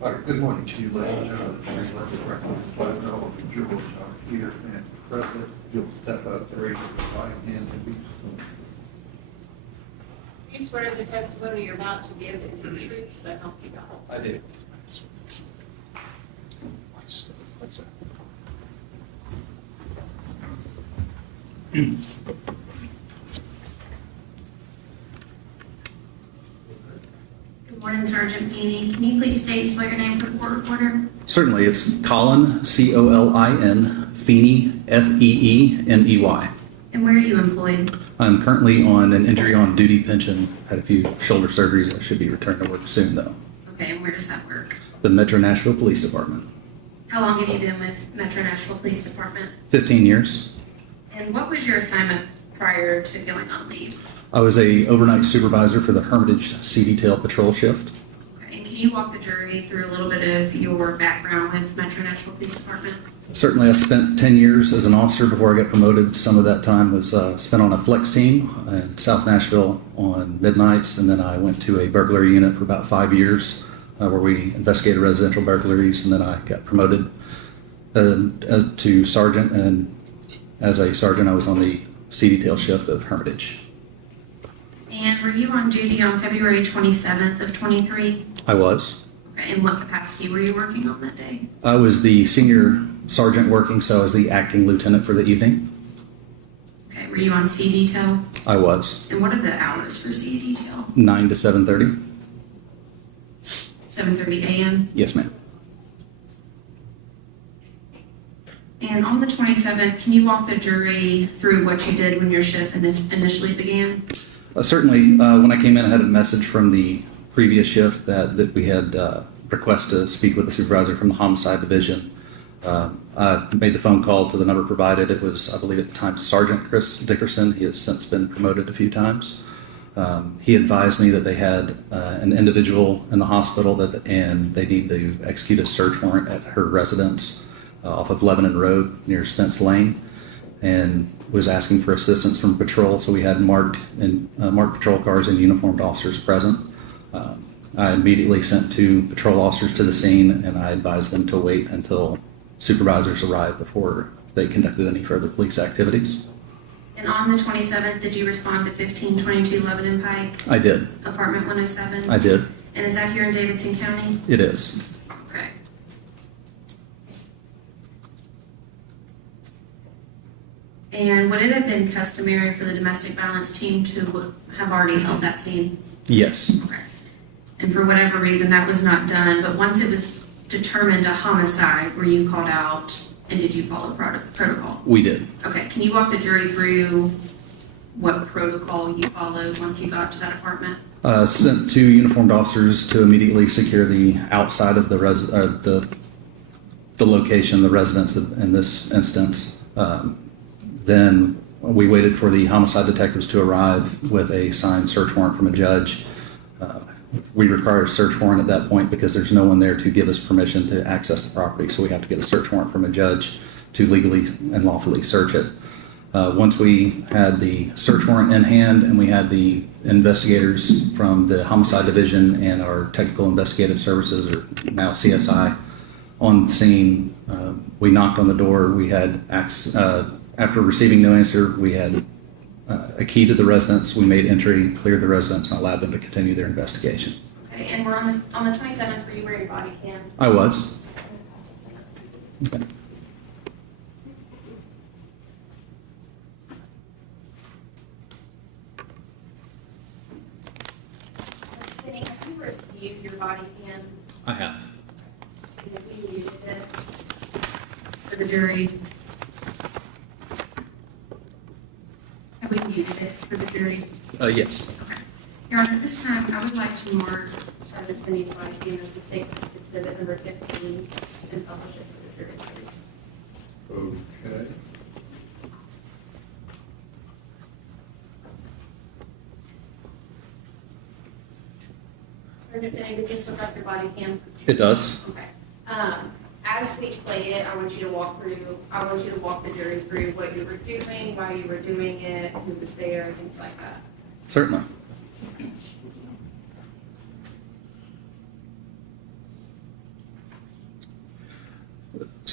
Good morning to you, ladies and gentlemen. Let the record reflect that all of the jurors are here and present. You'll step up, raise your right hand and be sworn. Do you swear the testimony you're about to give is the truth, so help you God? I do. Good morning, Sergeant Feeney. Can you please state and spell your name for the court reporter? Certainly, it's Colin, Colin, Feeney, Feeney. And where are you employed? I'm currently on an injury on duty pension. Had a few shoulder surgeries. I should be returned to work soon, though. Okay, and where does that work? The Metro Nashville Police Department. How long have you been with Metro Nashville Police Department? 15 years. And what was your assignment prior to going on leave? I was a overnight supervisor for the Hermitage Sea Detail Patrol Shift. Okay, and can you walk the jury through a little bit of your background with Metro Nashville Police Department? Certainly, I spent 10 years as an officer before I got promoted. Some of that time was spent on a flex team in South Nashville on midnights, and then I went to a burglary unit for about 5 years where we investigated residential burglaries, and then I got promoted to sergeant, and as a sergeant I was on the sea detail shift of Hermitage. And were you on duty on February 27th of 23? I was. Okay, in what capacity were you working on that day? I was the senior sergeant working, so I was the acting lieutenant for the evening. Okay, were you on sea detail? I was. And what are the hours for sea detail? 9 to 7:30. 7:30 a.m.? Yes, ma'am. And on the 27th, can you walk the jury through what you did when your shift initially began? Certainly, when I came in, I had a message from the previous shift that we had request to speak with the supervisor from the homicide division. I made the phone call to the number provided. It was, I believe at the time, Sergeant Chris Dickerson. He has since been promoted a few times. He advised me that they had an individual in the hospital and they need to execute a search warrant at her residence off of Lebanon Road near Spence Lane, and was asking for assistance from patrol. So we had marked patrol cars and uniformed officers present. I immediately sent 2 patrol officers to the scene, and I advised them to wait until supervisors arrived before they conducted any further police activities. And on the 27th, did you respond to 1522 Lebanon Pike? I did. Apartment 107? I did. And is that here in Davidson County? It is. Okay. And would it have been customary for the domestic violence team to have already held that scene? Yes. Okay. And for whatever reason, that was not done, but once it was determined a homicide, were you called out and did you follow protocol? We did. Okay, can you walk the jury through what protocol you followed once you got to that apartment? Sent 2 uniformed officers to immediately secure the outside of the location, the residence in this instance. Then we waited for the homicide detectives to arrive with a signed search warrant from a judge. We require a search warrant at that point because there's no one there to give us permission to access the property, so we have to get a search warrant from a judge to legally and lawfully search it. Once we had the search warrant in hand and we had the investigators from the homicide division and our technical investigative services, or now CSI, on scene, we knocked on the door. We had after receiving no answer, we had a key to the residence. We made entry, cleared the residence, and allowed them to continue their investigation. Okay, and we're on the 27th, were you wearing body cam? I was. Okay. Have you reviewed your body cam? I have. And if we used it for the jury? Have we used it for the jury? Yes. Okay. Your Honor, at this time, I would like to mark Sergeant Finney's body cam as the state's exhibit number 15 and publish it for the jury, please. Okay. Sergeant Finney, does this look like your body cam? It does. Okay. As we play it, I want you to walk the jury through what you were doing, why you were doing it, who was there, things like that. Certainly.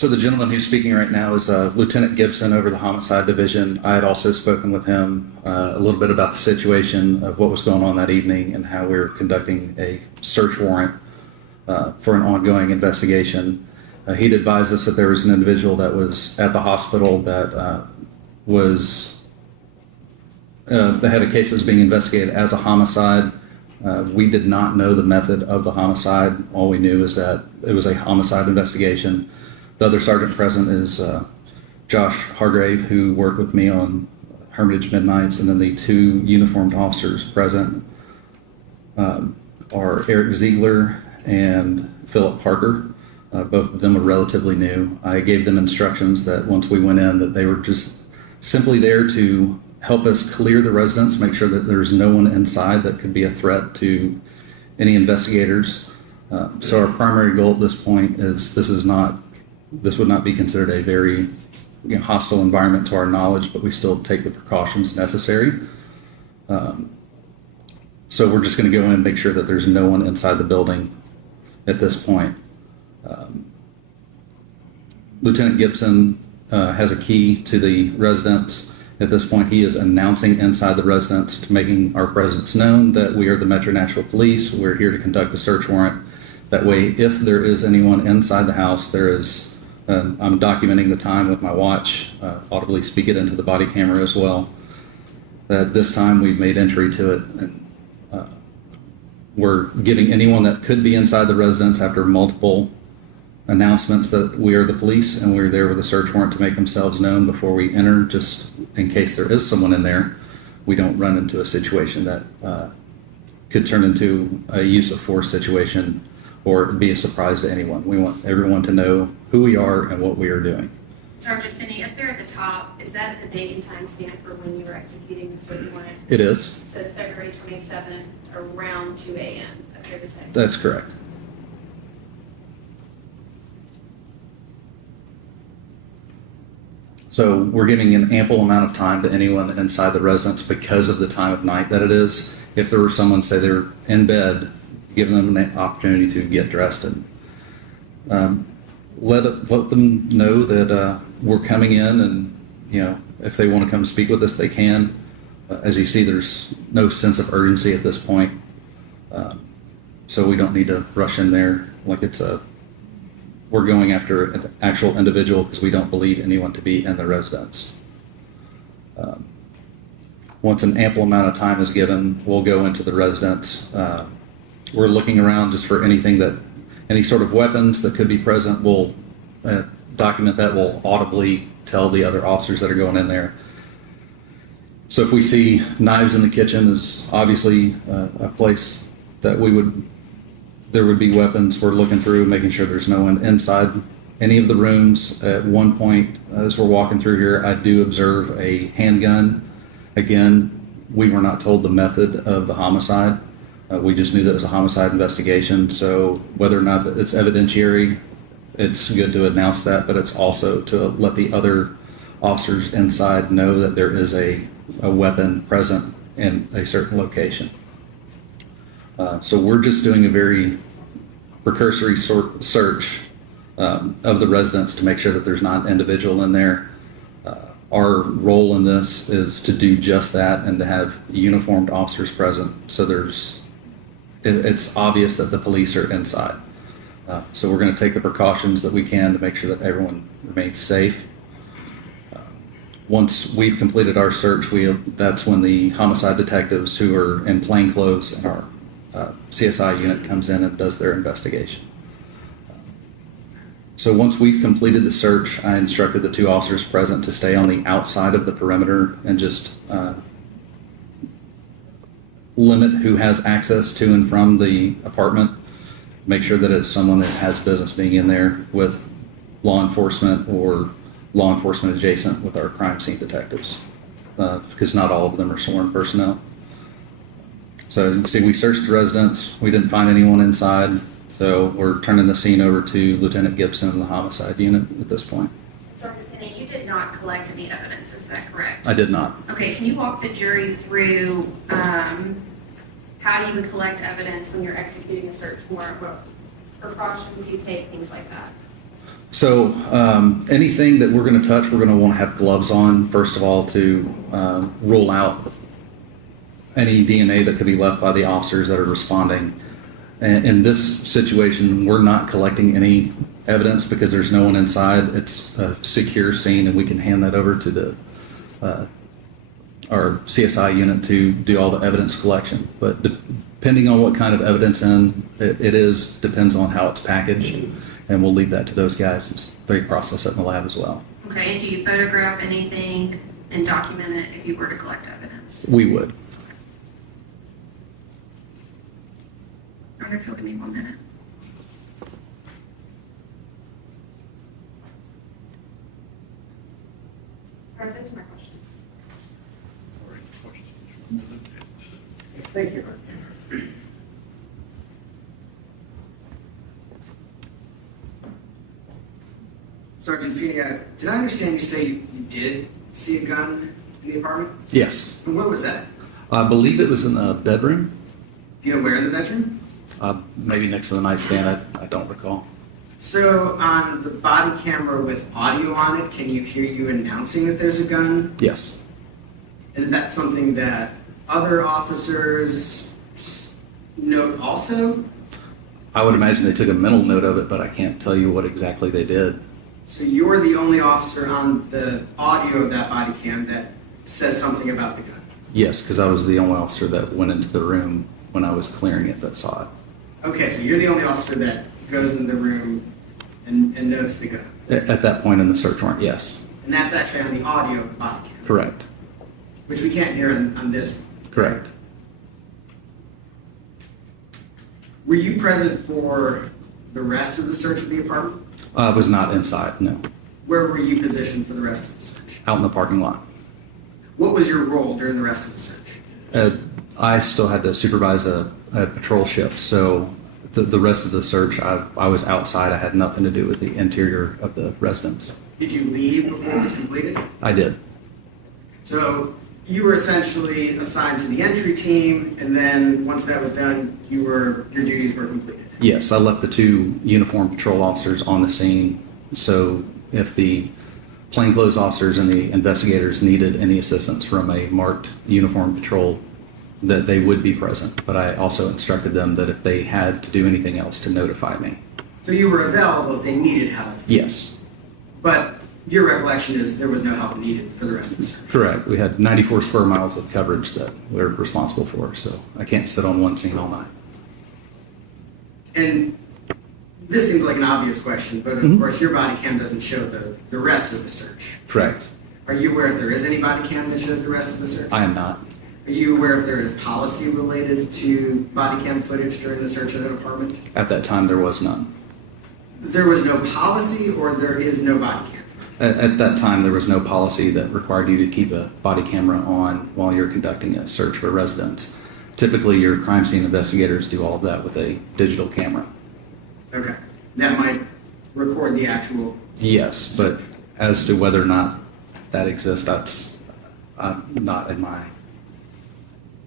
So the gentleman who's speaking right now is Lieutenant Gibson over the Homicide Division. I had also spoken with him a little bit about the situation of what was going on that evening and how we were conducting a search warrant for an ongoing investigation. He'd advised us that there was an individual that was at the hospital that that had a case that was being investigated as a homicide. We did not know the method of the homicide. All we knew is that it was a homicide investigation. The other sergeant present is Josh Hargrave, who worked with me on Hermitage Midnights, and then the two uniformed officers present are Eric Ziegler and Philip Parker. Both of them are relatively new. I gave them instructions that once we went in, that they were just simply there to help us clear the residence, make sure that there's no one inside that could be a threat to any investigators. So our primary goal at this point is this would not be considered a very hostile environment to our knowledge, but we still take the precautions necessary. So we're just going to go in and make sure that there's no one inside the building at this point. Lieutenant Gibson has a key to the residence. At this point, he is announcing inside the residence, to making our presence known that we are the Metro Nashville Police. We're here to conduct a search warrant. That way, if there is anyone inside the house, I'm documenting the time with my watch, audibly speak it into the body camera as well. That this time we've made entry to it, and we're giving anyone that could be inside the residence after multiple announcements that we are the police and we're there with a search warrant to make themselves known before we enter, just in case there is someone in there. We don't run into a situation that could turn into a use of force situation or be a surprise to anyone. We want everyone to know who we are and what we are doing. Sergeant Feeney, up there at the top, is that the date and time stamp for when you were executing the search warrant? It is. So it's February 27th, around 2 a.m., is that fair to say? That's correct. So we're giving an ample amount of time to anyone inside the residence because of the time of night that it is. If there were someone, say they're in bed, giving them an opportunity to get dressed and let them know that we're coming in, and if they want to come speak with us, they can. As you see, there's no sense of urgency at this point, so we don't need to rush in there like we're going after an actual individual because we don't believe anyone to be in the residence. Once an ample amount of time is given, we'll go into the residence. We're looking around just for any sort of weapons that could be present. We'll document that. We'll audibly tell the other officers that are going in there. So if we see knives in the kitchen, is obviously a place that there would be weapons. We're looking through, making sure there's no one inside any of the rooms. At one point, as we're walking through here, I do observe a handgun. Again, we were not told the method of the homicide. We just knew that it was a homicide investigation. So whether or not it's evidentiary, it's good to announce that, but it's also to let the other officers inside know that there is a weapon present in a certain location. So we're just doing a very precursory search of the residence to make sure that there's not an individual in there. Our role in this is to do just that and to have uniformed officers present. So it's obvious that the police are inside. So we're going to take the precautions that we can to make sure that everyone remains safe. Once we've completed our search, that's when the homicide detectives who are in plain clothes and our CSI unit comes in and does their investigation. So once we've completed the search, I instructed the two officers present to stay on the outside of the perimeter and just limit who has access to and from the apartment. Make sure that it's someone that has business being in there with law enforcement or law enforcement adjacent with our crime scene detectives, because not all of them are sworn personnel. So you can see we searched the residence. We didn't find anyone inside. So we're turning the scene over to Lieutenant Gibson and the homicide unit at this point. Sergeant Feeney, you did not collect any evidence, is that correct? I did not. Okay, can you walk the jury through how you would collect evidence when you're executing a search warrant, what precautions you take, things like that? So anything that we're going to touch, we're going to want to have gloves on, first of all, to rule out any DNA that could be left by the officers that are responding. And in this situation, we're not collecting any evidence because there's no one inside. It's a secure scene, and we can hand that over to the our CSI unit to do all the evidence collection. But depending on what kind of evidence it depends on how it's packaged, and we'll leave that to those guys. They process it in the lab as well. Okay, do you photograph anything and document it if you were to collect evidence? We would. I wonder if you'll give me 1 minute. All right, those are my questions. All right, questions? Thank you. Sergeant Feeney, did I understand you say you did see a gun in the apartment? Yes. And where was that? I believe it was in the bedroom, Do you know where in the bedroom? maybe next to the nightstand. I don't recall. So on the body camera with audio on it, can you hear you announcing that there's a gun? Yes. Is that something that other officers note also? I would imagine they took a mental note of it, but I can't tell you what exactly they did. So you're the only officer on the audio of that body cam that says something about the gun? Yes, because I was the only officer that went into the room when I was clearing it that saw it. Okay, so you're the only officer that goes in the room and notes the gun. At that point in the search warrant, yes. And that's actually on the audio of the body cam, Correct. which we can't hear on this one. Correct. Were you present for the rest of the search of the apartment? I was not inside, no. Where were you positioned for the rest of the search? Out in the parking lot. What was your role during the rest of the search? I still had to supervise a patrol shift, so the rest of the search, I was outside. I had nothing to do with the interior of the residence. Did you leave before it was completed? I did. So you were essentially assigned to the entry team, and then once that was done, your duties were completed. Yes, I left the two uniformed patrol officers on the scene, so if the plainclothes officers and the investigators needed any assistance from a marked uniformed patrol, that they would be present. But I also instructed them that if they had to do anything else, to notify me. So you were available if they needed help, Yes, but your recollection is there was no help needed for the rest of the search. correct. We had 94 square miles of coverage that we're responsible for, so I can't sit on one scene all night. And this seems like an obvious question, but of course your body cam doesn't show the rest of the search. Correct. Are you aware if there is any body cam that shows the rest of the search? I am not. Are you aware if there is policy related to body cam footage during the search of an apartment? At that time, there was none. There was no policy, or there is no body cam? At that time, there was no policy that required you to keep a body camera on while you're conducting a search for residents. Typically, your crime scene investigators do all of that with a digital camera. Okay. That might record the actual... Yes, but as to whether or not that exists, that's not in my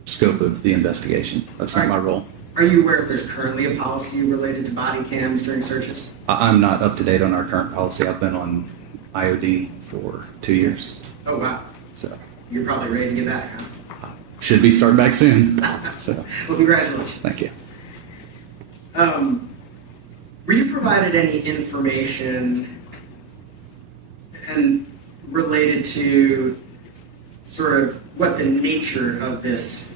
scope of the investigation. That's not my role. Are you aware if there's currently a policy related to body cams during searches? I'm not up to date on our current policy. I've been on IOD for 2 years, Oh, wow. so You're probably ready to get back, huh? should be starting back soon. So, Well, congratulations. thank you. Were you provided any information and related to sort of what the nature of this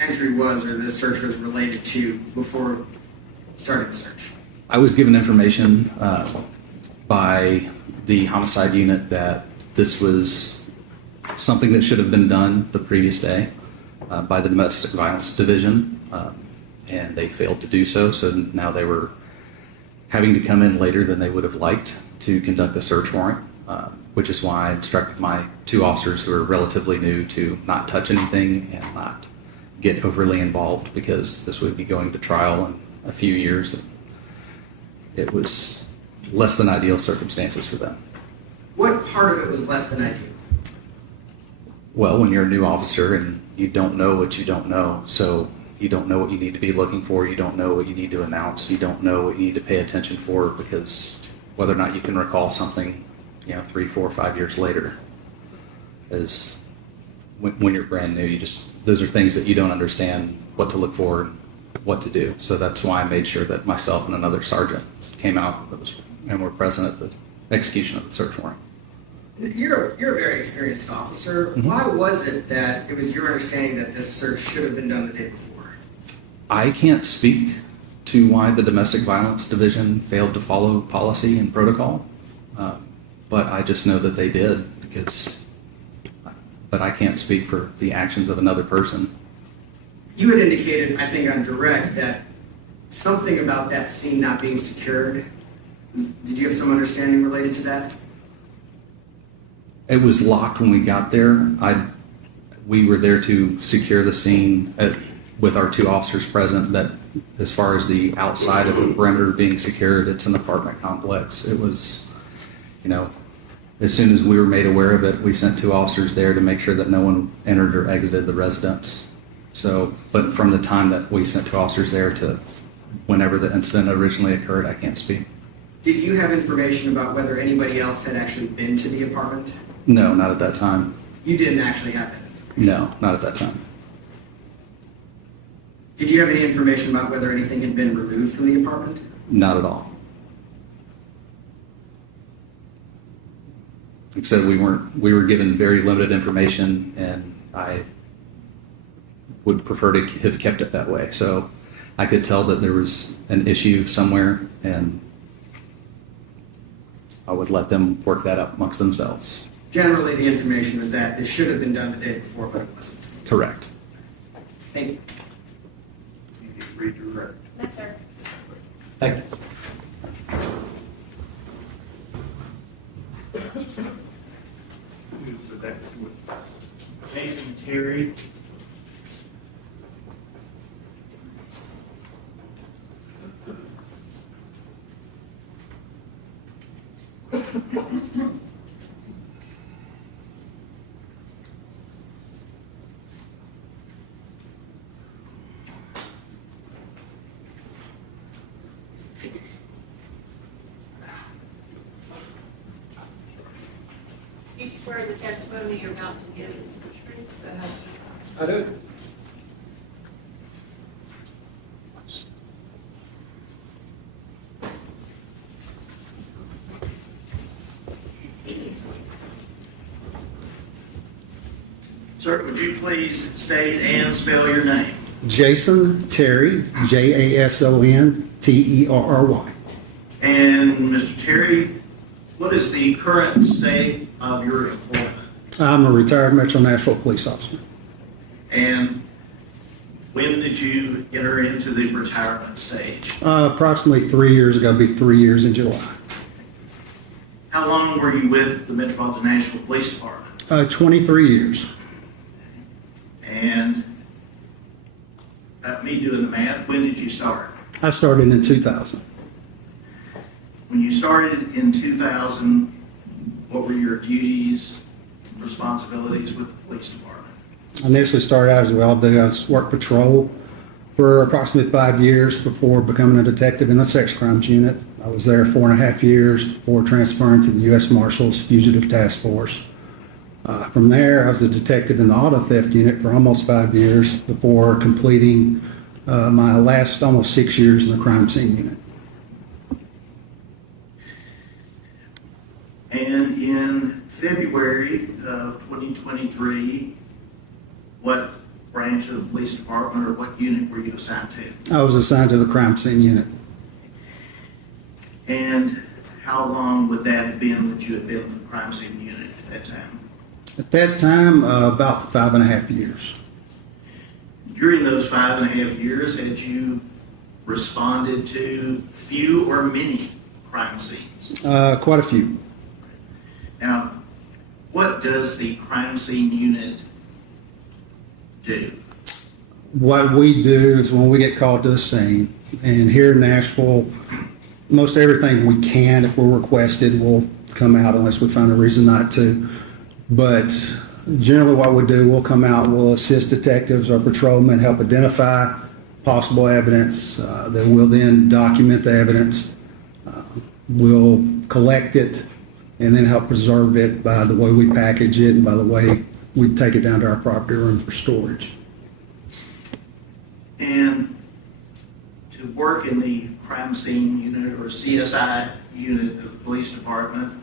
entry was or this search was related to before starting the search? I was given information by the homicide unit that this was something that should have been done the previous day by the domestic violence division, and they failed to do so. So now they were having to come in later than they would have liked to conduct the search warrant, which is why I instructed my two officers who are relatively new to not touch anything and not get overly involved, because this would be going to trial in a few years. It was less than ideal circumstances for them. What part of it was less than ideal? Well, when you're a new officer and you don't know what you don't know, so you don't know what you need to be looking for, you don't know what you need to announce, you don't know what you need to pay attention for, because whether or not you can recall something, 3, 4, 5 years later is when you're brand new. Those are things that you don't understand what to look for and what to do. So that's why I made sure that myself and another sergeant came out and were present at the execution of the search warrant. You're a very experienced officer. Mm-hmm. Why was it that it was your understanding that this search should have been done the day before? I can't speak to why the Domestic Violence Division failed to follow policy and protocol, but I just know that they did but I can't speak for the actions of another person. You had indicated, I think on direct, that something about that scene not being secured. Did you have some understanding related to that? It was locked when we got there. We were there to secure the scene with our 2 officers present. That as far as the outside of the perimeter being secured, it's an apartment complex. It was, as soon as we were made aware of it, we sent 2 officers there to make sure that no one entered or exited the residence. So, but from the time that we sent 2 officers there to whenever the incident originally occurred, I can't speak. Did you have information about whether anybody else had actually been to the apartment? No, not at that time. You didn't actually have that information? No, not at that time. Did you have any information about whether anything had been removed from the apartment? Not at all. Like I said, we were given very limited information, and I would prefer to have kept it that way. So I could tell that there was an issue somewhere, and I would let them work that out amongst themselves. Generally, the information was that it should have been done the day before, but it wasn't. Correct. Thank you. You need to redirect. No, sir. Thank you. Who's the deputy with? Jason Terry. Do you swear the testimony you're about to give is the truth, so help you God? I do. Sir, would you please state and spell your name? Jason Terry, JASON TERRY. And Mr. Terry, what is the current state of your employment? I'm a retired Metro Nashville police officer. And when did you enter into the retirement stage? Approximately 3 years ago, it'll be 3 years in July. How long were you with the Metropolitan Nashville Police Department? 23 years. And me doing the math, when did you start? I started in 2000. When you started in 2000, what were your duties, responsibilities with the police department? I initially started out as we all do. I worked patrol for approximately 5 years before becoming a detective in the sex crimes unit. I was there 4.5 years before transferring to the U.S. Marshals Fugitive Task Force. From there, I was a detective in the auto theft unit for almost 5 years before completing my last almost 6 years in the crime scene unit. And in February of 2023, what branch of the police department or what unit were you assigned to? I was assigned to the crime scene unit. And how long would that have been that you had been in the crime scene unit at that time? At that time, about 5.5 years. During those 5.5 years, had you responded to few or many crime scenes? Quite a few. Now, what does the crime scene unit do? What we do is when we get called to a scene, and here in Nashville, most everything we can, if we're requested, will come out unless we find a reason not to. But generally what we do, we'll come out, we'll assist detectives or patrolmen, help identify possible evidence, that we'll then document the evidence. We'll collect it and then help preserve it by the way we package it and by the way we take it down to our property room for storage. And to work in the crime scene unit or CSI unit of the police department,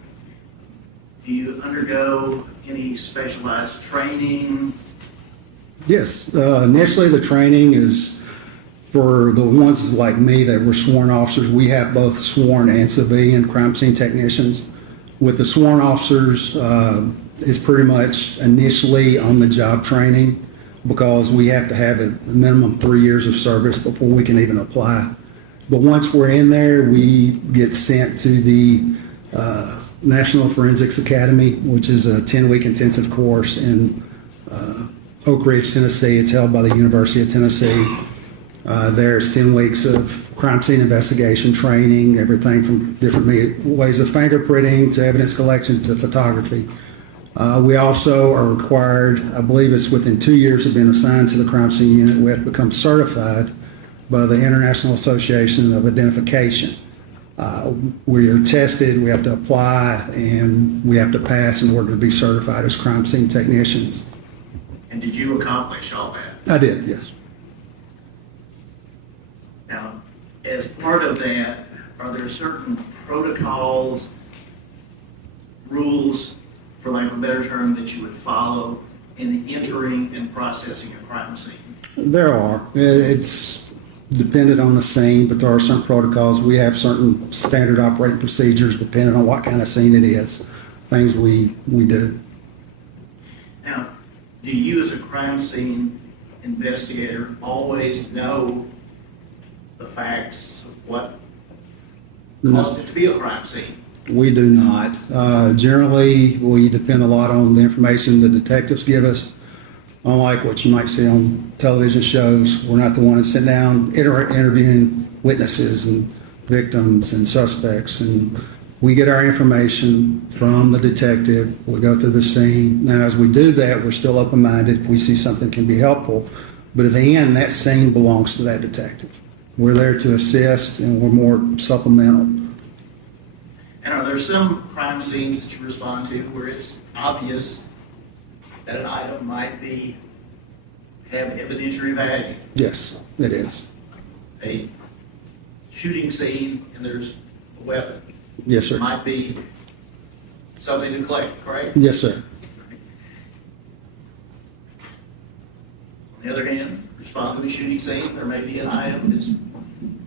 do you undergo any specialized training? Yes, initially the training is for the ones like me that were sworn officers. We have both sworn and civilian crime scene technicians. With the sworn officers, it's pretty much initially on the job training because we have to have a minimum 3 years of service before we can even apply. But once we're in there, we get sent to the National Forensics Academy, which is a 10-week intensive course in Oak Ridge, Tennessee. It's held by the University of Tennessee. There's 10 weeks of crime scene investigation training, everything from different ways of fingerprinting to evidence collection to photography. We also are required, I believe it's within 2 years of being assigned to the crime scene unit, we have to become certified by the International Association of Identification. We are tested, we have to apply, and we have to pass in order to be certified as crime scene technicians. And did you accomplish all that? I did, yes. Now, as part of that, are there certain protocols, rules, for lack of a better term, that you would follow in entering and processing a crime scene? There are. It's dependent on the scene, but there are some protocols. We have certain standard operating procedures depending on what kind of scene it is, things we do. Now, do you as a crime scene investigator always know the facts of what caused it to be a crime scene? We do not. Generally, we depend a lot on the information the detectives give us. Unlike what you might see on television shows, we're not the ones sitting down interviewing witnesses and victims and suspects. And we get our information from the detective. We go through the scene. Now, as we do that, we're still open-minded if we see something can be helpful. But at the end, that scene belongs to that detective. We're there to assist, and we're more supplemental. And are there some crime scenes that you respond to where it's obvious that an item might have evidentiary value? Yes, it is. A shooting scene and there's a weapon. Yes, sir. Might be something to collect, correct? Yes, sir. On the other hand, respond to a shooting scene, there may be an item that's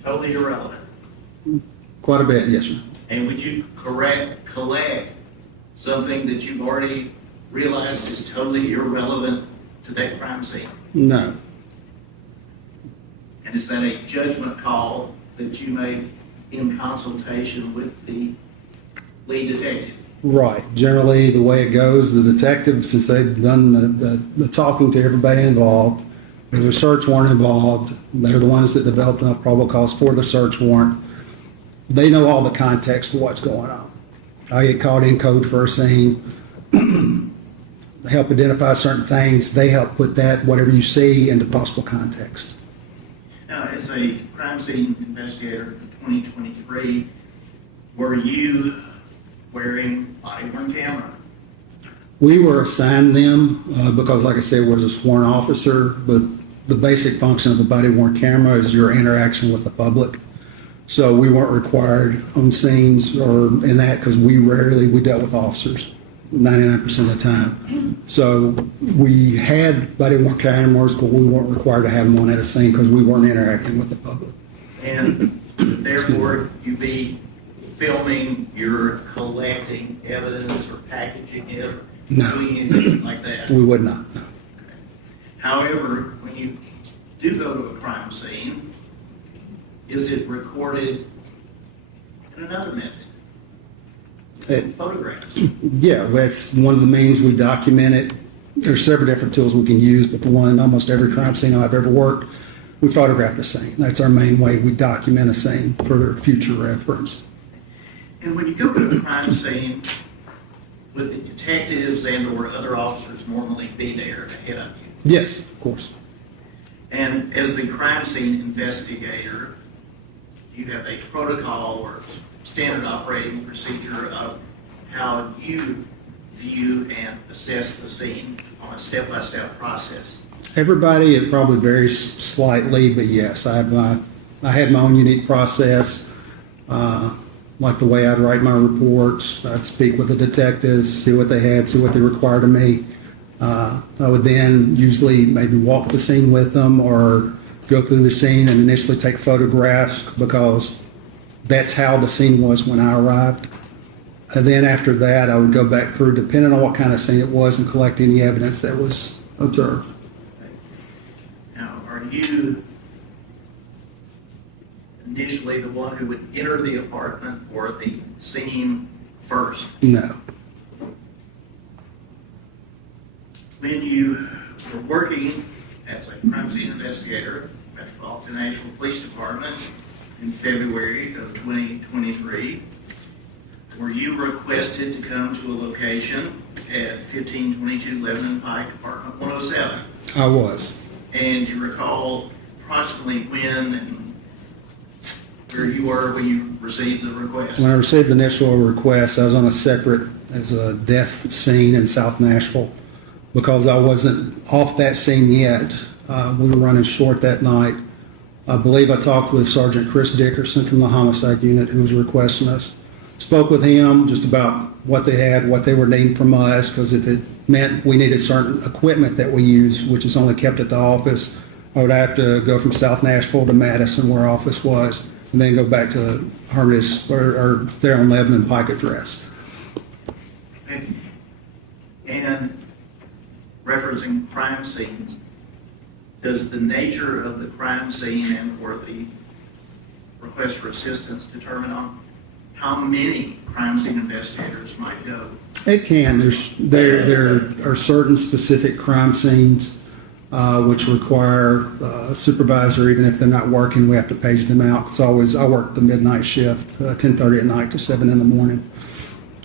totally irrelevant. Quite a bit, yes, sir. And would you collect something that you've already realized is totally irrelevant to that crime scene? No. And is that a judgment call that you make in consultation with the lead detective? Right. Generally, the way it goes, the detectives, since they've done the talking to everybody involved, there's a search warrant involved, they're the ones that developed enough probable cause for the search warrant. They know all the context of what's going on. I get called in code for a scene. They help identify certain things. They help put that, whatever you see, into possible context. Now, as a crime scene investigator in 2023, were you wearing body-worn camera? We were assigned them because, like I said, we're a sworn officer, but the basic function of a body-worn camera is your interaction with the public. So we weren't required on scenes or in that because we dealt with officers 99% of the time. So we had body-worn cameras, but we weren't required to have them on at a scene because we weren't interacting with the public. And therefore, you'd be filming, you're collecting evidence or packaging it, or No. doing anything like that? We would not, no. However, when you do go to a crime scene, is it recorded in another method? Photographs? Yeah, that's one of the means we document it. There's several different tools we can use, but the one, almost every crime scene I've ever worked, we photograph the scene. That's our main way we document a scene for future reference. And when you go to a crime scene, would the detectives and or other officers normally be there ahead of you? Yes, of course. And as the crime scene investigator, do you have a protocol or standard operating procedure of how you view and assess the scene on a step-by-step process? Everybody, it probably varies slightly, but yes, I had my own unique process. Like the way I'd write my reports, I'd speak with the detectives, see what they had, see what they required of me. I would then usually maybe walk the scene with them or go through the scene and initially take photographs because that's how the scene was when I arrived. And then after that, I would go back through, depending on what kind of scene it was, and collect any evidence that was observed. Now, are you initially the one who would enter the apartment or the scene first? No. When you were working as a crime scene investigator at Metropolitan Nashville Police Department in February of 2023, were you requested to come to a location at 1522 Lebanon Pike, apartment 107? I was. And you recall approximately when and where you were when you received the request? When I received the initial request, I was on as a death scene in South Nashville. Because I wasn't off that scene yet, we were running short that night. I believe I talked with Sergeant Chris Dickerson from the homicide unit who was requesting us. Spoke with him just about what they had, what they were needing from us, because if it meant we needed certain equipment that we use, which is only kept at the office, I would have to go from South Nashville to Madison, where our office was, and then go back to Hermitage or there on Lebanon Pike address. Okay. And referencing crime scenes, does the nature of the crime scene and or the request for assistance determine on how many crime scene investigators might go? It can. There are certain specific crime scenes which require a supervisor, even if they're not working, we have to page them out. It's always, I work the midnight shift, 10:30 at night to 7 in the morning.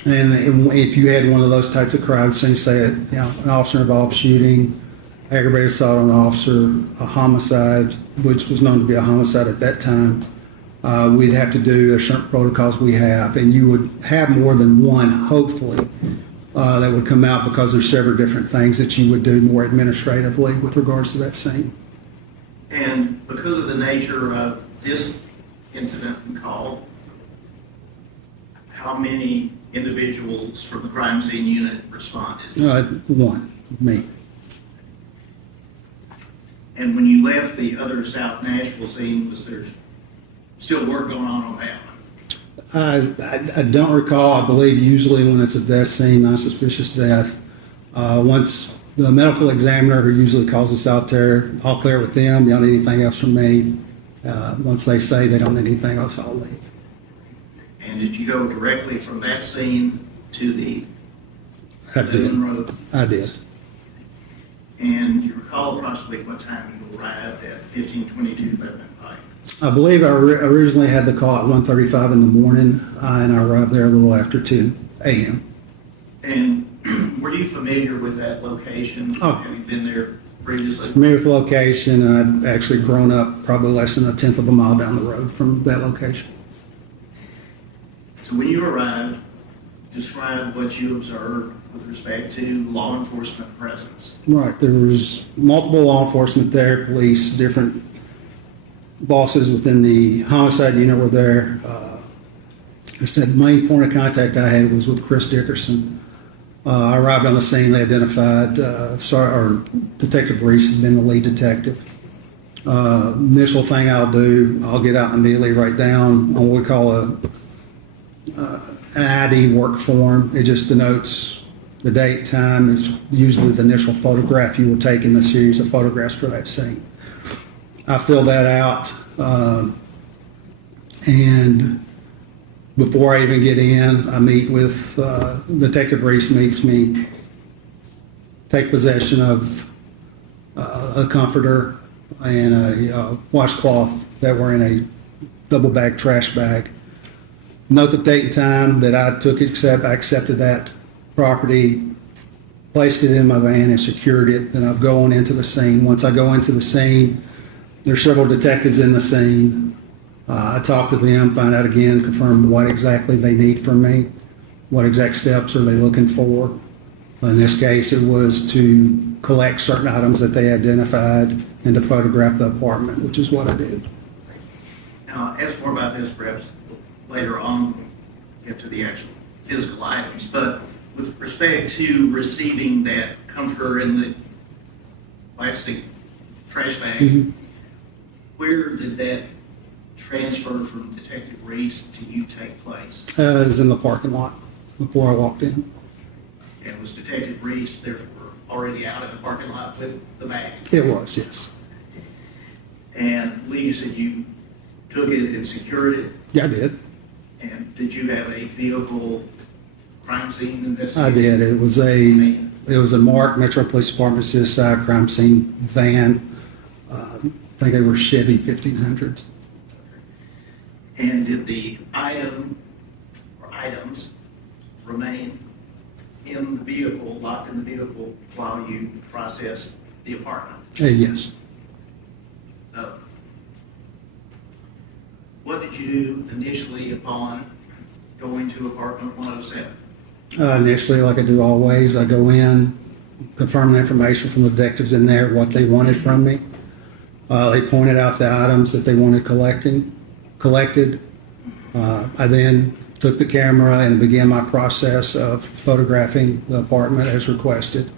And if you had one of those types of crime scenes, say an officer involved shooting, aggravated assault on an officer, a homicide, which was known to be a homicide at that time, we'd have to do, there's certain protocols we have, and you would have more than one, hopefully, that would come out because there's several different things that you would do more administratively with regards to that scene. And because of the nature of this incident and call, how many individuals from the crime scene unit responded? One, me. And when you left the other South Nashville scene, was there still work going on that one? I don't recall. I believe usually when it's a death scene, non-suspicious death, once the medical examiner who usually calls us out there, I'll clear it with them. You don't need anything else from me. Once they say they don't need anything else, I'll leave. And did you go directly from that scene to the I did. Lebanon Road? I did. And you recall approximately what time you arrived at 1522 Lebanon Pike? I believe I originally had the call at 1:35 in the morning, and I arrived there a little after 2 a.m. And were you familiar with that location? Oh. Have you been there previously? Familiar with the location, and I'd actually grown up probably less than 1/10 of a mile down the road from that location. So when you arrived, describe what you observed with respect to law enforcement presence. Right, there was multiple law enforcement there, police, different bosses within the homicide unit were there. I said the main point of contact I had was with Chris Dickerson. I arrived on the scene, they identified, Detective Reese has been the lead detective. Initial thing I'll do, I'll get out and immediately write down on what we call an ID work form. It just denotes the date, time. It's usually the initial photograph you were taking, a series of photographs for that scene. I fill that out, and before I even get in, I meet with Detective Reese meets me, take possession of a comforter and a washcloth that were in a double bag trash bag. Note the date and time that I accepted that property, placed it in my van and secured it. Then I've gone into the scene. Once I go into the scene, there's several detectives in the scene. I talked to them, find out again, confirm what exactly they need from me, what exact steps are they looking for. In this case, it was to collect certain items that they identified and to photograph the apartment, which is what I did. Now, ask more about this perhaps later on, we'll get to the actual physical items, but with respect to receiving that comforter in the plastic trash bag, where did that transfer from Detective Reese to you take place? It was in the parking lot before I walked in. And was Detective Reese therefore already out in the parking lot with the bag? It was, yes. And Lee, you said you took it and secured it, Yeah, I did. and did you have a vehicle crime scene I investigation? did. It was a marked Metro Police Department suicide crime scene van. I think they were Chevy 1500s. And did the item or items remain in the vehicle, locked in the vehicle, while you processed the apartment? Yes. What did you do initially upon going to apartment 107? Initially, like I do always, I go in, confirm the information from the detectives in there, what they wanted from me. They pointed out the items that they wanted collected. I then took the camera and began my process of photographing the apartment as requested.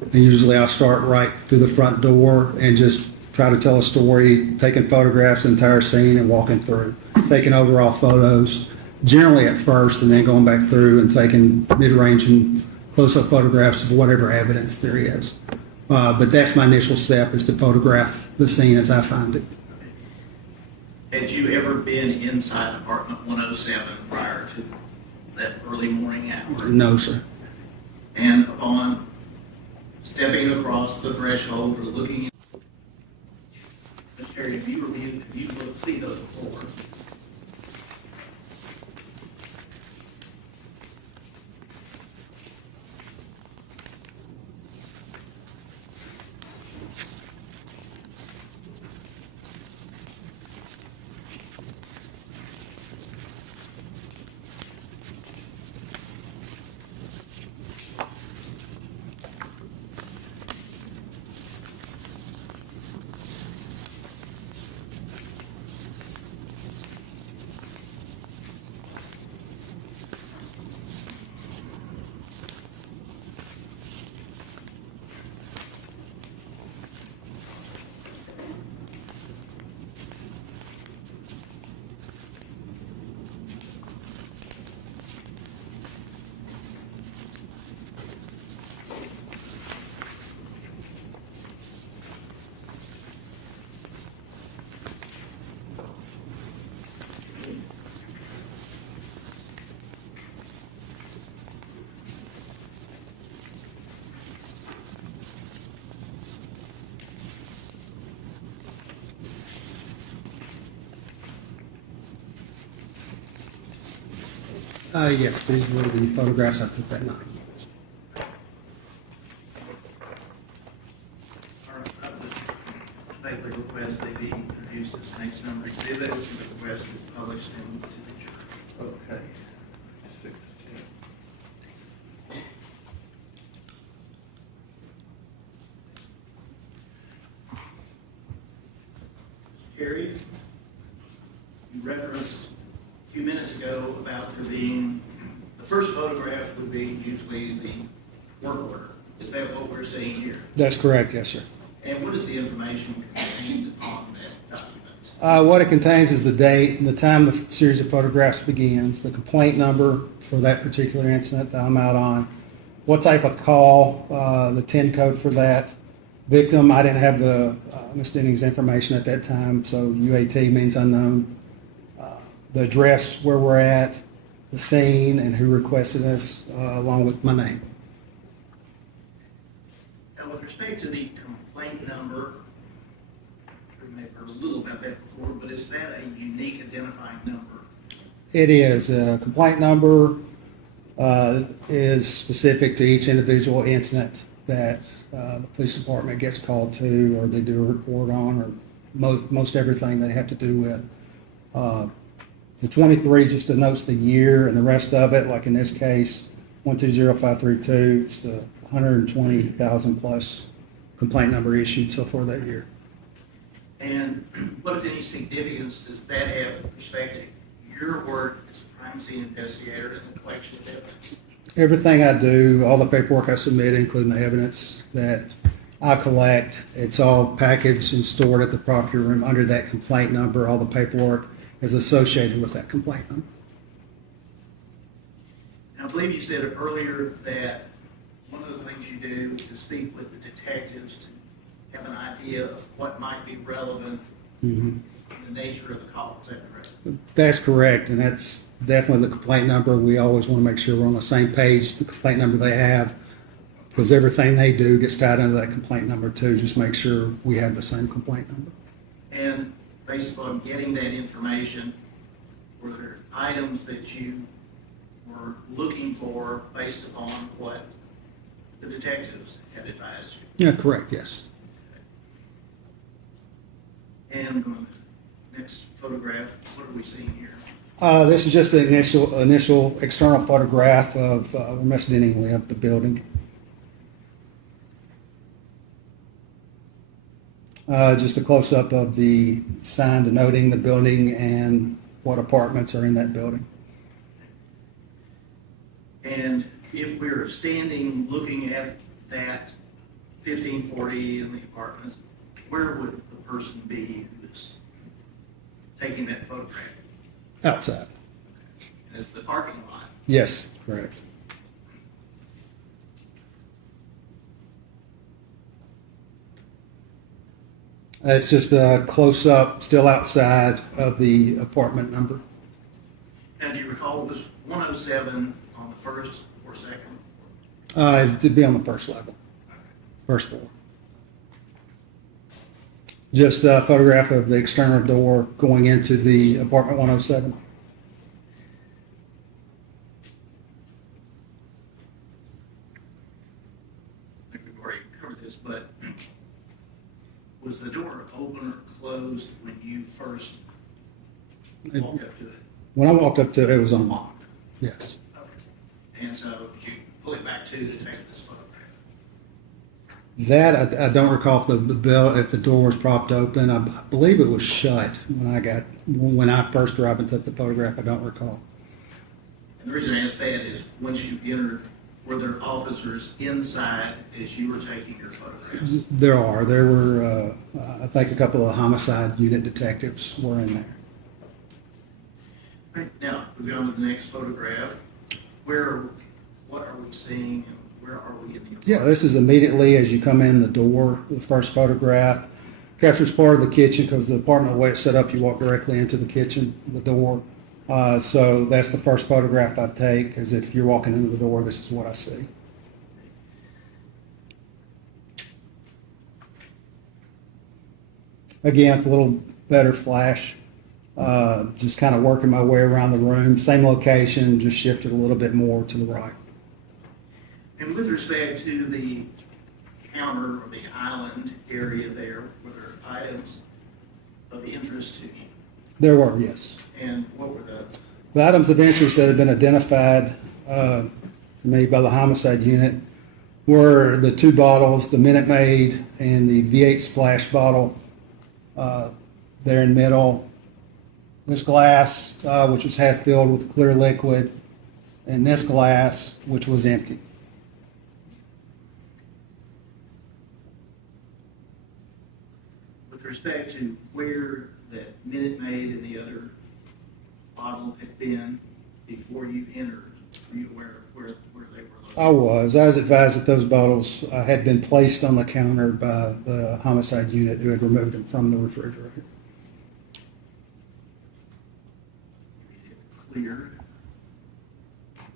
And usually I'll start right through the front door and just try to tell a story, taking photographs of the entire scene and walking through, taking overall photos, generally at first, and then going back through and taking mid-range and close-up photographs of whatever evidence there is. But that's my initial step, is to photograph the scene as I find it. Had you ever been inside apartment 107 prior to that early morning hour? No, sir. And upon stepping across the threshold or looking in, Mr. Terry, have you seen those before? Yes, these were the photographs I took that night. I would faithfully request they be introduced as next number exhibit, and request to publish them to the jury. Okay. 16. Carrie, you referenced a few minutes ago about there being, the first photograph would be usually the work order. Is that what we're seeing here? That's correct, yes, sir. And what is the information contained on that document? What it contains is the date and the time the series of photographs begins, the complaint number for that particular incident that I'm out on, what type of call, the 10 code for that. Victim, I didn't have the Ms. Denning's information at that time, so UAT means unknown. The address where we're at, the scene, and who requested us, along with my name. Now, with respect to the complaint number, I'm sure you may have heard a little about that before, but is that a unique identifying number? It is. A complaint number is specific to each individual incident that the police department gets called to, or they do a report on, or most everything they have to do with. The 23 just denotes the year, and the rest of it, like in this case, 120532, it's the 120,000 plus complaint number issued so far that year. And what, if any, significance does that have with respect to your work as a crime scene investigator and the collection of evidence? Everything I do, all the paperwork I submit, including the evidence that I collect, it's all packaged and stored at the property room under that complaint number. All the paperwork is associated with that complaint number. And I believe you said earlier that one of the things you do is speak with the detectives to have an idea of what might be relevant in the nature of the call. Is that correct? That's correct, and that's definitely the complaint number. We always want to make sure we're on the same page, the complaint number they have, because everything they do gets tied into that complaint number too. Just make sure we have the same complaint number. And based upon getting that information, were there items that you were looking for based upon what the detectives had advised you? Yeah, correct, yes. And on the next photograph, what are we seeing here? This is just the initial external photograph of where Miss Denning lived, the building. Just a close-up of the sign denoting the building and what apartments are in that building. And if we're standing looking at that 1540 in the apartments, where would the person be who is taking that photograph? Outside. And it's the parking lot. Yes, correct. It's just a close-up, still outside of the apartment number. Now, do you recall, was 107 on the first or second? It'd be on the first level, first floor. Just a photograph of the external door going into the apartment 107. I think we've already covered this, but was the door open or closed when you first walked up to it? When I walked up to it, it was unlocked. Yes. Okay. And so did you pull it back to take this photograph? That I don't recall if the door was propped open. I believe it was shut when I first arrived and took the photograph. I don't recall. And the reason I ask that is once you entered, were there officers inside as you were taking your photographs? There were I think a couple of homicide unit detectives were in there. Right. Now, moving on to the next photograph. What are we seeing and where are we in the apartment? Yeah, this is immediately as you come in the door. The first photograph captures part of the kitchen because the apartment, the way it's set up, you walk directly into the kitchen, the door. So that's the first photograph I take, as if you're walking into the door, this is what I see. Again, with a little better flash, just kind of working my way around the room. Same location, just shifted a little bit more to the right. And with respect to the counter or the island area there, were there items of interest to you? There were, yes. And what were the? The items of interest that have been identified to me by the homicide unit were the two bottles, the Minute Maid and the V8 splash bottle there in the middle. This glass, which was half filled with clear liquid, and this glass, which was empty. With respect to where that Minute Maid and the other bottle had been before you entered, were you aware of where they were located? I was advised that those bottles had been placed on the counter by the homicide unit who had removed them from the refrigerator. Clear.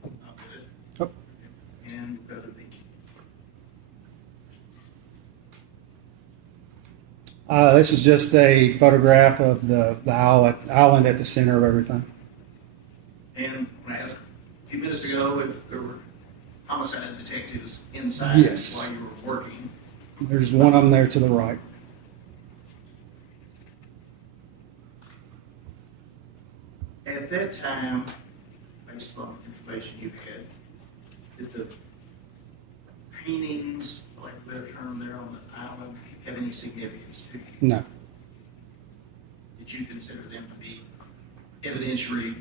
Not good. Oh. And go to the. This is just a photograph of the island at the center of everything. And when I asked a few minutes ago if there were homicide detectives inside Yes. while you were working, There's one of them there to the right. At that time, based upon the information you had, did the paintings, for lack of a better term, there on the island have any significance to you? No, Did you consider them to be evidentiary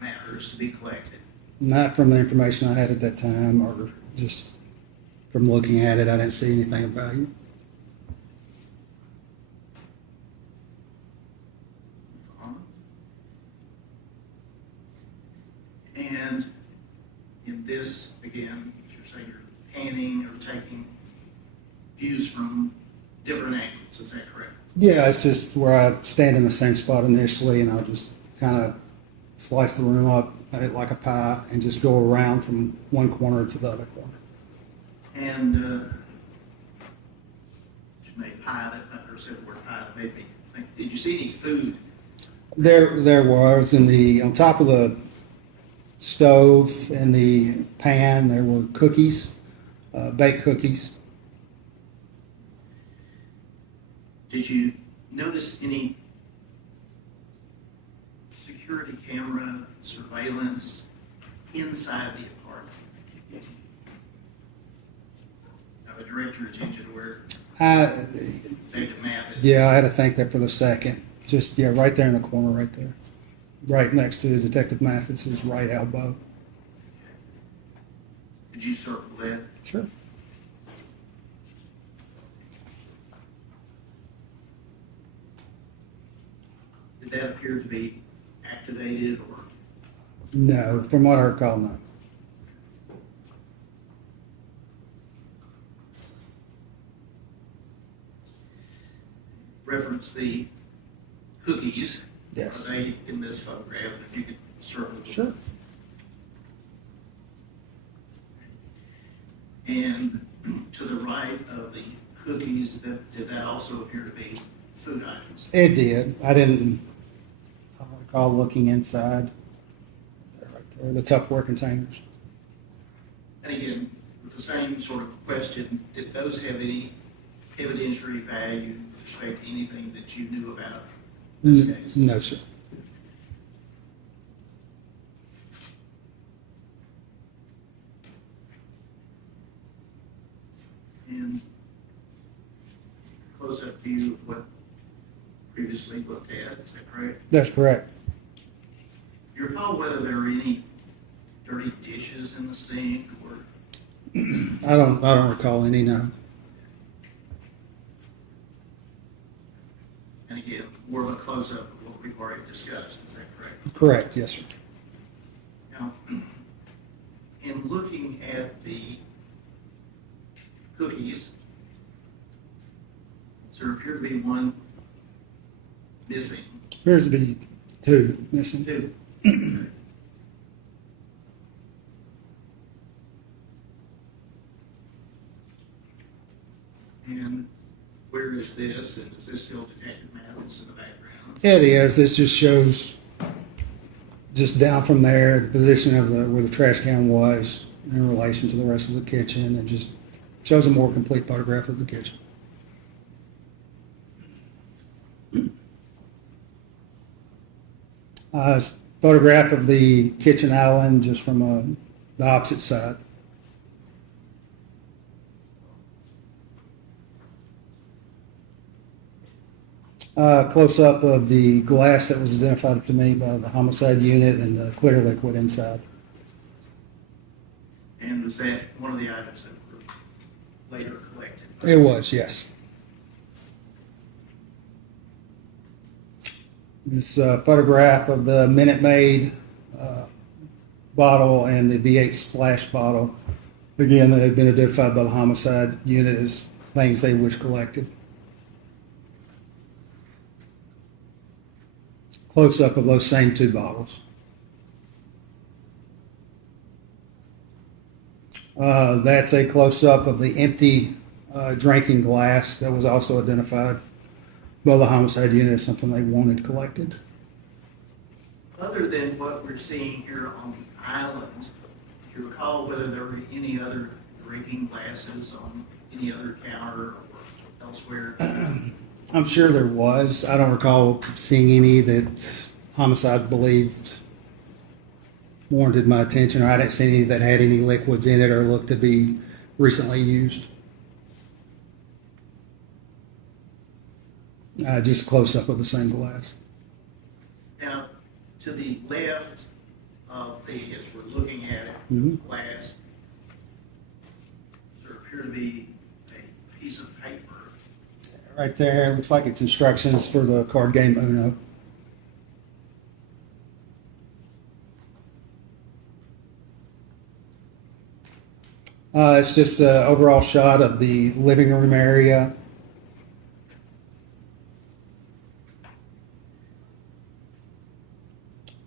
matters to be collected? not from the information I had at that time, or just from looking at it, I didn't see anything of value. And in this, again, you're saying you're panning or taking views from different angles, is that correct? Yeah, it's just where I stand in the same spot initially, and I'll just kind of slice the room up like a pie and just go around from one corner to the other corner. And you made pie, that or said the word pie, that made me think, did you see any food? There was on top of the stove and the pan, there were cookies, baked cookies. Did you notice any security camera surveillance inside the apartment? I would direct your attention to where Detective Mathis. Yeah, I had to think that for the second. Just, yeah, right there in the corner, right there. Right next to Detective Mathis's right elbow. Could you circle that? Sure. Did that appear to be activated or? No, from what I recall, no. Reference the cookies. Yes. Are they in this photograph? If you could circle them. Sure. And to the right of the cookies, did that also appear to be food items? It did. I don't recall looking inside. They're right there, the Tupperware containers. And again, with the same sort of question, did those have any evidentiary value with respect to anything that you knew about this case? No, sir. And close-up view of what previously looked at, is that correct? That's correct. Do you recall whether there were any dirty dishes in the sink or? I don't recall any, no. And again, more of a close-up of what we've already discussed, is that correct? Correct, yes, sir. Now, in looking at the cookies, does there appear to be one missing? Appears to be two missing. Two. And where is this? And is this still Detective Mathis in the background? It is. This just shows just down from there, the position of where the trash can was in relation to the rest of the kitchen, and just shows a more complete photograph of the kitchen. Photograph of the kitchen island just from the opposite side. Close up of the glass that was identified to me by the homicide unit and the clear liquid inside. And was that one of the items that were later collected? It was, yes. This photograph of the Minute Maid bottle and the V8 splash bottle, again, that had been identified by the homicide unit as things they wish collected. Close up of those same two bottles. That's a close up of the empty drinking glass that was also identified by the homicide unit as something they wanted collected. Other than what we're seeing here on the island, do you recall whether there were any other drinking glasses on any other counter or elsewhere? I'm sure there was. I don't recall seeing any that homicide believed warranted my attention, or I didn't see any that had any liquids in it or looked to be recently used. Just a close-up of the same glass. Now, to the left of the, as we're looking at it, Mhm. glass, there appear to be a piece of paper. Right there, looks like it's instructions for the card game Uno. It's just an overall shot of the living room area.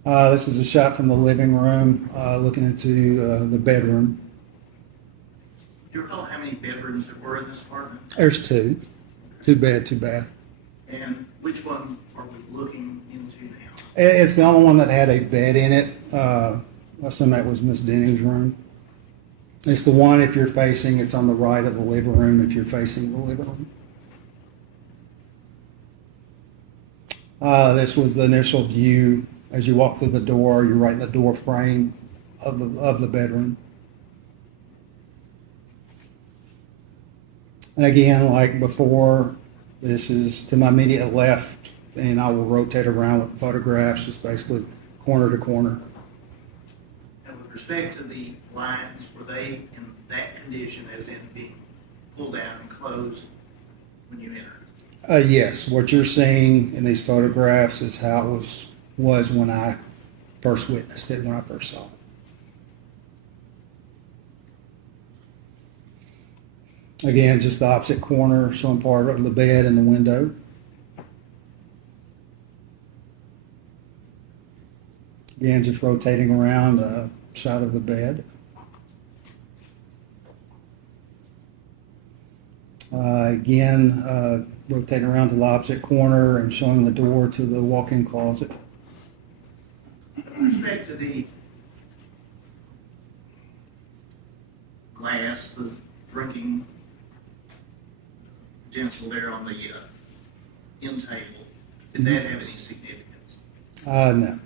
This is a shot from the living room, looking into the bedroom. Do you recall how many bedrooms there were in this apartment? There's two bed, two bath. And which one are we looking into now? It's the only one that had a bed in it. I assume that was Miss Denning's room. It's the one, if you're facing, it's on the right of the living room if you're facing the living room. This was the initial view. As you walk through the door, you're right in the door frame of the bedroom. And again, like before, this is to my immediate left, and I will rotate around with photographs, just basically corner to corner. And with respect to the blinds, were they in that condition as in being pulled down and closed when you entered? Yes, what you're seeing in these photographs is how it was when I first witnessed it, when I first saw it. Again, just the opposite corner, showing part of the bed and the window. Again, just rotating around a shot of the bed. Rotating around to the opposite corner and showing the door to the walk-in closet. With respect to the glass, the drinking utensil there on the end table, did that have any significance? No.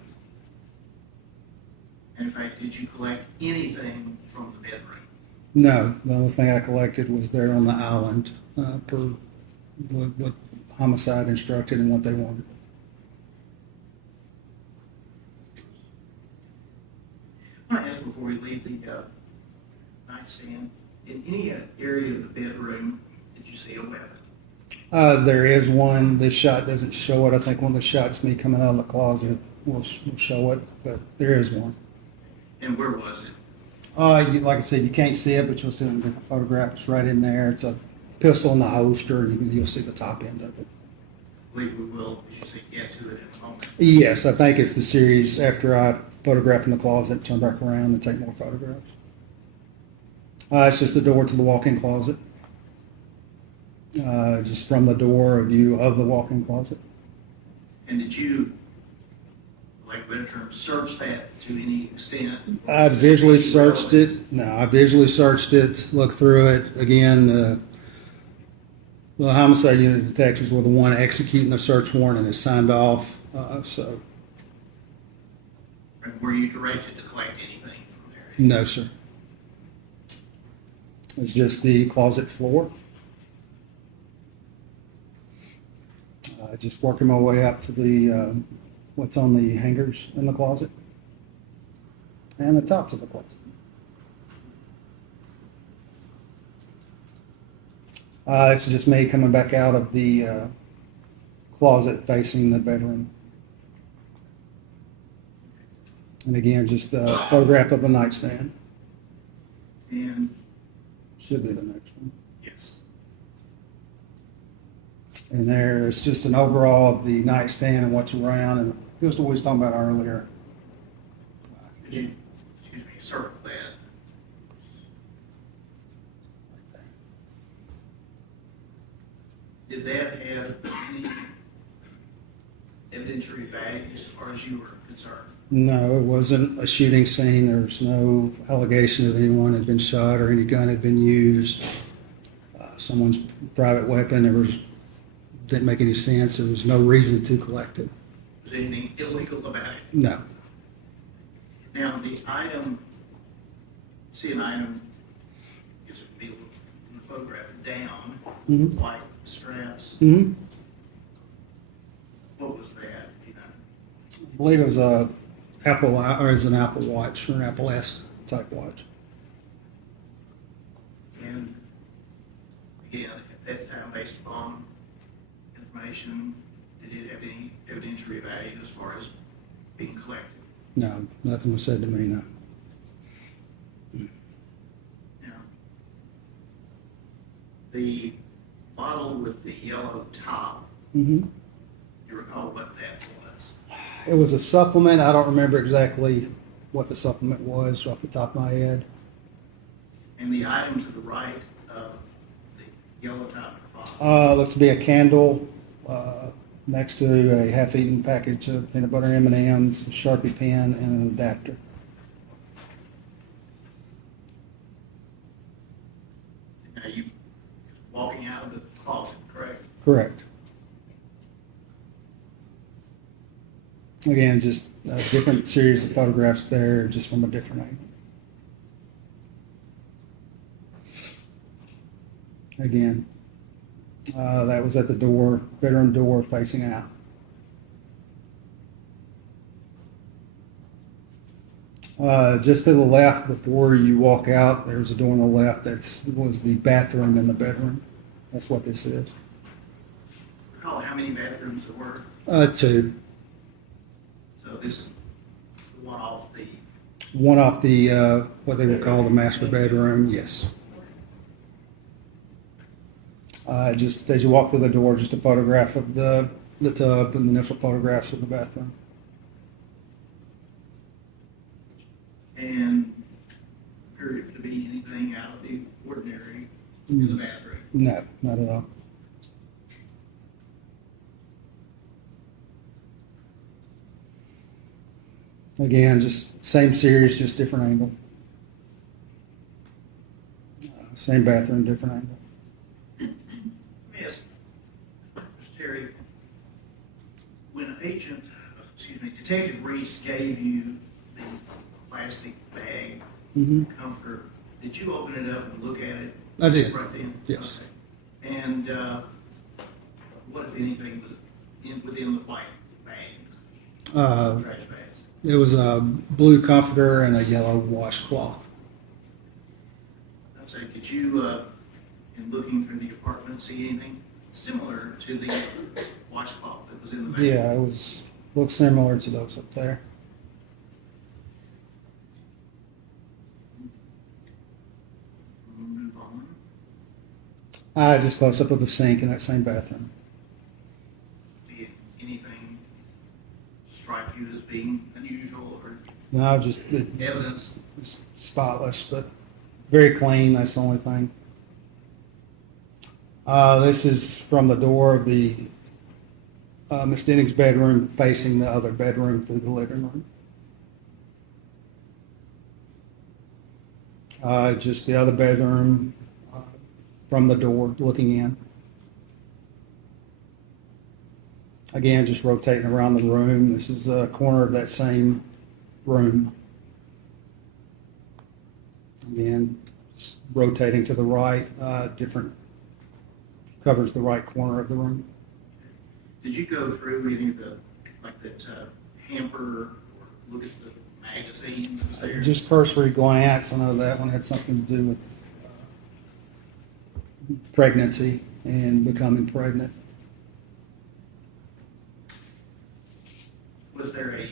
And in fact, did you collect anything from the bedroom? No, the only thing I collected was there on the island, per what homicide instructed and what they wanted. I want to ask before we leave the nightstand, in any area of the bedroom, did you see a weapon? There is one. This shot doesn't show it. I think one of the shots me coming out of the closet will show it, but there is one. And where was it? Like I said, you can't see it, but you'll see it in a different photograph. It's right in there. It's a pistol in the holster. You'll see the top end of it. I believe we will, as you say, get to it in a moment. Yes, I think it's the series after I photograph in the closet, turn back around and take more photographs. It's just the door to the walk-in closet. Just from the door, a view of the walk-in closet. And did you, like better term, search that to any extent? I visually searched it. No, I visually searched it, looked through it. Again, the homicide unit detectives were the one executing the search warrant and it signed off. So, And were you directed to collect anything from there? no, sir. It's just the closet floor. Just working my way up to the what's on the hangers in the closet and the tops of the closet. It's just me coming back out of the closet facing the bedroom. And again, just a photograph of the nightstand. And Should be the next one. yes, And there, it's just an overall of the nightstand and what's around, and just what we was talking about earlier. could you, excuse me, circle that? Did that have any evidentiary value as far as you were concerned? No, it wasn't a shooting scene. There was no allegation that anyone had been shot or any gun had been used. Someone's private weapon, didn't make any sense. There was no reason to collect it. Was Was anything illegal about it? No. Now, the item, see an item, I guess it would be in the photograph down, Mhm. white straps. Mm-hmm. What was that, you know? I believe it was a Apple, or is an Apple Watch, or an Apple-esque type watch. And again, at that time, based upon information, did it have any evidentiary value as far as being collected? No, nothing was said to me, no. Now, the bottle with the yellow top, Mm-hmm. you recall what that was? It was a supplement. I don't remember exactly what the supplement was off the top of my head. And the item to the right of the yellow top bottle, Looks to be a candle next to a half-eaten package of peanut butter M&Ms, a Sharpie pen, and an adapter. now you walking out of the closet, correct? Correct. Again, just a different series of photographs there, just from a different angle. Again, that was at the door, bedroom door facing out. Just to the left before you walk out, there's a door on the left that was the bathroom in the bedroom. That's what this is. Recall how many bathrooms there were? 2. So this is the one off the, One off the, what they would call the master bedroom, yes. Just as you walk through the door, just a photograph of the tub and the initial photographs of the bathroom. and appeared to be anything out of the ordinary in the bathroom. No, not at all. Again, just same series, just different angle. Same bathroom, different angle. Yes, Mr. Terry, when Detective Reese gave you the plastic bag Mm-hmm. comforter, did you open it up and look at it? I did. Right then? Yes. Okay. And what, if anything, was within the white bag, trash bags? It was a blue comforter and a yellow washcloth. I'd say, did you, in looking through the apartment, see anything similar to the washcloth that was in the bag? Yeah, it looked similar to those up there. We'll move on. Just close up of the sink in that same bathroom. Did anything strike you as being unusual or No, just evidence? it's spotless, but very clean. That's the only thing. This is from the door of the Miss Denning's bedroom facing the other bedroom through the living room. Just the other bedroom from the door looking in. Again, just rotating around the room. This is a corner of that same room. Again, just rotating to the right, different, covers the right corner of the room. Did you go through any of the, like that hamper or look at the magazines there? Just cursory glance, I know that one had something to do with pregnancy and becoming pregnant. Was there a, you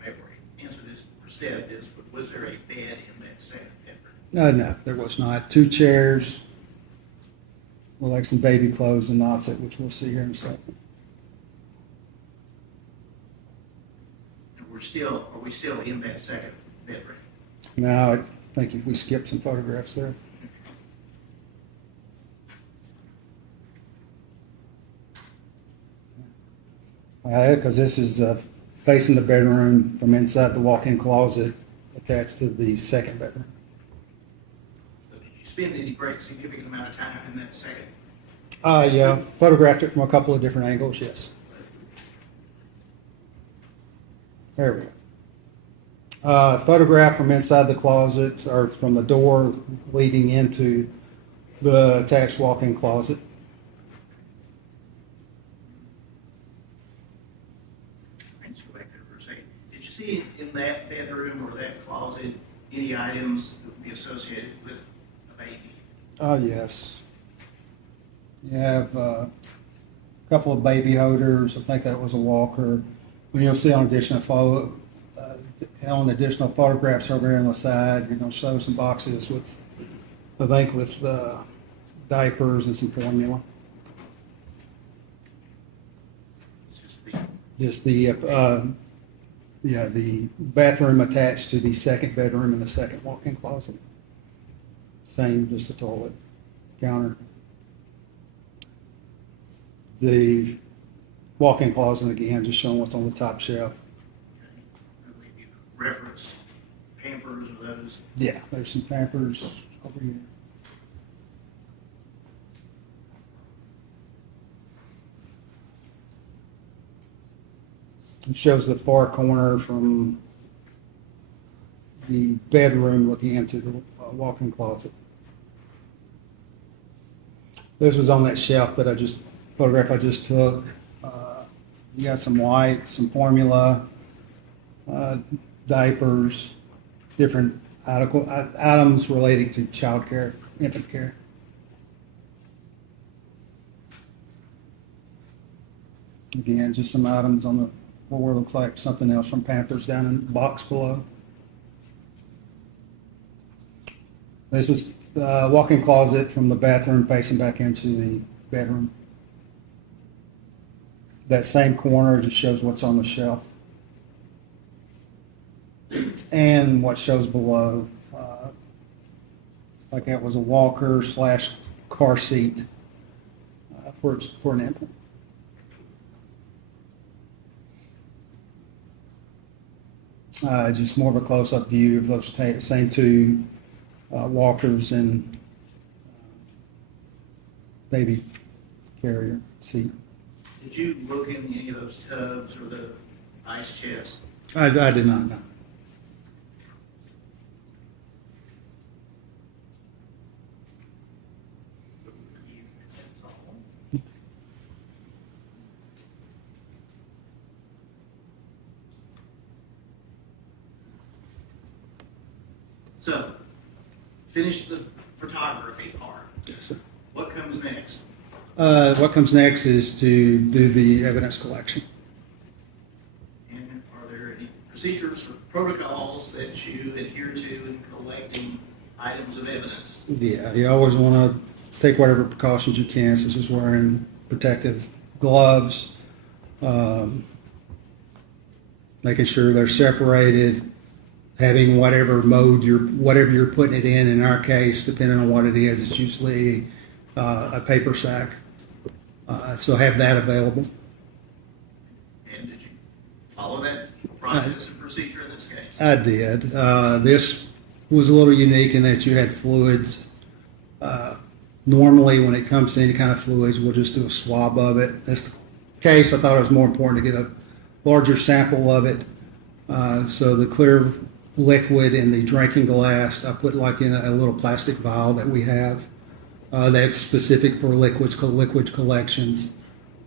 may have already answered this or said this, but was there a bed in that second bedroom? No, there was not. 2 chairs, well, like some baby clothes in the opposite, which we'll see here in a second. And are we still in that second bedroom? Now, I think we skipped some photographs there. Because this is facing the bedroom from inside the walk-in closet attached to the second bedroom. So did you spend any great significant amount of time in that second? Yeah, photographed it from a couple of different angles, yes. There we go. Photograph from inside the closet or from the door leading into the attached walk-in closet. Let's go back there for a second. Did you see in that bedroom or that closet any items that would be associated with a baby? Oh, yes. You have a couple of baby odors. I think that was a walker. When you'll see on additional photographs over here on the side, you're going to show some boxes with, I think, with diapers and some formula. It's just the, Just the bathroom attached to the second bedroom and the second walk-in closet. Same, just a toilet, counter. The walk-in closet, again, just showing what's on the top shelf. I believe you referenced Pampers or those. Yeah, there's some Pampers over here. It shows the far corner from the bedroom looking into the walk-in closet. This was on that shelf that photograph I just took. You got some white, some formula, diapers, different items relating to child care, infant care. Again, just some items on the floor. Looks like something else from Pampers down in the box below. This was the walk-in closet from the bathroom facing back into the bedroom. That same corner just shows what's on the shelf. And what shows below. Like that was a walker / car seat for an infant. Just more of a close-up view of those same two walkers and baby carrier seat. Did you look in any of those tubs or the ice chest? I did not know. So, finish the photography part. Yes, sir. What comes next? What comes next is to do the evidence collection. And are there any procedures or protocols that you adhere to in collecting items of evidence? Yeah, you always want to take whatever precautions you can, such as wearing protective gloves, making sure they're separated, having whatever mode you're putting it in. In our case, depending on what it is, it's usually a paper sack. So have that available. And did you follow that process and procedure in this case? I did. This was a little unique in that you had fluids. Normally, when it comes to any kind of fluids, we'll just do a swab of it. In this case, I thought it was more important to get a larger sample of it. So the clear liquid in the drinking glass, I put like in a little plastic vial that we have. That's specific for liquid collections.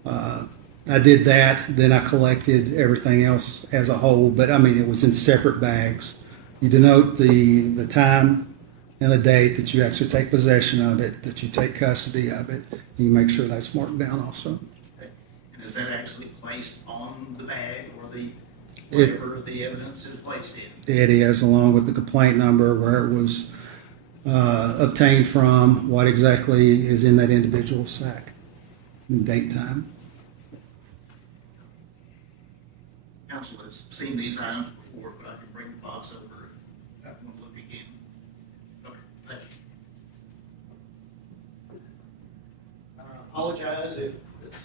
I did that, then I collected everything else as a whole, but I mean, it was in separate bags. You denote the time and the date that you actually take possession of it, that you take custody of it. You make sure that's marked down also. Okay. And is that actually placed on the bag or the whatever the evidence is placed in? It is, along with the complaint number, where it was obtained from, what exactly is in that individual sack, and date, time. Council has seen these items before, but I can bring the box over if I want to look again. Okay, thank you. I apologize if this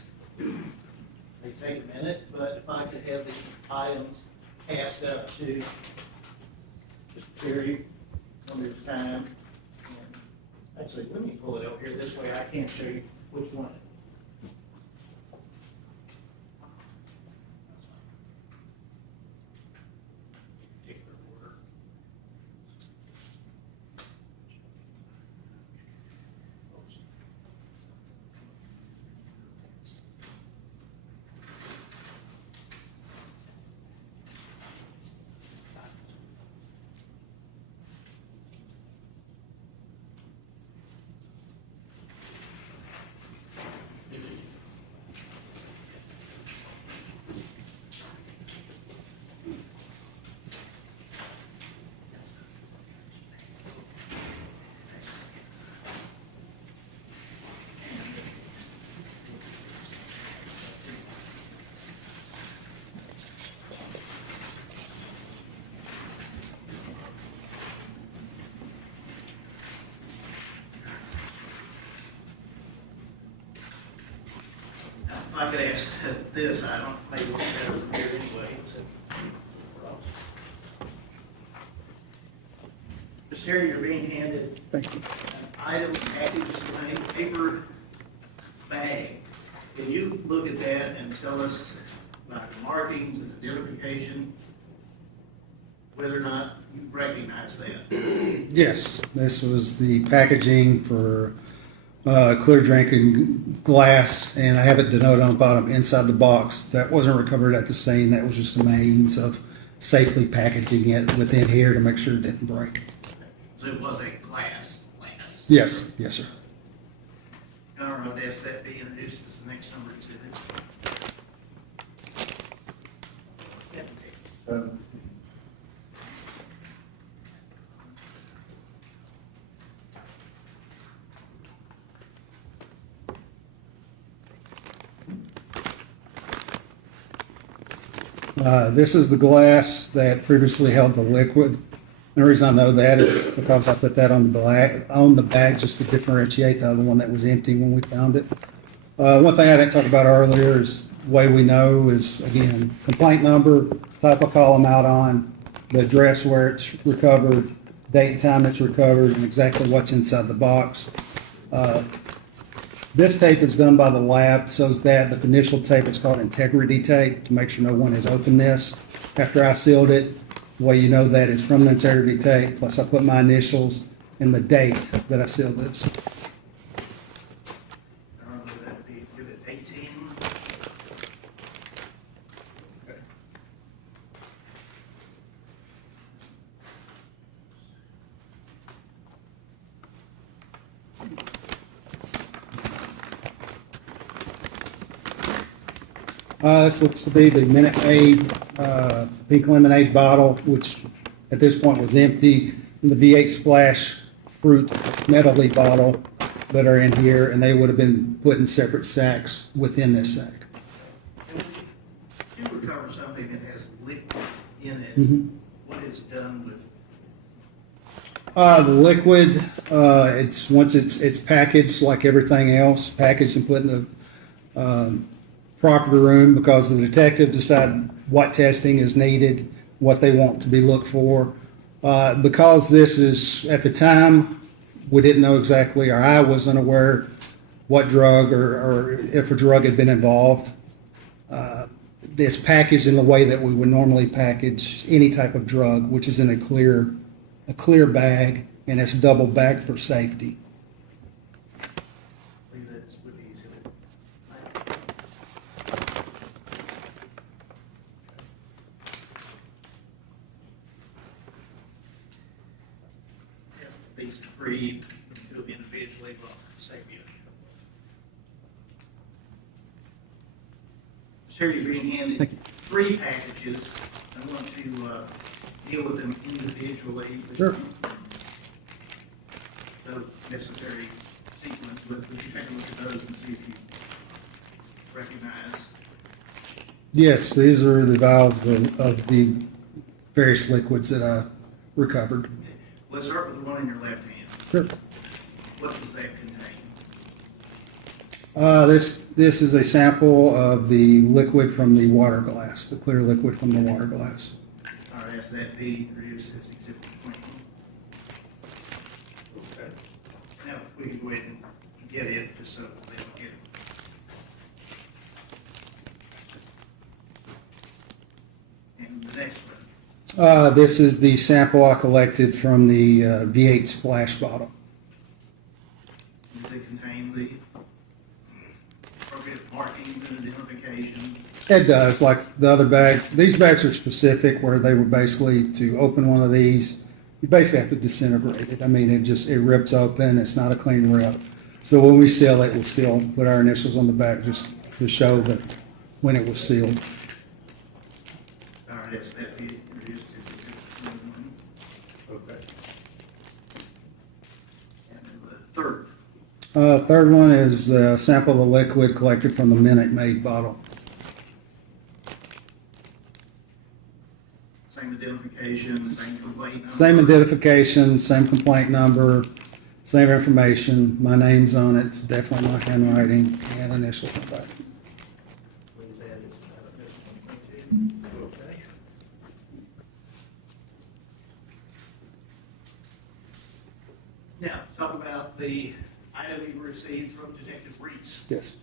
may take a minute, but if I could have the items passed up to Mr. Perry one at a time. And actually, let me pull it over here. This way I can show you which one. I could ask this, I don't, maybe we'll get better from here anyway. Mr. Terry, you're being handed Thank you. an item package, a paper bag. Can you look at that and tell us about the markings and identification, whether or not you recognize that? Yes, this was the packaging for clear drinking glass, and I have it denoted on the bottom inside the box. That wasn't recovered at the scene. That was just the means of safely packaging it within here to make sure it didn't break. So it was a glass. Yes, yes, sir. Your Honor, I would ask that be introduced as the next number exhibit. So, This is the glass that previously held the liquid. The reason I know that is because I put that on the bag just to differentiate the other one that was empty when we found it. One thing I didn't talk about earlier is the way we know is, again, complaint number, type of call I'm out on, the address where it's recovered, date and time it's recovered, and exactly what's inside the box. This tape is done by the lab, so is that, but the initial tape is called integrity tape to make sure no one has opened this. After I sealed it, the way you know that is from the integrity tape, plus I put my initials and the date that I sealed this. Your Honor, would that be exhibit 18? This looks to be the Minute Maid pink lemonade bottle, which at this point was empty, and the V8 Splash fruit medley bottle that are in here, and they would have been put in separate sacks within this sack. If you recover something that has liquids in it, what is done with The liquid, it's once it's packaged like everything else, packaged and put in the property room because the detective decide what testing is needed, what they want to be looked for. Because this is, at the time, we didn't know exactly, or I wasn't aware what drug or if a drug had been involved. It's packaged in the way that we would normally package any type of drug, which is in a clear bag, and it's double bagged for safety. I believe that would be exhibit 19. Yes, these three will be individually, but save you. Mr. you're being handed Thank you. 3 packages. I want to deal with them individually. Sure. No necessary sequence, but would you take a look at those and see if you recognize? Yes, these are the valves of the various liquids that I recovered. Let's start with the one in your left hand. Sure. What does that contain? This is a sample of the liquid from the water glass, the clear liquid from the water glass. All right, as that be introduced as exhibit 20. Okay. Now, we can go ahead and get it, just so they don't get it. And the next one. This is the sample I collected from the V8 Splash bottle. Does it contain the appropriate markings and identification? It does, like the other bags. These bags are specific where they were basically to open one of these, you basically have to disintegrate it. I mean, it rips open. It's not a clean rip. So when we seal it, we'll still put our initials on the back just to show that when it was sealed. All right, as that be introduced as exhibit 21. okay. And then the third. Third one is a sample of the liquid collected from the Minute Maid bottle. Same identification, same complaint number. Same identification, same complaint number, same information. My name's on it. It's definitely my handwriting and initials on the back. Now, talk about the item you received from Detective Reese. Yes.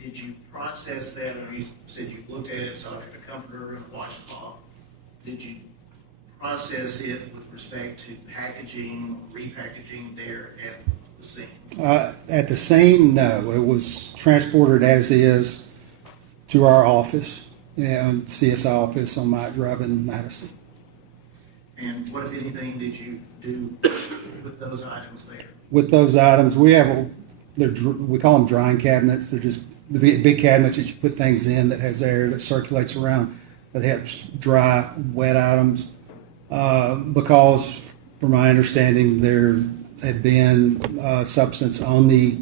Did you process that? I know you said you looked at it, saw like a comforter and a washcloth. Did you process it with respect to packaging, repackaging there at the scene? At the scene, no. It was transported as is to our office, CSI office on Mike Drive in Madison. And what, if anything, did you do with those items there? With those items, we call them drying cabinets. They're just the big cabinets that you put things in that has air that circulates around that helps dry wet items. Because, from my understanding, there had been substance on the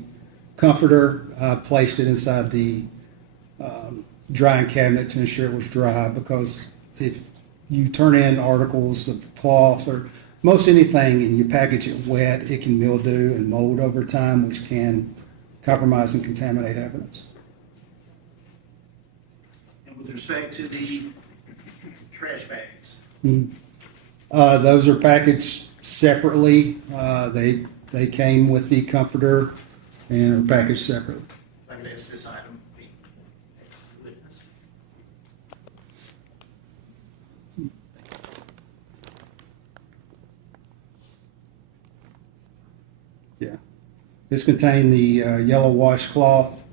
comforter. I placed it inside the drying cabinet to ensure it was dry, because if you turn in articles of cloth or most anything and you package it wet, it can mildew and mold over time, which can compromise and contaminate evidence. And with respect to the trash bags, Those are packaged separately. They came with the comforter and are packaged separately. if I could ask this item, the witness. Yeah. This contained the yellow washcloth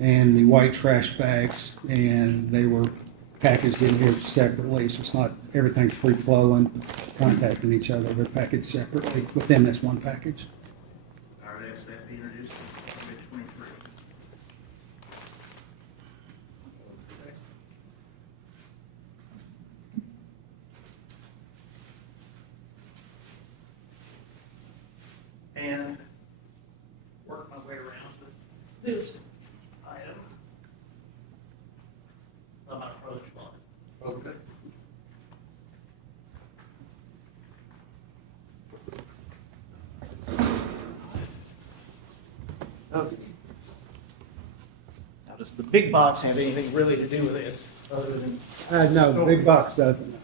and the white trash bags, and they were packaged in here separately, so it's not everything's free flowing, contacting each other. They're packaged separately within this one package. I would ask that be introduced to Exhibit 23. And work my way around to this item. I'm not approach one. Okay. Okay. Now, does the big box have anything really to do with this, other than? No, the big box doesn't.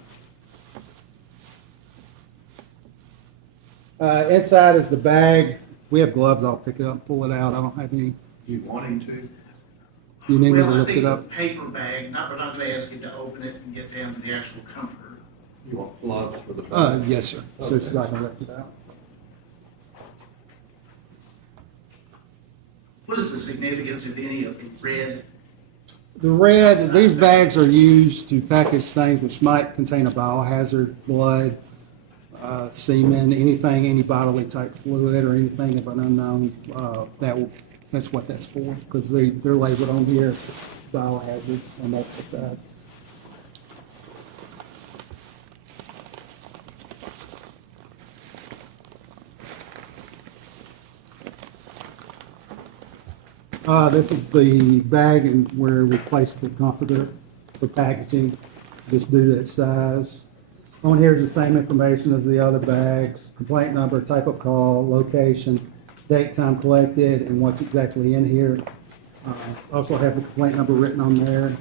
Inside is the bag. We have gloves. I'll pick it up, pull it out. I don't have any. You wanting to? You need me to Well, I lift think it the up? paper bag, we're not gonna ask you to open it and get down to the actual comforter. You want gloves for the bag? Yes, sir. So it's not gonna lift it out. What is the significance of any of the red? The red, these bags are used to package things which might contain a biohazard, blood, semen, anything, any bodily type fluid or anything of an unknown, that's what that's for, because they're labeled on here, biohazard on that side. This is the bag and where we place the comforter for packaging, just due to its size. On here is the same information as the other bags: complaint number, type of call, location, date, time collected, and what's exactly in here. Also have the complaint number written on there.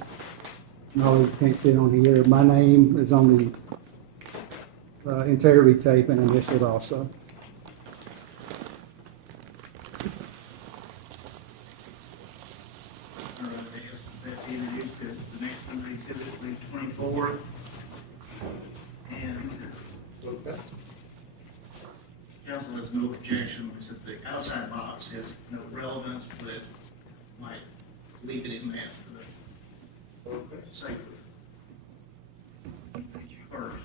No, you can't see it on here. My name is on the integrity tape and initialed also. I guess that be introduced as the next one, Exhibit 24. And Okay. council has no objection, except the outside box has no relevance, but might leave it in that for the Okay. sake of first.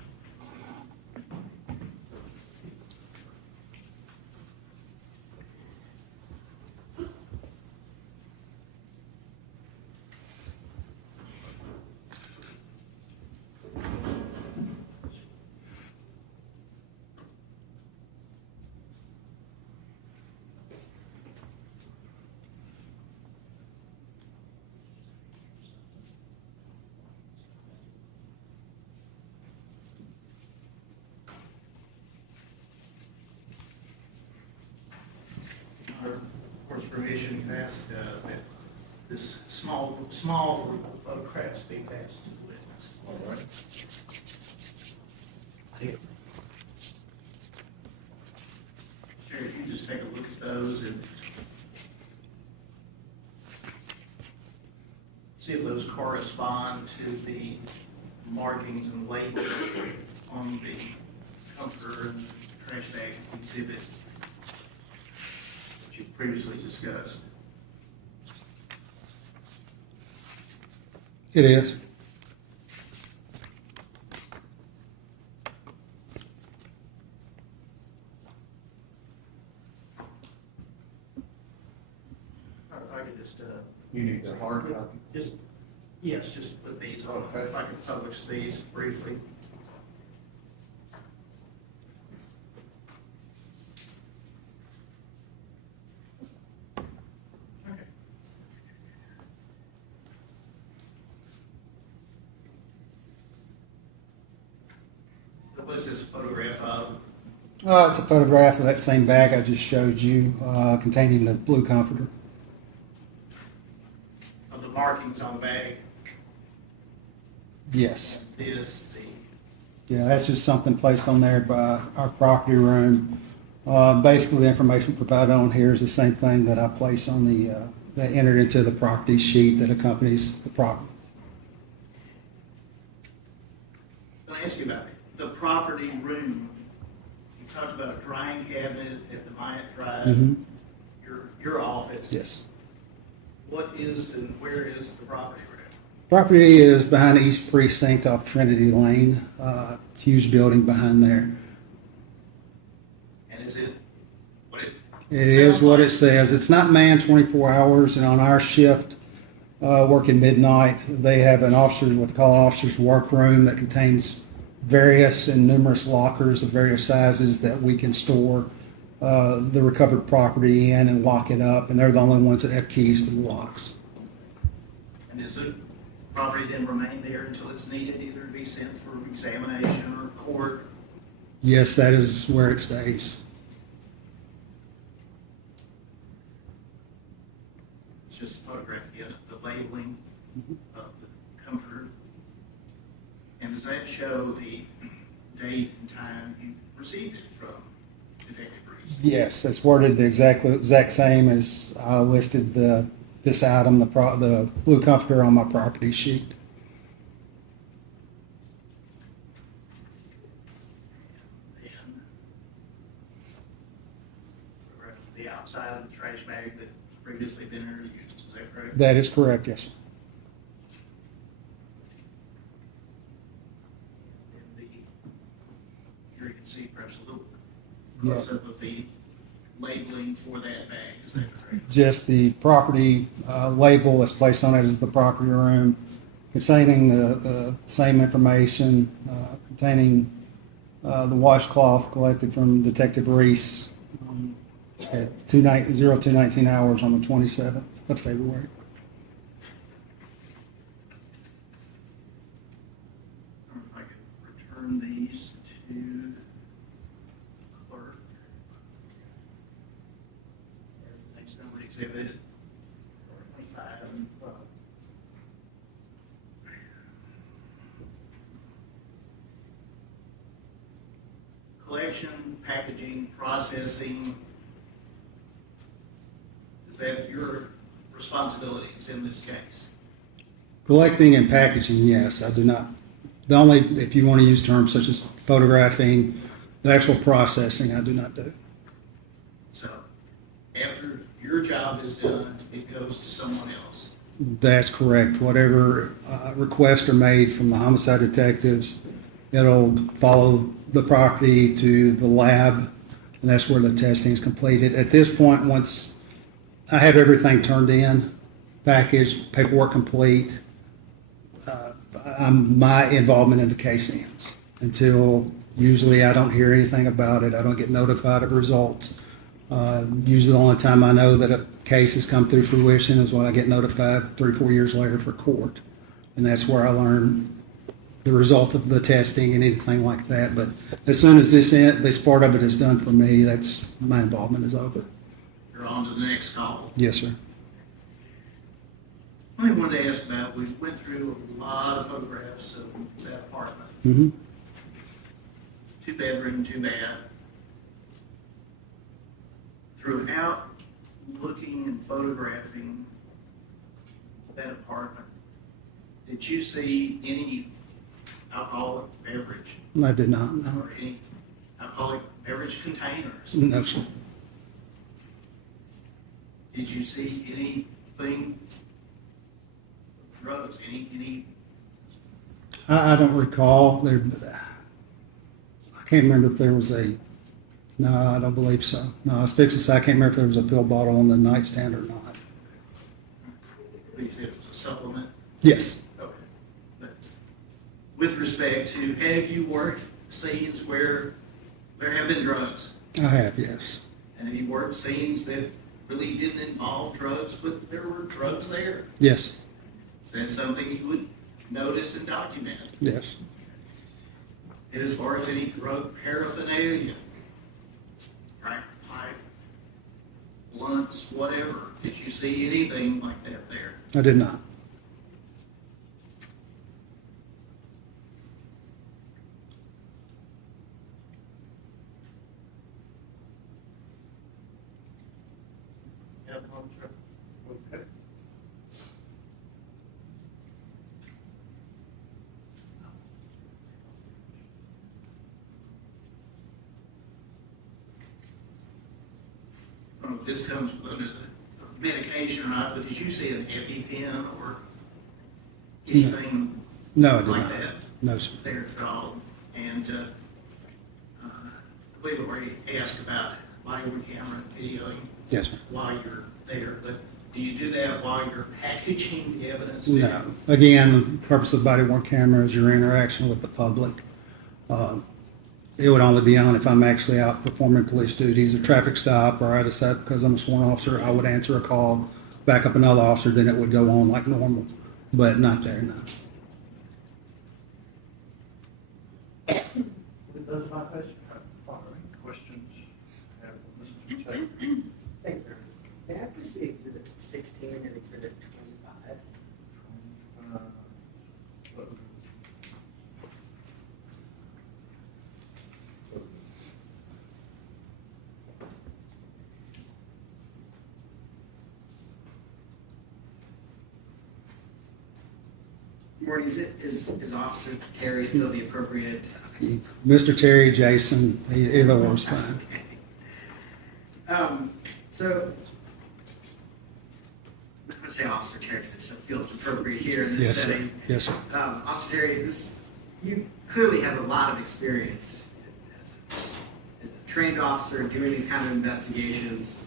Of course, permission to ask that this small photographs be passed to the witness. All right. see if those correspond to the markings and labels on the comforter and trash bag exhibit that you previously discussed. It is. I could just, You need the hard copy. just put these on, Okay. if I could publish these briefly. Okay. So what is this photograph of? It's a photograph of that same bag I just showed you, containing the blue comforter. Of the markings on the bag? Yes. This, Yeah, that's just something placed on there by our property room. Basically, the information provided on here is the same thing that I place on the, that entered into the property sheet that accompanies the property. Can I ask you about the property room? You talked about a drying cabinet at the Myatt Drive, Mhm. your office. Yes. What is and where is the property room? Property is behind East Precinct off Trinity Lane, huge building behind there. And is it what it? It is sounds what like? it says. It's not manned 24 hours, and on our shift, working midnight, they have an officer's, what they call an officer's workroom that contains various and numerous lockers of various sizes that we can store the recovered property in and lock it up, and they're the only ones that have keys to the locks. And does the property then remain there until it's needed, either to be sent for examination or court? Yes, that is where it stays. It's just photographed again, the labeling of the comforter. And does that show the date and time you received it from Detective Reese? Yes, it's worded the exact same as I listed this item, the blue comforter on my property sheet. And the outside of the trash bag that's previously been introduced, is that correct? That is correct, yes, sir. And here you can see perhaps a little Yeah. close-up of the labeling for that bag, is that correct? Just the property label that's placed on it is the property room, containing the same information, containing the washcloth collected from Detective Reese at 02/19 hours on the 27th of February. I wonder if I could return these to the clerk as the next numbered exhibit, 25 and 12. Collection, packaging, processing, is that your responsibilities in this case? Collecting and packaging, yes, I do not. The only, if you want to use terms such as photographing, the actual processing, I do not do. So after your job is done, it goes to someone else. That's correct. Whatever requests are made from the homicide detectives, it'll follow the property to the lab, and that's where the testing is completed. At this point, once I have everything turned in, packaged, paperwork complete, my involvement in the case ends. Until usually I don't hear anything about it. I don't get notified of results. Usually the only time I know that a case has come through fruition is when I get notified 3 or 4 years later for court. And that's where I learn the result of the testing and anything like that. But as soon as this part of it is done for me, that's my involvement is over. You're on to the next call. Yes, sir. I wanted to ask about, we went through a lot of photographs of that apartment. Mm-hmm. 2-bedroom, 2-bath. Throughout looking and photographing that apartment, Did you see any alcoholic beverage I did not, no. or any alcoholic beverage containers? No, sir. Did you see anything, drugs, any, I don't recall. There, I can't remember if there was no, I don't believe so. No, I was fixing to say, I can't remember if there was a pill bottle on the nightstand or not. you said it was a supplement? Yes, Okay. But with respect to, have you worked scenes where there have been drugs? I have, yes. And have you worked scenes that really didn't involve drugs, but there were drugs there? Yes, Is that something you would notice and document? yes. And as far as any drug paraphernalia, crack pipe, blunts, whatever, did you see anything like that there? I did not. Okay. I don't know if this comes under the medication or not, but did you see an EpiPen or anything No, I did like not. that No, sir. there at all? And I believe it already asked about body-worn camera videoing Yes, sir. while you're there, but do you do that while you're packaging the evidence? No. Again, the purpose of body-worn camera is your interaction with the public. It would only be on if I'm actually out performing police duties, a traffic stop, or at a set because I'm a sworn officer. I would answer a call, back up another officer, then it would go on like normal, but not there, no. With those my questions, questions, have Mr. Taylor. Thank you. May I please see Exhibit 16 and Exhibit 25? Morning, is Officer Terry still the appropriate? Mr. Terry, Jason, either one's fine. So, I'm going to say Officer Terry because it feels appropriate here in this Yes, sir. setting. Yes, sir. Officer Terry, you clearly have a lot of experience as a trained officer doing these kind of investigations.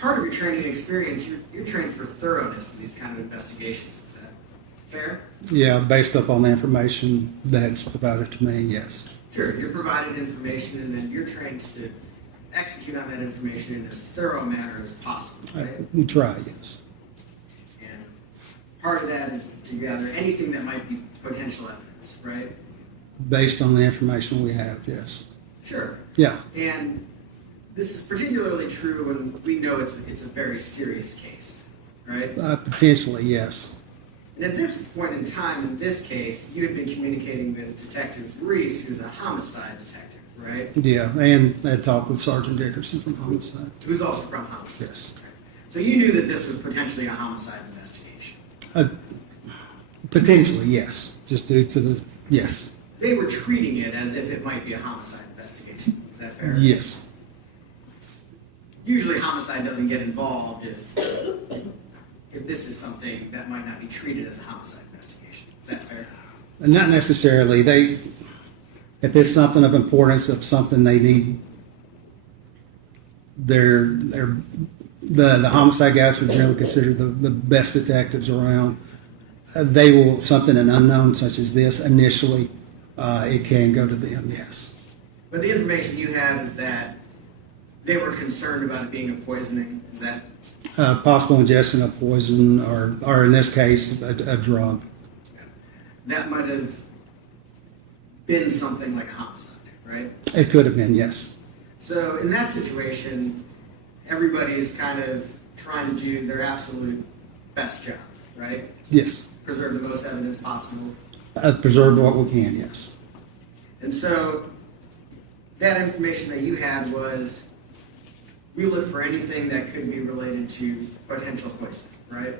Part of your training and experience, you're trained for thoroughness in these kind of investigations. Is that fair? Yeah, based upon the information that's provided to me, yes. Sure, you're provided information and then you're trained to execute on that information in as thorough a manner as possible, right? We try, yes. And part of that is to gather anything that might be potential evidence, right? Based on the information we have, yes. Sure. Yeah, And this is particularly true when we know it's a very serious case, right? potentially, yes. And at this point in time, in this case, you had been communicating with Detective Reese, who's a homicide detective, right? Yeah, and I talked with Sergeant Dickerson from Homicide. Who's also from homicide. Yes. Right. So you knew that this was potentially a homicide investigation. Potentially, yes, just due to the, yes, They were treating it as if it might be a homicide investigation. Is that fair? yes. Usually homicide doesn't get involved if this is something that might not be treated as a homicide investigation. Is that fair? Not necessarily. If it's something of importance, of something they need, the homicide guys are generally considered the best detectives around. They will, something an unknown such as this, initially, it can go to them, yes. But the information you have is that they were concerned about it being a poisoning. Is that Possible ingestion of poison, or in this case, a drug. that might have been something like a homicide, right? It could have been, yes. So in that situation, everybody's kind of trying to do their absolute best job, right? Yes. Preserve the most evidence possible. Preserve what we can, yes. And so that information that you had was, we look for anything that could be related to potential poisoning, right?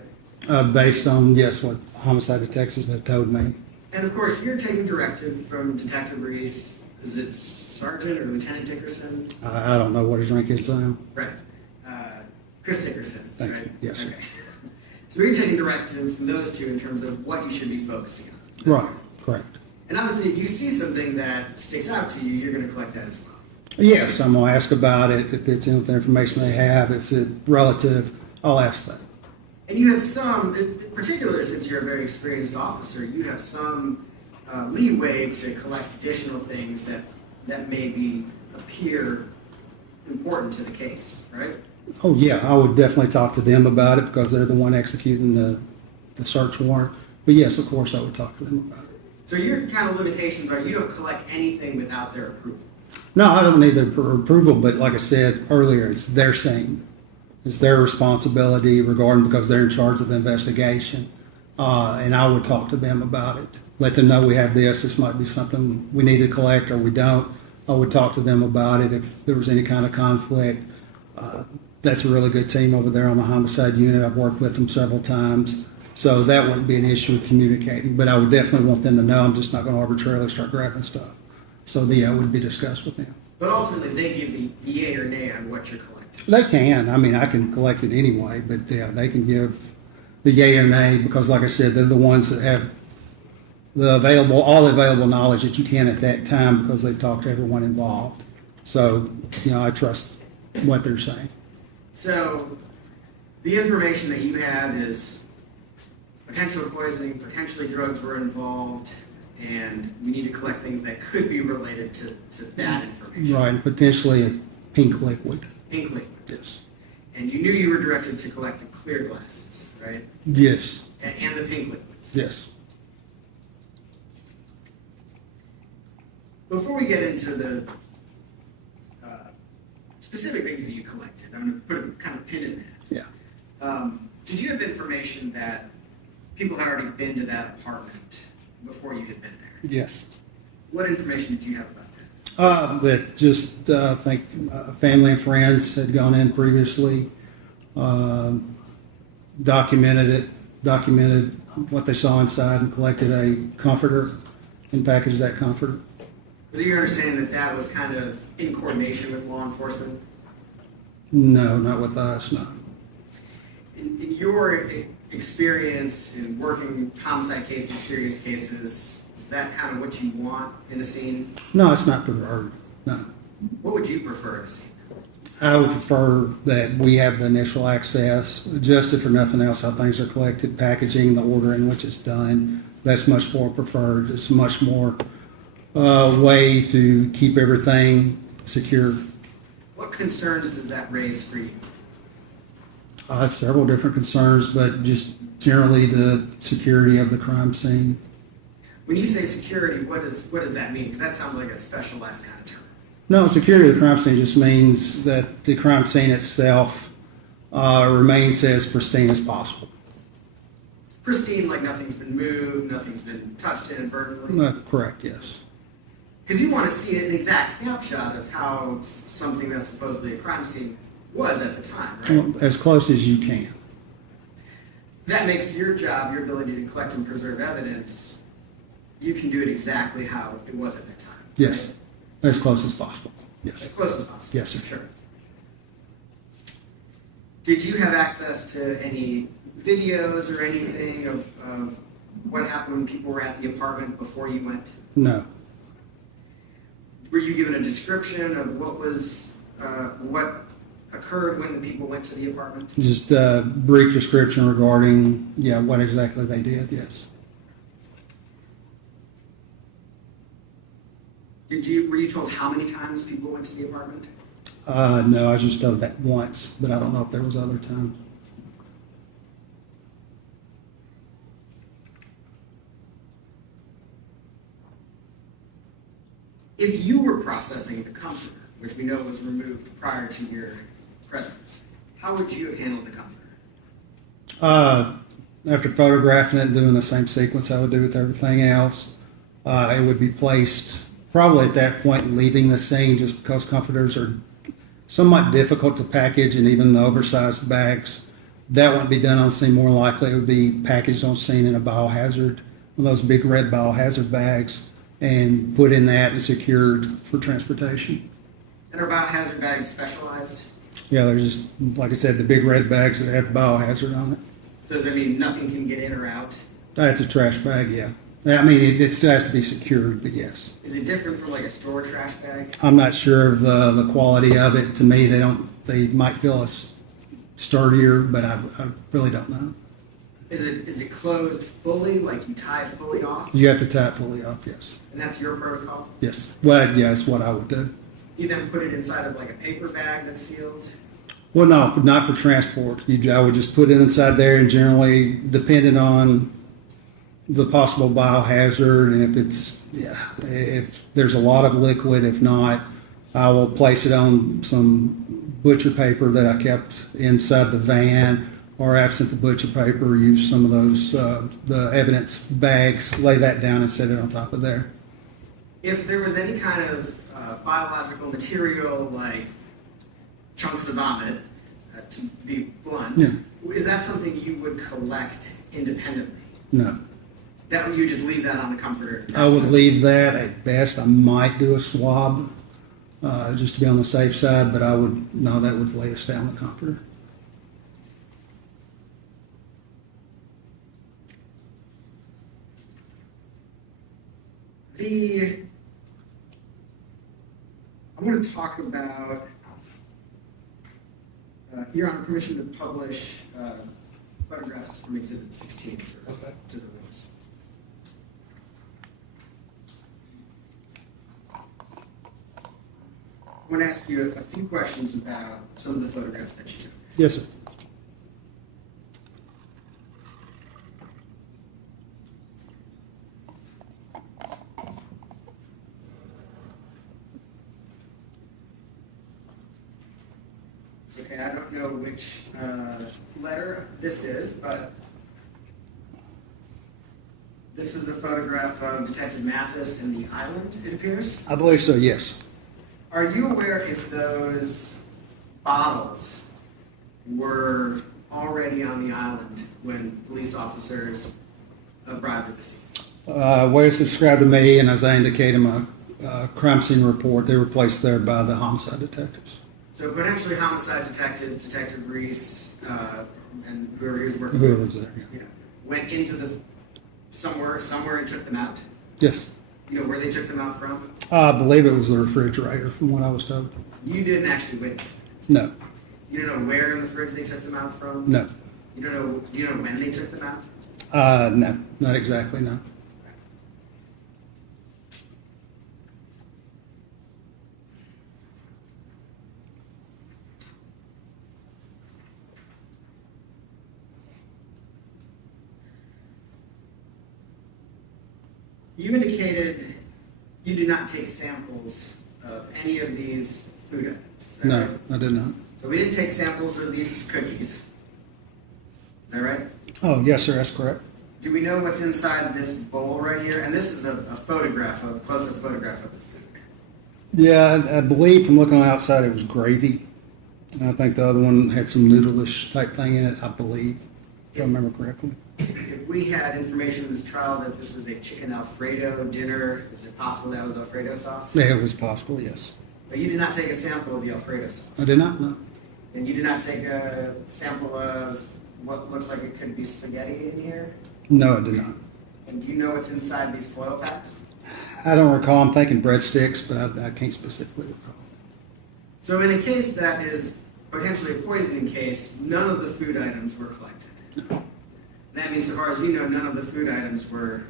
Based on, yes, what homicide detectives have told me. And of course, you're taking directive from Detective Reese. Is it Sergeant or Lieutenant Dickerson? I don't know what his rank is now. Right. Chris Dickerson, Thank right? you. Yes, sir. Okay. So you're taking directive from those two in terms of what you should be focusing on. Right, correct. And obviously, if you see something that sticks out to you, you're going to collect that as well. Yes, I'm going to ask about it. If it fits in with the information they have, it's a relative, I'll ask that. And you have some, in particular since you're a very experienced officer, you have some leeway to collect additional things that maybe appear important to the case, right? Oh, yeah, I would definitely talk to them about it because they're the one executing the search warrant. But yes, of course, I would talk to them about it. So your kind of limitations are you don't collect anything without their approval. No, I don't need their approval, but like I said earlier, it's their scene. It's their responsibility regarding because they're in charge of the investigation. And I would talk to them about it. Let them know we have this might be something we need to collect or we don't. I would talk to them about it if there was any kind of conflict. That's a really good team over there on the homicide unit. I've worked with them several times. So that wouldn't be an issue of communicating. But I would definitely want them to know I'm just not going to arbitrarily start grabbing stuff. So yeah, it would be discussed with them. But ultimately, they give the yay or nay on what you're collecting. They can. I mean, I can collect it anyway, but yeah, they can give the yay or nay because, like I said, they're the ones that have all the available knowledge that you can at that time because they've talked to everyone involved. So, I trust what they're saying. So the information that you have is potential poisoning, potentially drugs were involved, and we need to collect things that could be related to that information. Right, and potentially a pink liquid. Pink liquid. Yes. And you knew you were directed to collect the clear glasses, right? Yes. And the pink liquids. Yes. Before we get into the specific things that you collected, I'm going to put a kind of pin in that. Yeah. Did you have information that people had already been to that apartment before you had been there? Yes. What information did you have about that? That just, I think family and friends had gone in previously, documented what they saw inside and collected a comforter and packaged that comforter. Was it your understanding that that was kind of in coordination with law enforcement? No, not with us, no. In your experience in working homicide cases, serious cases, is that kind of what you want in a scene? No, it's not preferred, no. What would you prefer in a scene? I would prefer that we have the initial access, just if for nothing else, how things are collected, packaging, the order in which it's done. That's much more preferred. It's much more way to keep everything secure. What concerns does that raise for you? Several different concerns, but just generally the security of the crime scene. When you say security, what does that mean? Because that sounds like a specialized kind of term. No, security of the crime scene just means that the crime scene itself remains as pristine as possible. Pristine, like nothing's been moved, nothing's been touched inadvertently? Correct, yes. Because you want to see an exact snapshot of how something that's supposedly a crime scene was at the time, right? Well, as close as you can. That makes your job, your ability to collect and preserve evidence, you can do it exactly how it was at that time. Yes, right? as close as possible. As Yes. close as possible. Yes, sir. Sure. Did you have access to any videos or anything of what happened when people were at the apartment before you went? No. Were you given a description of what occurred when the people went to the apartment? Just a brief description regarding, what exactly they did, yes. Were you told how many times people went to the apartment? No, I was just told that once, but I don't know if there was other times. If you were processing the comforter, which we know was removed prior to your presence, how would you have handled the comforter? After photographing it and doing the same sequence I would do with everything else, it would be placed probably at that point leaving the scene just because comforters are somewhat difficult to package and even the oversized bags That wouldn't be done on scene. More likely, it would be packaged on scene in a biohazard, one of those big red biohazard bags, and put in that and secured for transportation. And are biohazard bags specialized? Yeah, there's just, like I said, the big red bags that have biohazard on it. So does that mean nothing can get in or out? That's a trash bag, yeah. I mean, it still has to be secured, but yes. Is it different from like a store trash bag? I'm not sure of the quality of it. To me, they might feel us sturdier, but I really don't know. Is it closed fully, like you tie it fully off? You have to tie it fully off, yes. And that's your protocol? Yes. Well, yeah, that's what I would do. You then put it inside of like a paper bag that's sealed? Well, no, not for transport. I would just put it inside there, and generally, depending on the possible biohazard, and if there's a lot of liquid, if not, I will place it on some butcher paper that I kept inside the van, or absent the butcher paper, use some of those the evidence bags, lay that down and set it on top of there. If there was any kind of biological material like chunks of vomit, to be blunt, Yeah. is that something you would collect independently? No. That you just leave that on the comforter? I would leave that. At best, I might do a swab just to be on the safe side, but that would lay us down the comforter. I want to talk about, you're on permission to publish photographs from Exhibit 16 to the release. I want to ask you a few questions about some of the photographs that you took. Yes, sir. Okay, I don't know which letter this is, but this is a photograph of Detective Mathis in the island, it appears. I believe so, yes. Are you aware if those bottles were already on the island when police officers arrived at the scene? Way it's described to me, and as I indicate in my crime scene report, they were placed there by the homicide detectives. So potentially homicide detective, Detective Reese, and whoever he was working Whoever's with, there, yeah. went into the somewhere and took them out. Yes. You know where they took them out from? I believe it was the refrigerator, from what I was told. You didn't actually witness that. No, You don't know where in the fridge they took them out from? no. You don't know, do you know when they took them out? No, not exactly, no. You indicated you did not take samples of any of these food items. Is that No, right? I did not. So we didn't take samples of these cookies. Is that right? Oh, yes, sir, that's correct. Do we know what's inside this bowl right here? And this is a photograph, a close-up photograph of the food. Yeah, I believe from looking on the outside it was gravy. I think the other one had some noodle-ish type thing in it, I believe, if I remember correctly. If we had information in this trial that this was a chicken Alfredo dinner, is it possible that was Alfredo sauce? Yeah, it was possible, yes. But you did not take a sample of the Alfredo sauce. I did not know. And you did not take a sample of what looks like it could be spaghetti in here? No, I did not. And do you know what's inside these foil packs? I don't recall. I'm thinking breadsticks, but I can't specifically recall. So in a case that is potentially a poisoning case, none of the food items were collected. No. That means, so far as you know, none of the food items were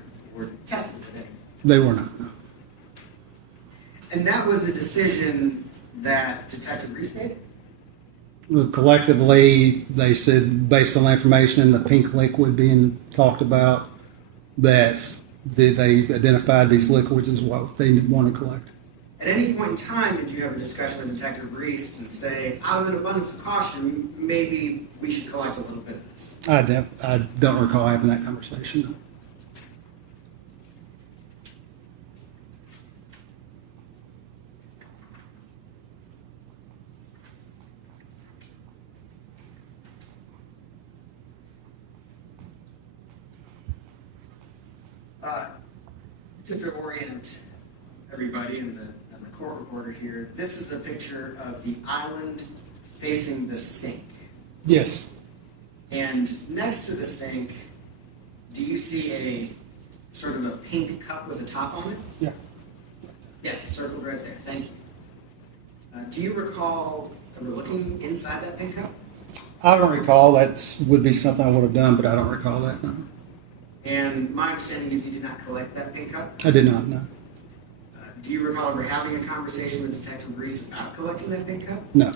tested today. They were not, no. And that was a decision that Detective Reese made? Well, collectively, they said, based on the information, the pink liquid being talked about, that they identified these liquids as what they want to collect. At any point in time, did you have a discussion with Detective Reese and say, out of an abundance of caution, maybe we should collect a little bit of this? I don't recall having that conversation, no. Just to orient everybody and the court reporter here, this is a picture of the island facing the sink. Yes. And next to the sink, do you see a sort of a pink cup with a top on it? Yeah. Yes, circled right there. Thank you. Do you recall ever looking inside that pink cup? I don't recall. That would be something I would have done, but I don't recall that. No. And my understanding is you did not collect that pink cup. I did not know. Do you recall ever having a conversation with Detective Reese about collecting that pink cup? No.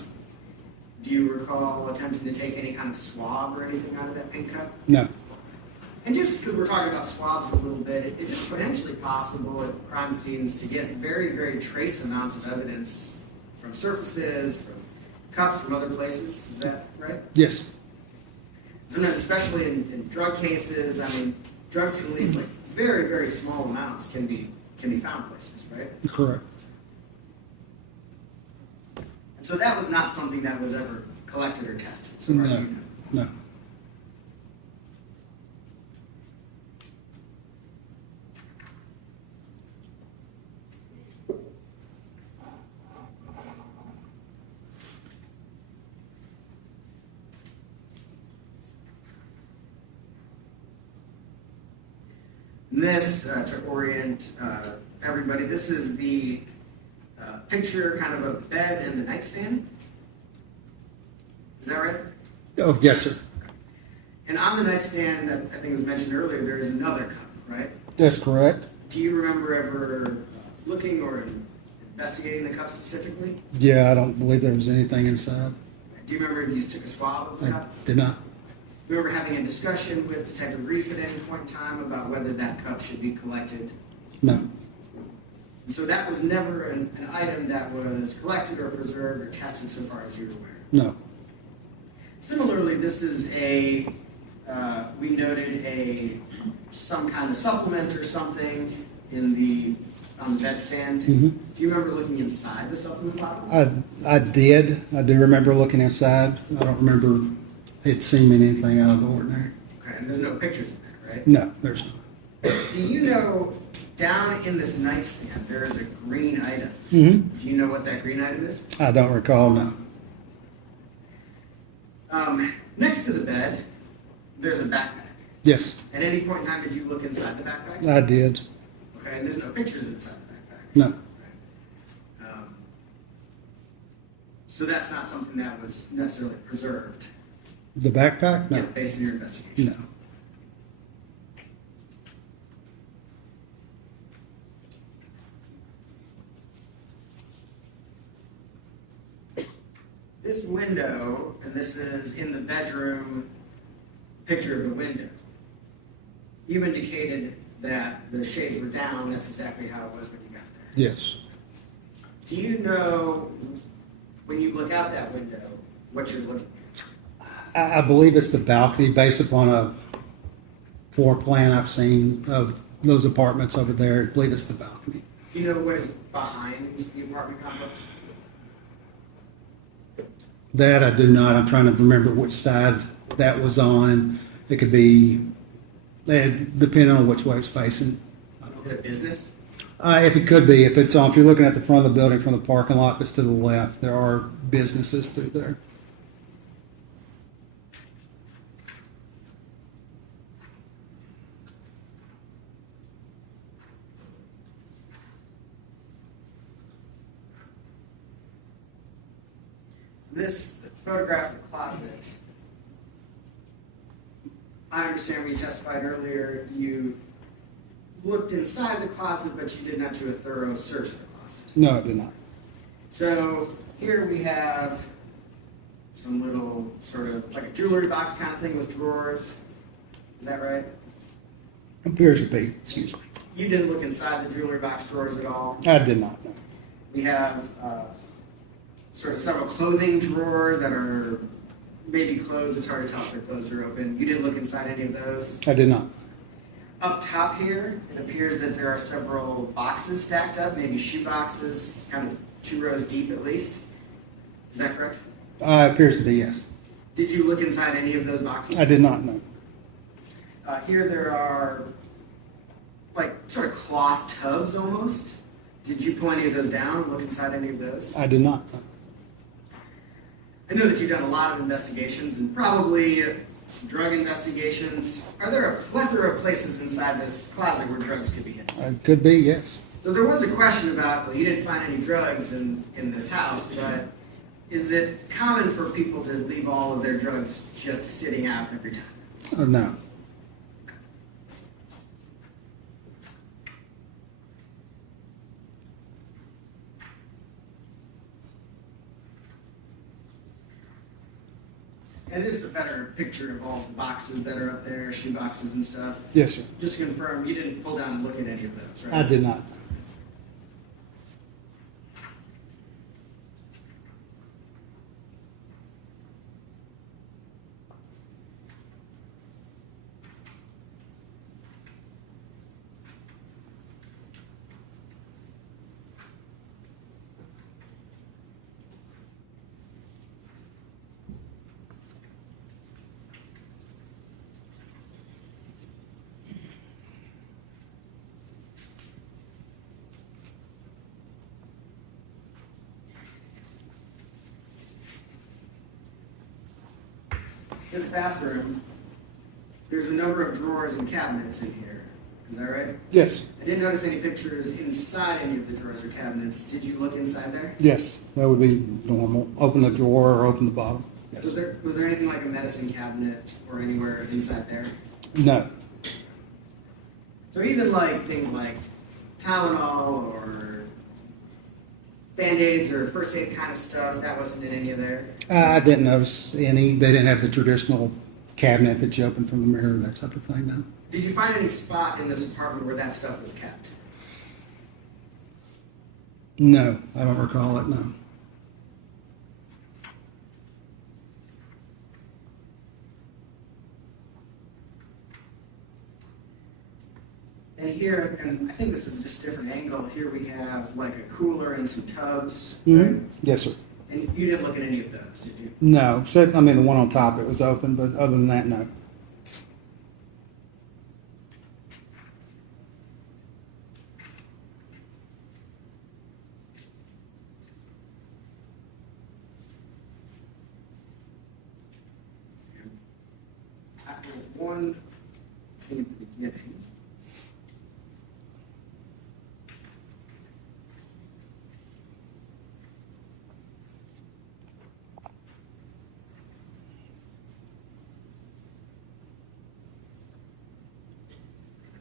Do you recall attempting to take any kind of swab or anything out of that pink cup? No. And just because we're talking about swabs a little bit, it is potentially possible at crime scenes to get very, very trace amounts of evidence from surfaces, from cups, from other places. Is that right? Yes. Sometimes, especially in drug cases, I mean, drugs can leave like very, very small amounts can be found places, right? Correct. And so that was not something that was ever collected or tested, so far as you know. No. And this, to orient everybody, this is the picture kind of a bed and the nightstand. Is that right? Oh, yes, sir. And on the nightstand, that I think was mentioned earlier, there is another cup, right? That's correct. Do you remember ever looking or investigating the cup specifically? Yeah, I don't believe there was anything inside. Do you remember if you took a swab of the I cup? did not. Do you remember having a discussion with Detective Reese at any point in time about whether that cup should be collected? No. And so that was never an item that was collected or preserved or tested so far as you're aware. No. Similarly, this is we noted some kind of supplement or something on the bedstand. Mm-hmm. Do you remember looking inside the supplement bottle? I did. I do remember looking inside. I don't remember it seeming anything out of the ordinary. Okay, and there's no pictures in there, right? No, there's not. Do you know down in this nightstand there is a green item? Mm-hmm. Do you know what that green item is? I don't recall, no. Next to the bed, there's a backpack. Yes, At any point in time, did you look inside the backpack? I did. Okay, and there's no pictures inside the backpack. No. So that's not something that was necessarily preserved. The backpack? No. Yeah, based on your investigation. No. This window, and this is in the bedroom picture of the window. You indicated that the shades were down. That's exactly how it was when you got there. Yes. Do you know, when you look out that window, what you're looking at? I believe it's the balcony based upon a floor plan I've seen of those apartments over there. I believe it's the balcony. Do you know what is behind the apartment complex? That I do not. I'm trying to remember which side that was on. It could be, depending on which way it's facing. Is it a business? If it could be, if you're looking at the front of the building from the parking lot, it's to the left. There are businesses through there. This photograph of the closet, I understand when you testified earlier, you looked inside the closet, but you did not do a thorough search of the closet. No, it did not. So here we have some little sort of like a jewelry box kind of thing with drawers. Is that right? Appears to be. Excuse me. You didn't look inside the jewelry box drawers at all. I did not know. We have sort of several clothing drawers that are maybe closed. It's hard to tell if they're closed or open. You didn't look inside any of those. I did not. Up top here, it appears that there are several boxes stacked up, maybe shoe boxes, kind of 2 rows deep at least. Is that correct? Appears to be, yes. Did you look inside any of those boxes? I did not know. Here there are like sort of cloth tubs almost. Did you pull any of those down and look inside any of those? I did not. I know that you've done a lot of investigations and probably some drug investigations. Are there a plethora of places inside this closet where drugs could be hidden? Could be, yes. So there was a question about, well, you didn't find any drugs in this house, but is it common for people to leave all of their drugs just sitting out every time? No. And this is a better picture of all the boxes that are up there, shoe boxes and stuff. Yes, sir. Just to confirm, you didn't pull down and look at any of those, right? I did not. This bathroom, there's a number of drawers and cabinets in here. Is that right? Yes. I didn't notice any pictures inside any of the drawers or cabinets. Did you look inside there? Yes, that would be normal. Open the drawer or open the bottom. Yes. Was there anything like a medicine cabinet or anywhere inside there? No. So even like things like Tylenol or Band-Aids or first aid kind of stuff, that wasn't in any of there? I didn't notice any. They didn't have the traditional cabinet that you open from the mirror, that type of thing, no. Did you find any spot in this apartment where that stuff was kept? No, I don't recall it, no. And here, and I think this is just a different angle, here we have like a cooler and some tubs, right? Yes, sir. And you didn't look at any of those, did you? No, so, I mean, the one on top, it was open, but other than that, no. There was one thing at the beginning.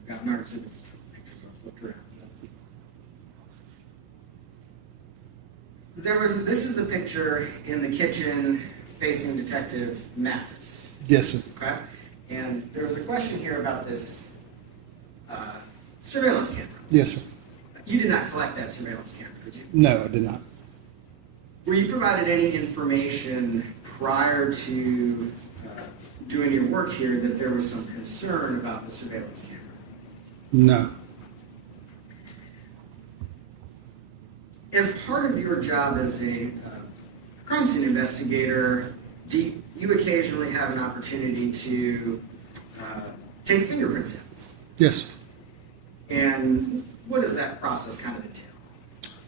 I've got another exhibit, pictures I flipped around. This is the picture in the kitchen facing Detective Mathis. Yes, sir. Okay? And there was a question here about this surveillance camera. Yes, sir. You did not collect that surveillance camera, did you? No, I did not. Were you provided any information prior to doing your work here that there was some concern about the surveillance camera? No. As part of your job as a crime scene investigator, do you occasionally have an opportunity to take fingerprint samples? Yes. And what does that process kind of entail?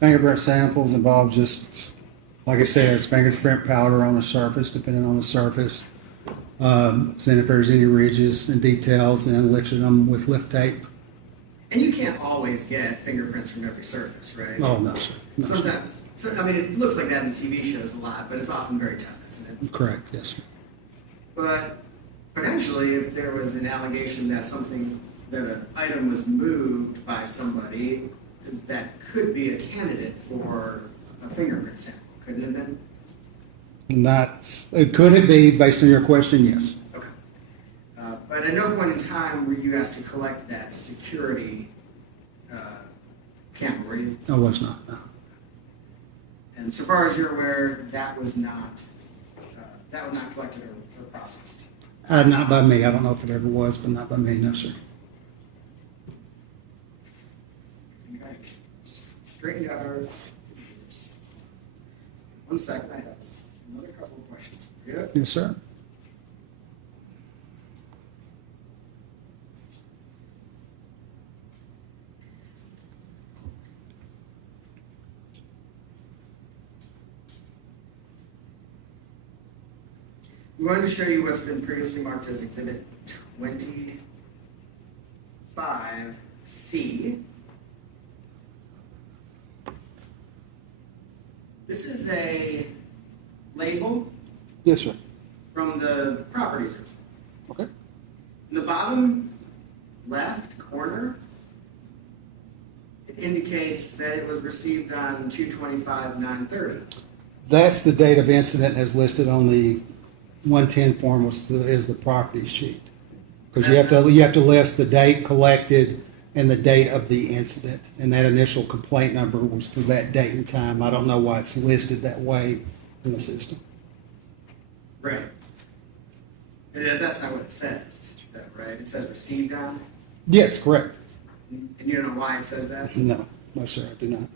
Fingerprint samples involve just, like I said, it's fingerprint powder on the surface, depending on the surface. Seeing if there's any ridges and details, and lifting them with lift tape. And you can't always get fingerprints from every surface, right? Oh, no, sir. No, sir. Sometimes. So, I mean, it looks like that in TV shows a lot, but it's often very tough, isn't it? Correct, yes, sir. But potentially, if there was an allegation that an item was moved by somebody, that could be a candidate for a fingerprint sample, couldn't it have been? Could it be, based on your question, yes. Okay. But at no point in time were you asked to collect that security camera, were you? I was not, no. And so far as you're aware, that was not collected or processed. Not by me. I don't know if it ever was, but not by me, no, sir. Okay. Straighten out our. One second, I have another couple of questions for you. Yes, sir. We wanted to show you what's been previously marked as Exhibit 25C. This is a label Yes, sir. from the property group. Okay. In the bottom left corner, it indicates that it was received on 2/25/9/30. That's the date of incident as listed on the 110 form is the property sheet. Because you have to list the date collected and the date of the incident. And that initial complaint number was for that date and time. I don't know why it's listed that way in the system. Right. And that's not what it says, right? It says received on, Yes, correct. and you don't know why it says that? No, sir, I do not.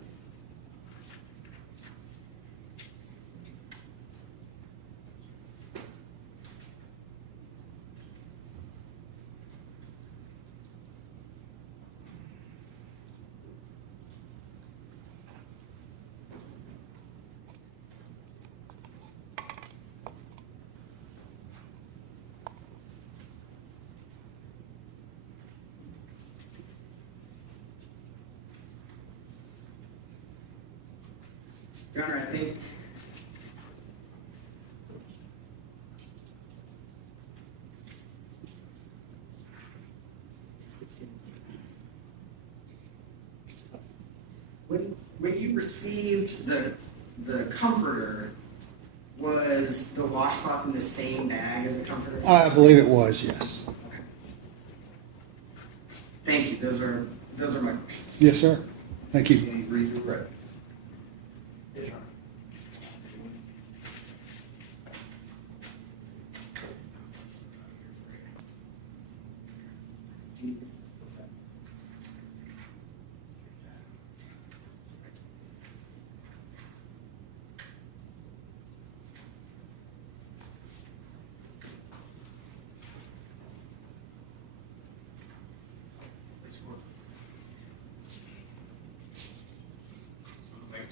Your Honor, I think when you received the comforter, was the washcloth in the same bag as the comforter? I believe it was, yes. Okay. Thank you. Those are my questions. Yes, sir. Thank you. Can you read the records? Yes, Your Honor.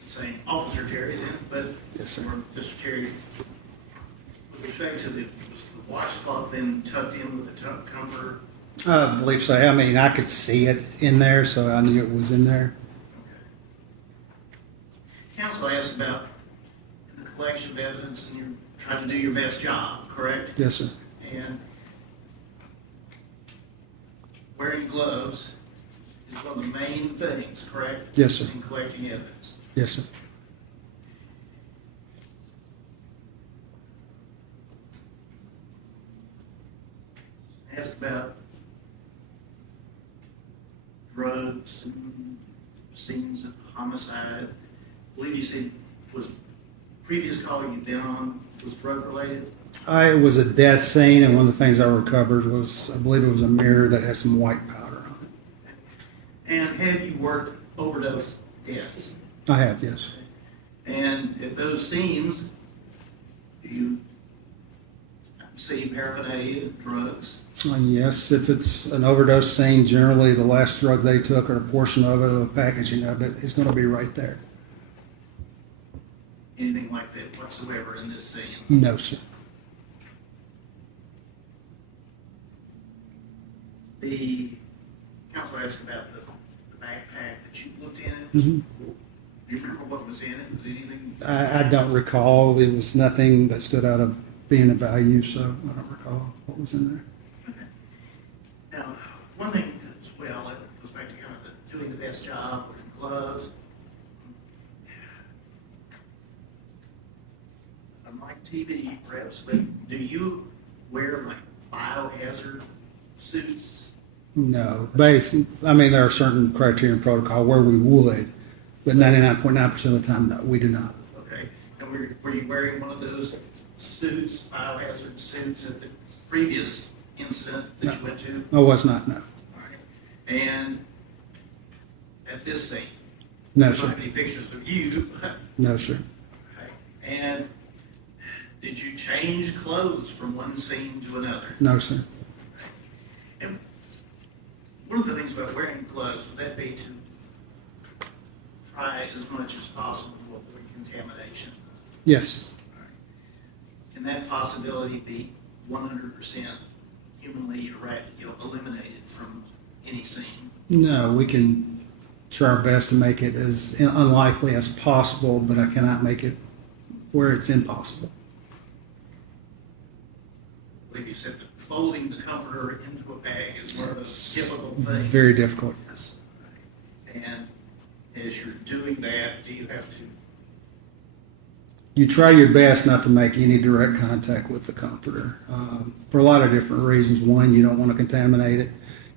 Saying Officer Terry then, but. Yes, sir. Or Mr. Terry, with respect to was the washcloth then tucked in with the comforter? I believe so. I mean, I could see it in there, so I knew it was in there. Counsel asked about the collection of evidence, and you're trying to do your best job, correct? Yes, sir. And wearing gloves is one of the main things, correct? Yes, sir. In collecting evidence. Yes, sir. Asked about drugs and scenes of homicide. I believe you said was previous call you've been on was drug related? It was a death scene, and one of the things I recovered was, I believe it was a mirror that had some white powder on And have you worked overdose deaths? it. I have, yes. And at those scenes, do you see paraphernalia, drugs? Yes, if it's an overdose scene, generally the last drug they took or a portion of it or the packaging of it is going to be right there. Anything like that whatsoever in this scene? No, sir. The counsel asked about the backpack that you looked in. Mhm. Do you remember what was in it? Was anything? I don't recall. It was nothing that stood out of being of value, so I don't recall what was in there. Okay. Now, one thing as well, that goes back to kind of doing the best job with gloves. Unlike TV, perhaps, but do you wear like biohazard suits? No, I mean, there are certain criteria and protocol where we would, but 99.9% of the time, no, we do not. Okay. And were you wearing one of those suits, biohazard suits at the previous incident that you went to? I was not, no. All right. And at this scene? No, There sir. might be pictures of you. No, sir. Okay. And did you change clothes from one scene to another? No, sir. And one of the things about wearing gloves, would that be to try as much as possible to avoid contamination? Yes. Can that possibility be 100% humanly eliminated from any scene? No, we can try our best to make it as unlikely as possible, but I cannot make it where it's impossible. I believe you said that folding the comforter into a bag is one of those difficult things. Very difficult, yes. And as you're doing that, do you have to? You try your best not to make any direct contact with the comforter for a lot of different reasons. One, you don't want to contaminate it,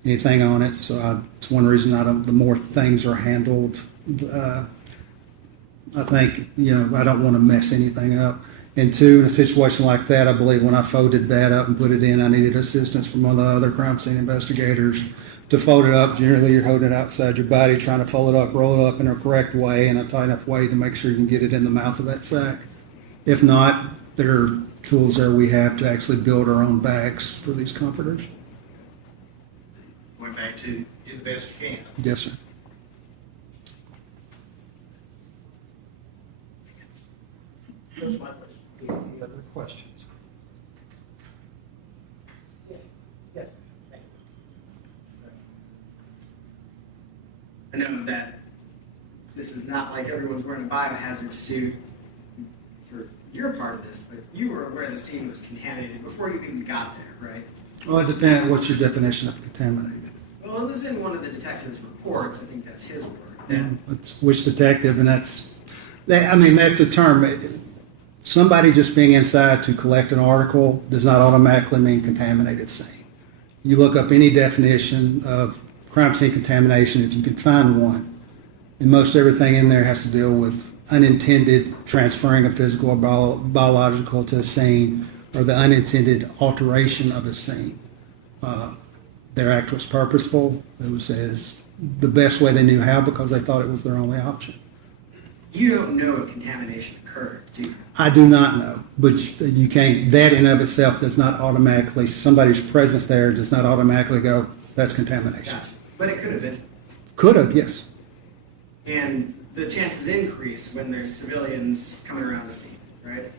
anything on it. So it's one reason the more things are handled, I think, I don't want to mess anything up. And two, in a situation like that, I believe when I folded that up and put it in, I needed assistance from one of the other crime scene investigators to fold it up. Generally, you're holding it outside your body, trying to fold it up, roll it up in a correct way, in a tight enough way to make sure you can get it in the mouth of that sack. If not, there are tools there we have to actually build our own bags for these comforters. Going back to do the best you can. Yes, sir. That's my question. Any other questions? Yes, yes. Thank you. I know that this is not like everyone's wearing a biohazard suit for your part of this, but you were aware the scene was contaminated before you even got there, right? Well, it depends. What's your definition of contaminated? Well, it was in one of the detective's reports. I think that's his word. It's which detective, and that's a term. Somebody just being inside to collect an article does not automatically mean contaminated scene. You look up any definition of crime scene contamination, if you can find one, and most everything in there has to deal with unintended transferring of physical or biological to a scene, or the unintended alteration of a scene. Their act was purposeful. It was as the best way they knew how because they thought it was their only option. You don't know if contamination occurred, do you? I do not know, but you can't. That in of itself does not automatically, somebody's presence there does not automatically go, that's contamination. Gotcha. But it could have been. Could have, yes. And the chances increase when there's civilians coming around the scene, right?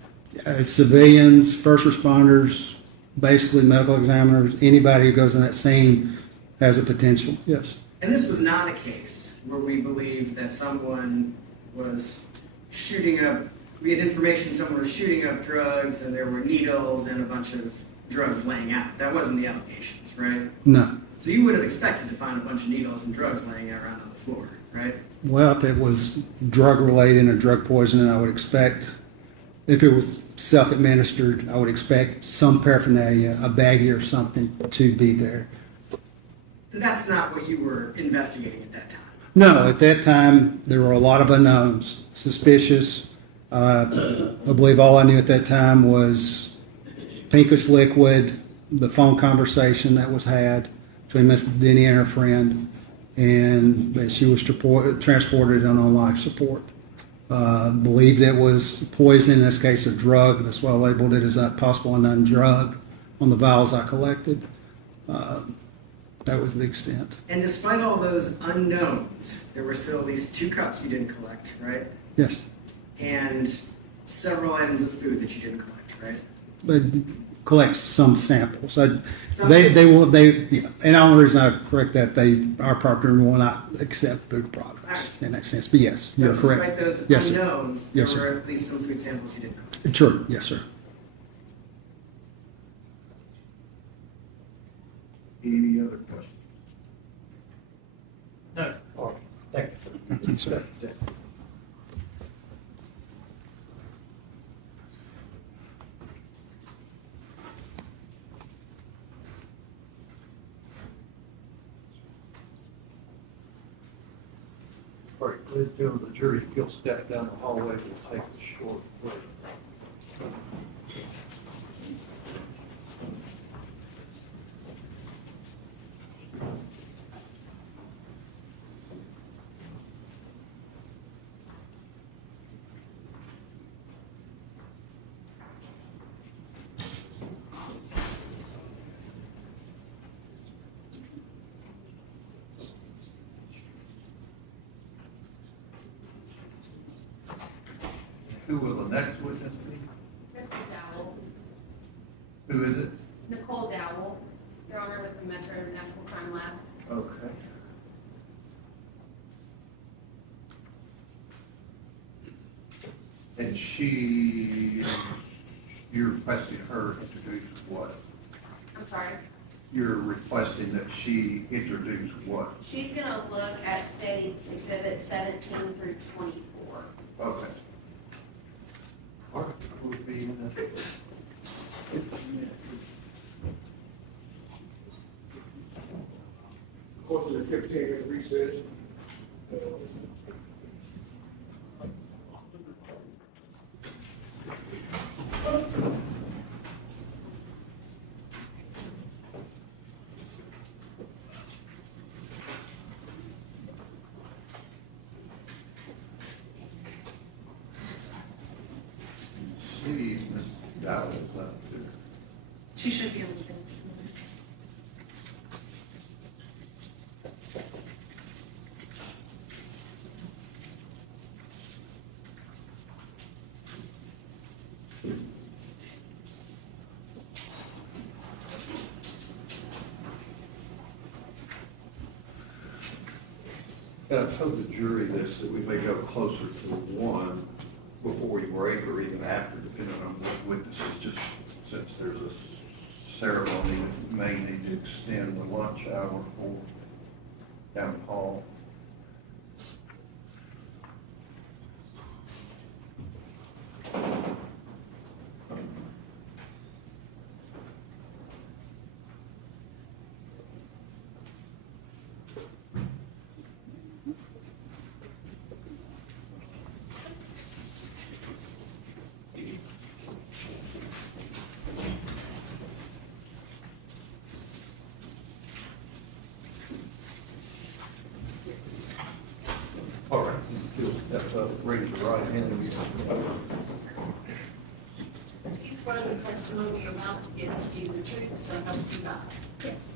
Civilians, first responders, basically medical examiners, anybody who goes in that scene has a potential, yes. And this was not a case where we believe that someone was shooting up, we had information someone was shooting up drugs and there were needles and a bunch of drugs laying out. That wasn't the allegations, right? No. So you would have expected to find a bunch of needles and drugs laying around on the floor, right? Well, if it was drug related or drug poisoning, I would expect, if it was self-administered, I would expect some paraphernalia, a baggie or something to be there. That's not what you were investigating at that time. No, at that time, there were a lot of unknowns, suspicious. I believe all I knew at that time was pinkish liquid, the phone conversation that was had between Miss Denny and her friend, and that she was transported on life support. Believed it was poison, in this case a drug. That's why I labeled it as a possible unknown drug on the vials I collected. That was the extent. And despite all those unknowns, there were still at least 2 cups you didn't collect, right? Yes, And several items of food that you didn't collect, right? but collect some samples. Yeah. And the only reason I correct that, our partner will not accept food products in that sense. But yes, you're But correct. despite those Yes, sir. unknowns, Yes, there sir. were at least some food samples you didn't collect. Sure, yes, sir. Any other questions? No. All right, thank you. Thank you, sir. All right, ladies and gentlemen, the jury, if you'll step down the hallway, we'll take a short break. Who will the next witness be? Dowell. Who is it? Nicole Dowell, Your Honor, with the Metro National Crime Lab. Okay. And you're requesting her introduce what? I'm sorry. You're requesting that she introduce what? She's gonna look at states exhibit 17 through 24. Okay. All right, we'll be in a. Of course, it's a 15-minute recess. See, Ms. Dowell is up there. She should be able to finish. And I told the jury this, that we may go closer to one before we break or even after, depending on what witnesses, just since there's a ceremony that may need to extend the lunch hour for down the hall. All right, you'll step up, raise your right hand and you. Do you swear the testimony you're about to give to you the truth, so help you God? Yes.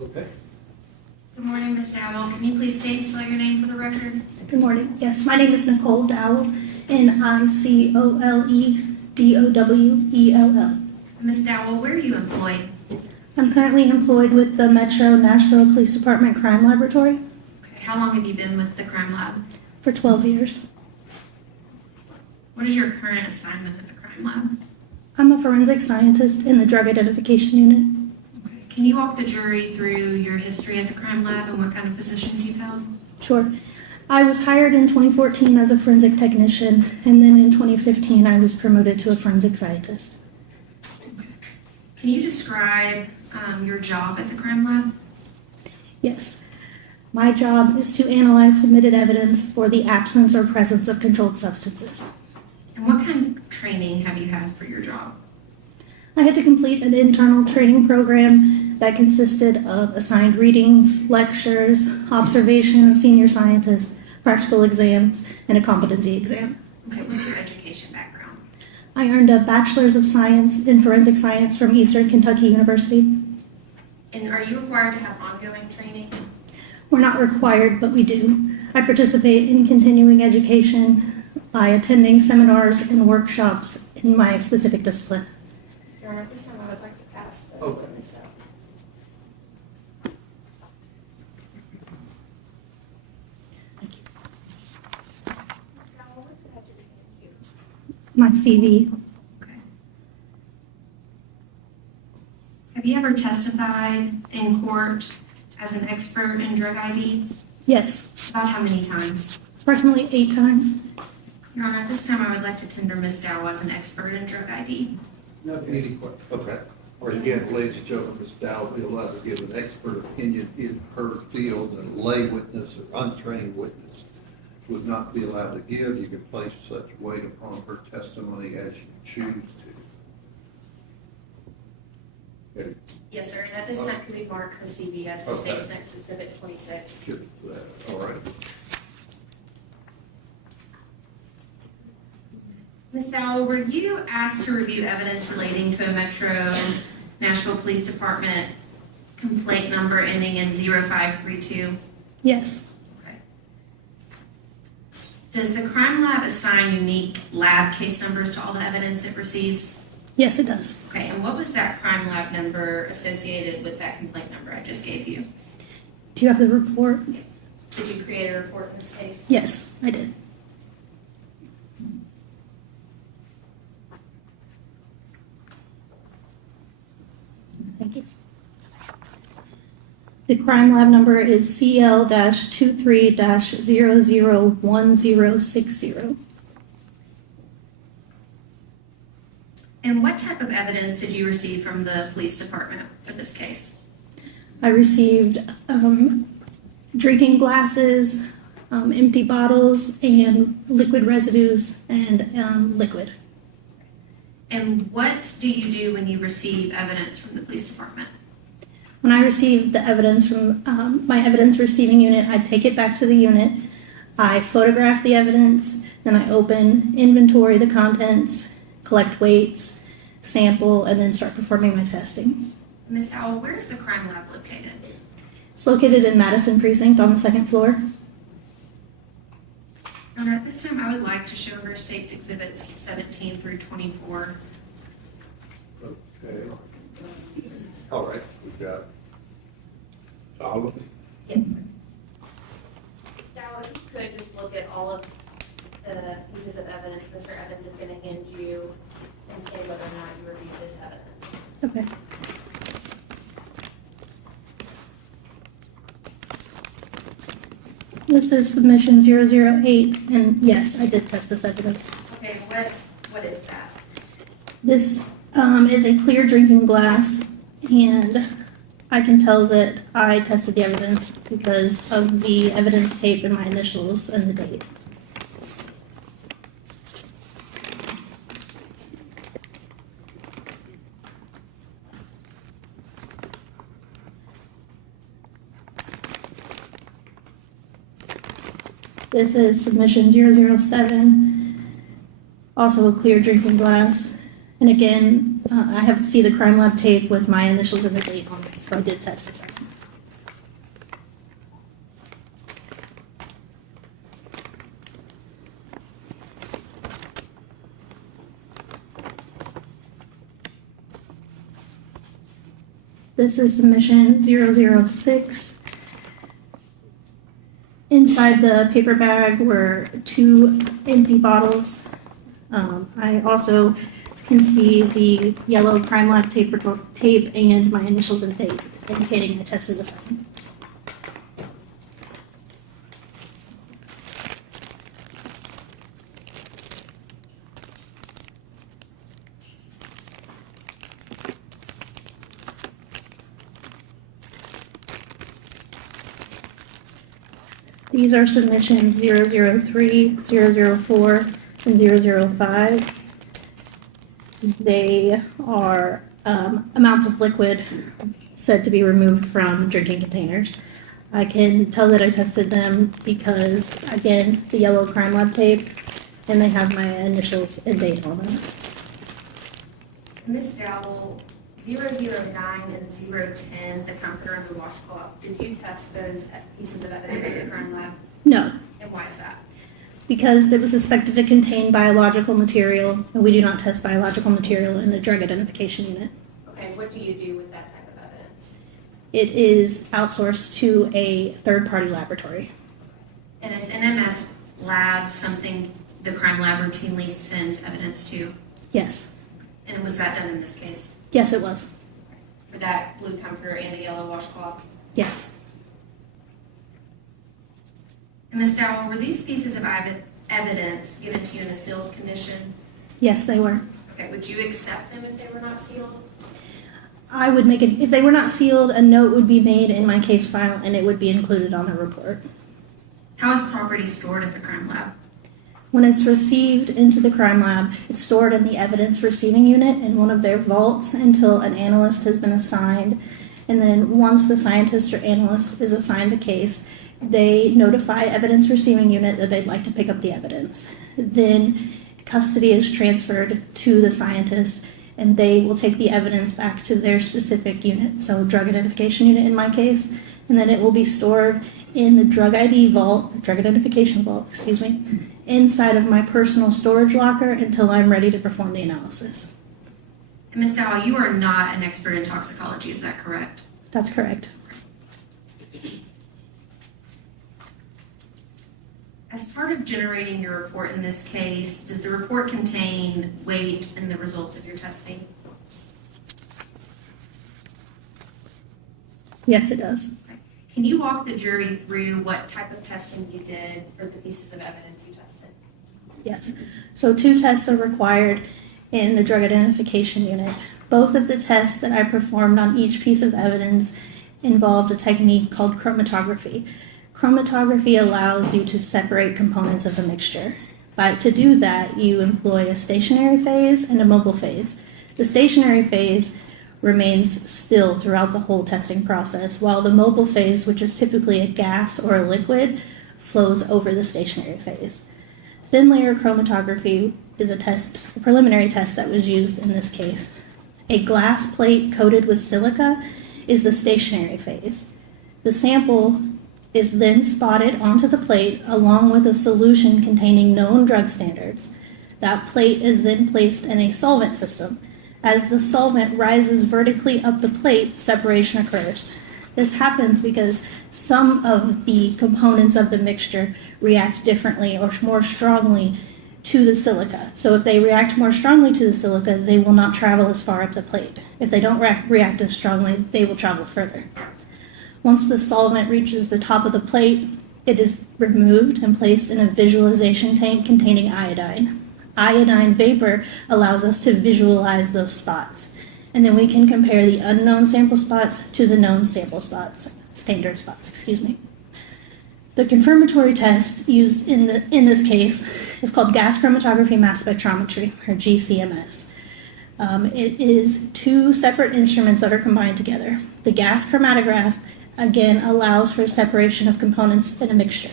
Okay. Good morning, Ms. Dowell. Can you please state and spell your name for the record? Good morning. Yes, my name is Nicole Dowell, Nicoledowell. Ms. Dowell, where are you employed? I'm currently employed with the Metro Nashville Police Department Crime Laboratory Okay. How long have you been with the crime lab? for 12 years. What is your current assignment at the crime lab? I'm a forensic scientist in the Drug Identification Unit. Okay. Can you walk the jury through your history at the crime lab and what kind of positions you've held? Sure. I was hired in 2014 as a forensic technician, and then in 2015 I was promoted to a forensic scientist. Okay. Can you describe your job at the crime lab? Yes. My job is to analyze submitted evidence for the absence or presence of controlled substances. And what kind of training have you had for your job? I had to complete an internal training program that consisted of assigned readings, lectures, observation of senior scientists, practical exams, and a competency exam. Okay, what's your education background? I earned a Bachelor's of Science in Forensic Science from Eastern Kentucky University. And are you required to have ongoing training? We're not required, but we do. I participate in continuing education by attending seminars and workshops in my specific discipline. Your Honor, this time I would like to pass the Okay. witness out. Thank you. My CV. Okay. Have you ever testified in court as an expert in drug ID? Yes, About how many times? approximately 8 times. Your Honor, at this time I would like to tender Ms. Dowell as an expert in drug ID. Any questions? Okay. Or again, ladies and gentlemen, Ms. Dowell will be allowed to give an expert opinion in her field, and a lay witness or untrained witness would not be allowed to give. You can place such weight upon her testimony as you choose to. Okay. Yes, sir, and at this time, could we mark her CV as the Okay. state's next exhibit 26? Good. All right. Ms. Dowell, were you asked to review evidence relating to a Metro Nashville Police Department complaint number ending in 0532? Yes, Okay. Does the crime lab assign unique lab case numbers to all the evidence it receives? yes, it does. Okay, and what was that crime lab number associated with that complaint number I just gave you? Do you have the report? Did you create a report in this case? Yes, I did. Thank you. The crime lab number is CL-23-001060. And what type of evidence did you receive from the police department for this case? I received drinking glasses, empty bottles, and liquid residues and liquid. And what do you do when you receive evidence from the police department? When I receive the evidence from my evidence receiving unit, I take it back to the unit. I photograph the evidence, then I open, inventory the contents, collect weights, sample, and then start performing my testing. Ms. Dowell, where's the crime lab located? It's located in Madison Precinct on the second floor. And at this time, I would like to show her state's exhibits 17 through 24. Okay. All right, we've got all of them. Yes, sir. Ms. Dowell, if you could just look at all of the pieces of evidence Mr. Evans is going to hand you and say whether or not you reviewed this evidence. Okay. This is submission 008, and yes, I did test this evidence. Okay, what is that? This is a clear drinking glass, and I can tell that I tested the evidence because of the evidence tape and my initials and the date. This is submission 007, also a clear drinking glass. And again, I see the crime lab tape with my initials and the date on it, so I did test this out. This is submission 006. Inside the paper bag were 2 empty bottles. I also can see the yellow crime lab tape and my initials and date, indicating I tested this out. These are submissions 003, 004, and 005. They are amounts of liquid said to be removed from drinking containers. I can tell that I tested them because, again, the yellow crime lab tape, and they have my initials and date on them. Ms. Dowell, 009 and 010, the comforter and the washcloth, did you test those pieces of evidence in the crime lab? No, And why is that? because it was suspected to contain biological material, and we do not test biological material in the drug identification unit. Okay, what do you do with that type of evidence? It is outsourced to a third-party laboratory. And is NMS Labs something the crime lab routinely sends evidence to? Yes. And was that done in this case? Yes, it was. For that blue comforter and the yellow washcloth? Yes. And Ms. Dowell, were these pieces of evidence given to you in a sealed condition? Yes, they were. Okay, would you accept them if they were not sealed? I would make it, if they were not sealed, a note would be made in my case file and it would be included on the report. How is property stored at the crime lab? When it's received into the crime lab, it's stored in the evidence receiving unit in one of their vaults until an analyst has been assigned. And then once the scientist or analyst is assigned the case, they notify evidence receiving unit that they'd like to pick up the evidence. Then custody is transferred to the scientist, and they will take the evidence back to their specific unit, so drug identification unit in my case, and then it will be stored in the drug identification vault, inside of my personal storage locker until I'm ready to perform the analysis. And Ms. Dowell, you are not an expert in toxicology, is that correct? That's correct. As part of generating your report in this case, does the report contain weight and the results of your testing? Yes, it does. Can you walk the jury through what type of testing you did for the pieces of evidence you tested? Yes. So 2 tests are required in the drug identification unit. Both of the tests that I performed on each piece of evidence involved a technique called chromatography. Chromatography allows you to separate components of a mixture. But to do that, you employ a stationary phase and a mobile phase. The stationary phase remains still throughout the whole testing process, while the mobile phase, which is typically a gas or a liquid, flows over the stationary phase. Thin layer chromatography is a preliminary test that was used in this case. A glass plate coated with silica is the stationary phase. The sample is then spotted onto the plate along with a solution containing known drug standards. That plate is then placed in a solvent system. As the solvent rises vertically up the plate, separation occurs. This happens because some of the components of the mixture react differently or more strongly to the silica. So if they react more strongly to the silica, they will not travel as far up the plate. If they don't react as strongly, they will travel further. Once the solvent reaches the top of the plate, it is removed and placed in a visualization tank containing iodine. Iodine vapor allows us to visualize those spots. And then we can compare the unknown sample spots to the known sample spots, standard spots, The confirmatory test used in this case is called gas chromatography mass spectrometry, or GCMS. It is 2 separate instruments that are combined together. The gas chromatograph, again, allows for separation of components in a mixture.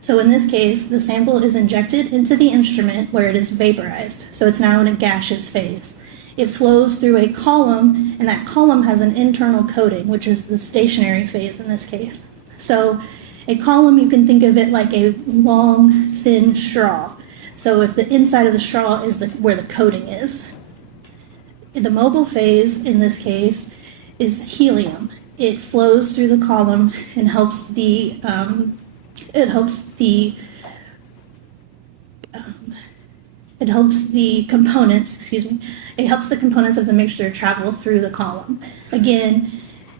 So in this case, the sample is injected into the instrument where it is vaporized. So it's now in a gaseous phase. It flows through a column, and that column has an internal coating, which is the stationary phase in this case. So a column, you can think of it like a long, thin straw. So if the inside of the straw is where the coating is. The mobile phase, in this case, is helium. It flows through the column and helps the components of the mixture travel through the column. Again,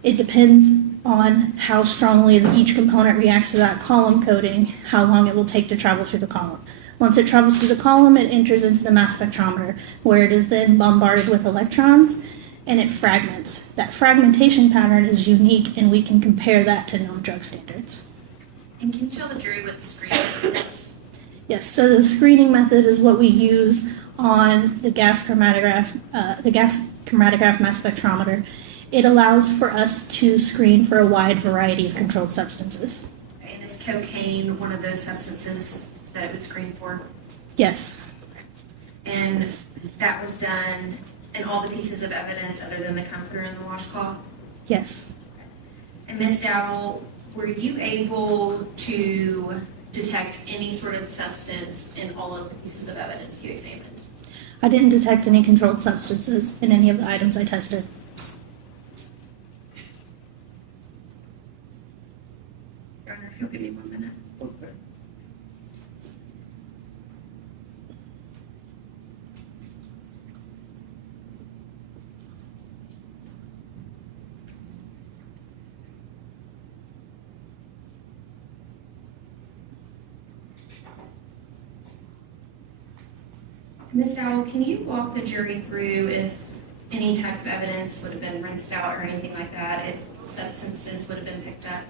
it depends on how strongly each component reacts to that column coating, how long it will take to travel through the column. Once it travels through the column, it enters into the mass spectrometer, where it is then bombarded with electrons, and it fragments. That fragmentation pattern is unique, and we can compare that to known drug standards. And can you tell the jury what the screening is? Yes, so the screening method is what we use on the gas chromatograph mass spectrometer. It allows for us to screen for a wide variety of controlled substances. And is cocaine one of those substances that it would screen for? Yes. And that was done in all the pieces of evidence other than the comforter and the washcloth? Yes. And Ms. Dowell, were you able to detect any sort of substance in all of the pieces of evidence you examined? I didn't detect any controlled substances in any of the items I tested. Your Honor, if you'll give me 1 minute. Okay. Ms. Dowell, can you walk the jury through if any type of evidence would have been rinsed out or anything like that, if substances would have been picked up?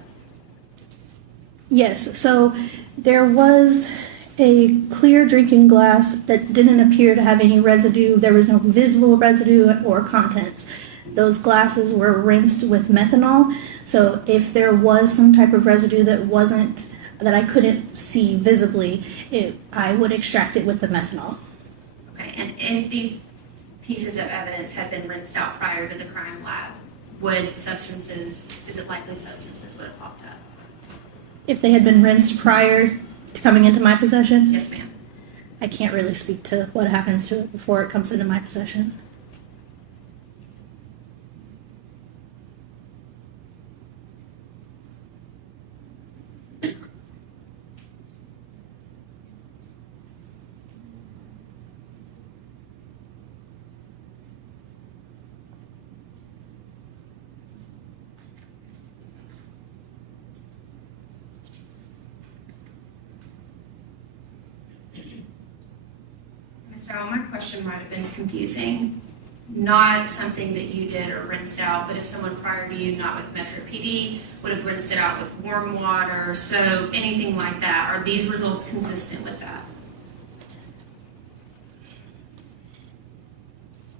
Yes, so there was a clear drinking glass that didn't appear to have any residue. There was no visible residue or contents. Those glasses were rinsed with methanol, so if there was some type of residue that I couldn't see visibly, I would extract it with the methanol. Okay, and if these pieces of evidence had been rinsed out prior to the crime lab, would substances, is it likely substances would have popped up? If they had been rinsed prior to coming into my possession, Yes, ma'am. I can't really speak to what happens to it before it comes into my possession. Ms. Dowell, my question might have been confusing. Not something that you did or rinsed out, but if someone prior to you, not with Metro PD, would have rinsed it out with warm water, soap, anything like that, are these results consistent with that?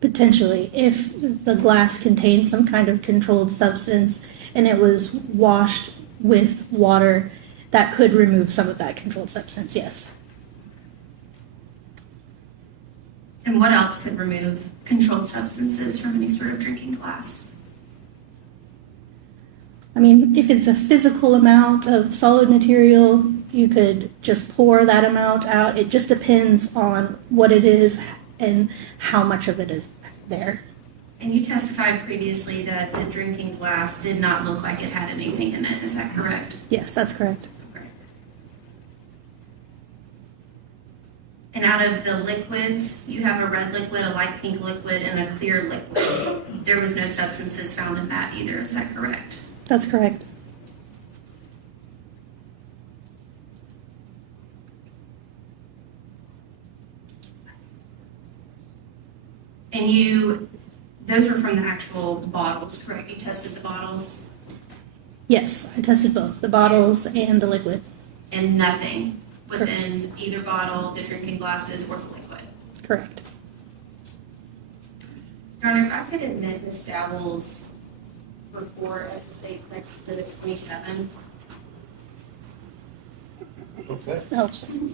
Potentially, if the glass contained some kind of controlled substance and it was washed with water, that could remove some of that controlled substance, yes. And what else could remove controlled substances from any sort of drinking glass? I mean, if it's a physical amount of solid material, you could just pour that amount out. It just depends on what it is and how much of it is there. And you testified previously that the drinking glass did not look like it had anything in it, is that correct? Yes, that's correct. Okay. And out of the liquids, you have a red liquid, a light pink liquid, and a clear liquid. There was no substances found in that either, is that correct? That's correct. And those were from the actual bottles, correct? You tested the bottles Yes, I tested both, the bottles and the liquid. and nothing was Correct. in either bottle, the drinking glasses, or the liquid. Correct. Your Honor, if I could admit Ms. Dowell's report as the state next exhibit 27. Okay. Helps.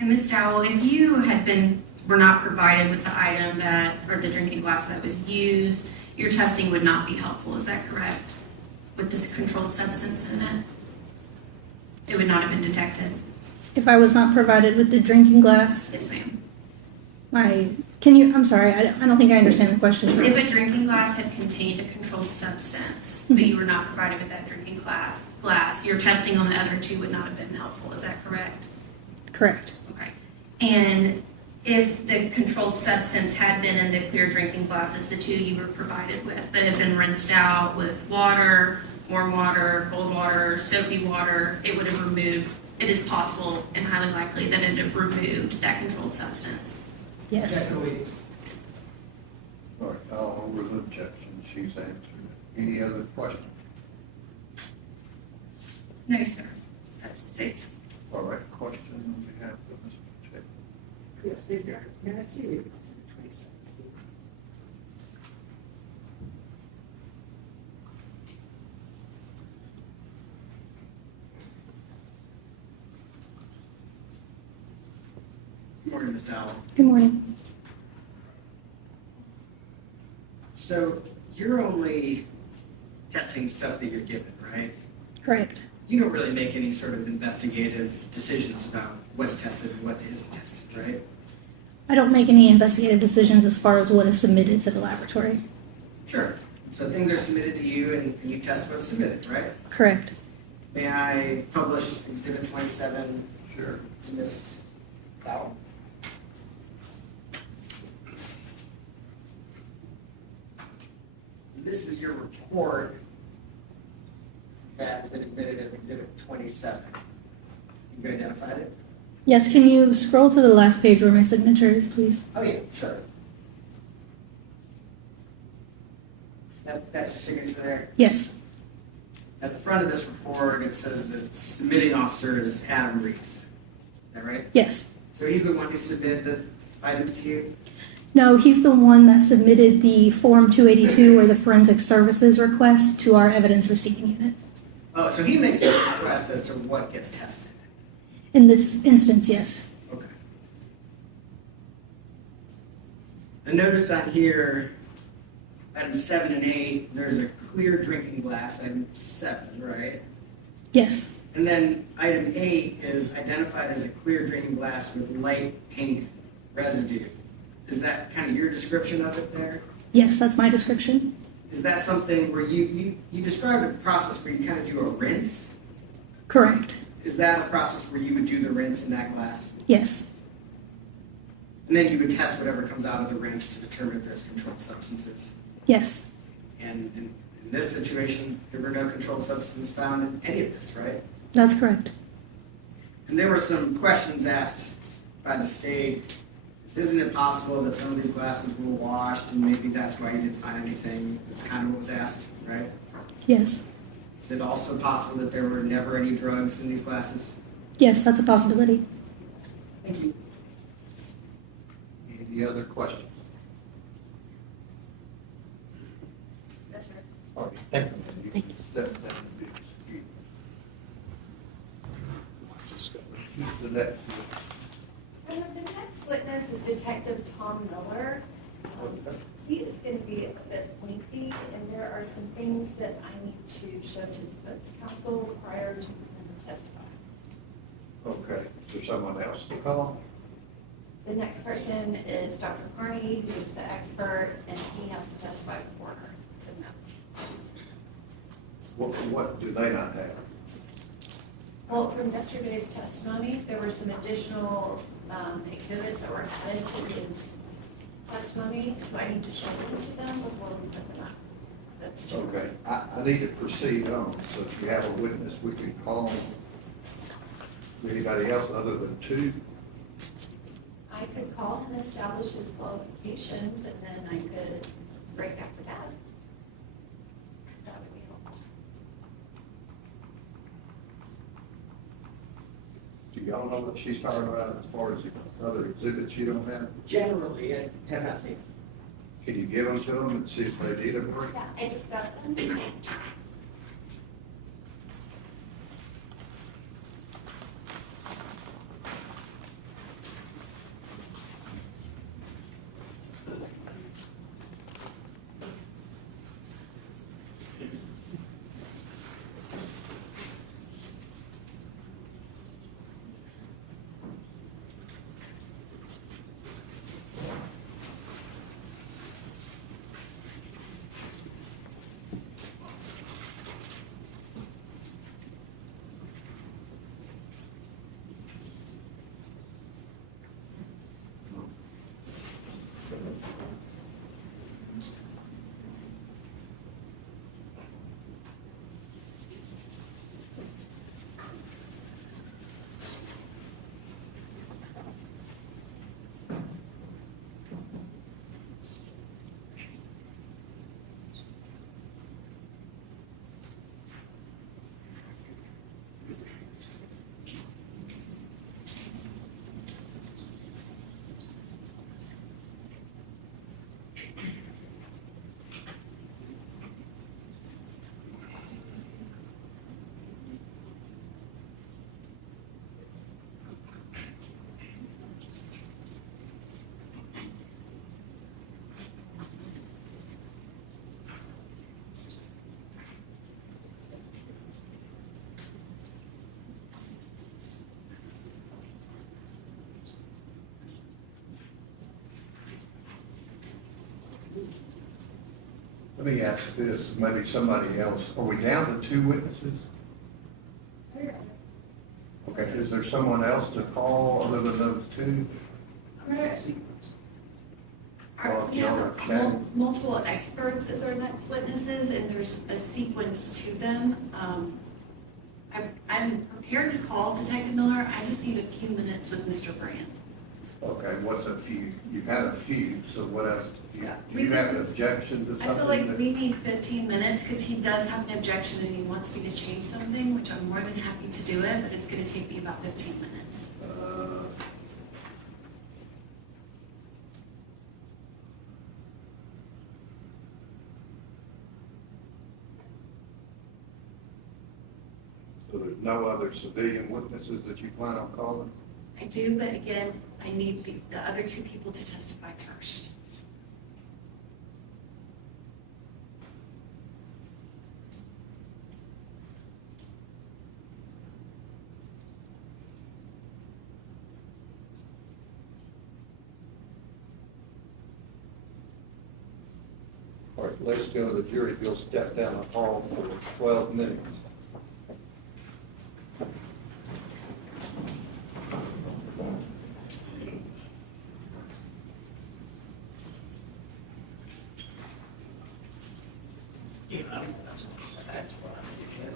And Ms. Dowell, if you were not provided with the item or the drinking glass that was used, your testing would not be helpful, is that correct? With this controlled substance in it? It would not have been detected? If I was not provided with the drinking glass, Yes, ma'am. I'm sorry, I don't think I understand the question. If a drinking glass had contained a controlled substance, but you were not provided with that drinking glass, your testing on the other two would not have been helpful, is that correct? Correct. Okay. And if the controlled substance had been in the clear drinking glasses, the two you were provided with, that had been rinsed out with water, warm water, cold water, soapy water, it would have removed, it is possible and highly likely that it would have removed that controlled substance. Yes. Definitely. All right, I'll over the objection, she's answered it. Any other questions? No, sir. That's the state's. All right, question on behalf of Mr. Taylor. Yes, thank you. May I see the exhibit 27, please? Good morning, Ms. Dowell. Good morning. So you're only testing stuff that you're given, right? Correct. You don't really make any sort of investigative decisions about what's tested and what isn't tested, right? I don't make any investigative decisions as far as what is submitted to the laboratory. Sure. So things are submitted to you and you test what's submitted, right? Correct. May I publish Exhibit 27 Sure. to Ms. Dowell? This is your report that has been admitted as Exhibit 27. You identified it? Yes, can you scroll to the last page where my signature is, please? Oh, yeah, sure. That's your signature there. Yes. At the front of this report, it says the submitting officer is Adam Reese. Is that right? Yes. So he's the one who submitted the items to you? No, he's the one that submitted the Form 282 or the forensic services request to our evidence receiving unit. Oh, so he makes the request as to what gets tested. In this instance, yes. Okay. I noticed on here, items 7 and 8, there's a clear drinking glass, item 7, right? Yes. And then item 8 is identified as a clear drinking glass with light pink residue. Is that kind of your description of it there? Yes, that's my description. Is that something where you described a process where you kind of do a rinse? Correct. Is that a process where you would do the rinse in that glass? Yes. And then you would test whatever comes out of the rinse to determine if there's controlled substances? Yes. And in this situation, there were no controlled substances found in any of this, right? That's correct. And there were some questions asked by the state. Isn't it possible that some of these glasses were washed and maybe that's why you didn't find anything? That's kind of what was asked, right? Yes. Is it also possible that there were never any drugs in these glasses? Yes, that's a possibility. Thank you. Any other questions? Yes, sir. All right, thank you. Thank you. Step down and be excused. Who's the next? The next witness is Detective Tom Miller. He is going to be a bit lengthy, and there are some things that I need to show to defense counsel prior to him testifying. Okay, is there someone else to call? The next person is Dr. Carney, who is the expert, and he has to testify before her. So no. What do they not have? Well, from yesterday's testimony, there were some additional exhibits that were added to his testimony, so I need to show them to them before we put them up. That's true. Okay, I need to proceed on, so if you have a witness, we can call anybody else other than two. I could call and establish his qualifications, and then I could break after that. That would be helpful. Do y'all know what she's talking about as far as the other exhibits you don't have? Generally, I have not seen. Can you give them to them and see if they need a break? Yeah, I just got them. Let me ask this, maybe somebody else, are we down to 2 witnesses? Okay, is there someone else to call other than those 2? We have multiple experts as our next witnesses, and there's a sequence to them. I'm prepared to call Detective Miller, I just need a few minutes with Mr. Brand. Okay, what's a few? You've had a few, so what else? Yeah. Do you have an objection to I something? feel like that- we need 15 minutes, because he does have an objection and he wants me to change something, which I'm more than happy to do it, but it's gonna take me about 15 minutes. So there's no other civilian witnesses that you plan on calling? I do, but again, I need the other 2 people to testify first. All right, let's go. The jury will step down the hall for 12 minutes. Yeah, that's what I mean.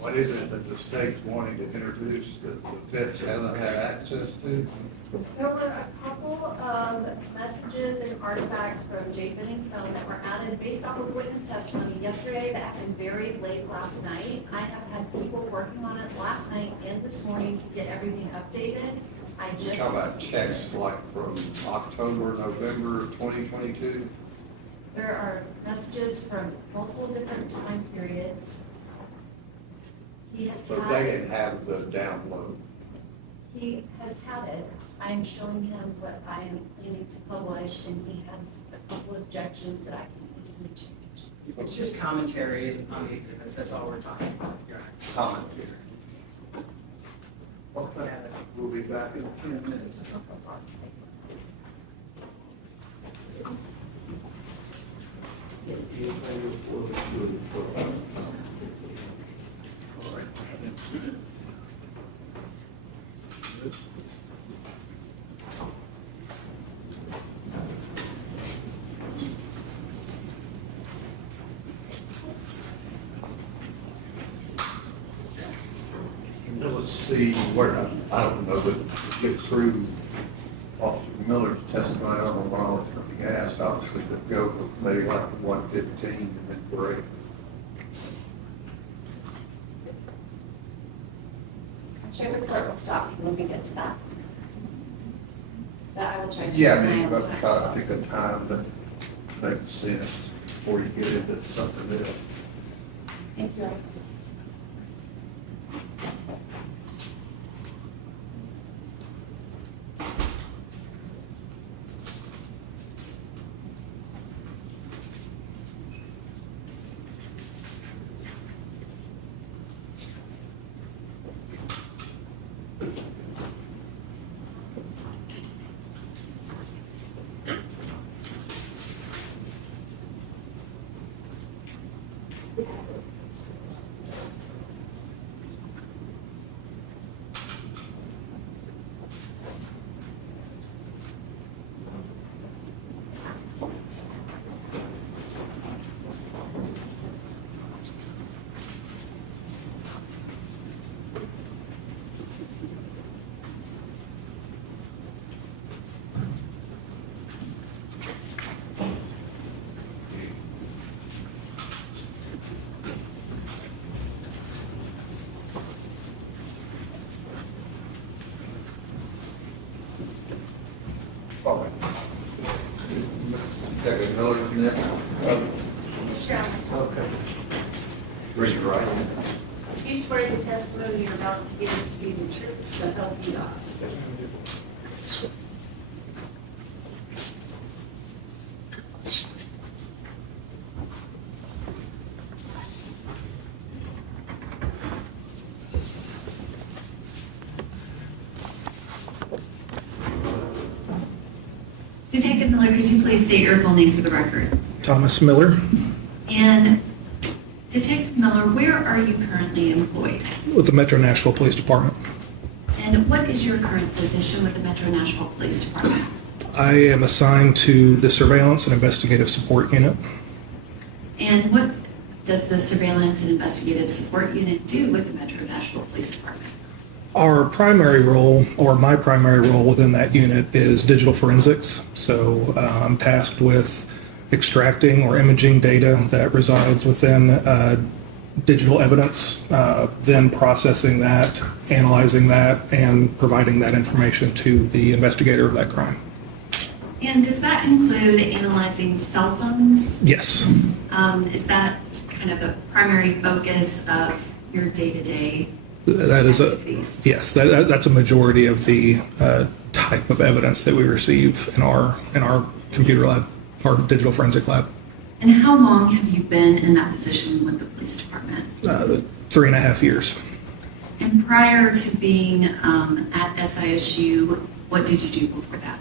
What is it that the state's wanting to introduce that the feds hasn't had access to? There were a couple of messages and artifacts from Jade Benning's phone that were added based off of witness testimony yesterday that had been buried late last night. I have had people working on it last night and this morning to get everything updated. I just. How about texts like from October, November of 2022? There are messages from multiple different time periods. He has So they didn't have the download. He has had it. I'm showing him what I am planning to publish, and he has a couple objections that I can easily change. It's just commentary on the exhibits, that's all we're talking about. Commentary. Okay, we'll be back in 10 minutes. All right. Now, let's see where, I don't know, that to get through Officer Miller's testimony, I don't know what I was going to be asked, obviously, but go with maybe like 1:15 and then break. I'm sure the clerk will stop me when we get to that. But I will try to. Yeah, I keep mean, an eye you on got the to time try slot. to pick a time that makes sense before you get into something else. Thank you. All right. Detective Miller, next. Okay. Raise your right hand. Do you swear the testimony you're about to give to be the truth, so help you God? Detective Miller, could you please state your full name for the record? Thomas Miller And Detective Miller, where are you currently employed? with the Metro Nashville Police Department. And what is your current position with the Metro Nashville Police Department? I am assigned to the Surveillance and Investigative Support Unit. And what does the Surveillance and Investigative Support Unit do with the Metro Nashville Police Department? Our primary role, or my primary role within that unit, is digital forensics. So I'm tasked with extracting or imaging data that resides within digital evidence, then processing that, analyzing that, and providing that information to the investigator of that crime. And does that include analyzing cell phones? Yes. Is that kind of a primary focus of your day-to-day That is activities? yes. That's a majority of the type of evidence that we receive in our computer lab, our digital forensic lab. And how long have you been in that position with the police department? 3.5 years. And prior to being at SISU, what did you do before that?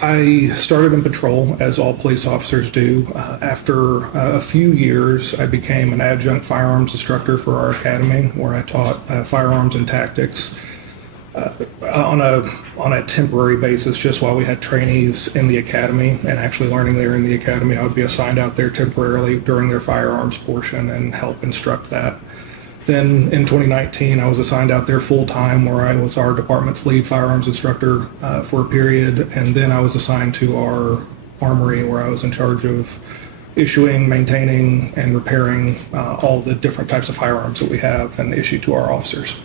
I started in patrol, as all police officers do. After a few years, I became an adjunct firearms instructor for our academy, where I taught firearms and tactics on a temporary basis, just while we had trainees in the academy and actually learning there in the academy. I would be assigned out there temporarily during their firearms portion and help instruct that. Then in 2019, I was assigned out there full-time, where I was our department's lead firearms instructor for a period. And then I was assigned to our armory, where I was in charge of issuing, maintaining, and repairing all the different types of firearms that we have and issue to our officers.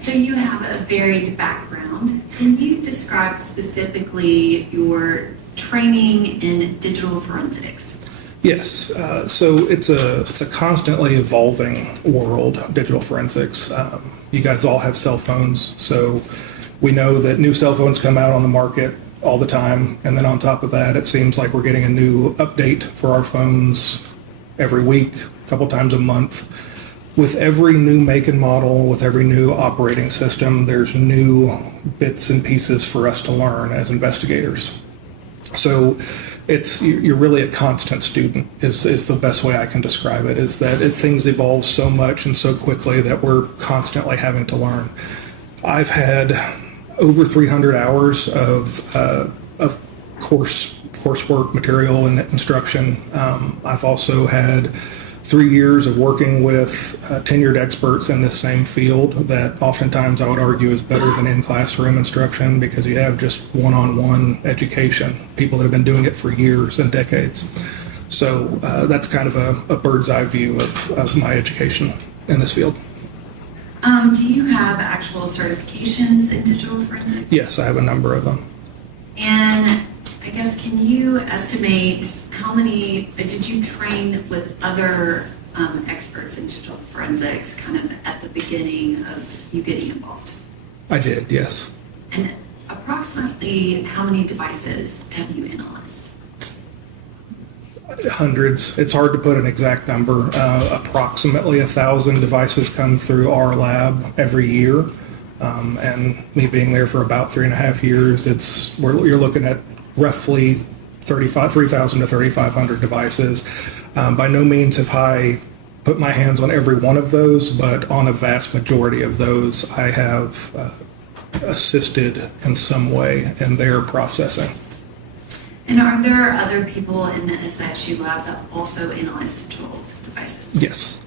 So you have a varied background. Can you describe specifically your training in digital forensics? Yes, so it's a constantly evolving world, digital forensics. You guys all have cell phones, so we know that new cell phones come out on the market all the time, and then on top of that, it seems like we're getting a new update for our phones every week, a couple times a month. With every new make and model, with every new operating system, there's new bits and pieces for us to learn as investigators. So you're really a constant student is the best way I can describe it, is that things evolve so much and so quickly that we're constantly having to learn. I've had over 300 hours of coursework material and instruction. I've also had 3 years of working with tenured experts in this same field that oftentimes I would argue is better than in-classroom instruction, because you have just one-on-one education, people that have been doing it for years and decades. So that's kind of a bird's eye view of my education in this field. Do you have actual certifications in digital forensics? Yes, I have a number of them. And I guess, can you estimate how many, did you train with other experts in digital forensics kind of at the beginning of you getting involved? I did, yes. And approximately how many devices have you analyzed? Hundreds. It's hard to put an exact number. Approximately 1,000 devices come through our lab every year. And me being there for about 3.5 years, you're looking at roughly 3,000 to 3,500 devices. By no means have I put my hands on every one of those, but on a vast majority of those, I have assisted in some way in their processing. And are there other people in the SISU lab that also analyze digital devices? Yes.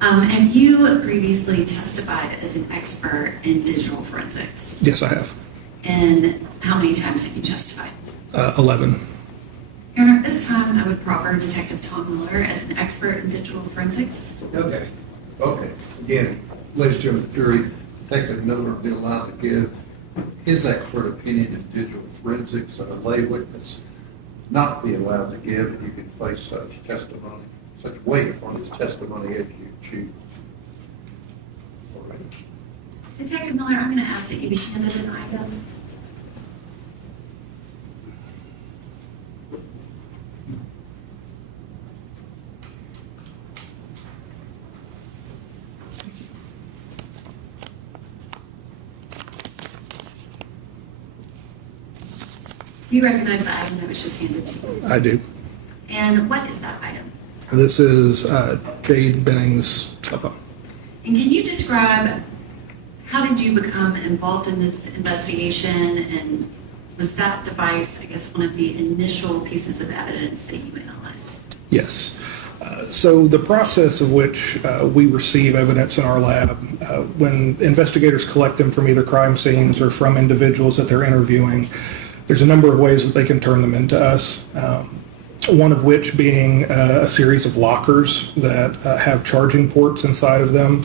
Have you previously testified as an expert in digital forensics? Yes, I have. And how many times have you testified? 11. Your Honor, at this time, I would proffer Detective Tom Miller as an expert in digital forensics. Okay. Again, ladies and gentlemen, the jury, Detective Miller will be allowed to give his expert opinion in digital forensics, and a lay witness not be allowed to give, and you can place such testimony, such weight upon his testimony as you choose. All right. Detective Miller, I'm going to ask that you be handed an item. Do you recognize the item that was just handed to you? I do. And what is that item? This is Jade Benning's cell phone. And can you describe how did you become involved in this investigation? And was that device, I guess, one of the initial pieces of evidence that you analyzed? Yes. So the process of which we receive evidence in our lab, when investigators collect them from either crime scenes or from individuals that they're interviewing, there's a number of ways that they can turn them into us. One of which being a series of lockers that have charging ports inside of them.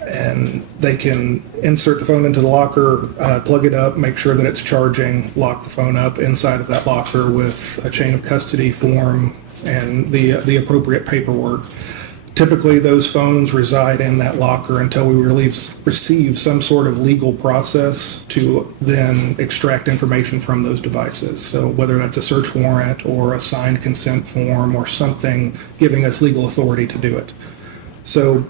And they can insert the phone into the locker, plug it up, make sure that it's charging, lock the phone up inside of that locker with a chain of custody form and the appropriate paperwork. Typically, those phones reside in that locker until we receive some sort of legal process to then extract information from those devices. So whether that's a search warrant or a signed consent form or something giving us legal authority to do it. So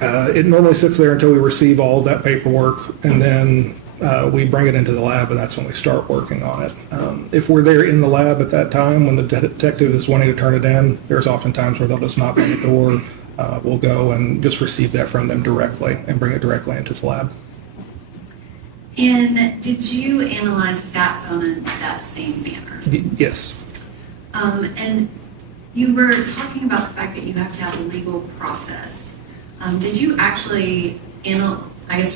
it normally sits there until we receive all of that paperwork, and then we bring it into the lab, and that's when we start working on it. If we're there in the lab at that time, when the detective is wanting to turn it in, there's often times where they'll just knock on the door. We'll go and just receive that from them directly and bring it directly into the lab. And did you analyze that phone in that same manner? Yes. And you were talking about the fact that you have to have a legal process. Did you actually,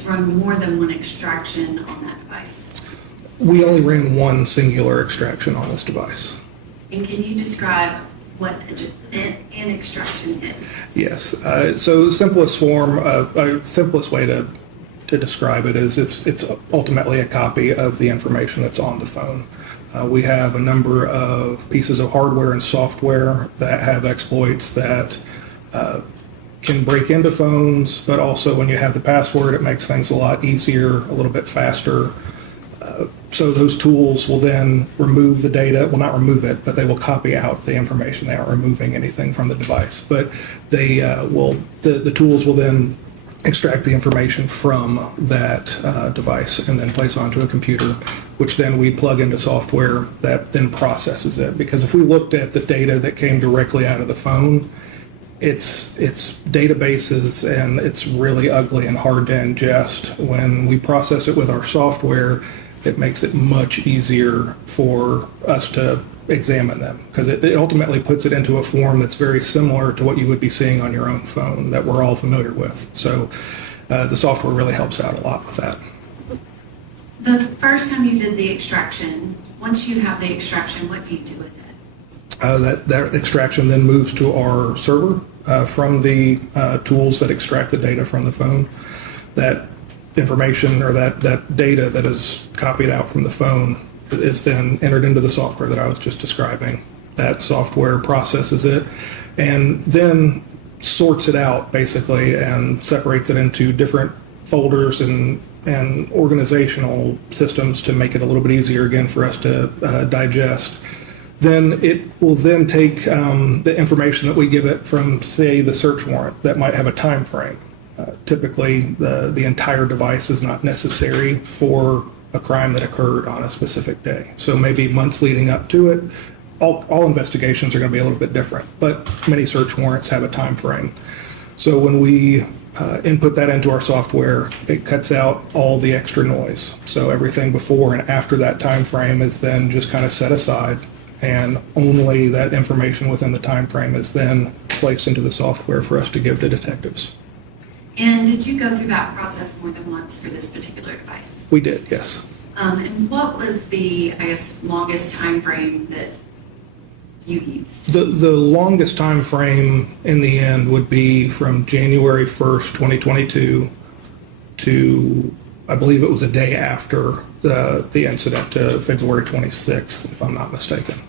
run more than one extraction on that device? We only ran one singular extraction on this device. And can you describe what an extraction is? Yes. So simplest way to describe it is it's ultimately a copy of the information that's on the phone. We have a number of pieces of hardware and software that have exploits that can break into phones, but also when you have the password, it makes things a lot easier, a little bit faster. So those tools will then remove the data. Well, not remove it, but they will copy out the information. They aren't removing anything from the device, but they the tools will then extract the information from that device and then place onto a computer, which then we plug into software that then processes it. Because if we looked at the data that came directly out of the phone, it's databases, and it's really ugly and hard to ingest. When we process it with our software, it makes it much easier for us to examine them, because it ultimately puts it into a form that's very similar to what you would be seeing on your own phone that we're all familiar with. So the software really helps out a lot with that. The first time you did the extraction, once you have the extraction, what do you do with it? That extraction then moves to our server from the tools that extract the data from the phone. That information or that data that is copied out from the phone is then entered into the software that I was just describing. That software processes it and then sorts it out basically and separates it into different folders and organizational systems to make it a little bit easier again for us to digest. Then it will then take the information that we give it from, say, the search warrant that might have a time frame. Typically, the entire device is not necessary for a crime that occurred on a specific day. So maybe months leading up to it. All investigations are going to be a little bit different, but many search warrants have a time frame. So when we input that into our software, it cuts out all the extra noise. So everything before and after that time frame is then just kind of set aside, and only that information within the time frame is then placed into the software for us to give to detectives. And did you go through that process more than once for this particular device? We did, yes. And what was the, longest time frame that you used? The longest time frame in the end would be from January 1st, 2022 to, I believe it was a day after the incident, to February 26th, if I'm not mistaken.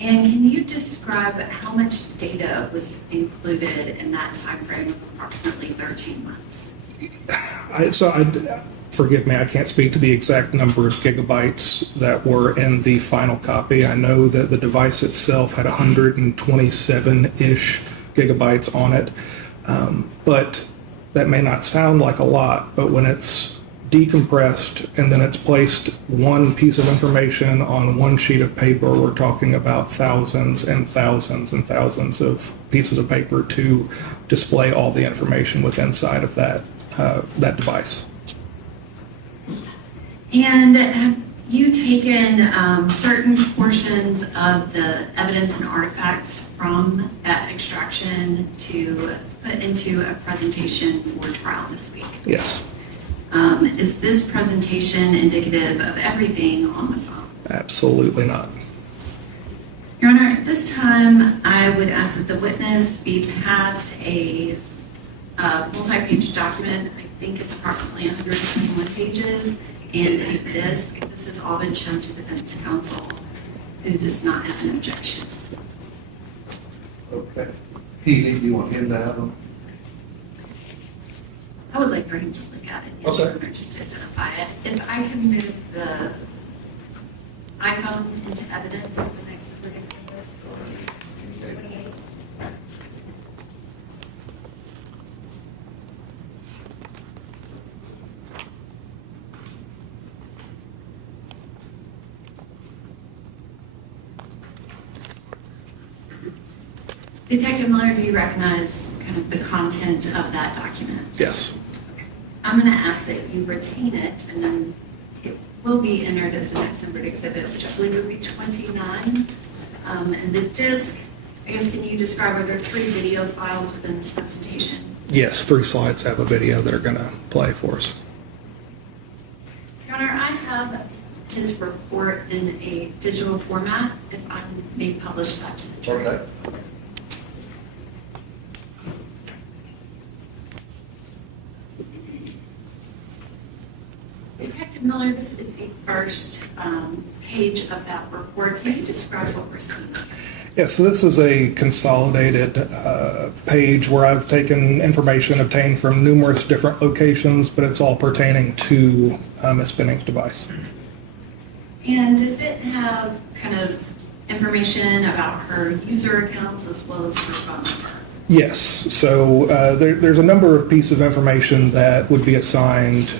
And can you describe how much data was included in that time frame of approximately 13 months? Forgive me, I can't speak to the exact number of gigabytes that were in the final copy. I know that the device itself had 127-ish gigabytes on it, but that may not sound like a lot, but when it's decompressed, and then it's placed one piece of information on one sheet of paper. We're talking about thousands and thousands and thousands of pieces of paper to display all the information within inside of that device. And have you taken certain portions of the evidence and artifacts from that extraction to put into a presentation for trial this week? Yes. Is this presentation indicative of everything on the phone? Absolutely not. Your Honor, at this time, I would ask that the witness be passed a multi-page document. I think it's approximately 121 pages, and a disc. This has all been shown to defense counsel, who does not have an objection. Okay. Petey, do you want him to have them? I would like for him to look at it, yes, Your Okay. Honor, just to identify it. If I can move the iPhone into evidence as the next verdict. Detective Miller, do you recognize kind of the content of that document? Yes. I'm going to ask that you retain it, and then it will be entered as an exemplary exhibit, which I believe would be 29. And the disc, I guess, can you describe, are there 3 video files within this presentation? Yes, 3 slides have a video that are going to play for us. Your Honor, I have his report in a digital format, if I may publish that to the jury. Okay. Detective Miller, this is the first page of that report. Can you describe what we're seeing? Yeah, so this is a consolidated page where I've taken information obtained from numerous different locations, but it's all pertaining to Ms. Benning's device. And does it have kind of information about her user accounts as well as her phone number? Yes, so there's a number of pieces of information that would be assigned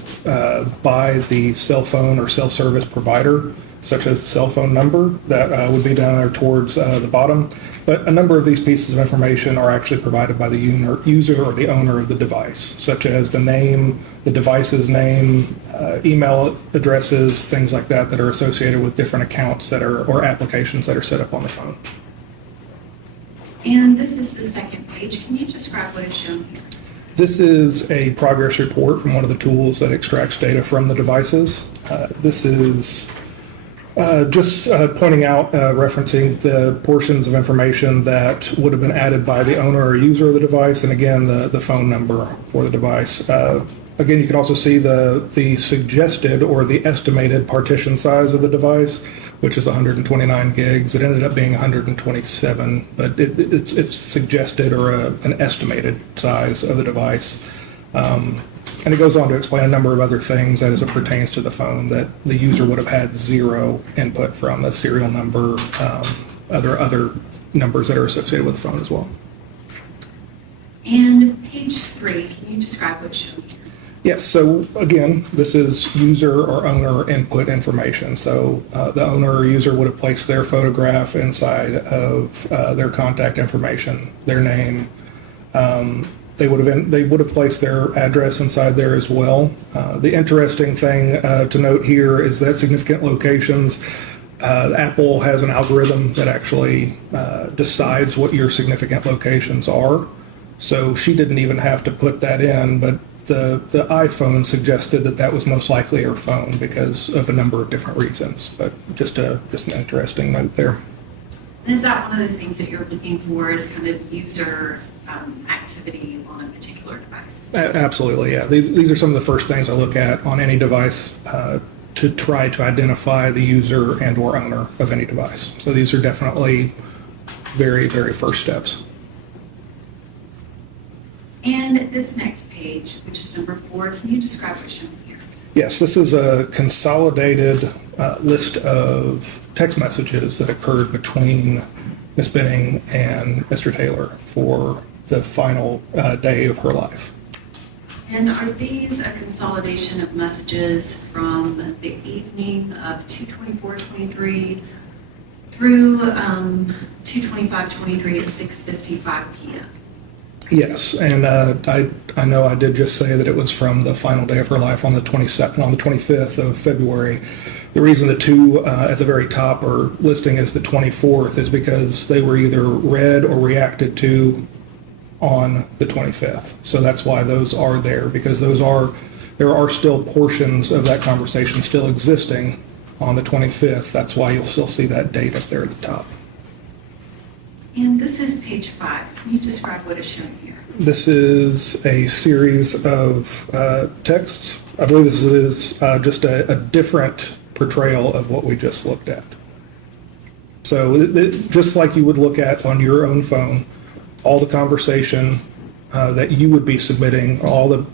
by the cell phone or cell service provider, such as the cell phone number that would be down there towards the bottom. But a number of these pieces of information are actually provided by the user or the owner of the device, such as the name, the device's name, email addresses, things like that are associated with different accounts that are or applications that are set up on the phone. And this is the second page. Can you describe what is shown here? This is a progress report from one of the tools that extracts data from the devices. This is just pointing out, referencing the portions of information that would have been added by the owner or user of the device, and again, the phone number for the device. Again, you can also see the suggested or the estimated partition size of the device, which is 129 gigs. It ended up being 127, but it's suggested or an estimated size of the device. And it goes on to explain a number of other things as it pertains to the phone that the user would have had 0 input from, the serial number, other numbers that are associated with the phone as well. And page 3, can you describe what's shown here? Yes, so again, this is user or owner input information. So the owner or user would have placed their photograph inside of their contact information, their name. They would have placed their address inside there as well. The interesting thing to note here is that significant locations, Apple has an algorithm that actually decides what your significant locations are. So she didn't even have to put that in, but the iPhone suggested that was most likely her phone because of a number of different reasons. But just an interesting note there. And is that one of the things that you're looking for, is kind of user activity on a particular device? Absolutely, yeah. These are some of the first things I look at on any device to try to identify the user and or owner of any device. So these are definitely very, very first steps. And this next page, which is number 4, can you describe what's shown here? Yes, this is a consolidated list of text messages that occurred between Ms. Benning and Mr. Taylor for the final day of her life. And are these a consolidation of messages from the evening of 2/24/23 through 2/25/23 at 6:55 p.m.? Yes, and I know I did just say that it was from the final day of her life on the 25th of February. The reason the two at the very top are listing as the 24th is because they were either read or reacted to on the 25th. So that's why those are there, because there are still portions of that conversation still existing on the 25th. That's why you'll still see that date up there at the top. And this is page 5. Can you describe what is shown here? This is a series of texts. I believe this is just a different portrayal of what we just looked at. So just like you would look at on your own phone, all the conversation that you would be submitting, all the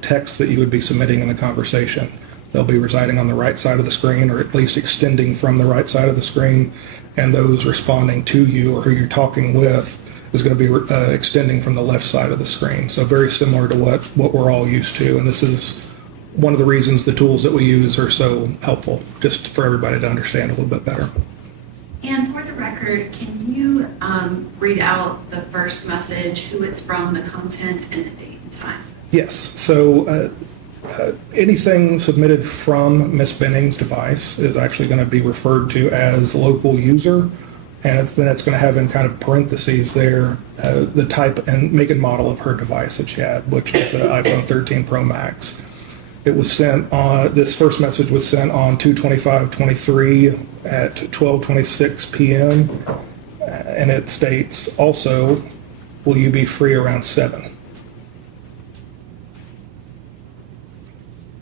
text that you would be submitting in the conversation, they'll be residing on the right side of the screen, or at least extending from the right side of the screen, and those responding to you or who you're talking with is going to be extending from the left side of the screen. So very similar to what we're all used to, and this is one of the reasons the tools that we use are so helpful, just for everybody to understand a little bit better. And for the record, can you read out the first message, who it's from, the content, and the date and time? Yes. So anything submitted from Ms. Benning's device is actually going to be referred to as local user, and then it's going to have in kind of parentheses there the type and make and model of her device that she had, which was an iPhone 13 Pro Max. It was sent on, this first message was sent on 2/25/23 at 12:26 p.m. And it states also, will you be free around 7?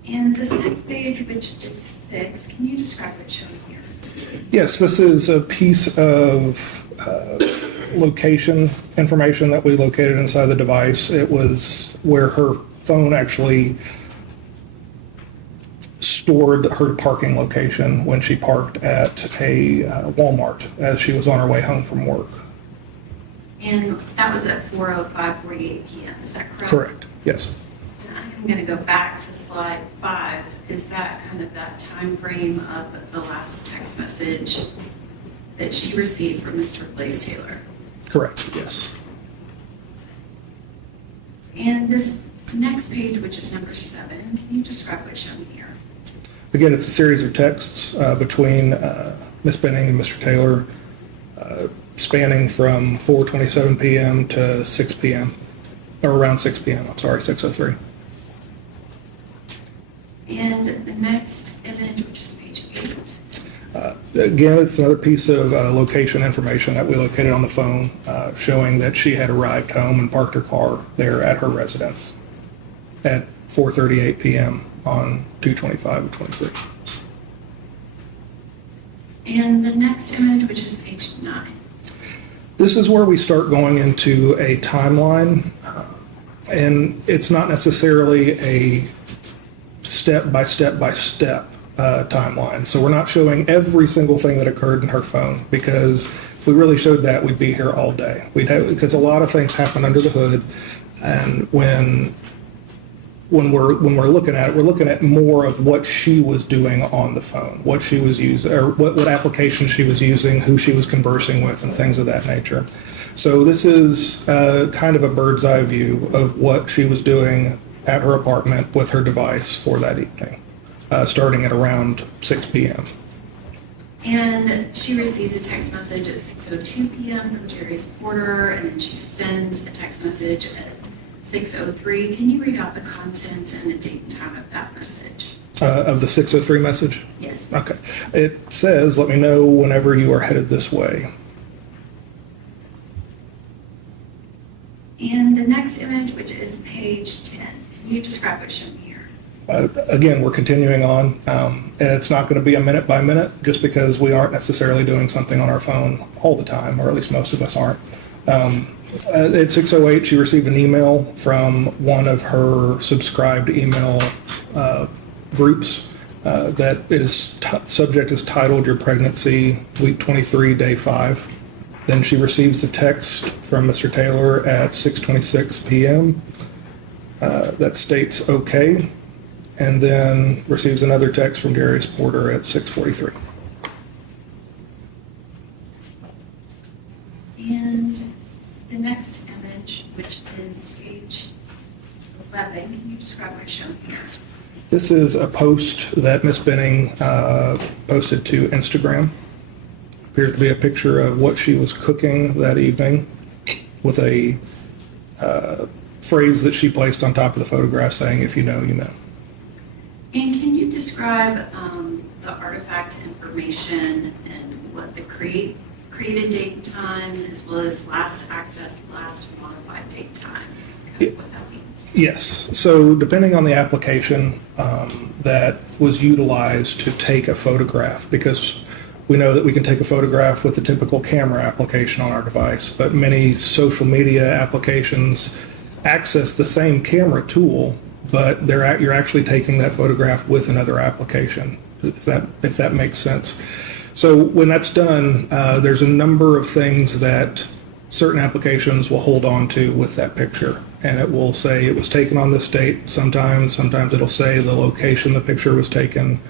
And this next page, which is 6, can you describe what's shown here? Yes, this is a piece of location information that we located inside the device. It was where her phone actually stored her parking location when she parked at a Walmart as she was on her way home from work. And that was at 4:05:48 p.m., is that correct? Correct, yes. And I'm going to go back to slide 5. Is that kind of that time frame of the last text message that she received from Mr. Blaise Taylor? Correct, yes. And this next page, which is number 7, can you describe what's shown here? Again, it's a series of texts between Ms. Benning and Mr. Taylor, spanning from 4:27 p.m. to 6 p.m., or around 6 p.m., I'm sorry, 6:03. And the next image, which is page 8. Again, it's another piece of location information that we located on the phone, showing that she had arrived home and parked her car there at her residence at 4:38 p.m. on 2/25/23. And the next image, which is page 9. This is where we start going into a timeline, and it's not necessarily a step-by-step-by-step timeline. So we're not showing every single thing that occurred in her phone, because if we really showed that, we'd be here all day. Because a lot of things happen under the hood, and when we're looking at it, we're looking at more of what she was doing on the phone, what she was using, or what application she was using, who she was conversing with, and things of that nature. So this is kind of a bird's eye view of what she was doing at her apartment with her device for that evening, starting at around 6 p.m. And she receives a text message at 6:02 p.m. from Jerry's Porter, and then she sends a text message at 6:03. Can you read out the content and the date and time of that message? Of the 6:03 message? Yes. Okay. It says, let me know whenever you are headed this way. And the next image, which is page 10, can you describe what's shown here? Again, we're continuing on, and it's not going to be a minute by minute, just because we aren't necessarily doing something on our phone all the time, or at least most of us aren't. At 6:08, she received an email from one of her subscribed email groups that is subject is titled "Your Pregnancy, Week 23, Day 5." Then she receives a text from Mr. Taylor at 6:26 p.m. that states okay, and then receives another text from Darius Porter at 6:43. And the next image, which is page 11, can you describe what's shown here? This is a post that Miss Benning posted to Instagram. Appears to be a picture of what she was cooking that evening with a phrase that she placed on top of the photograph saying, "If you know, you know." And can you describe the artifact information and what the created date and time, as well as last accessed, last modified date time, kind of what that means? Yes. So depending on the application that was utilized to take a photograph, because we know that we can take a photograph with the typical camera application on our device, but many social media applications access the same camera tool, but you're actually taking that photograph with another application, if that makes sense. So when that's done, there's a number of things that certain applications will hold on to with that picture. And it will say it was taken on this date. Sometimes it'll say the location the picture was taken.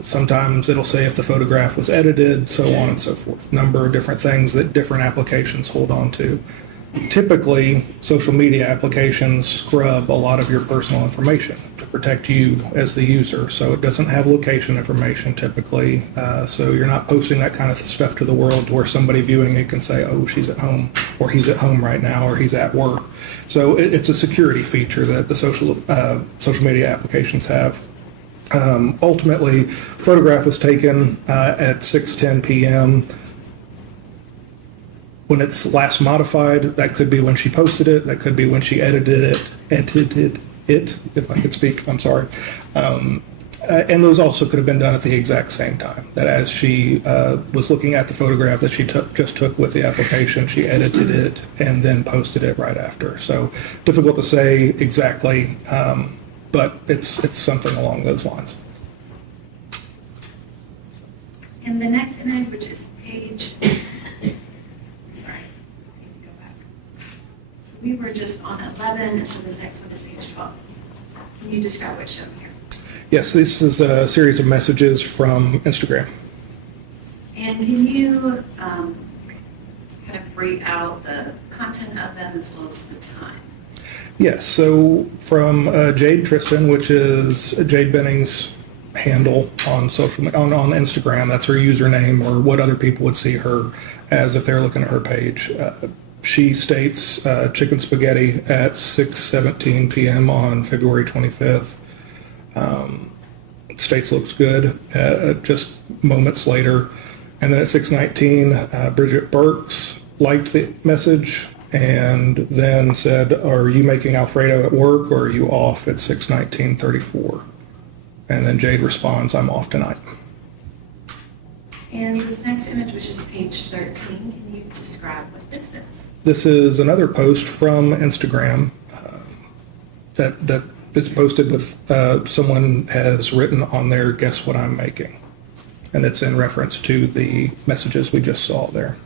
Sometimes it'll say if the photograph was edited, so on and so forth. Number of different things that different applications hold on to. Typically, social media applications scrub a lot of your personal information to protect you as the user. So it doesn't have location information typically. So you're not posting that kind of stuff to the world to where somebody viewing it can say, oh, she's at home, or he's at home right now, or he's at work. So it's a security feature that the social media applications have. Ultimately, photograph was taken at 6:10 p.m. When it's last modified, that could be when she posted it, that could be when she edited it, if I could speak, I'm sorry. And those also could have been done at the exact same time, that as she was looking at the photograph that she just took with the application, she edited it and then posted it right after. So difficult to say exactly, but it's something along those lines. And the next image, which is page, sorry, I need to go back. So we were just on 11, and so this next one is page 12. Can you describe what's shown here? Yes, this is a series of messages from Instagram. And can you kind of break out the content of them as well as the time? Yes, so from Jade Tristan, which is Jade Benning's handle on on Instagram, that's her username, or what other people would see her as if they're looking at her page. She states chicken spaghetti at 6:17 p.m. on February 25th. States looks good just moments later. And then at 6:19, Bridget Burks liked the message and then said, are you making Alfredo at work, or are you off at 6:19:34? And then Jade responds, I'm off tonight. And this next image, which is page 13, can you describe what this is? This is another post from Instagram that is posted with someone has written on there, guess what I'm making. And it's in reference to the messages we just saw there.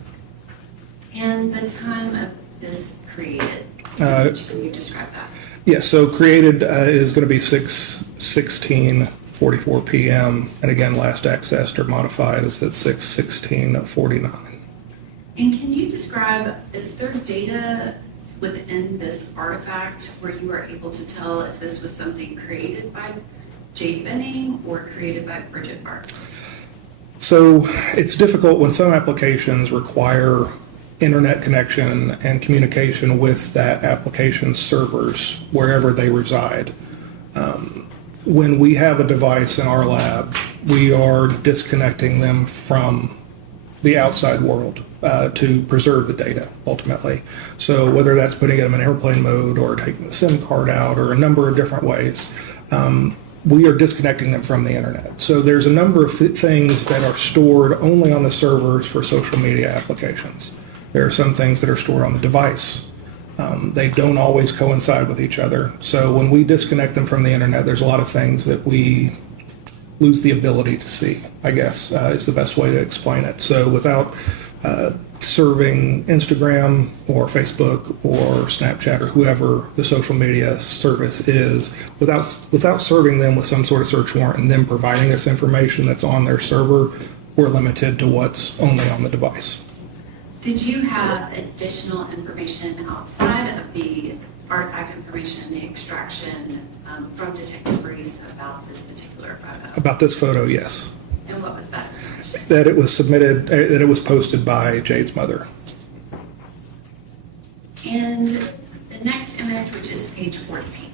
And the time of this created, can you describe that? Yeah, so created is going to be 6:16:44 p.m. And again, last accessed or modified is at 6:16:49. And can you describe, is there data within this artifact where you were able to tell if this was something created by Jade Benning or created by Bridget Burks? So it's difficult when some applications require internet connection and communication with that application's servers wherever they reside. When we have a device in our lab, we are disconnecting them from the outside world to preserve the data ultimately. So whether that's putting them in airplane mode or taking the SIM card out or a number of different ways, we are disconnecting them from the internet. So there's a number of things that are stored only on the servers for social media applications. There are some things that are stored on the device. They don't always coincide with each other. So when we disconnect them from the internet, there's a lot of things that we lose the ability to see, I guess, is the best way to explain it. So without serving Instagram or Facebook or Snapchat or whoever the social media service is, without serving them with some sort of search warrant and them providing us information that's on their server, we're limited to what's only on the device. Did you have additional information outside of the artifact information, the extraction from Detective Reese about this particular photo? About this photo, yes. And what was that information? That it was submitted, that it was posted by Jade's mother. And the next image, which is page 14.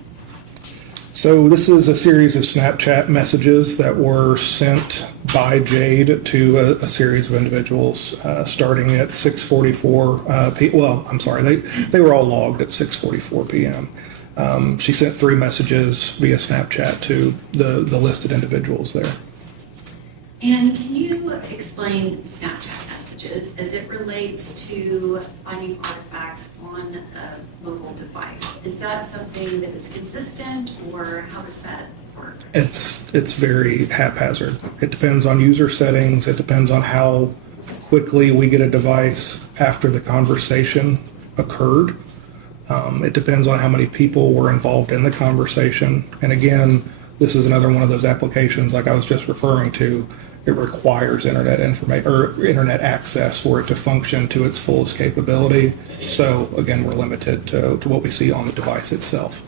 So this is a series of Snapchat messages that were sent by Jade to a series of individuals, starting at 6:44 p.m. Well, I'm sorry, they were all logged at 6:44 p.m. She sent 3 messages via Snapchat to the listed individuals there. And can you explain Snapchat messages as it relates to finding artifacts on a mobile device? Is that something that is consistent, or how does that work? It's very haphazard. It depends on user settings. It depends on how quickly we get a device after the conversation occurred. It depends on how many people were involved in the conversation. And again, this is another one of those applications like I was just referring to. It requires internet information or internet access for it to function to its fullest capability. So again, we're limited to what we see on the device itself.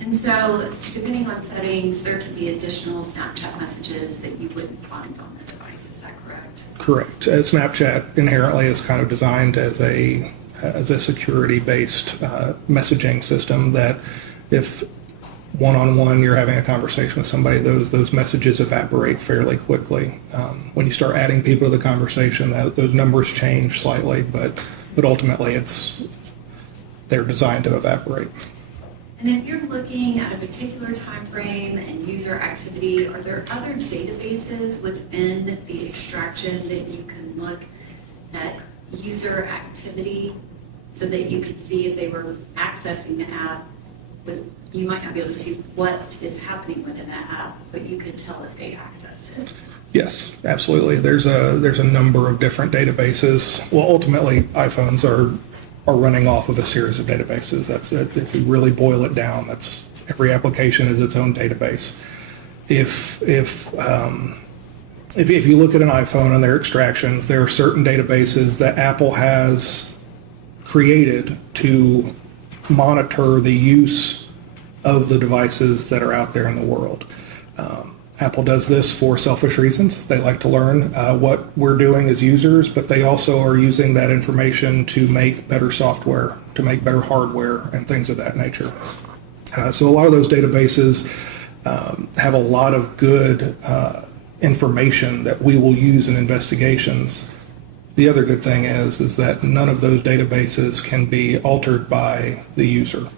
And so, depending on settings, there can be additional Snapchat messages that you wouldn't find on the device. Is that correct? Correct. Snapchat inherently is kind of designed as a security-based messaging system that if one-on-one you're having a conversation with somebody, those messages evaporate fairly quickly. When you start adding people to the conversation, those numbers change slightly, but ultimately they're designed to evaporate. And if you're looking at a particular time frame and user activity, are there other databases within the extraction that you can look at user activity so that you could see if they were accessing the app? But you might not be able to see what is happening within that app, but you could tell if they accessed it. Yes, absolutely. There's a number of different databases. Well, ultimately, iPhones are running off of a series of databases. That's it. If we really boil it down, that's every application is its own database. If you look at an iPhone and their extractions, there are certain databases that Apple has created to monitor the use of the devices that are out there in the world. Apple does this for selfish reasons. They like to learn what we're doing as users, but they also are using that information to make better software, to make better hardware, and things of that nature. So a lot of those databases have a lot of good information that we will use in investigations. The other good thing is that none of those databases can be altered by the user.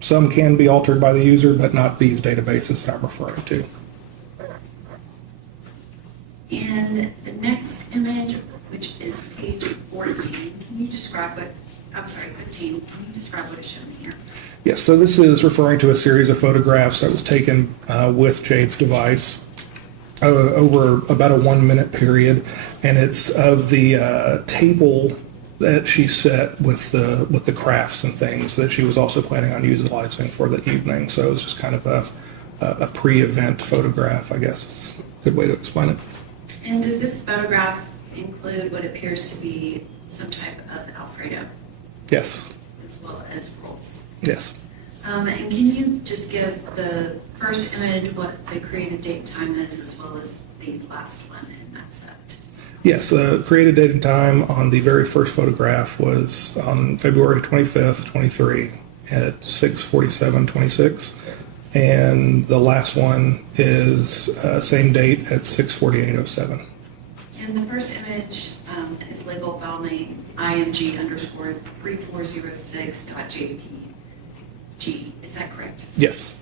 Some can be altered by the user, but not these databases that I'm referring to. And the next image, which is page 14, can you describe 15, can you describe what is shown here? Yes, so this is referring to a series of photographs that was taken with Jade's device over about a 1-minute period, and it's of the table that she set with the crafts and things that she was also planning on utilizing for the evening. So it's just kind of a pre-event photograph, I guess is a good way to explain it. And does this photograph include what appears to be some type of Alfredo? Yes. As well as rolls? Yes. And can you just give the first image what the created date and time is, as well as the last one in that set? Yes, the created date and time on the very first photograph was on February 25th, 23 at 6:47:26. And the last one is same date at 6:48:07. And the first image is labeled file name img_3406.jpg. Is that correct? Yes.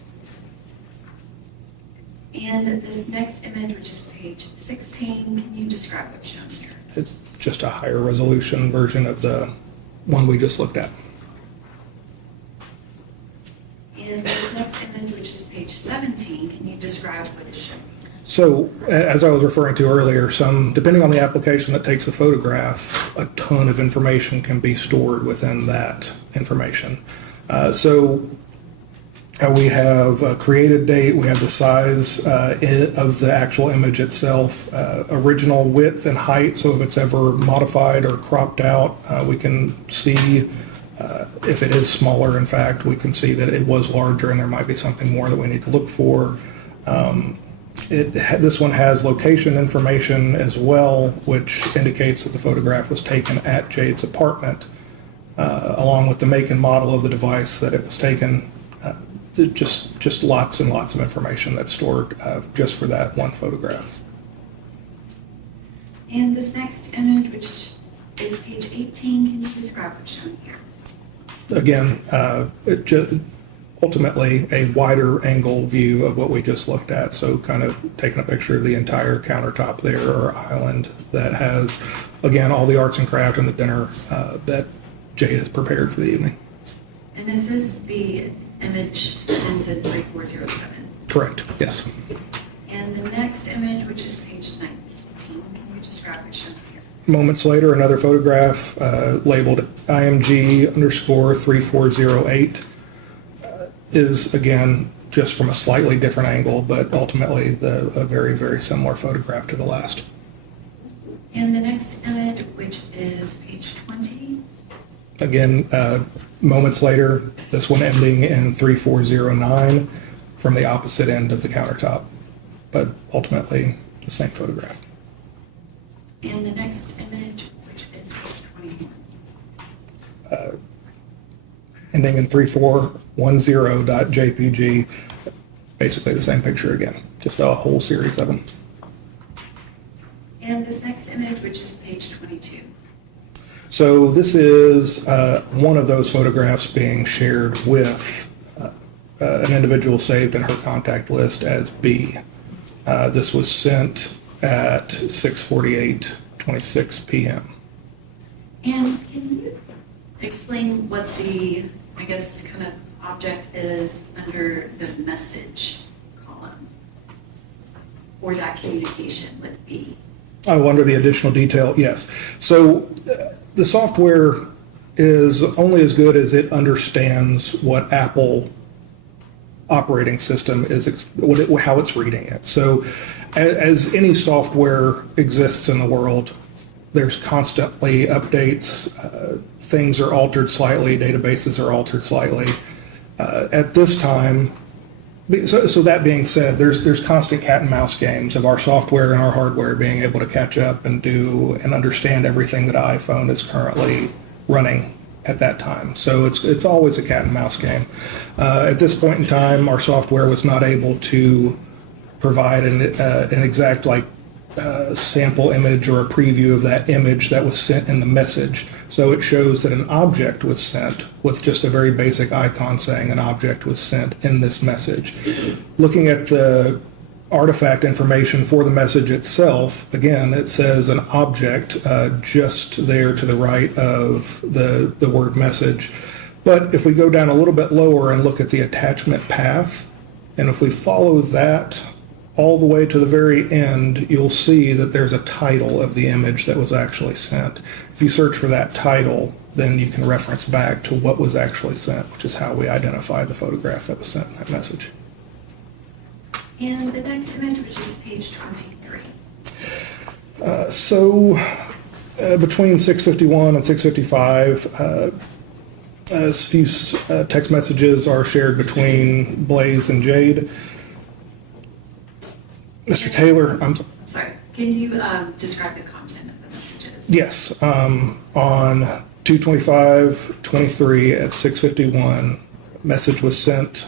And this next image, which is page 16, can you describe what's shown here? It's just a higher resolution version of the one we just looked at. And this next image, which is page 17, can you describe what is shown? So, as I was referring to earlier, depending on the application that takes a photograph, a ton of information can be stored within that information. We have a created date, we have the size of the actual image itself, original width and height, so if it's ever modified or cropped out, we can see if it is smaller, in fact, we can see that it was larger and there might be something more that we need to look for. This one has location information as well, which indicates that the photograph was taken at Jade's apartment, along with the make and model of the device that it was taken. Just lots and lots of information that's stored just for that one photograph. And this next image, which is page 18, can you describe what's shown here? Again, ultimately a wider angle view of what we just looked at. So kind of taking a picture of the entire countertop there or island that has, again, all the arts and crafts and the dinner that Jade has prepared for the evening. And is this the image ends in 3407? Correct, yes. And the next image, which is page 19, can you describe what's shown here? Moments later, another photograph labeled IMG_3408 is, again, just from a slightly different angle, but ultimately a very, very similar photograph to the last. And the next image, which is page 20. Again, moments later, this one ending in 3409 from the opposite end of the countertop, but ultimately the same photograph. And the next image, which is page 21. Ending in 3410.jpg, basically the same picture again, just a whole series of them. And this next image, which is page 22. So this is one of those photographs being shared with an individual saved in her contact list as B. This was sent at 6:48:26 p.m. And can you explain what the, I guess, kind of object is under the message column for that communication with B? Oh, under the additional detail, yes. So the software is only as good as it understands what Apple operating system is, how it's reading it. So as any software exists in the world, there's constantly updates, things are altered slightly, databases are altered slightly. At this time, so that being said, there's constant cat and mouse games of our software and our hardware being able to catch up and do and understand everything that iPhone is currently running at that time. So it's always a cat and mouse game. At this point in time, our software was not able to provide an exact sample image or a preview of that image that was sent in the message. So it shows that an object was sent with just a very basic icon saying an object was sent in this message. Looking at the artifact information for the message itself, again, it says an object just there to the right of the word message. But if we go down a little bit lower and look at the attachment path, and if we follow that all the way to the very end, you'll see that there's a title of the image that was actually sent. If you search for that title, then you can reference back to what was actually sent, which is how we identify the photograph that was sent in that message. And the next image, which is page 23. Between 6:51 and 6:55, a few text messages are shared between Blaise and Jade. Mr. Taylor, I'm sorry, can you describe the content of the messages? Yes, on 2/25/23 at 6:51, message was sent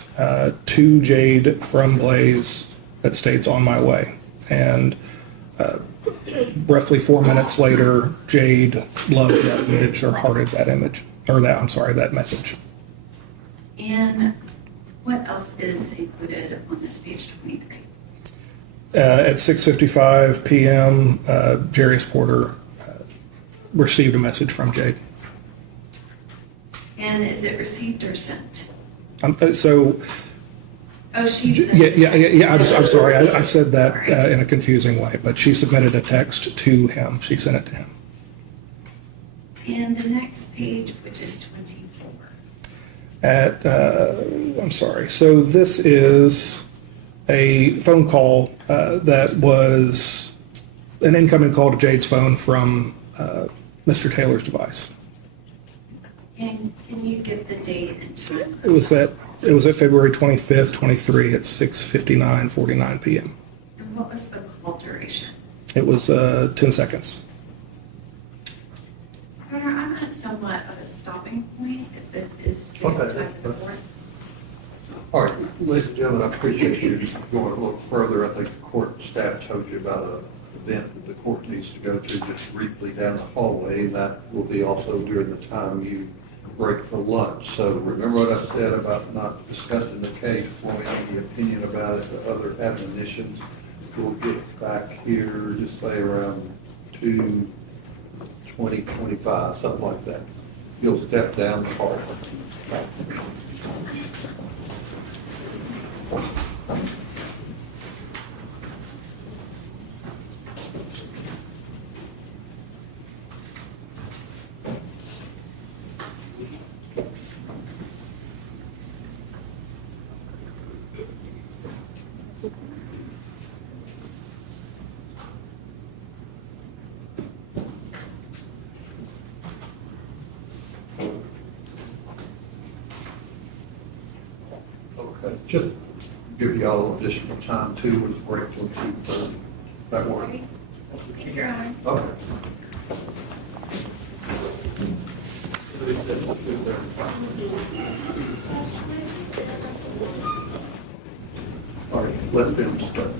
to Jade from Blaise that states "on my way," and roughly 4 minutes later, Jade loved that image or hearted that image, or that message. And what else is included on this page 23? At 6:55 p.m., Jarius Porter received a message from Jade. And is it received or sent? So Oh, she's. Yeah. I'm sorry. I said that in a confusing way, but she submitted a text to him. She sent it to him. And the next page, which is 24. I'm sorry. So this is a phone call that was an incoming call to Jade's phone from Mr. Taylor's device. And can you give the date and time? It was at February 25th, 23 at 6:59:49 p.m. And what was the call duration? It was 10 seconds. I'm at somewhat of a stopping point if it is getting Okay. time for the board. All right, ladies and gentlemen, I appreciate you going a little further. I think the court staff told you about an event that the court needs to go to just briefly down the hallway, and that will be also during the time you break for lunch. So remember what I said about not discussing the case, forming any opinion about it, the other admonitions. We'll get back here, just say around 2:20, 25, something like that. You'll step down the hall. Okay, just give y'all additional time too, with break till 2:30. That work? Thank Your Honor. Okay. All right, let them start.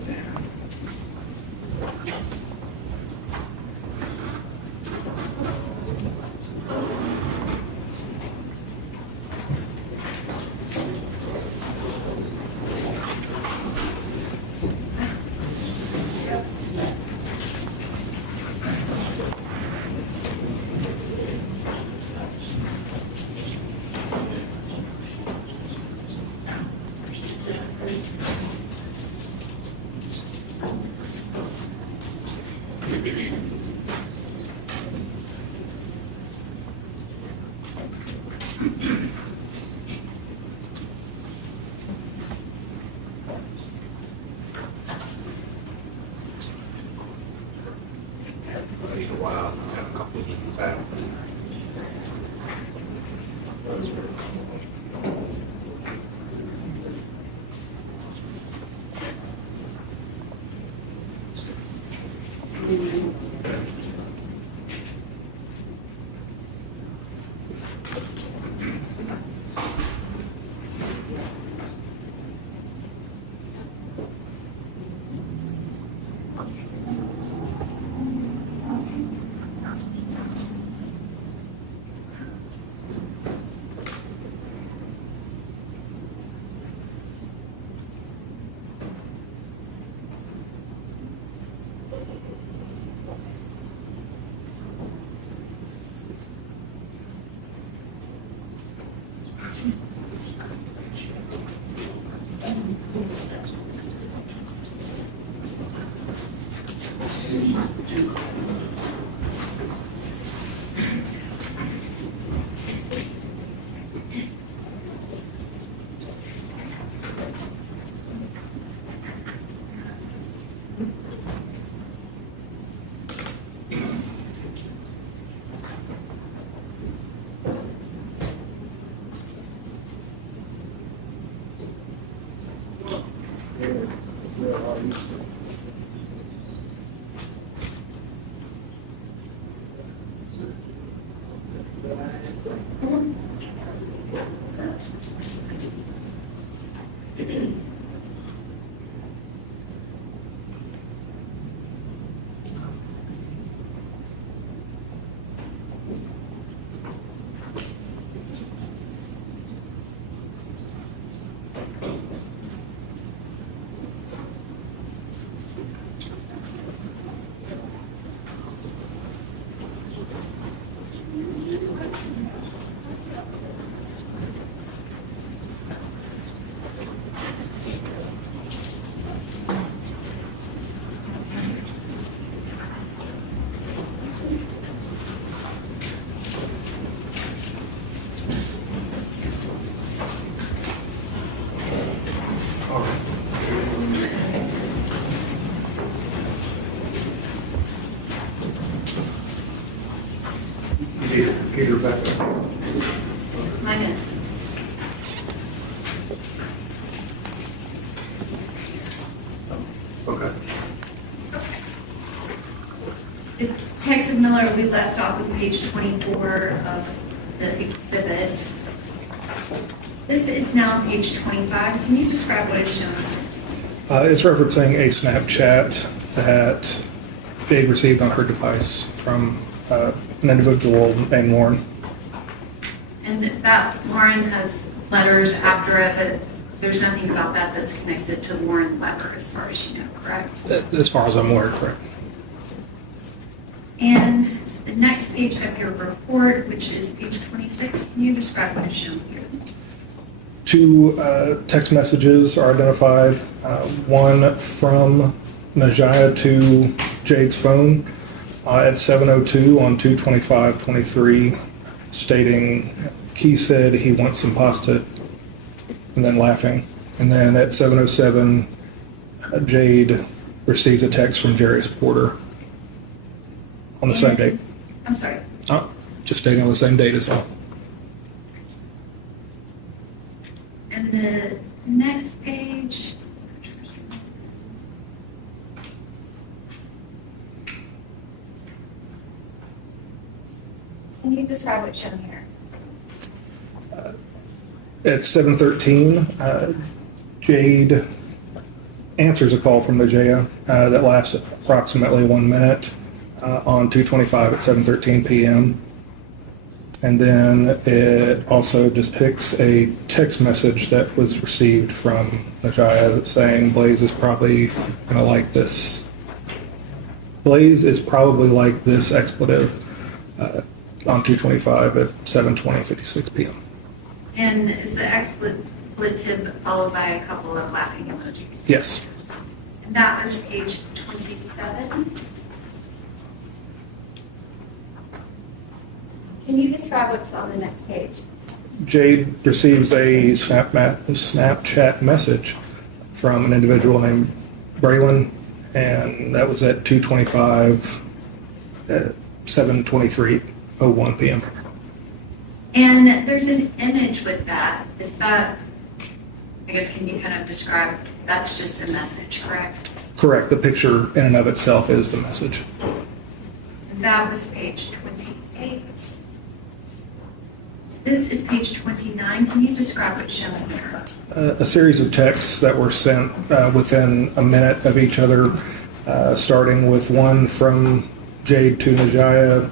Okay. Detective Miller, we left off with page 24 of the exhibit. This is now page 25. Can you describe what is shown? It's referencing a Snapchat that Jade received on her device from an individual named Lauren. And that Lauren has letters after it, but there's nothing about that that's connected to Lauren Weber as far as you know, correct? As far as I'm aware, correct. And the next page of your report, which is page 26, can you describe what is shown here? Two text messages are identified, one from Najaya to Jade's phone at 7:02 on 2/25/23, stating Key said he wants some pasta, and then laughing. And then at 7:07, Jade receives a text from Jarius Porter on the same date. I'm sorry. Just stating on the same date as well. And the next page. Can you describe what's shown here? At 7:13, Jade answers a call from Najaya that lasts approximately 1 minute on 2/25 at 7:13 p.m. And then it also depicts a text message that was received from Najaya saying Blaise is probably going to like this. Blaise is probably like this expletive on 2/25 at 7:56 p.m. And is the expletive followed by a couple of laughing emojis? Yes. And that was page 27. Can you describe what's on the next page? Jade receives a Snapchat message from an individual named Braylon, and that was at 2:25 at 7:23:01 p.m. And there's an image with that. Is that, I guess, can you kind of describe, that's just a message, correct? Correct. The picture in and of itself is the message. And that was page 28. This is page 29. Can you describe what's shown here? A series of texts that were sent within a minute of each other, starting with one from Jade to Najaya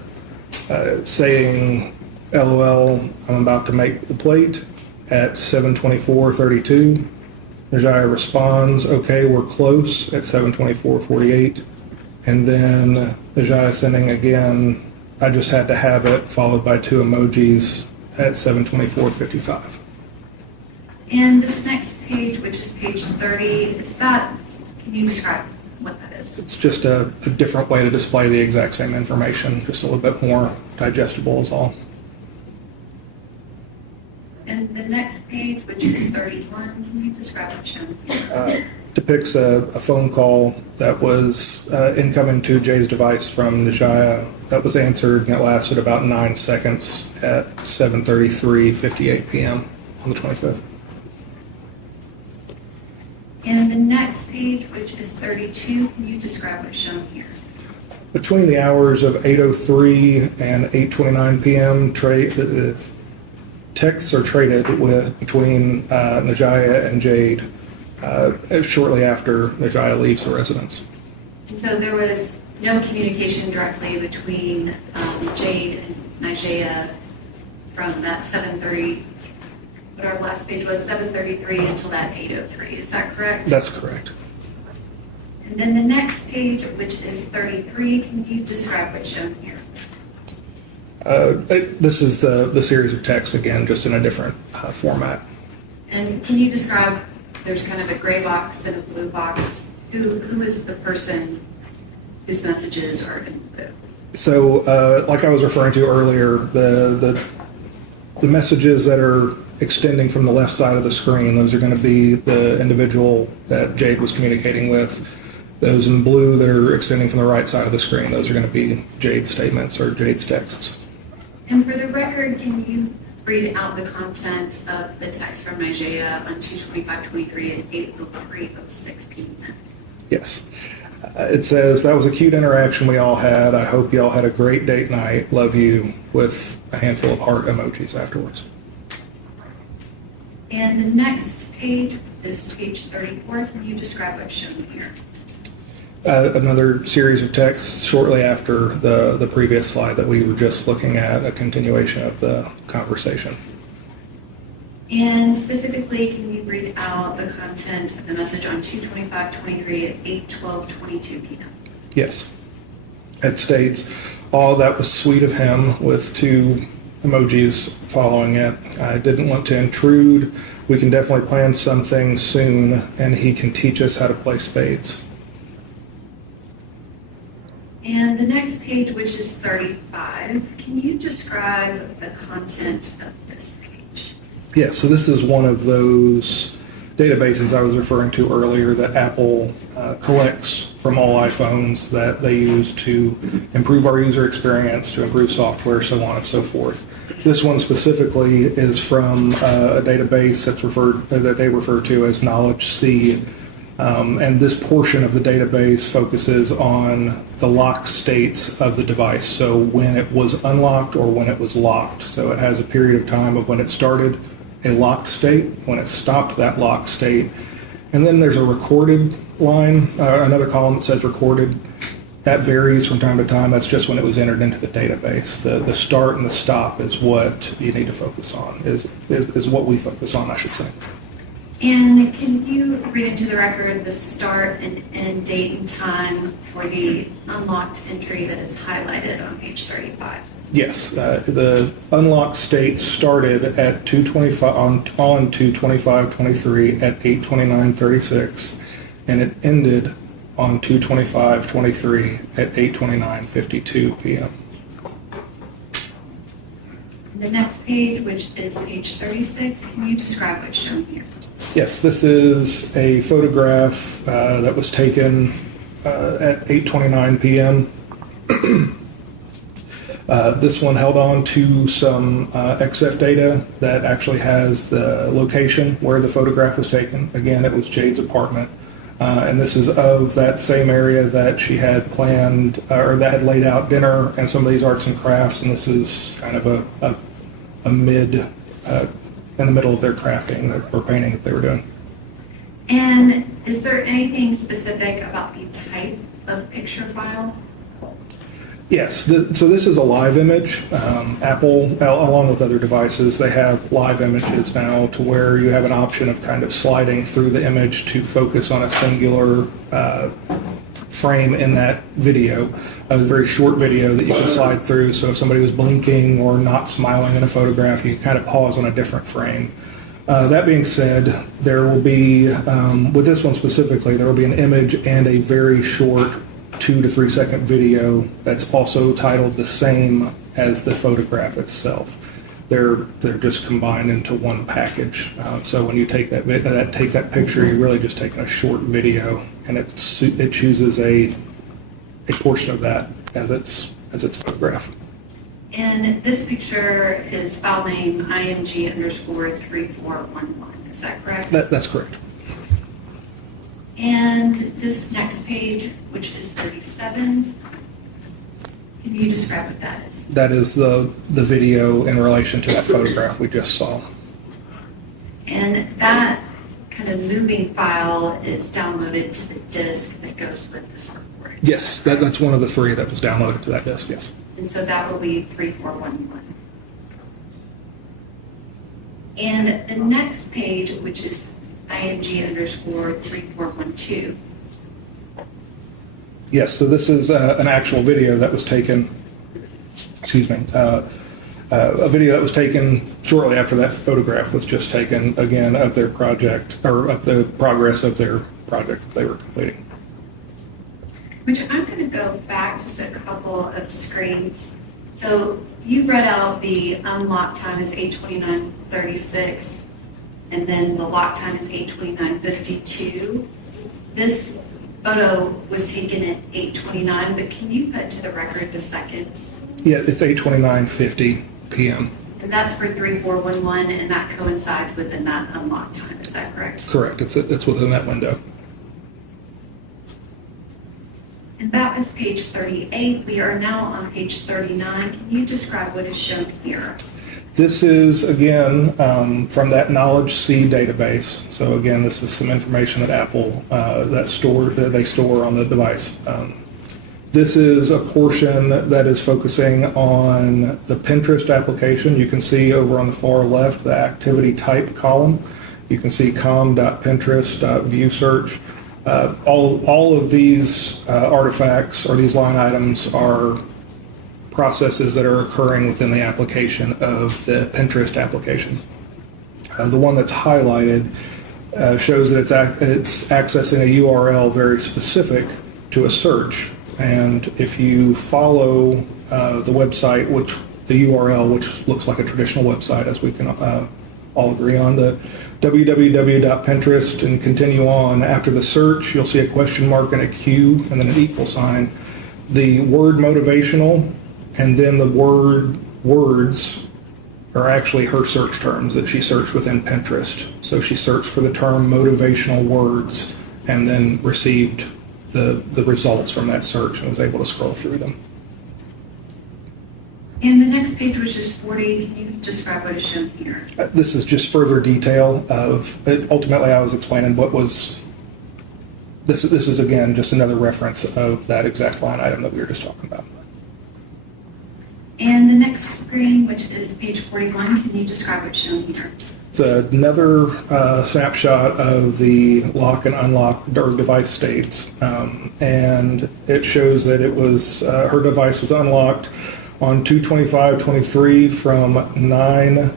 saying, LOL, I'm about to make the plate at 7:24:32. Najaya responds, okay, we're close at 7:24:48. And then Najaya sending again, I just had to have it, followed by two emojis at 7:24:55. And this next page, which is page 30, is that, can you describe what that is? It's just a different way to display the exact same information, just a little bit more digestible is all. And the next page, which is 31, can you describe what's shown here? Depicts a phone call that was incoming to Jade's device from Najaya that was answered, and it lasted about 9 seconds at 7:33:58 p.m. on the 25th. And the next page, which is 32, can you describe what's shown here? Between the hours of 8:03 and 8:29 p.m., texts are traded between Najaya and Jade shortly after Najaya leaves the residence. And so there was no communication directly between Jade and Najaya from that 7:30, what our last page was, 7:33 until that 8:03. Is that correct? That's correct. And then the next page, which is 33, can you describe what's shown here? This is the series of texts again, just in a different format. And can you describe, there's kind of a gray box and a blue box. Who is the person whose messages are in blue? So, like I was referring to earlier, the messages that are extending from the left side of the screen, those are going to be the individual that Jade was communicating with. Those in blue that are extending from the right side of the screen, those are going to be Jade's statements or Jade's texts. And for the record, can you read out the content of the text from Najaya on 2/25/23 and 8:03:06 p.m.? Yes. It says, that was a cute interaction we all had. I hope you all had a great date night. Love you, with a handful of heart emojis afterwards. And the next page is page 34. Can you describe what's shown here? Another series of texts shortly after the previous slide that we were just looking at, a continuation of the conversation. And specifically, can you read out the content of the message on 2/25/23 at 8:12:22 p.m.? Yes. It states, "Oh, that was sweet of him," with 2 emojis following it. "I didn't want to intrude. We can definitely plan something soon, and he can teach us how to play spades." And the next page, which is 35, can you describe the content of this page? Yes, so this is one of those databases I was referring to earlier that Apple collects from all iPhones that they use to improve our user experience, to improve software, so on and so forth. This one specifically is from a database that they refer to as Knowledge C, and this portion of the database focuses on the locked states of the device, so when it was unlocked or when it was locked. So it has a period of time of when it started a locked state, when it stopped that locked state, and then there's a recorded line, another column that says recorded. That varies from time to time. That's just when it was entered into the database. The start and the stop is what you need to focus on, is what we focus on, I should say. And can you read into the record the start and end date and time for the unlocked entry that is highlighted on page 35? Yes, the unlocked state started at 2:25 on 2/25/23 at 8:29:36, and it ended on 2/25/23 at 8:29:52 p.m. The next page, which is page 36, can you describe what's shown here? Yes, this is a photograph that was taken at 8:29 p.m. This one held on to some XF data that actually has the location where the photograph was taken. Again, it was Jade's apartment. And this is of that same area that she had planned, or that had laid out dinner and some of these arts and crafts. And this is kind of a mid, in the middle of their crafting or painting that they were doing. And is there anything specific about the type of picture file? Yes, so this is a live image. Apple, along with other devices, they have live images now to where you have an option of kind of sliding through the image to focus on a singular frame in that video, a very short video that you can slide through. So if somebody was blinking or not smiling in a photograph, you can kind of pause on a different frame. That being said, there will be, with this one specifically, there will be an image and a very short 2 to 3 second video that's also titled the same as the photograph itself. They're just combined into one package. So when you take that picture, you're really just taking a short video, and it chooses a portion of that as its photograph. And this picture is file name IMG_3411. Is that correct? That's correct. And this next page, which is 37, can you describe what that is? That is the video in relation to that photograph we just saw. And that kind of moving file is downloaded to the disk that goes with this report. Yes, that's one of the 3 that was downloaded to that disk, yes. And so that will be 3411. And the next page, which is IMG_3412. Yes, so this is an actual video that was taken, a video that was taken shortly after that photograph was just taken, again, of their project, or of the progress of their project that they were completing. Which I'm going to go back just a couple of screens. So you read out the unlock time is 8:29:36, and then the lock time is 8:29:52. This photo was taken at 8:29, but can you put to the record the seconds? Yeah, it's 8:29:50 p.m. And that's for 3411, and that coincides within that unlock time, is that correct? Correct, it's within that window. that was page 38. We are now on page 39. Can you describe what is shown here? This is, again, from that Knowledge C database. So again, this is some information that Apple, that they store on the device. This is a portion that is focusing on the Pinterest application. You can see over on the far left, the activity type column. You can see com.pinterest.viewsearch. All of these artifacts or these line items are processes that are occurring within the application of the Pinterest application. The one that's highlighted shows that it's accessing a URL very specific to a search. And if you follow the website, the URL, which looks like a traditional website, as we can all agree on, the www.pinterest, and continue on, after the search, you'll see a question mark and a Q and then an equal sign. The word motivational and then the words are actually her search terms that she searched within Pinterest. So she searched for the term motivational words and then received the results from that search and was able to scroll through them. And the next page, which is 40, can you describe what is shown here? This is just further detail of, ultimately I was explaining what was, this is again just another reference of that exact line item that we were just talking about. And the next screen, which is page 41, can you describe what's shown here? It's another snapshot of the lock and unlock or device states. And it shows that it was, her device was unlocked on 2/25/23 from 9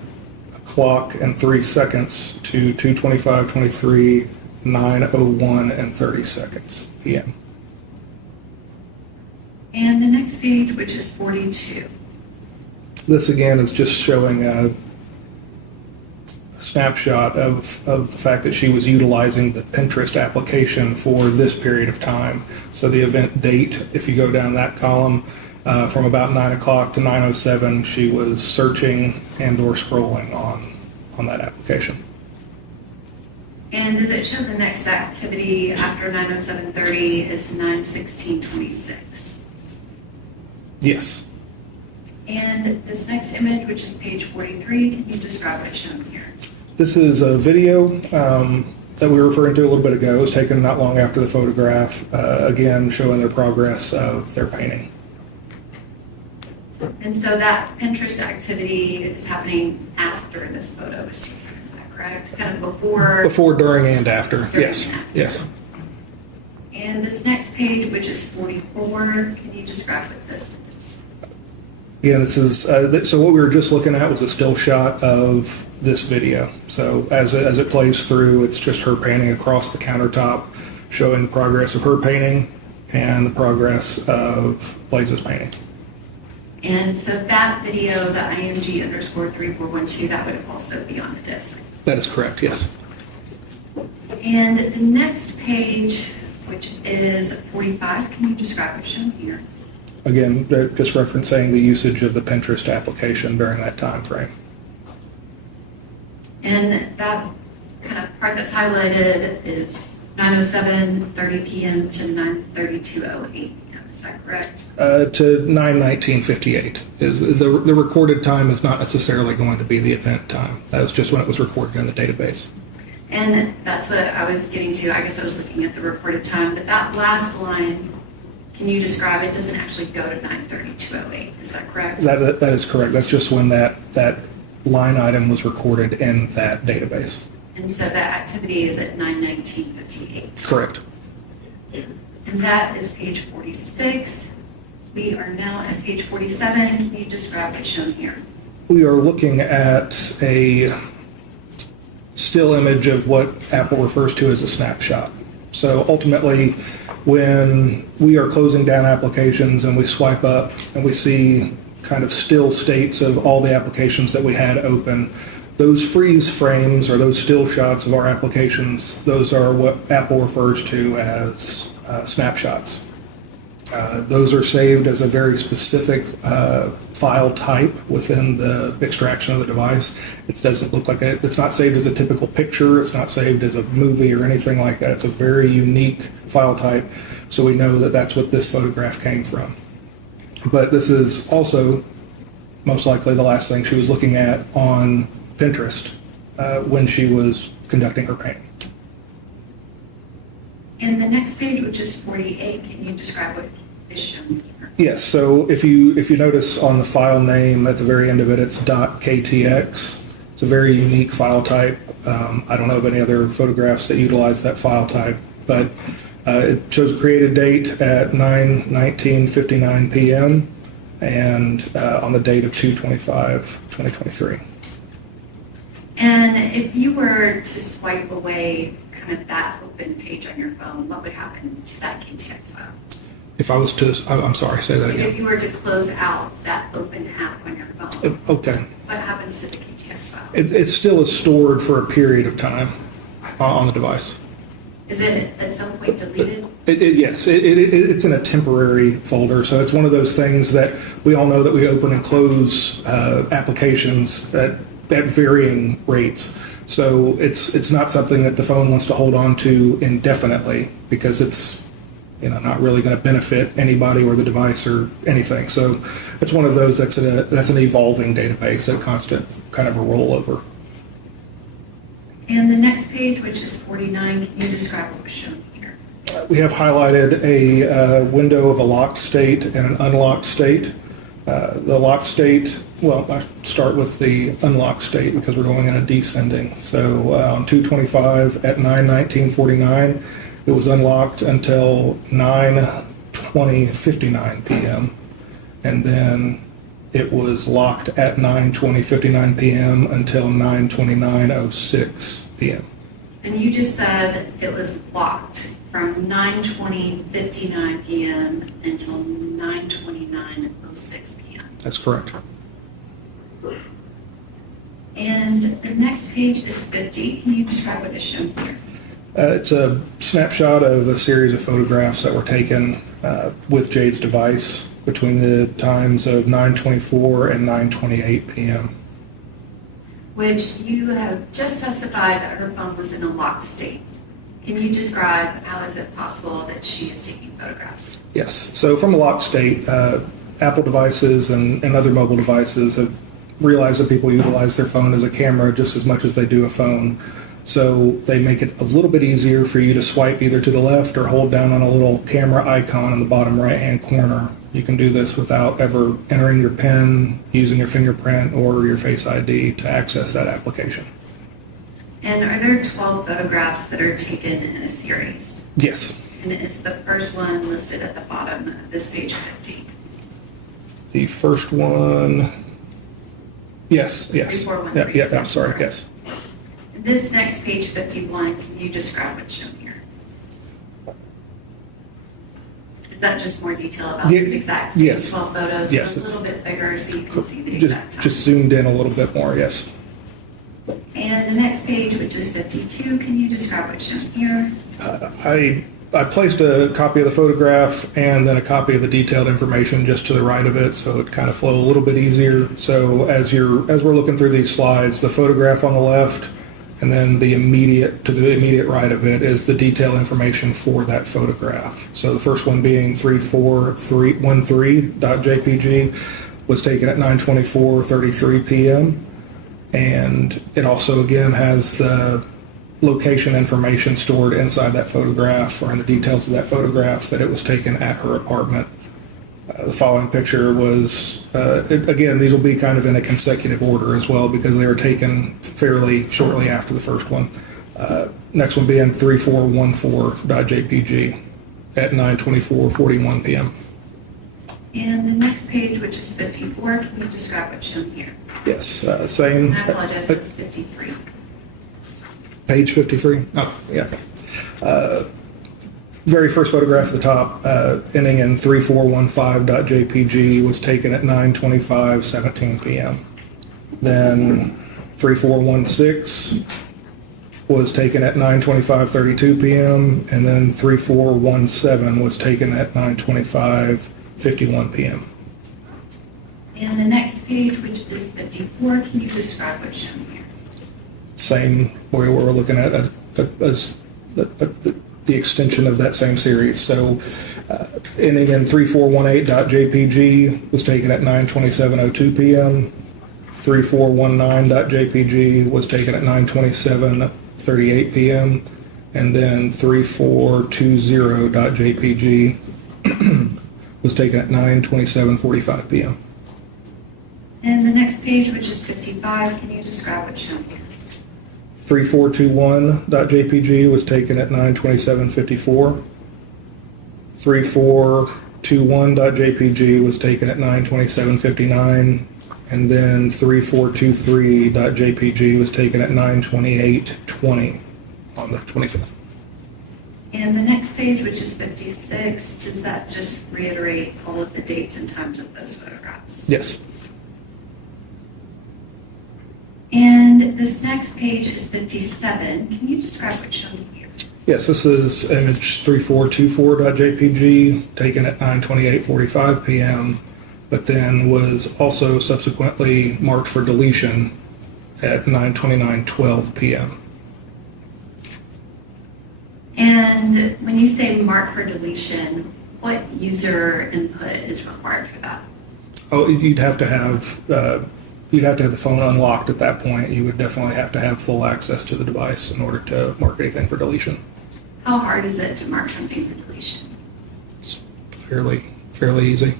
o'clock and 3 seconds to 2/25/23, 9:01 and 30 seconds p.m. And the next page, which is 42. This again is just showing a snapshot of the fact that she was utilizing the Pinterest application for this period of time. So the event date, if you go down that column, from about 9 o'clock to 9:07, she was searching and or scrolling on that application. And does it show the next activity after 9:07:30 is 9:16:26? Yes. And this next image, which is page 43, can you describe what's shown here? This is a video that we were referring to a little bit ago. It was taken not long after the photograph, again showing their progress of their painting. And so that Pinterest activity is happening after this photo is taken, is that correct? Kind of before? Before, during, and after. During Yes. and after. Yes. And this next page, which is 44, can you describe what this is? Again, this is so what we were just looking at was a still shot of this video. So as it plays through, it's just her painting across the countertop, showing the progress of her painting and the progress of Blaise's painting. And so that video, the IMG_3412, that would also be on the disc. That is correct, yes. And the next page, which is 45, can you describe what's shown here? Again, just referencing the usage of the Pinterest application during that time frame. And that kind of part that's highlighted is 9:07:30 p.m. to 9:32:08 p.m. Is that correct? To 9:19:58 is the recorded time is not necessarily going to be the event time. That was just when it was recorded in the database. And that's what I was getting to. I guess I was looking at the recorded time, but that last line, can you describe it? Doesn't actually go to 9:32:08. Is that correct? That is correct. That's just when that line item was recorded in that database. And so that activity is at 9:19:58. Correct. And that is page 46. We are now at page 47. Can you describe what's shown here? We are looking at a still image of what Apple refers to as a snapshot. So ultimately, when we are closing down applications and we swipe up and we see kind of still states of all the applications that we had open, those freeze frames or those still shots of our applications, those are what Apple refers to as snapshots. Those are saved as a very specific file type within the extraction of the device. It doesn't look like it's not saved as a typical picture. It's not saved as a movie or anything like that. It's a very unique file type. So we know that that's what this photograph came from. But this is also most likely the last thing she was looking at on Pinterest when she was conducting her painting. And the next page, which is 48, can you describe what is shown here? Yes, so if you notice on the file name at the very end of it, it's .ktx. It's a very unique file type. I don't know of any other photographs that utilize that file type, but it shows a created date at 9:19:59 p.m. and on the date of 2/25/2023. And if you were to swipe away kind of that open page on your phone, what would happen to that KTX file? If I was to, I'm sorry, say that If again. you were to close out that open app on your phone, Okay. what happens to the KTX file? It still is stored for a period of time on the device. Is it at some point deleted? Yes, it's in a temporary folder, so it's one of those things that we all know that we open and close applications at varying rates. So it's not something that the phone wants to hold on to indefinitely because it's not really going to benefit anybody or the device or anything. So it's one of those that's an evolving database, a constant kind of a rollover. And the next page, which is 49, can you describe what was shown here? We have highlighted a window of a locked state and an unlocked state. The locked state, well, I start with the unlocked state because we're going in a descending. So on 2/25 at 9:19:49, it was unlocked until 9:20:59 p.m. And then it was locked at 9:20:59 p.m. until 9:29:06 p.m. And you just said it was locked from 9:20:59 p.m. until 9:29:06 p.m. That's correct. And the next page is 50. Can you describe what is shown here? It's a snapshot of a series of photographs that were taken with Jade's device between the times of 9:24 and 9:28 p.m. Which you have just testified that her phone was in a locked state. Can you describe how is it possible that she is taking photographs? Yes. So from a locked state, Apple devices and other mobile devices have realized that people utilize their phone as a camera just as much as they do a phone. So they make it a little bit easier for you to swipe either to the left or hold down on a little camera icon in the bottom right-hand corner. You can do this without ever entering your PIN, using your fingerprint or your Face ID to access that application. And are there 12 photographs that are taken in a series? Yes. And is the first one listed at the bottom of this page 50? The first one, yes. 3413. Yeah, I'm sorry, yes. And this next page 51, can you describe what's shown here? Is that just more detail about these exact same 12 photos? Yes, A little bit bigger so you can see the Just exact time. zoomed in a little bit more, yes. And the next page, which is 52, can you describe what's shown here? I placed a copy of the photograph and then a copy of the detailed information just to the right of it, so it kind of flow a little bit easier. So as we're looking through these slides, the photograph on the left, and then the immediate right of it is the detailed information for that photograph. So the first one being 34313.jpg was taken at 9:24:33 p.m. And it also again has the location information stored inside that photograph or in the details of that photograph that it was taken at her apartment. The following picture was, again, these will be kind of in a consecutive order as well because they were taken fairly shortly after the first one. Next one being 3414.jpg at 9:24:41 p.m. And the next page, which is 54, can you describe what's shown here? Yes, same. I apologize, it's 53. Page 53? Oh, yeah. Very first photograph at the top, ending in 3415.jpg, was taken at 9:25:17 p.m. Then 3416 was taken at 9:25:32 p.m. and then 3417 was taken at 9:25:51 p.m. And the next page, which is 54, can you describe what's shown here? Same way we're looking at the extension of that same series. So ending in 3418.jpg was taken at 9:27:02 p.m. 3419.jpg was taken at 9:27:38 p.m. and then 3420.jpg was taken at 9:27:45 p.m. And the next page, which is 55, can you describe what's shown here? 3421.jpg was taken at 9:27:54. 3421.jpg was taken at 9:27:59. And then 3423.jpg was taken at 9:28:20 on the 25th. And the next page, which is 56, does that just reiterate all of the dates and times of those photographs? Yes. And this next page is 57. Can you describe what's shown here? Yes, this is image 3424.jpg taken at 9:28:45 p.m., but then was also subsequently marked for deletion at 9:29:12 p.m. And when you say mark for deletion, what user input is required for that? Oh, you'd have to have the phone unlocked at that point. You would definitely have to have full access to the device in order to mark anything for deletion. How hard is it to mark something for deletion? It's fairly easy.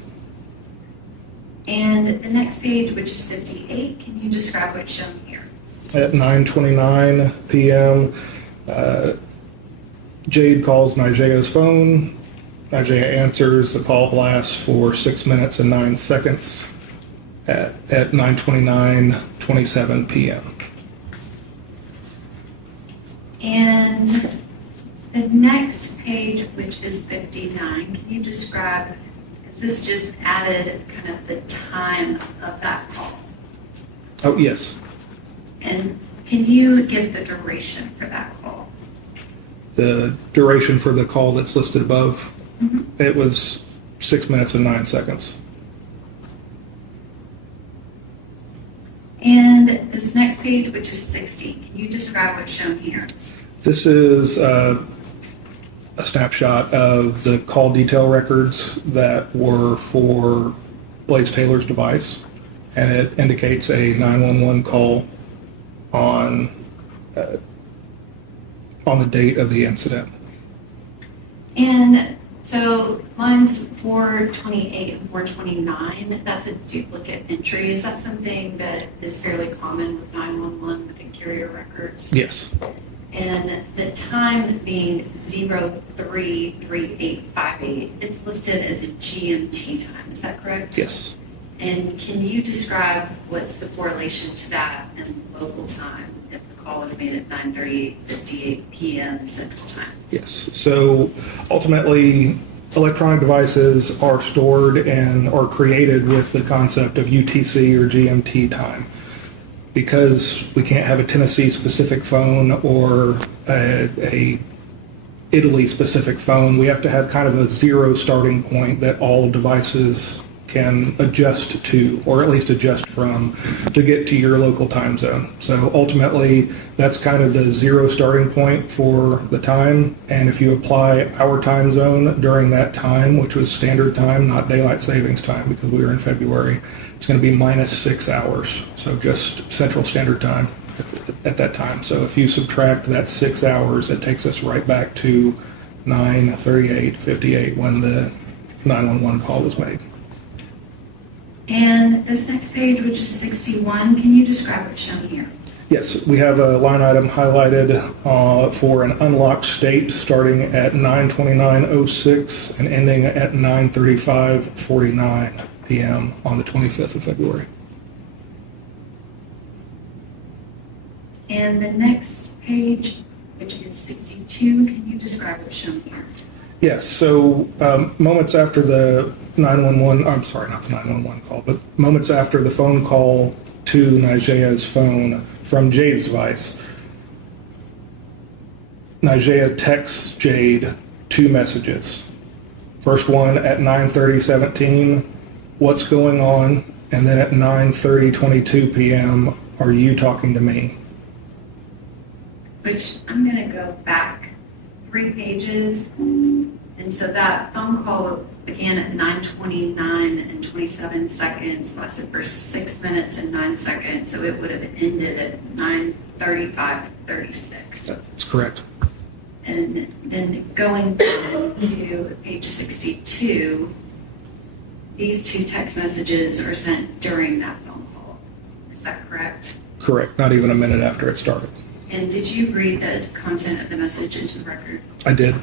And the next page, which is 58, can you describe what's shown here? At 9:29 p.m., Jade calls Nigea's phone. Nigea answers. The call lasts for 6 minutes and 9 seconds at 9:29:27 p.m. And the next page, which is 59, can you describe, is this just added kind of the time of that call? Oh, yes. And can you give the duration for that call? The duration for the call that's listed above, it was 6 minutes and 9 seconds. And this next page, which is 60, can you describe what's shown here? This is a snapshot of the call detail records that were for Blaise Taylor's device, and it indicates a 911 call on the date of the incident. And so lines 428 and 429, that's a duplicate entry. Is that something that is fairly common with 911 with the carrier records? Yes. And the time being 033858, it's listed as a GMT time, is that correct? Yes. And can you describe what's the correlation to that in local time if the call was made at 9:58 p.m. Central Time? Yes. So ultimately, electronic devices are stored and are created with the concept of UTC or GMT time. Because we can't have a Tennessee-specific phone or a Italy-specific phone, we have to have kind of a zero starting point that all devices can adjust to, or at least adjust from, to get to your local time zone. So ultimately, that's kind of the zero starting point for the time. And if you apply our time zone during that time, which was standard time, not daylight savings time, because we were in February, it's going to be -6 hours. So just Central Standard Time at that time. So if you subtract that 6 hours, it takes us right back to 9:38:58 when the 911 call was made. And this next page, which is 61, can you describe what's shown here? Yes, we have a line item highlighted for an unlocked state starting at 9:29:06 and ending at 9:35:49 p.m. on the 25th of February. And the next page, which is 62, can you describe what's shown here? Yes, so moments after the 911, I'm sorry, not the 911 call, but moments after the phone call to Nigea's phone from Jade's device, Nigea texts Jade 2 messages. First one at 9:30:17, what's going on? And then at 9:30:22 p.m., are you talking to me? Which I'm going to go back 3 pages. And so that phone call began at 9:29 and 27 seconds, lasted for 6 minutes and 9 seconds. So it would have ended at 9:35:36. That's correct. And then going to page 62, these 2 text messages are sent during that phone call. Is that correct? Correct. Not even a minute after it started. And did you read the content of the message into the record? I did.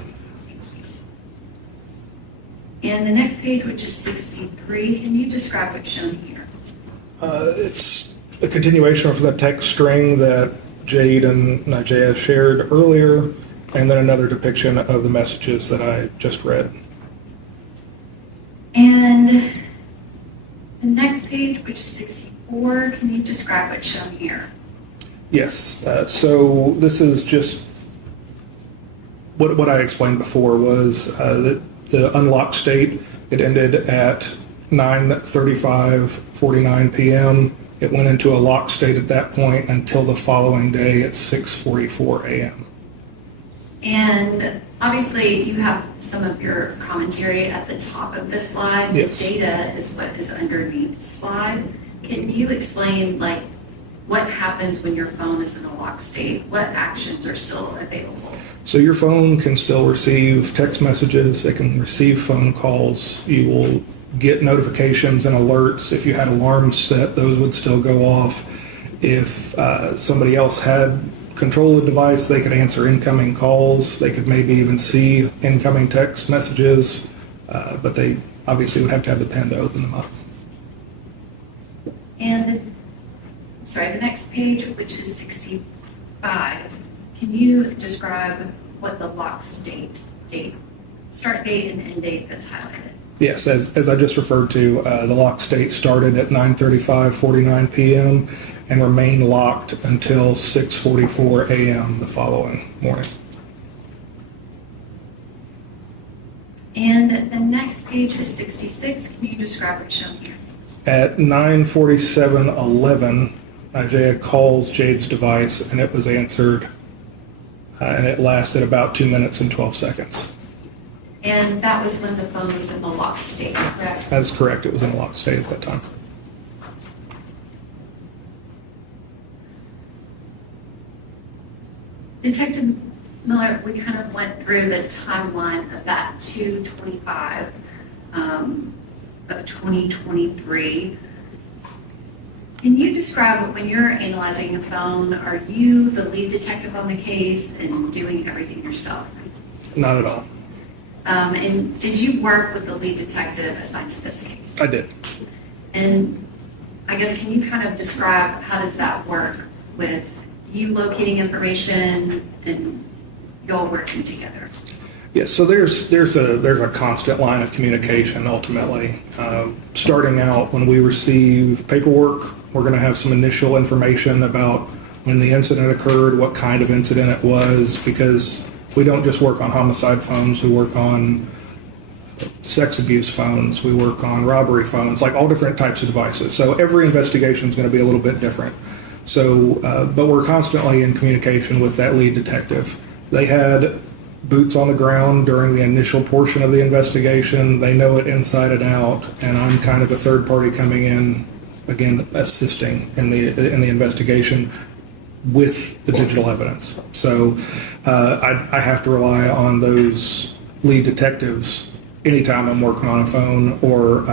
And the next page, which is 63, can you describe what's shown here? It's a continuation of that text string that Jade and Najee shared earlier, and then another depiction of the messages that I just read. And the next page, which is 64, can you describe what's shown here? Yes. So this is just what I explained before was that the unlocked state, it ended at 9:35:49 p.m. It went into a locked state at that point until the following day at 6:44 a.m. And obviously, you have some of your commentary at the top of this slide. Yes. The data is what is underneath the slide. Can you explain, like, what happens when your phone is in a locked state? What actions are still available? So your phone can still receive text messages. It can receive phone calls. You will get notifications and alerts. If you had alarms set, those would still go off. If somebody else had control of the device, they could answer incoming calls. They could maybe even see incoming text messages, but they obviously would have to have the pen to open them up. And the next page, which is 65, can you describe what the lock state date, start date and end date that's highlighted? Yes, as I just referred to, the lock state started at 9:35:49 p.m. and remained locked until 6:44 a.m. the following morning. And the next page is 66. Can you describe what's shown here? At 9:47:11, Isaiah calls Jade's device and it was answered, and it lasted about 2 minutes and 12 seconds. And that was when the phone was in the lock state, correct? That is correct. It was in a locked state at that time. Detective Miller, we kind of went through the timeline of that 2/25 of 2023. Can you describe when you're analyzing a phone, are you the lead detective on the case and doing everything yourself? Not at all. And did you work with the lead detective assigned to this case? I did. And I guess, can you kind of describe how does that work with you locating information and y'all working together? Yes, so there's a constant line of communication ultimately. Starting out when we receive paperwork, we're going to have some initial information about when the incident occurred, what kind of incident it was, because we don't just work on homicide phones, we work on sex abuse phones, we work on robbery phones, like all different types of devices. So every investigation is going to be a little bit different. So, but we're constantly in communication with that lead detective. They had boots on the ground during the initial portion of the investigation. They know it inside and out, and I'm kind of a third party coming in, again, assisting in the investigation with the digital evidence. So I have to rely on those lead detectives anytime I'm working on a phone or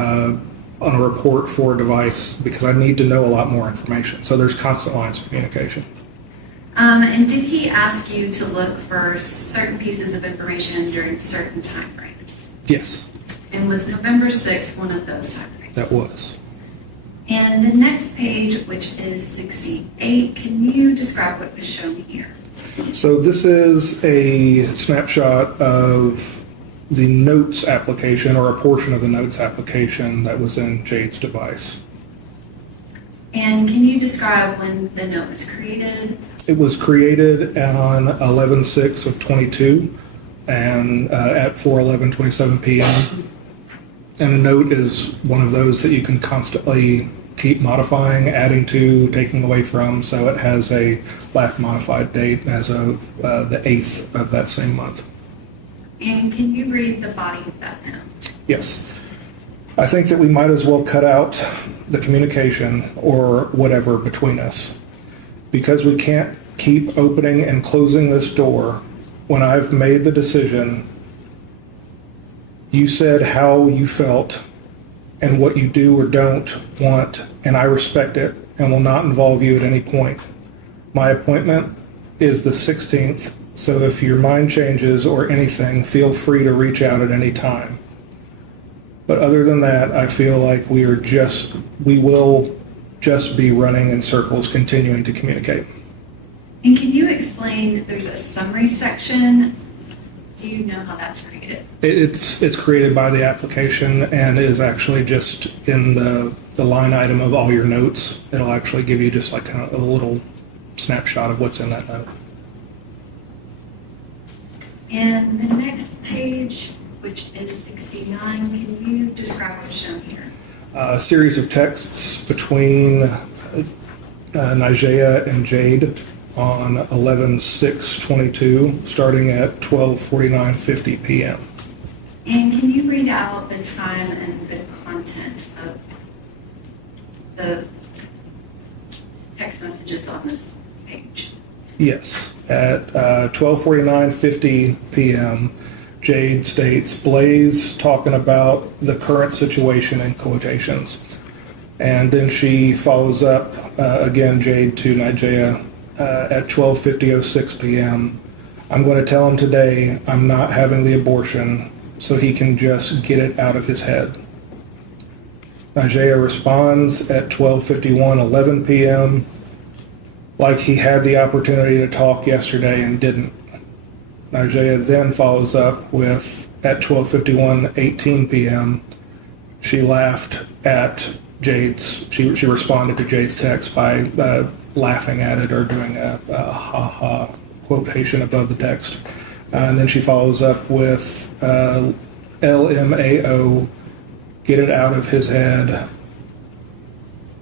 on a report for a device, because I need to know a lot more information. So there's constant lines of communication. And did he ask you to look for certain pieces of information during certain time frames? Yes, And was November 6th one of those time frames? that was. And the next page, which is 68, can you describe what was shown here? So this is a snapshot of the notes application, or a portion of the notes application that was in Jade's device. And can you describe when the note was created? It was created on 11/6 of 22 and at 4:11:27 p.m. And a note is one of those that you can constantly keep modifying, adding to, taking away from. So it has a last modified date as of the 8th of that same month. And can you read the body of that note? Yes. I think that we might as well cut out the communication or whatever between us, because we can't keep opening and closing this door when I've made the decision. You said how you felt and what you do or don't want, and I respect it and will not involve you at any point. My appointment is the 16th, so if your mind changes or anything, feel free to reach out at any time. But other than that, I feel like we will just be running in circles, continuing to communicate. And can you explain, there's a summary section. Do you know how that's created? It's created by the application and is actually just in the line item of all your notes. It'll actually give you just like kind of a little snapshot of what's in that note. And the next page, which is 69, can you describe what's shown here? A series of texts between Nigea and Jade on 11/6/22, starting at 12:49:50 p.m. And can you read out the time and the content of the text messages on this page? Yes. At 12:49:50 p.m., Jade states, Blaise talking about the current situation in quotations. And then she follows up, again, Jade to Nigea at 12:50:06 p.m. I'm going to tell him today I'm not having the abortion so he can just get it out of his head. Nigea responds at 12:51:11 p.m. like he had the opportunity to talk yesterday and didn't. Nigea then follows up with, at 12:51:18 p.m., she laughed at Jade's, she responded to Jade's text by laughing at it or doing a ha-ha quotation above the text. And then she follows up with LMAO, get it out of his head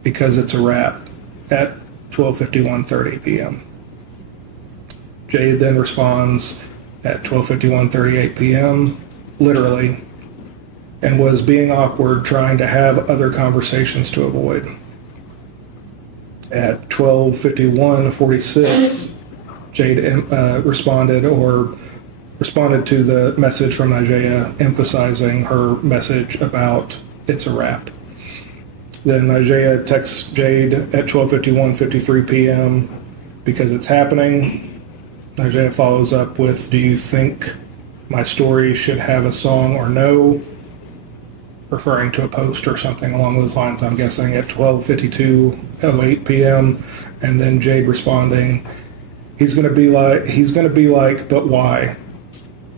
because it's a wrap, at 12:51:30 p.m. Jade then responds at 12:51:38 p.m., literally, and was being awkward, trying to have other conversations to avoid. At 12:51:46, Jade responded to the message from Nigea, emphasizing her message about it's a wrap. Then Nigea texts Jade at 12:51:53 p.m. because it's happening. Nigea follows up with, do you think my story should have a song or no? Referring to a post or something along those lines, I'm guessing, at 12:52:08 p.m. And then Jade responding, he's going to be like, but why?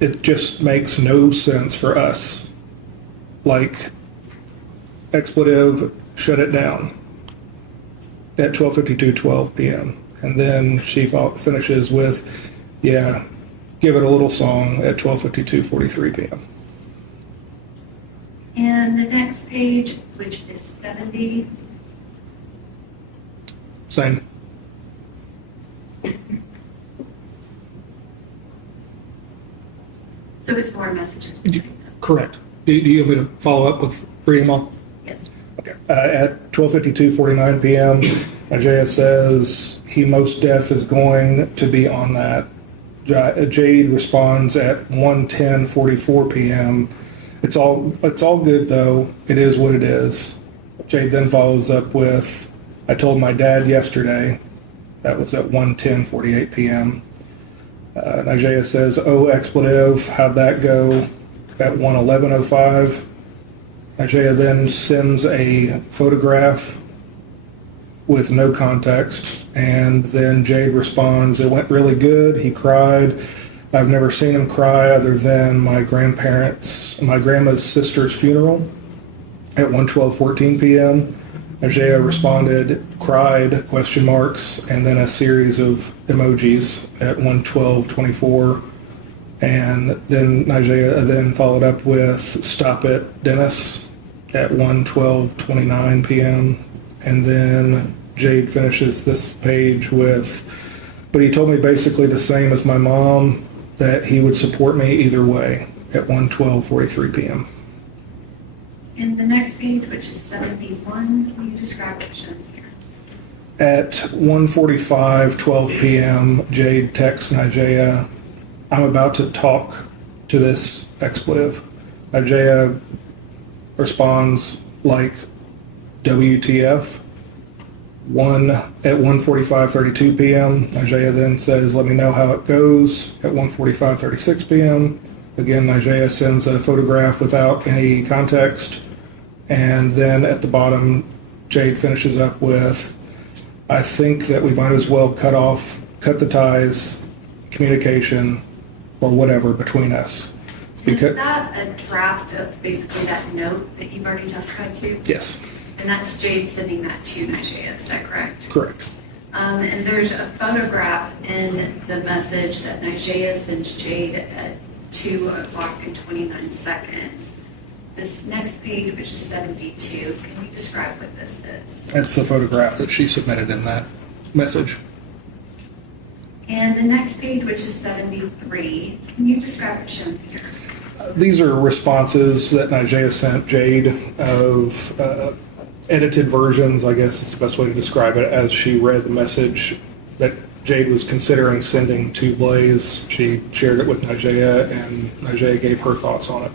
It just makes no sense for us. Like, expletive, shut it down. At 12:52:12 p.m. And then she finishes with, yeah, give it a little song at 12:52:43 p.m. And the next page, which is 70. Same. So it's more messages between them. Correct. Do you want me to follow up with reading them all? Yes. Okay. At 12:52:49 p.m., Nigea says he most def is going to be on that. Jade responds at 1:10:44 p.m. It's all good though. It is what it is. Jade then follows up with, I told my dad yesterday. That was at 1:10:48 p.m. Nigea says, oh, expletive, how'd that go? At 1:11:05. Nigea then sends a photograph with no context, and then Jade responds, it went really good, he cried. I've never seen him cry other than my grandma's sister's funeral at 1:12:14 p.m. Nigea responded, cried, question marks, and then a series of emojis at 1:12:24. And then Nigea then followed up with, stop it, Dennis, at 1:12:29 p.m. And then Jade finishes this page with, but he told me basically the same as my mom. that he would support me either way at 1:12:43 p.m. In the next page, which is 71, can you describe what's shown here? At 1:45:12 p.m., Jade texts Nigea, "I'm about to talk to this expletive." Nigea responds like, "WTF?" At 1:45:32 p.m., Nigea then says, "Let me know how it goes." At 1:45:36 p.m., again, Nigea sends a photograph without any context. And then at the bottom, Jade finishes up with, "I think that we might as well cut the ties, communication, or whatever between us." Is that a draft of basically that note that you've already testified to? Yes, And that's Jade sending that to Nigea, is that correct? correct. And there's a photograph in the message that Nigea sends Jade at 2:29. This next page, which is 72, can you describe what this is? That's a photograph that she submitted in that message. And the next page, which is 73, can you describe what's shown here? These are responses that Nigea sent Jade of edited versions, I guess is the best way to describe it, as she read the message that Jade was considering sending to Blaise. She shared it with Nigea, and Nigea gave her thoughts on it.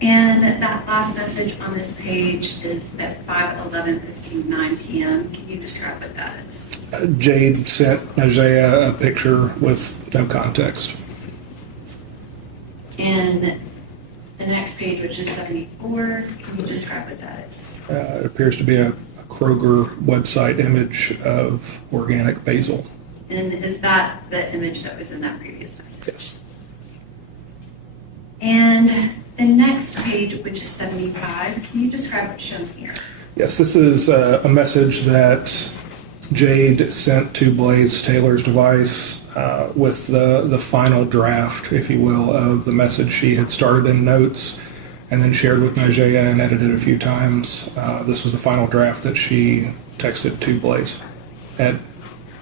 And that last message on this page is at 5:11:59 p.m. Can you describe what that is? Jade sent Nigea a picture with no context. And the next page, which is 74, can you describe what that is? It appears to be a Kroger website image of organic basil. And is that the image that was in that previous message? Yes. And the next page, which is 75, can you describe what's shown here? Yes, this is a message that Jade sent to Blaise Taylor's device with the final draft, if you will, of the message she had started in notes and then shared with Nigea and edited a few times. This was the final draft that she texted to Blaise at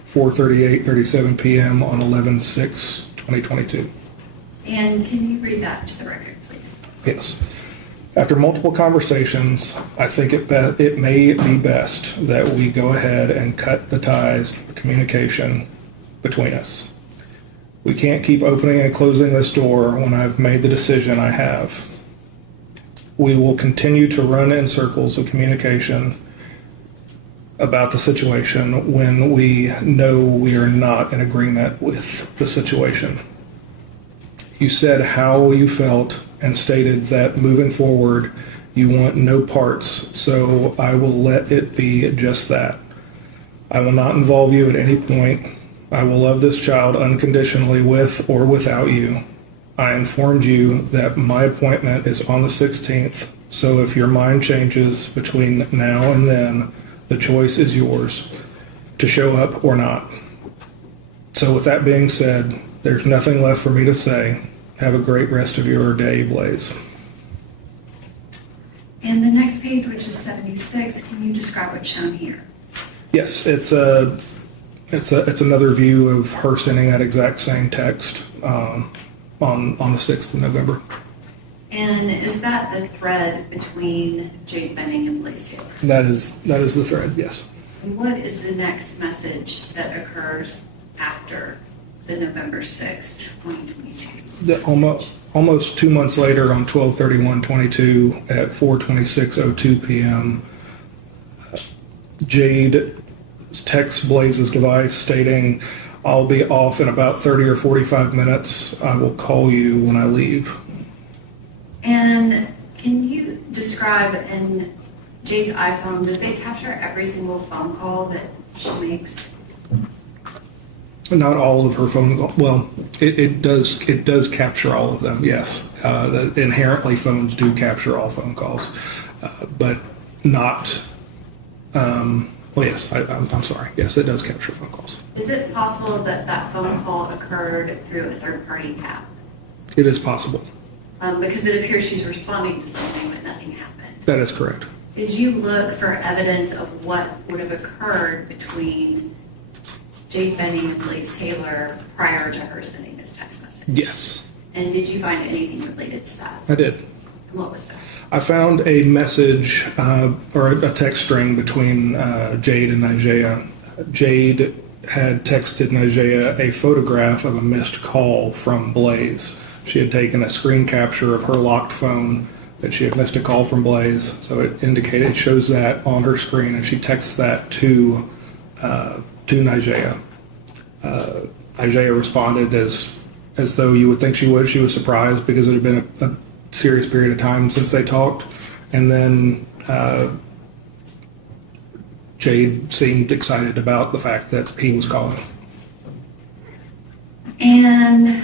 4:37 p.m. on 11/6/2022. And can you read that to the record, please? Yes. After multiple conversations, I think it may be best that we go ahead and cut the ties of communication between us. We can't keep opening and closing this door when I've made the decision I have. We will continue to run in circles of communication about the situation when we know we are not in agreement with the situation. You said how you felt and stated that moving forward, you want no parts, so I will let it be just that. I will not involve you at any point. I will love this child unconditionally with or without you. I informed you that my appointment is on the 16th, so if your mind changes between now and then, the choice is yours to show up or not. So with that being said, there's nothing left for me to say. Have a great rest of your day, Blaise. And the next page, which is 76, can you describe what's shown here? Yes, it's another view of her sending that exact same text on the 6th of November. And is that the thread between Jade Benning and Blaise Taylor? That is the thread, yes. And what is the next message that occurs after the November 6, 2022? Almost 2 months later, on 12/31/22 at 4:26:02 p.m., Jade texts Blaise's device stating, "I'll be off in about 30 or 45 minutes. I will call you when I leave." And can you describe in Jade's iPhone, does it capture every single phone call that she makes? Not all of her phone calls. Well, it does capture all of them. Yes, inherently phones do capture all phone calls, but not. Well, yes, I'm sorry. Yes, it does capture phone calls. Is it possible that that phone call occurred through a third-party app? It is possible. Because it appears she's responding to something, but nothing happened. That is correct. Did you look for evidence of what would have occurred between Jade Benning and Blaise Taylor prior to her sending this text message? Yes, And did you find anything related to that? I did. And what was that? I found a message or a text string between Jade and Nigea. Jade had texted Nigea a photograph of a missed call from Blaise. She had taken a screen capture of her locked phone that she had missed a call from Blaise. So it shows that on her screen, and she texts that to Nigea. Nigea responded as though you would think she would. She was surprised because it had been a serious period of time since they talked. And then Jade seemed excited about the fact that he was calling. And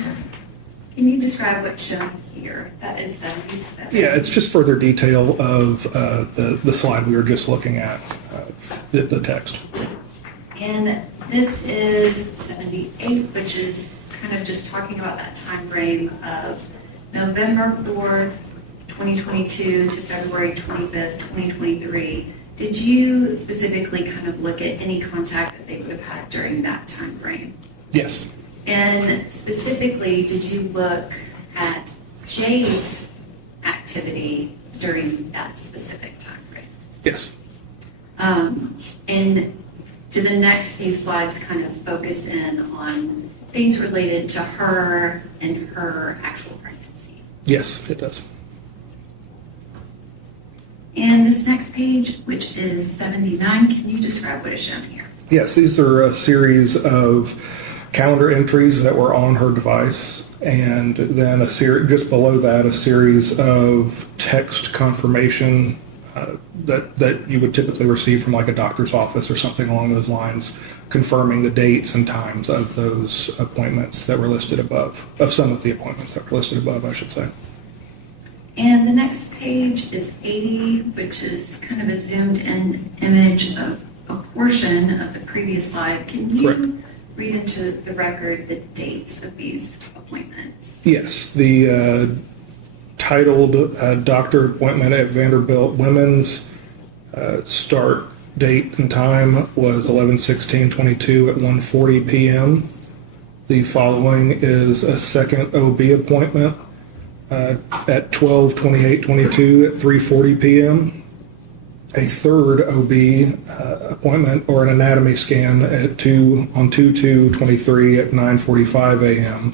can you describe what's shown here? That is 77. Yeah, it's just further detail of the slide we were just looking at, the text. And this is 78, which is kind of just talking about that time frame of November 4th, 2022 to February 25th, 2023. Did you specifically kind of look at any contact that they would have had during that time frame? Yes. And specifically, did you look at Jade's activity during that specific time frame? Yes. And do the next few slides kind of focus in on things related to her and her actual pregnancy? Yes, it does. And this next page, which is 79, can you describe what is shown here? Yes, these are a series of calendar entries that were on her device, and then just below that, a series of text confirmation that you would typically receive from like a doctor's office or something along those lines, confirming the dates and times of those appointments that were listed above, of some of the appointments that were listed above, I should say. And the next page is 80, which is kind of a zoomed in image of a portion of the previous slide. Can you Correct. read into the record the dates of these appointments? Yes, the titled doctor appointment at Vanderbilt Women's start date and time was 11/16/22 at 1:40 p.m. The following is a second OB appointment at 12/28/22 at 3:40 p.m. A third OB appointment or an anatomy scan at 2/2/23 at 9:45 a.m.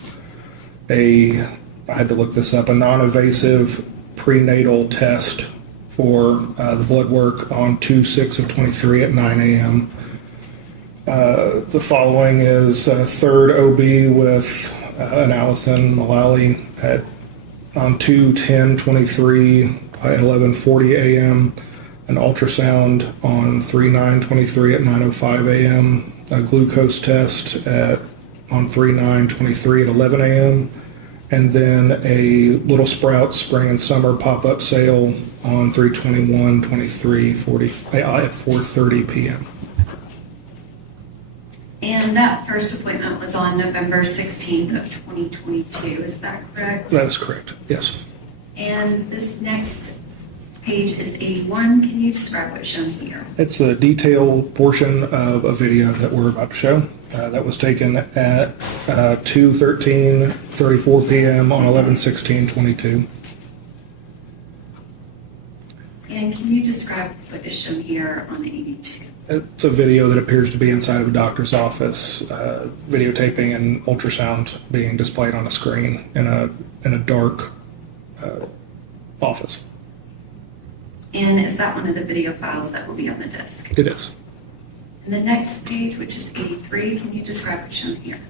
I had to look this up, a non-invasive prenatal test for the blood work on 2/6/23 at 9 a.m. The following is a third OB with an Allison Mullally on 2/10/23 at 11:40 a.m. An ultrasound on 3/9/23 at 9:05 a.m. A glucose test on 3/9/23 at 11 a.m. And then a Little Sprouts Spring and Summer pop-up sale on 3/21/23 at 4:30 p.m. And that first appointment was on November 16th of 2022, is that correct? That is correct, yes. And this next page is 81. Can you describe what's shown here? It's a detailed portion of a video that we're about to show that was taken at 2:34 p.m. on 11/16/22. And can you describe what is shown here on 82? It's a video that appears to be inside of a doctor's office, videotaping an ultrasound being displayed on a screen in a dark office. And is that one of the video files that will be on the disk? It is. And the next page, which is 83, can you describe what's shown here?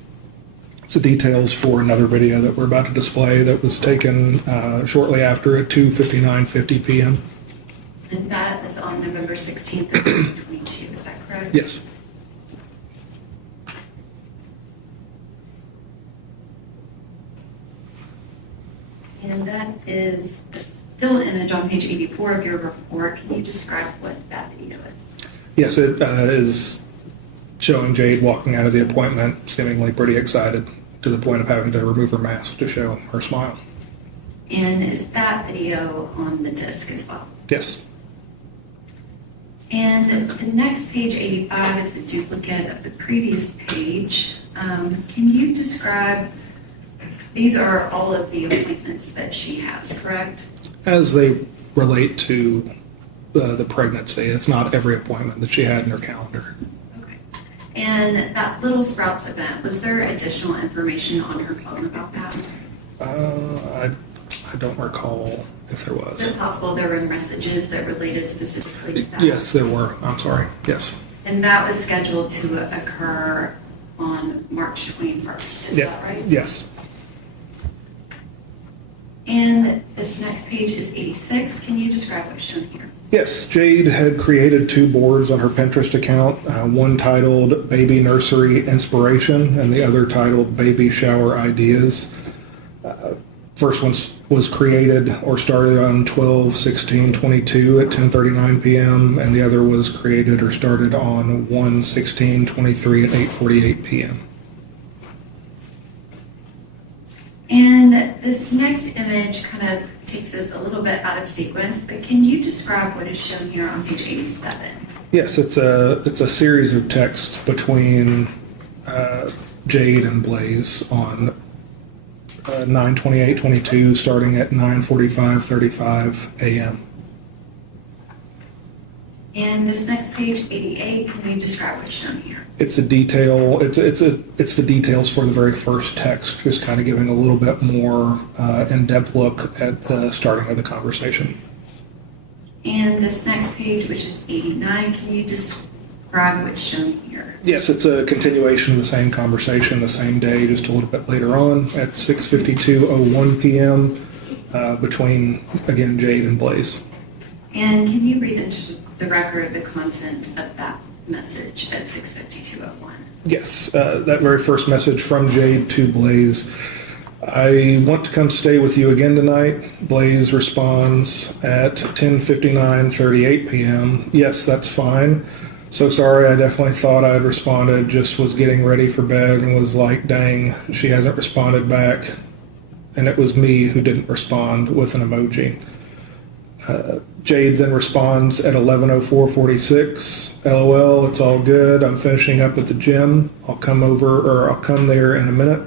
It's the details for another video that we're about to display that was taken shortly after at 2:59:50 p.m. And that is on November 16th of 2022, is that correct? Yes. And that is a still image on page 84 of your report. Can you describe what that video is? Yes, it is showing Jade walking out of the appointment, seemingly pretty excited to the point of having to remove her mask to show her smile. And is that video on the disc as well? Yes. And the next page 85 is a duplicate of the previous page. Can you describe, these are all of the appointments that she has, correct? As they relate to the pregnancy, it's not every appointment that she had in her calendar. Okay. And that Little Sprouts event, was there additional information on her phone about that? I don't recall if there was. Is it possible there were messages that related specifically to that? Yes, there were. I'm sorry. Yes. And that was scheduled to occur on March 21st, is that right? Yes. And this next page is 86. Can you describe what's shown here? Yes, Jade had created 2 boards on her Pinterest account, one titled Baby Nursery Inspiration and the other titled Baby Shower Ideas. First one was created or started on 12/16/22 at 10:39 p.m. and the other was created or started on 1/16/23 at 8:48 p.m. And this next image kind of takes us a little bit out of sequence, but can you describe what is shown here on page 87? Yes, it's a series of texts between Jade and Blaise on 9/28/22, starting at 9:45:35 a.m. And this next page, 88, can you describe what's shown here? It's a detail. It's the details for the very first text, just kind of giving a little bit more in-depth look at the starting of the conversation. And this next page, which is 89, can you describe what's shown here? Yes, it's a continuation of the same conversation, the same day, just a little bit later on at 6:52:01 p.m. Between, again, Jade and Blaise. And can you read into the record the content of that message at 6:52:01? Yes, that very first message from Jade to Blaise. I want to come stay with you again tonight. Blaise responds at 10:59:38 p.m. Yes, that's fine. So sorry, I definitely thought I'd responded, just was getting ready for bed and was like, dang, she hasn't responded back. And it was me who didn't respond with an emoji. Jade then responds at 11:04:46. LOL, it's all good. I'm finishing up at the gym. I'll come there in a minute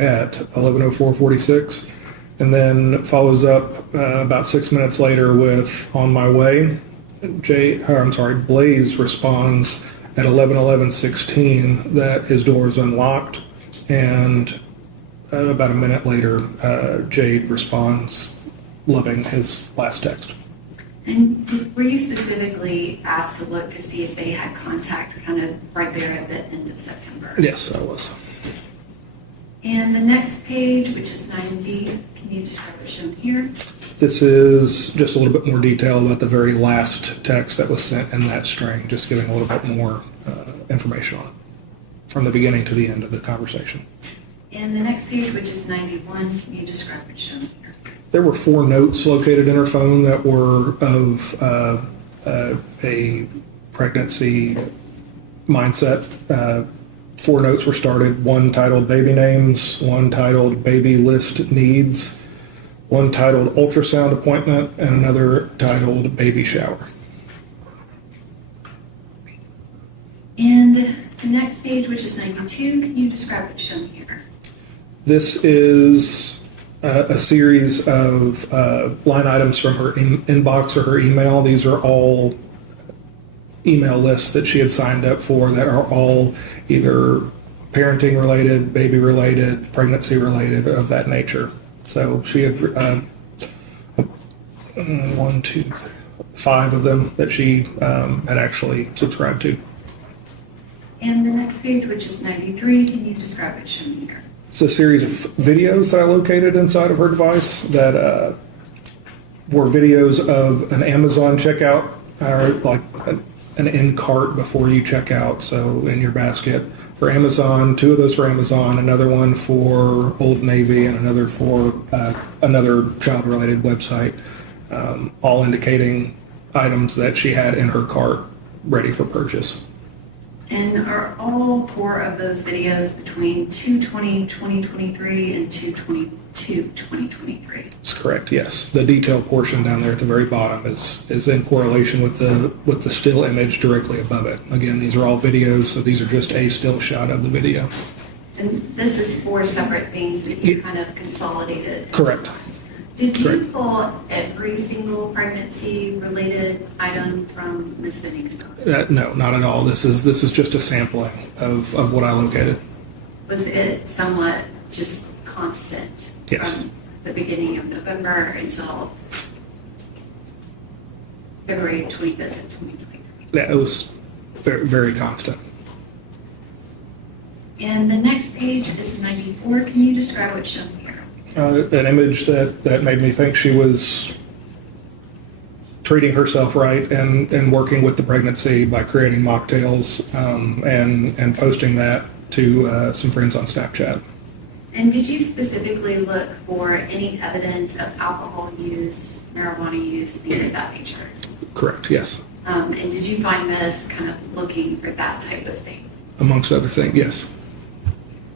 at 11:04:46. And then follows up about 6 minutes later with on my way. Blaise responds at 11:11:16 that his door is unlocked. And about a minute later, Jade responds loving his last text. And were you specifically asked to look to see if they had contact kind of right there at the end of September? Yes, I was. And the next page, which is 90, can you describe what's shown here? This is just a little bit more detail about the very last text that was sent in that string, just giving a little bit more information on it from the beginning to the end of the conversation. And the next page, which is 91, can you describe what's shown here? There were 4 notes located in her phone that were of a pregnancy mindset. 4 notes were started, one titled Baby Names, one titled Baby List Needs, one titled Ultrasound Appointment, and another titled Baby Shower. And the next page, which is 92, can you describe what's shown here? This is a series of line items from her inbox or her email. These are all email lists that she had signed up for that are all either parenting related, baby related, pregnancy related, of that nature. So she had 5 of them that she had actually subscribed to. And the next page, which is 93, can you describe what's shown here? It's a series of videos that I located inside of her device that were videos of an Amazon checkout, or like an end cart before you check out. So in your basket for Amazon, 2 of those for Amazon, another one for Old Navy, and another for another child-related website, all indicating items that she had in her cart ready for purchase. And are all 4 of those videos between 2/20/2023 and 2/22/2023? That's correct, yes. The detail portion down there at the very bottom is in correlation with the still image directly above it. Again, these are all videos, so these are just a still shot of the video. And this is 4 separate things that you kind of consolidated? Correct. Did you Correct. pull every single pregnancy-related item from Ms. Benning's phone? No, not at all. This is just a sampling of what I located. Was it somewhat just constant? Yes. From the beginning of November until February 25th of 2023? Yeah, it was very, very constant. And the next page is 94. Can you describe what's shown here? An image that made me think she was treating herself right and working with the pregnancy by creating mocktails and posting that to some friends on Snapchat. And did you specifically look for any evidence of alcohol use, marijuana use, things of that nature? Correct, yes. And did you find this kind of looking for that type of thing? Amongst other things, yes.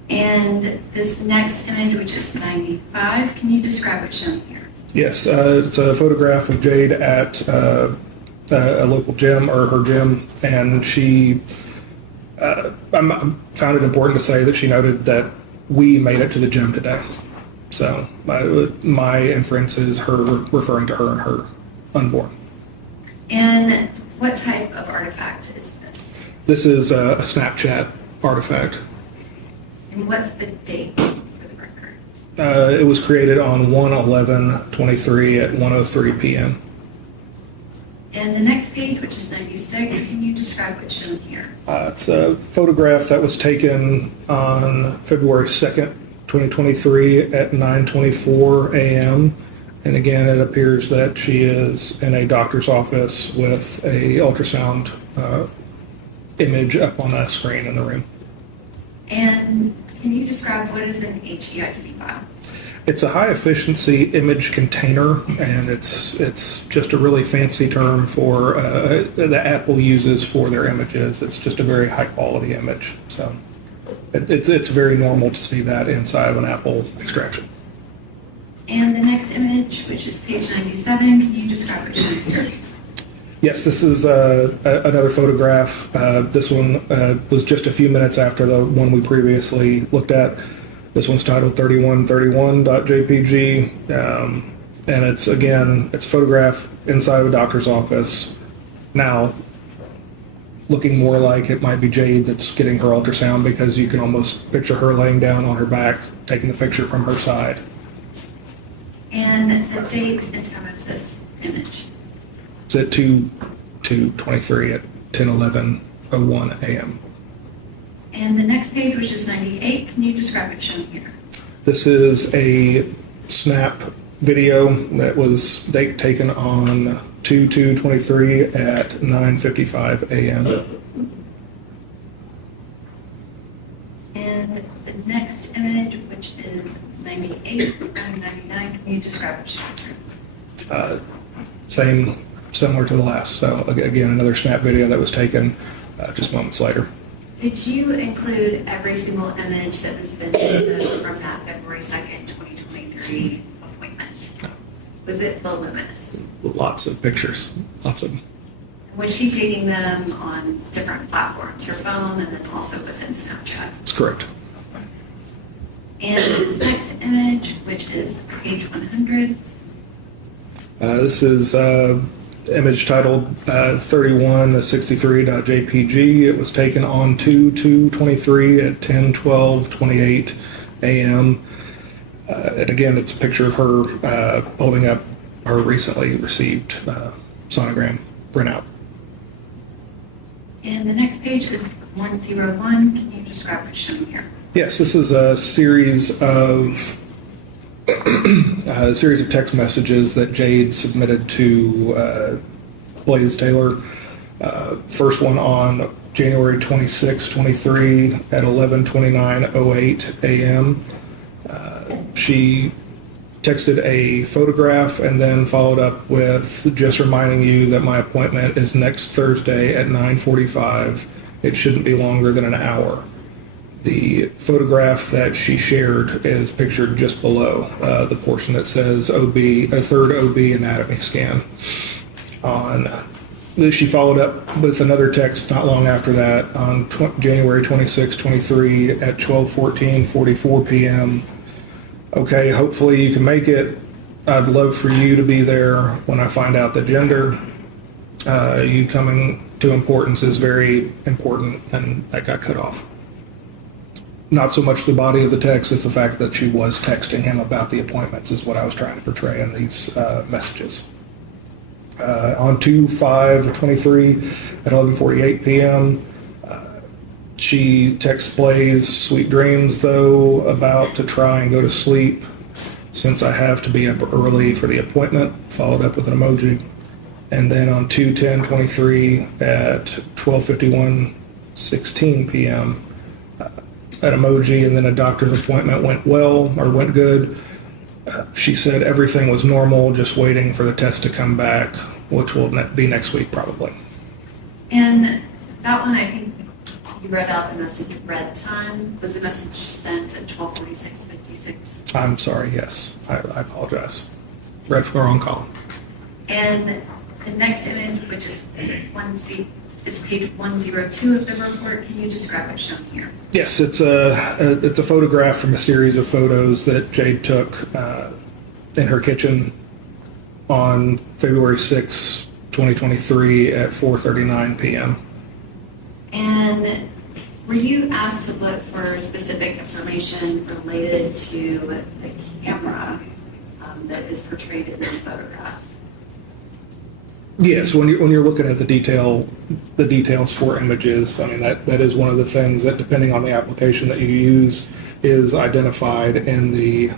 And this next image, which is 95, can you describe what's shown here? Yes, it's a photograph of Jade at a local gym, or her gym, and she I found it important to say that she noted that we made it to the gym today. So my inference is her referring to her and her unborn. And what type of artifact is this? This is a Snapchat artifact. And what's the date for the record? It was created on 1/11/23 at 1:03 p.m. And the next page, which is 96, can you describe what's shown here? It's a photograph that was taken on February 2nd, 2023 at 9:24 a.m. And again, it appears that she is in a doctor's office with a ultrasound image up on a screen in the room. And can you describe what is an HEIC file? It's a high efficiency image container, and it's just a really fancy term for that Apple uses for their images. It's just a very high quality image. So it's very normal to see that inside of an Apple extraction. And the next image, which is page 97, can you describe what's shown here? Yes, this is another photograph. This one was just a few minutes after the one we previously looked at. This one's titled 3131.jpg, and it's a photograph inside of a doctor's office. Now, looking more like it might be Jade that's getting her ultrasound, because you can almost picture her laying down on her back, taking the picture from her side. And the date and time of this image? It's at 2/23 at 10:11:01 a.m. And the next page, which is 98, can you describe what's shown here? This is a snap video that was taken on 2/2/23 at 9:55 a.m. And the next image, which is 98 and 99, can you describe what's shown here? Similar to the last. So again, another snap video that was taken just moments later. Did you include every single image that has been taken from that February 2nd, 2023 appointment? Was it voluminous? Lots of pictures, lots of them. Was she taking them on different platforms, her phone, and then also within Snapchat? That's correct. And this next image, which is page 100. This is image titled 3163.jpg. It was taken on 2/2/23 at 10:12:28 a.m. And again, it's a picture of her holding up her recently received sonogram printout. And the next page is 101. Can you describe what's shown here? Yes, this is a series of text messages that Jade submitted to Blaise Taylor. First one on January 26, 23 at 11:29:08 a.m. She texted a photograph and then followed up with just reminding you that my appointment is next Thursday at 9:45 it shouldn't be longer than an hour. The photograph that she shared is pictured just below the portion that says OB, a third OB anatomy scan. She followed up with another text not long after that on January 26, 23 at 12:44 p.m. Okay, hopefully you can make it. I'd love for you to be there when I find out the gender. You coming to importance is very important, and that got cut off. Not so much the body of the text as the fact that she was texting him about the appointments is what I was trying to portray in these messages. On 2/5/23 at 11:48 p.m., she texts Blaise, "Sweet dreams, though, about to try and go to sleep since I have to be up early for the appointment," followed up with an emoji. And then on 2/10/23 at 12:51:16 p.m., an emoji, and then a doctor's appointment went good. She said everything was normal, just waiting for the test to come back, which will be next week probably. And that one, I think you read out the message red time. Was the message sent at 12:46:56? I'm sorry, yes. I apologize. Read from the wrong column. And the next image, which is page 102 of the report. Can you describe what's shown here? Yes, it's a photograph from a series of photos that Jade took in her kitchen on February 6, 2023 at 4:39 p.m. And were you asked to look for specific information related to the camera that is portrayed in this photograph? Yes, when you're looking at the details for images, I mean that is one of the things that, depending on the application that you use, is identified in the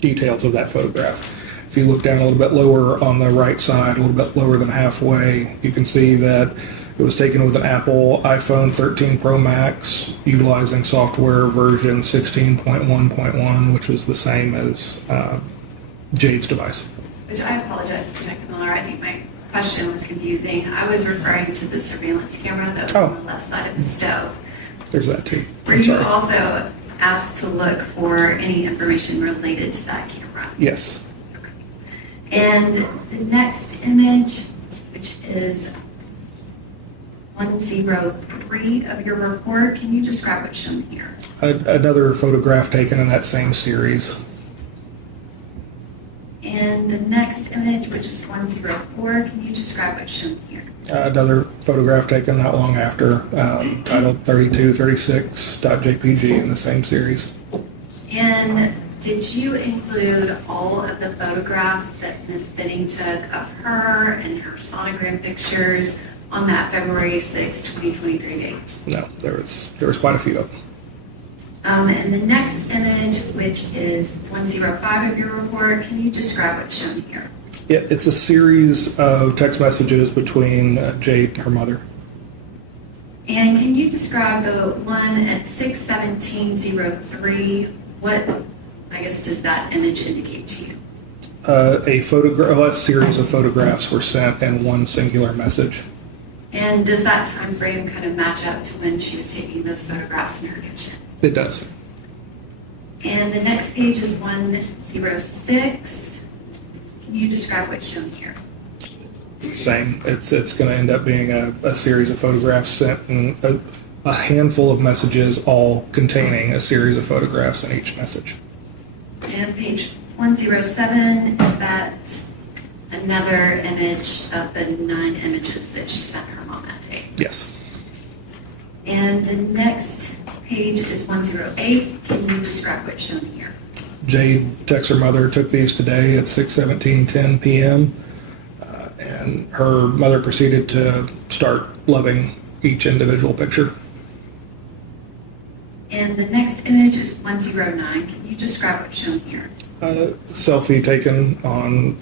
details of that photograph. If you look down a little bit lower on the right side, a little bit lower than halfway, you can see that it was taken with an Apple iPhone 13 Pro Max, utilizing software version 16.1.1, which was the same as Jade's device. Which I apologize, Detective Miller. I think my question was confusing. I was referring to the surveillance camera that was on the left side of the stove. There's that too. Were you also asked to look for any information related to that camera? Yes. Okay. And the next image, which is 103 of your report, can you describe what's shown here? Another photograph taken in that same series. And the next image, which is 104, can you describe what's shown here? Another photograph taken not long after, titled 3236.jpg in the same series. And did you include all of the photographs that Ms. Benning took of her and her sonogram pictures on that February 6, 2023 date? No, there was quite a few of them. And the next image, which is 105 of your report, can you describe what's shown here? Yeah, it's a series of text messages between Jade and her mother. And can you describe the one at 6/17/03? What, I guess, does that image indicate to you? A series of photographs were sent in one singular message. And does that time frame kind of match up to when she was taking those photographs in her kitchen? It does. And the next page is 106. Can you describe what's shown here? Same. It's going to end up being a series of photographs sent in a handful of messages, all containing a series of photographs in each message. And page 107, is that another image of the 9 images that she sent her mom that day? Yes. And the next page is 108. Can you describe what's shown here? Jade texts her mother, took these today at 6:17:10 p.m. And her mother proceeded to start loving each individual picture. And the next image is 109. Can you describe what's shown here? Selfie taken on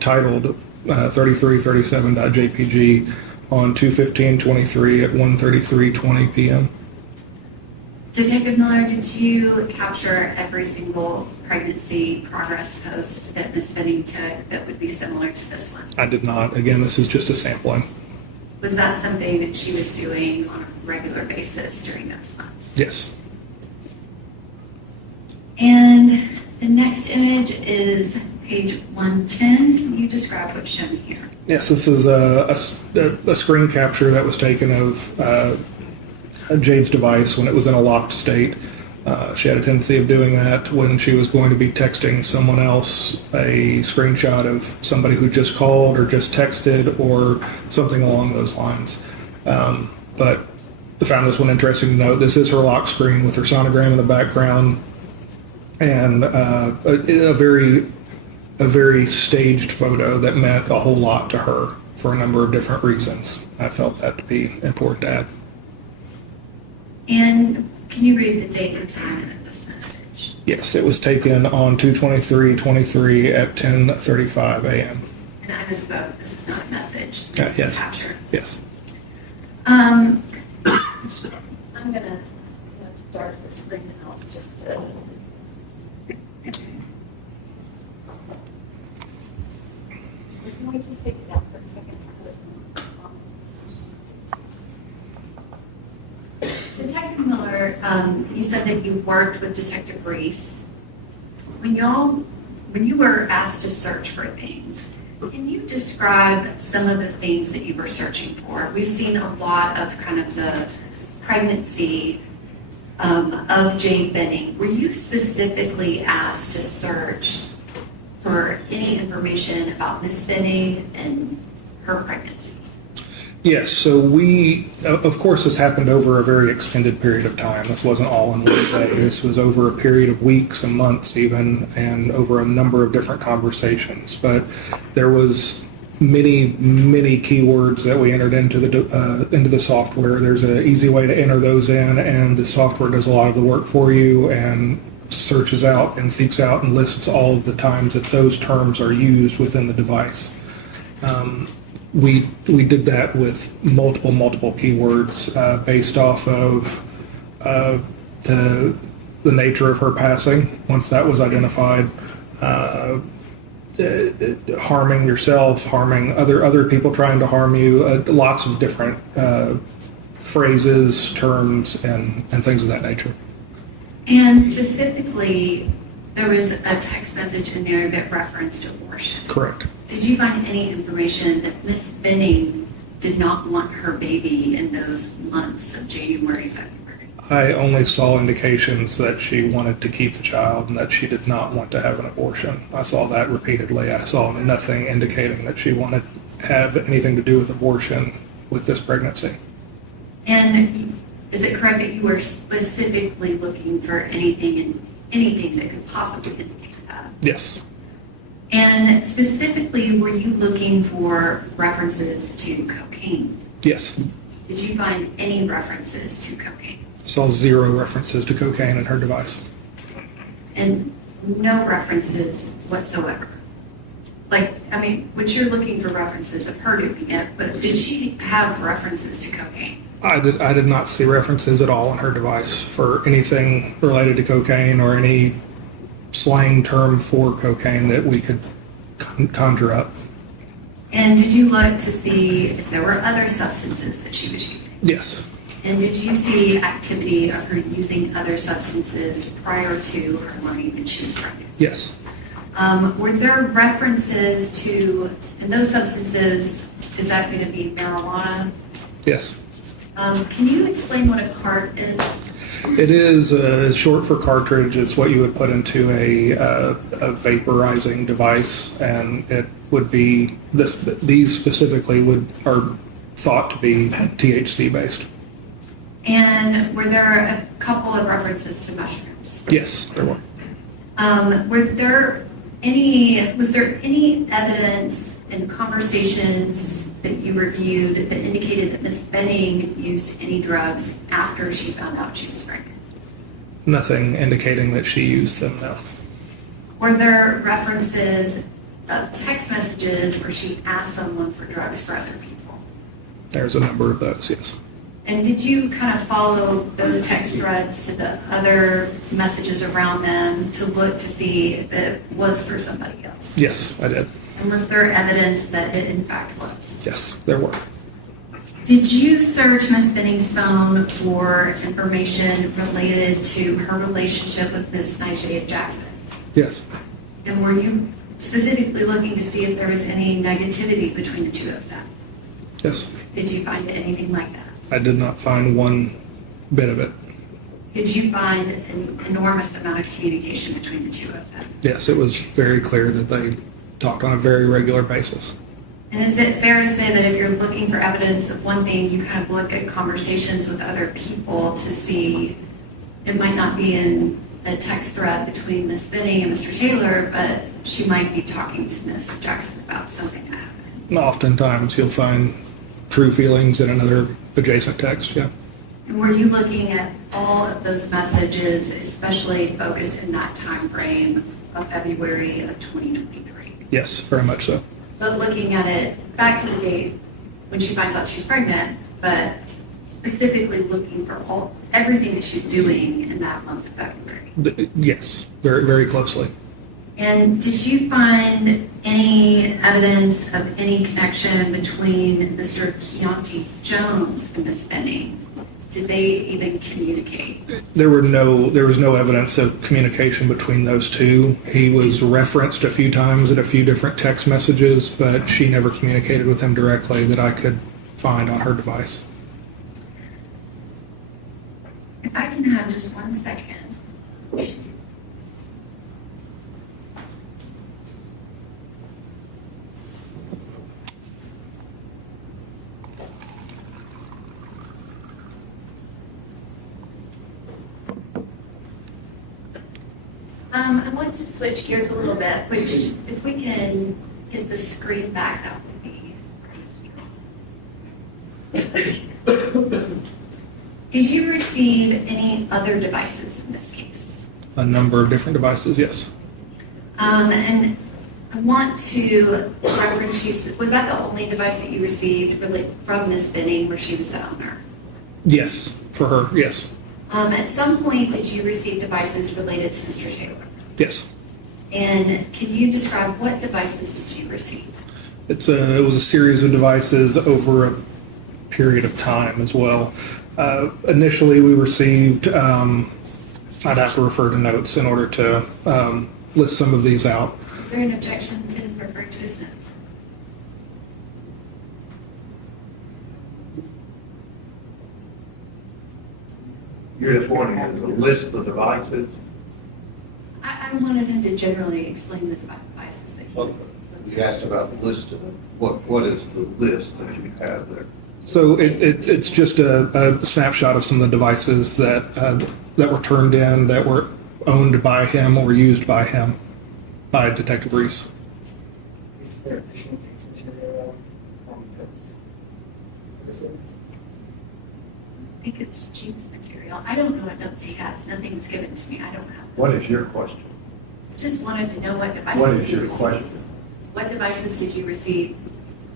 titled 3337.jpg on 2/15/23 at 1:33:20 p.m. Detective Miller, did you capture every single pregnancy progress post that Ms. Benning took that would be similar to this one? I did not. Again, this is just a sampling. Was that something that she was doing on a regular basis during those months? Yes. And the next image is page 110. Can you describe what's shown here? Yes, this is a screen capture that was taken of Jade's device when it was in a locked state. She had a tendency of doing that when she was going to be texting someone else a screenshot of somebody who just called or just texted or something along those lines. But I found this one interesting to note. This is her lock screen with her sonogram in the background and a very staged photo that meant a whole lot to her for a number of different reasons. I felt that to be important to add. And can you read the date and time of this message? Yes, it was taken on 2/23/23 at 10:35 a.m. And I misspoke. This is not a message. This is Yes. a capture. Yes. I'm gonna dark the screen out just to. Can we just take it down for a second? Detective Miller, you said that you worked with Detective Reese. When you were asked to search for things, can you describe some of the things that you were searching for? We've seen a lot of kind of the pregnancy of Jade Benning. Were you specifically asked to search for any information about Miss Benning and her pregnancy? Yes, so we, of course, this happened over a very extended period of time. This wasn't all in one day. This was over a period of weeks and months even, and over a number of different conversations. But there was many keywords that we entered into the software. There's an easy way to enter those in, and the software does a lot of the work for you and searches out and seeks out and lists all of the times that those terms are used within the device. We did that with multiple keywords based off of the nature of her passing. Once that was identified, harming yourself, harming other people trying to harm you, lots of different phrases, terms, and things of that nature. And specifically, there was a text message in there that referenced abortion. Correct. Did you find any information that Miss Benning did not want her baby in those months of January, February? I only saw indications that she wanted to keep the child and that she did not want to have an abortion. I saw that repeatedly. I saw nothing indicating that she wanted to have anything to do with abortion with this pregnancy. And is it correct that you were specifically looking for anything that could possibly indicate that? Yes. And specifically, were you looking for references to cocaine? Yes. Did you find any references to cocaine? I saw 0 references to cocaine in her device. And no references whatsoever? When you're looking for references of her doing it, but did she have references to cocaine? I did not see references at all on her device for anything related to cocaine or any slang term for cocaine that we could conjure up. And did you look to see if there were other substances that she was using? Yes. And did you see activity of her using other substances prior to her learning that she was pregnant? Yes. Were there references to, and those substances, is that going to be marijuana? Yes. Can you explain what a cart is? It is short for cartridge. It's what you would put into a vaporizing device, and it would be these specifically are thought to be THC based. And were there a couple of references to mushrooms? Yes, there were. Was there any evidence in conversations that you reviewed that indicated that Miss Benning used any drugs after she found out she was pregnant? Nothing indicating that she used them, no. Were there references of text messages where she asked someone for drugs for other people? There's a number of those, yes. And did you kind of follow those text threads to the other messages around them to look to see if it was for somebody else? Yes, I did. And was there evidence that it in fact was? Yes, there were. Did you search Ms. Benning's phone for information related to her relationship with Ms. Nigel Jackson? Yes. And were you specifically looking to see if there was any negativity between the two of them? Yes. Did you find anything like that? I did not find one bit of it. Did you find an enormous amount of communication between the two of them? Yes, it was very clear that they talked on a very regular basis. And is it fair to say that if you're looking for evidence of one thing, you kind of look at conversations with other people to see, it might not be in a text thread between Ms. Benning and Mr. Taylor, but she might be talking to Ms. Jackson about something that happened? And oftentimes you'll find true feelings in another adjacent text, yeah. And were you looking at all of those messages, especially focused in that time frame of February of 2023? Yes, very much so. But looking at it back to the date when she finds out she's pregnant, but specifically looking for everything that she's doing in that month of February. Yes, very, very closely. And did you find any evidence of any connection between Mr. Keontae Jones and Ms. Benning? Did they even communicate? There was no evidence of communication between those two. He was referenced a few times in a few different text messages, but she never communicated with him directly that I could find on her device. If I can have just 1 second. I want to switch gears a little bit, which if we can get the screen back, that would be great. Did you receive any other devices in this case? A number of different devices, yes. And I want to reference you, was that the only device that you received really from Ms. Benning where she was the owner? Yes, for her, yes. At some point, did you receive devices related to Mr. Taylor? Yes. And can you describe what devices did you receive? It was a series of devices over a period of time as well. Initially, we received, I'd have to refer to notes in order to list some of these out. Is there an objection to referring to his notes? You're just wanting a list of devices? I wanted him to generally explain the devices that he. Okay. You asked about the list of them. What is the list that you have there? So it's just a snapshot of some of the devices that were turned in that were owned by him or used by him, by Detective Reese. Is there additional case material from this witness? I think it's Gene's material. I don't know what notes he has. Nothing was given to me. I don't have. What is your question? Just wanted to know what devices. What is you your received. question? What devices did you receive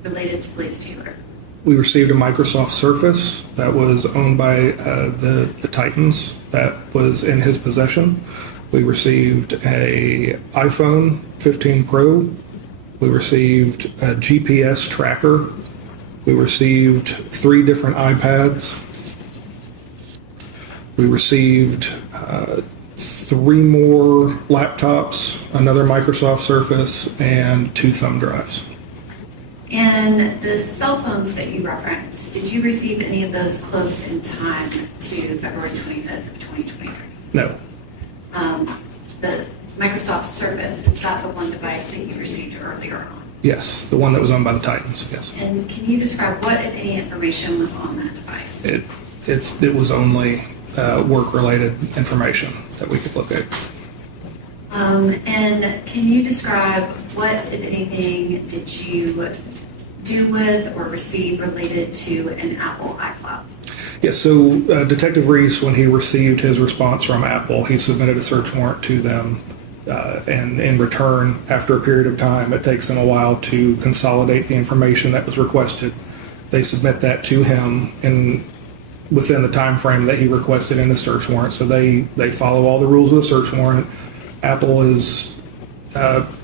related to Blaise Taylor? We received a Microsoft Surface that was owned by the Titans that was in his possession. We received a iPhone 15 Pro. We received a GPS tracker. We received 3 different iPads. We received 3 more laptops, another Microsoft Surface, and 2 thumb drives. And the cell phones that you referenced, did you receive any of those close in time to February 25th of 2023? No. The Microsoft Surface, is that the one device that you received earlier on? Yes, the one that was owned by the Titans, yes. And can you describe what, if any, information was on that device? It was only work-related information that we could look at. And can you describe what, if anything, did you do with or receive related to an Apple iCloud? Yes, so Detective Reese, when he received his response from Apple, he submitted a search warrant to them. And in return, after a period of time, it takes them a while to consolidate the information that was requested. They submit that to him within the time frame that he requested in the search warrant. So they follow all the rules of the search warrant. Apple is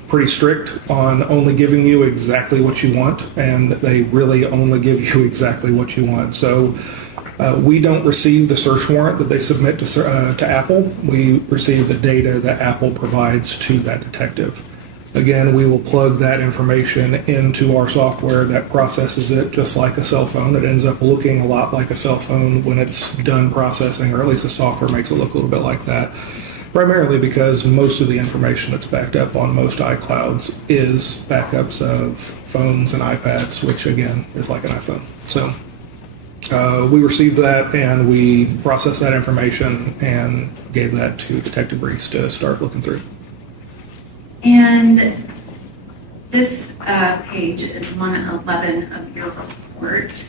pretty strict on only giving you exactly what you want, and they really only give you exactly what you want. So we don't receive the search warrant that they submit to Apple. We receive the data that Apple provides to that detective. Again, we will plug that information into our software that processes it just like a cell phone. It ends up looking a lot like a cell phone when it's done processing, or at least the software makes it look a little bit like that. Primarily because most of the information that's backed up on most iClouds is backups of phones and iPads, which again is like an iPhone. So we received that and we processed that information and gave that to Detective Reese to start looking through. And this page is 111 of your report.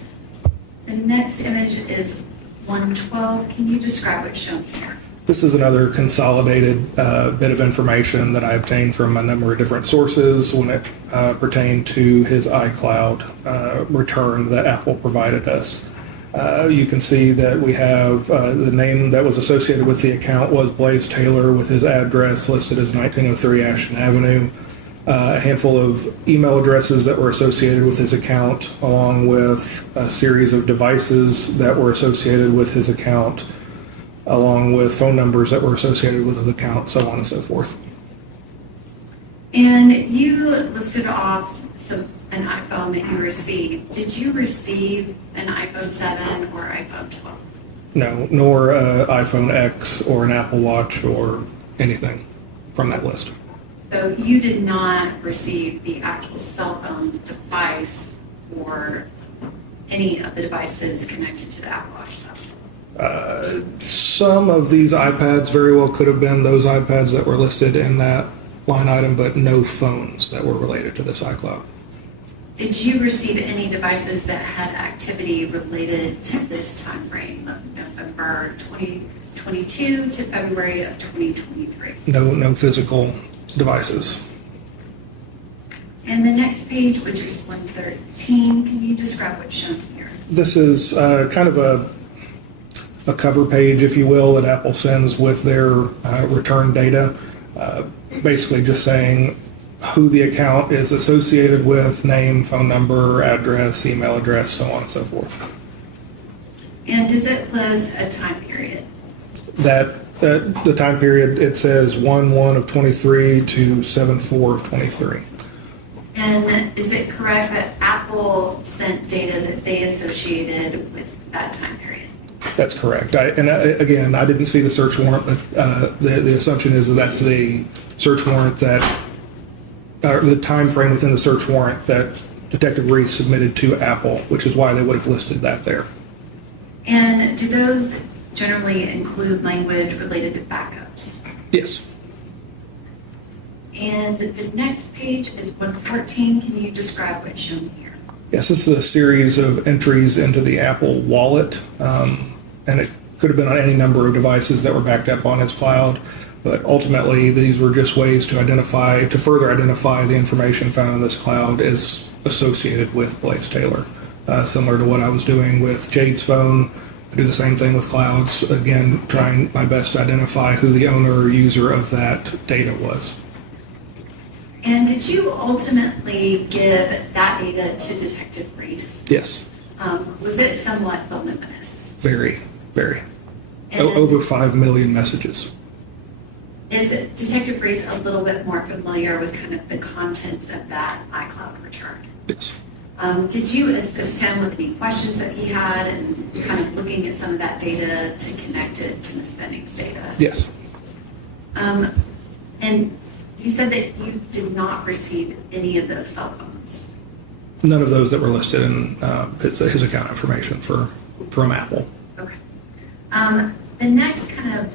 The next image is 112. Can you describe what's shown here? This is another consolidated bit of information that I obtained from a number of different sources when it pertained to his iCloud return that Apple provided us. You can see that we have the name that was associated with the account was Blaise Taylor, with his address listed as 1903 Ashton Avenue. A handful of email addresses that were associated with his account, along with a series of devices that were associated with his account, along with phone numbers that were associated with his account, so on and so forth. And you listed off an iPhone that you received. Did you receive an iPhone 7 or iPhone 12? No, nor iPhone X or an Apple Watch or anything from that list. So you did not receive the actual cell phone device or any of the devices connected to the Apple Watch? Some of these iPads very well could have been those iPads that were listed in that line item, but no phones that were related to this iCloud. Did you receive any devices that had activity related to this time frame of November 2022 to February of 2023? No physical devices. And the next page, which is 113, can you describe what's shown here? This is kind of a cover page, if you will, that Apple sends with their return data. Basically just saying who the account is associated with, name, phone number, address, email address, so on and so forth. And does it list a time period? The time period, it says 1/1 of 23 to 7/4 of 23. And is it correct that Apple sent data that they associated with that time period? That's correct. Again, I didn't see the search warrant, but the assumption is that's the search warrant that, or the time frame within the search warrant that Detective Reese submitted to Apple, which is why they would have listed that there. And do those generally include language related to backups? Yes. And the next page is 114. Can you describe what's shown here? Yes, this is a series of entries into the Apple wallet, and it could have been on any number of devices that were backed up on his cloud, but ultimately these were just ways to further identify the information found in this cloud as associated with Blaise Taylor. Similar to what I was doing with Jade's phone, I do the same thing with clouds, again, trying my best to identify who the owner or user of that data was. And did you ultimately give that data to Detective Reese? Yes. Was it somewhat voluminous? Very, very. And Over 5 million messages. Is Detective Reese a little bit more familiar with kind of the contents of that iCloud return? Yes. Did you assist him with any questions that he had and kind of looking at some of that data to connect it to Ms. Benning's data? Yes. And you said that you did not receive any of those cell phones. None of those that were listed in his account information from Apple. Okay. The next kind of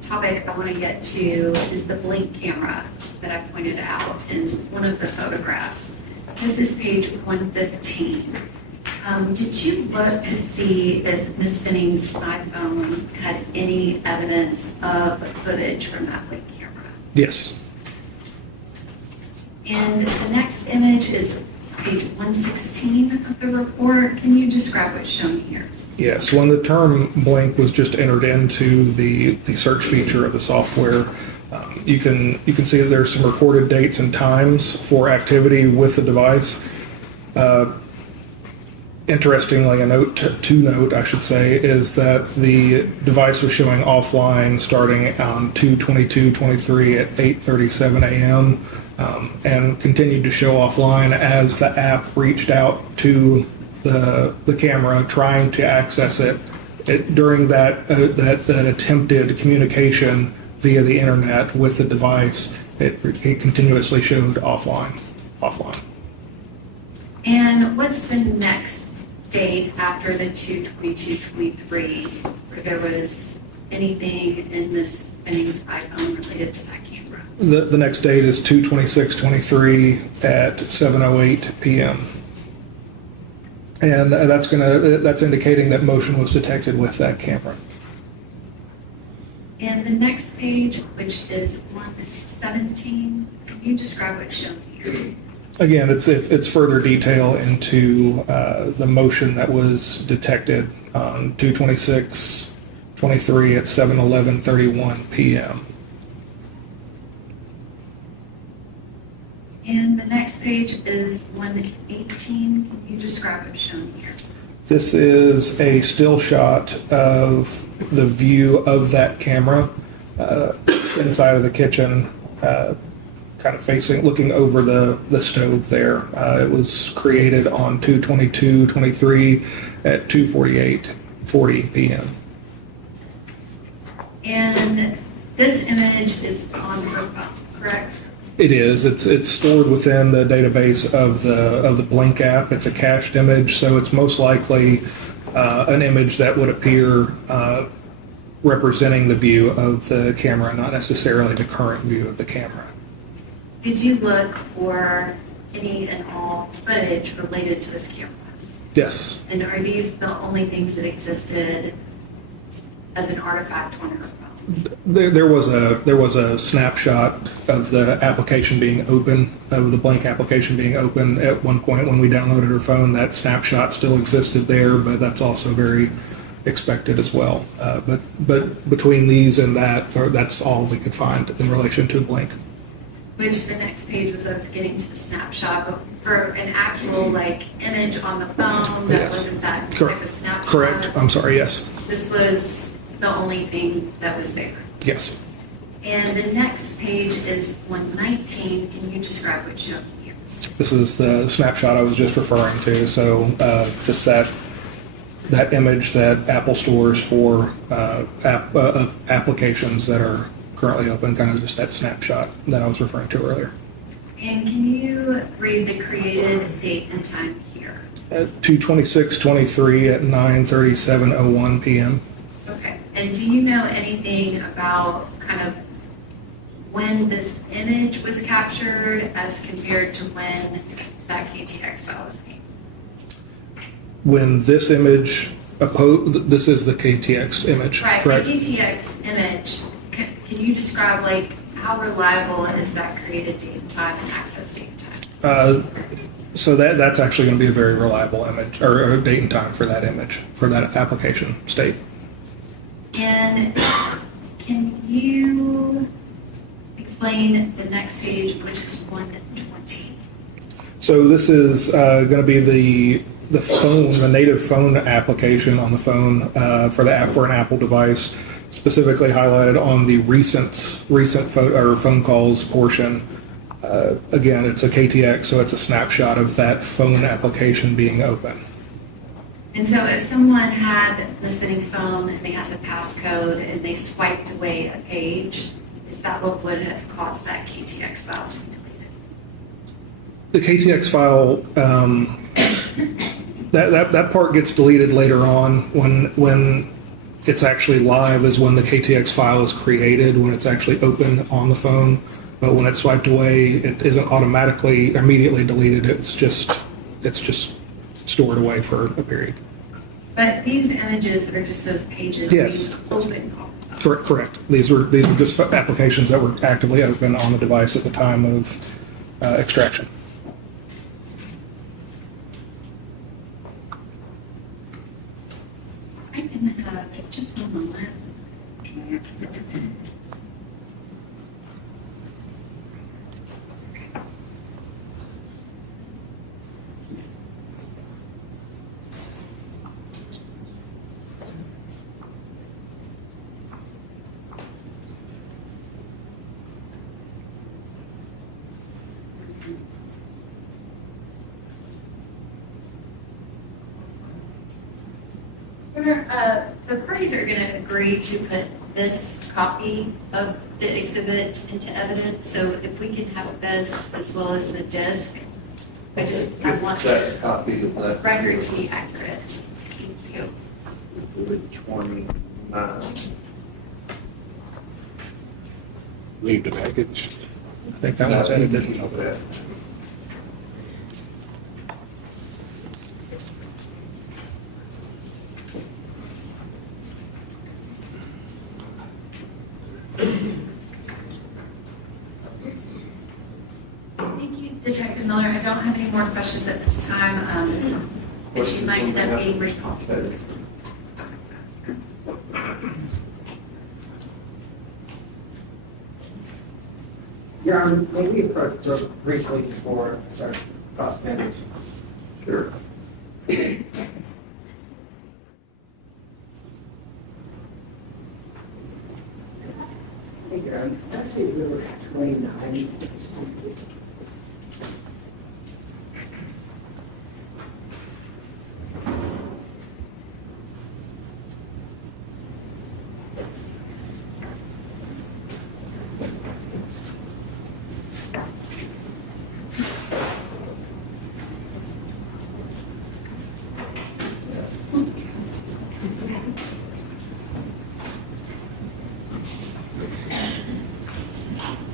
topic I want to get to is the blink camera that I pointed out in one of the photographs. This is page 115. Did you look to see if Ms. Benning's iPhone had any evidence of footage from that blink camera? Yes. And the next image is page 116 of the report. Can you describe what's shown here? Yes, when the term blink was just entered into the search feature of the software, You can see that there's some recorded dates and times for activity with the device. Interestingly, a note to note, I should say, is that the device was showing offline starting on 2/22/23 at 8:37 a.m. And continued to show offline as the app reached out to the camera trying to access it. During that attempted communication via the internet with the device, it continuously showed offline. And what's the next date after the 2/22/23 where there was anything in Ms. Benning's iPhone related to that camera? The next date is 2/26/23 at 7:08 p.m. And that's indicating that motion was detected with that camera. And the next page, which is 117, can you describe what's shown here? Again, it's further detail into the motion that was detected on 2/26/23 at 7:11:31 p.m. And the next page is 118. Can you describe what's shown here? This is a still shot of the view of that camera inside of the kitchen, kind of looking over the stove there. It was created on 2/22/23 at 2:48:40 p.m. And this image is on her phone, correct? It is. It's stored within the database of the Blink app. It's a cached image, so it's most likely an image that would appear representing the view of the camera, not necessarily the current view of the camera. Did you look for any and all footage related to this camera? Yes. And are these the only things that existed as an artifact on her phone? There was a snapshot of the application being open, of the Blink application being open at one point when we downloaded her phone. That snapshot still existed there, but that's also very expected as well. But between these and that's all we could find in relation to Blink. Which the next page was us getting to the snapshot, but for an actual image on the phone that Yes. wasn't that Correct. type of snapshot. Correct. I'm sorry. Yes. This was the only thing that was there. Yes. And the next page is 119. Can you describe what's shown here? This is the snapshot I was just referring to. So just that image that Apple stores for of applications that are currently open, kind of just that snapshot that I was referring to earlier. And can you read the created date and time here? At 2/26/23 at 9:37:01 p.m. Okay. And do you know anything about kind of when this image was captured as compared to when that KTX file was made? When this image, this is the KTX image, Right, correct? the KTX image, can you describe how reliable is that created date and time and access date and time? So that's actually going to be a very reliable image or date and time for that image, for that application state. And can you explain the next page, which is 120? So this is going to be the phone, the native phone application on the phone for an Apple device, specifically highlighted on the recent phone calls portion. Again, it's a KTX, so it's a snapshot of that phone application being open. And so if someone had Ms. Benning's phone and they had the passcode and they swiped away a page, is that what would have caused that KTX file to be deleted? The KTX file, that part gets deleted later on when it's actually live is when the KTX file is created, when it's actually open on the phone. But when it's swiped away, it isn't automatically immediately deleted. It's just stored away for a period. But these images are just those pages Yes. being open. Correct. These were just applications that were actively open on the device at the time of extraction. I can have just one moment. Governor, the parties are going to agree to put this copy of the exhibit into evidence, so if we can have this as well as the disc, I want That the copy of that. record to be accurate. Thank you. 29. Leave the package. I think that one's edited. Okay. Thank you, Detective Miller. I don't have any more questions at this time. But you might end up being recalled. Okay. Your Honor, may we approach briefly before, sorry, cross-examination? Sure. Thank you, Your Honor. Can I see exhibit 29?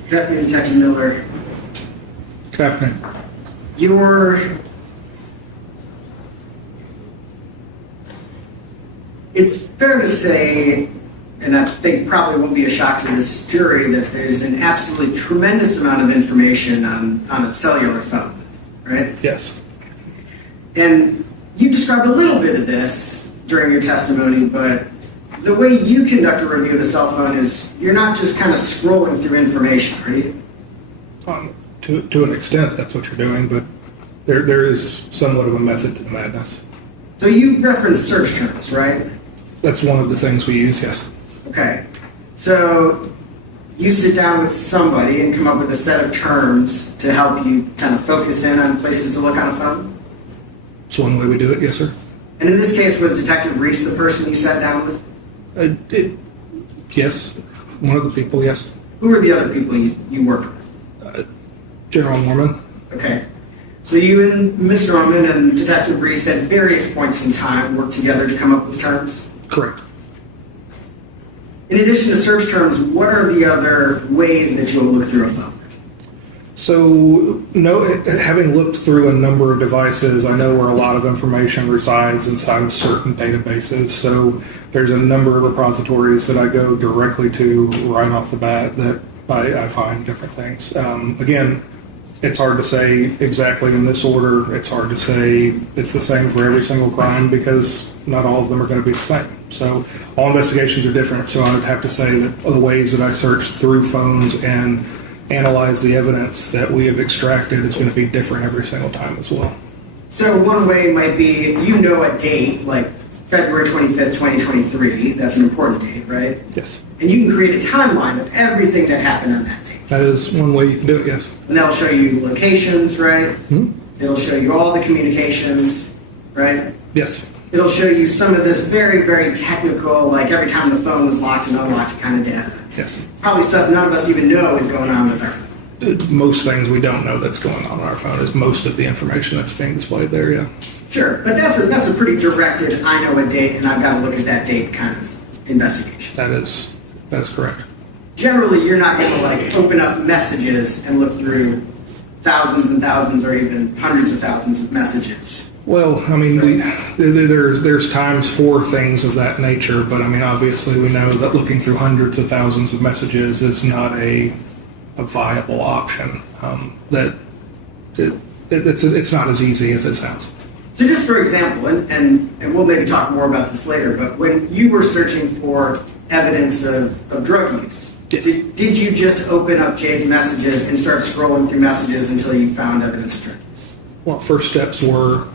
Deputy Detective Miller, Good afternoon. it's fair to say, and I think probably won't be a shock to this jury, that there's an absolutely tremendous amount of information on a cellular phone, right? Yes. And you described a little bit of this during your testimony, but the way you conduct a review of a cell phone is you're not just kind of scrolling through information, are you? To an extent, that's what you're doing, but there is somewhat of a method to the madness. So you referenced search terms, right? That's one of the things we use, yes. Okay. So you sit down with somebody and come up with a set of terms to help you kind of focus in on places to look on a phone? It's one way we do it, yes, sir. And in this case, was Detective Reese the person you sat down with? Yes, one of the people, yes. Who were the other people you worked with? General Norman. Okay. So you and Mr. Norman and Detective Reese at various points in time worked together to come up with terms? Correct. In addition to search terms, what are the other ways that you'll look through a phone? So, having looked through a number of devices, I know where a lot of information resides inside of certain databases. So, there's a number of repositories that I go directly to right off the bat that I find different things. Again, it's hard to say exactly in this order. It's hard to say it's the same for every single crime because not all of them are going to be the same. So, all investigations are different. So, I would have to say that the ways that I search through phones and analyze the evidence that we have extracted is going to be different every single time as well. So one way might be, you know, a date like February 25th, 2023. That's an important date, right? Yes. And you can create a timeline of everything that happened on that date. That is one way you can do it, yes. And that'll show you locations, right? Mm-hmm. It'll show you all the communications, right? Yes. It'll show you some of this very, very technical, like every time the phone was locked and unlocked kind of data. Yes. Probably stuff none of us even know is going on with our phone. Most things we don't know that's going on our phone is most of the information that's being displayed there, yeah. Sure, but that's a pretty directed, I know a date and I've got to look at that date kind of investigation. That is correct. Generally, you're not going to like open up messages and look through thousands and thousands or even hundreds of thousands of messages. Well, I mean, there's times for things of that nature, but I mean, obviously we know that looking through hundreds of thousands of messages is not a viable option. It's not as easy as it sounds. So just for example, and we'll maybe talk more about this later, but when you were searching for evidence of drug use, yes. did you just open up Jade's messages and start scrolling through messages until you found evidence of drug use? Well, first steps were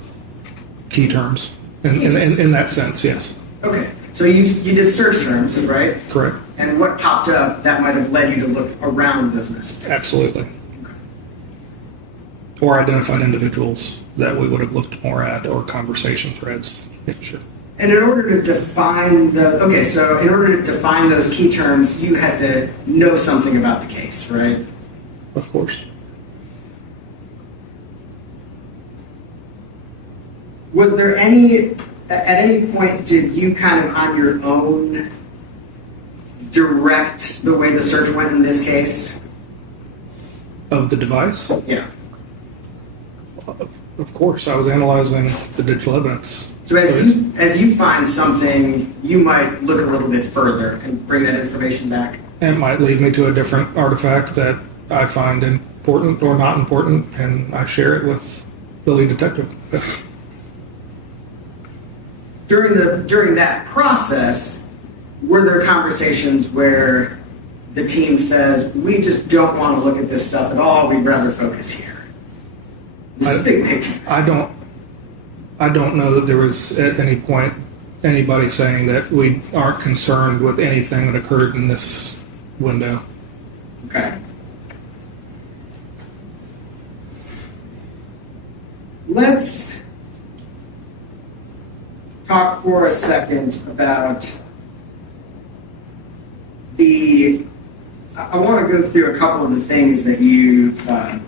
key terms. In that sense, yes. Okay, so you did search terms, right? Correct. And what popped up that might have led you to look around those messages? Absolutely. Okay. Or identified individuals that we would have looked more at, or conversation threads. Yeah, sure. And in order to define so in order to define those key terms, you had to know something about the case, right? Of course. Was there at any point, did you kind of on your own direct the way the search went in this case? Of the device? Yeah. Of course, I was analyzing the digital evidence. So as you find something, you might look a little bit further and bring that information back? And it might lead me to a different artifact that I find important or not important, and I share it with the lead detective. Yes. During that process, were there conversations where the team says, we just don't want to look at this stuff at all, we'd rather focus here? This is big picture. I don't know that there was at any point anybody saying that we aren't concerned with anything that occurred in this window. Okay. Let's talk for a second about I want to go through a couple of the things that you that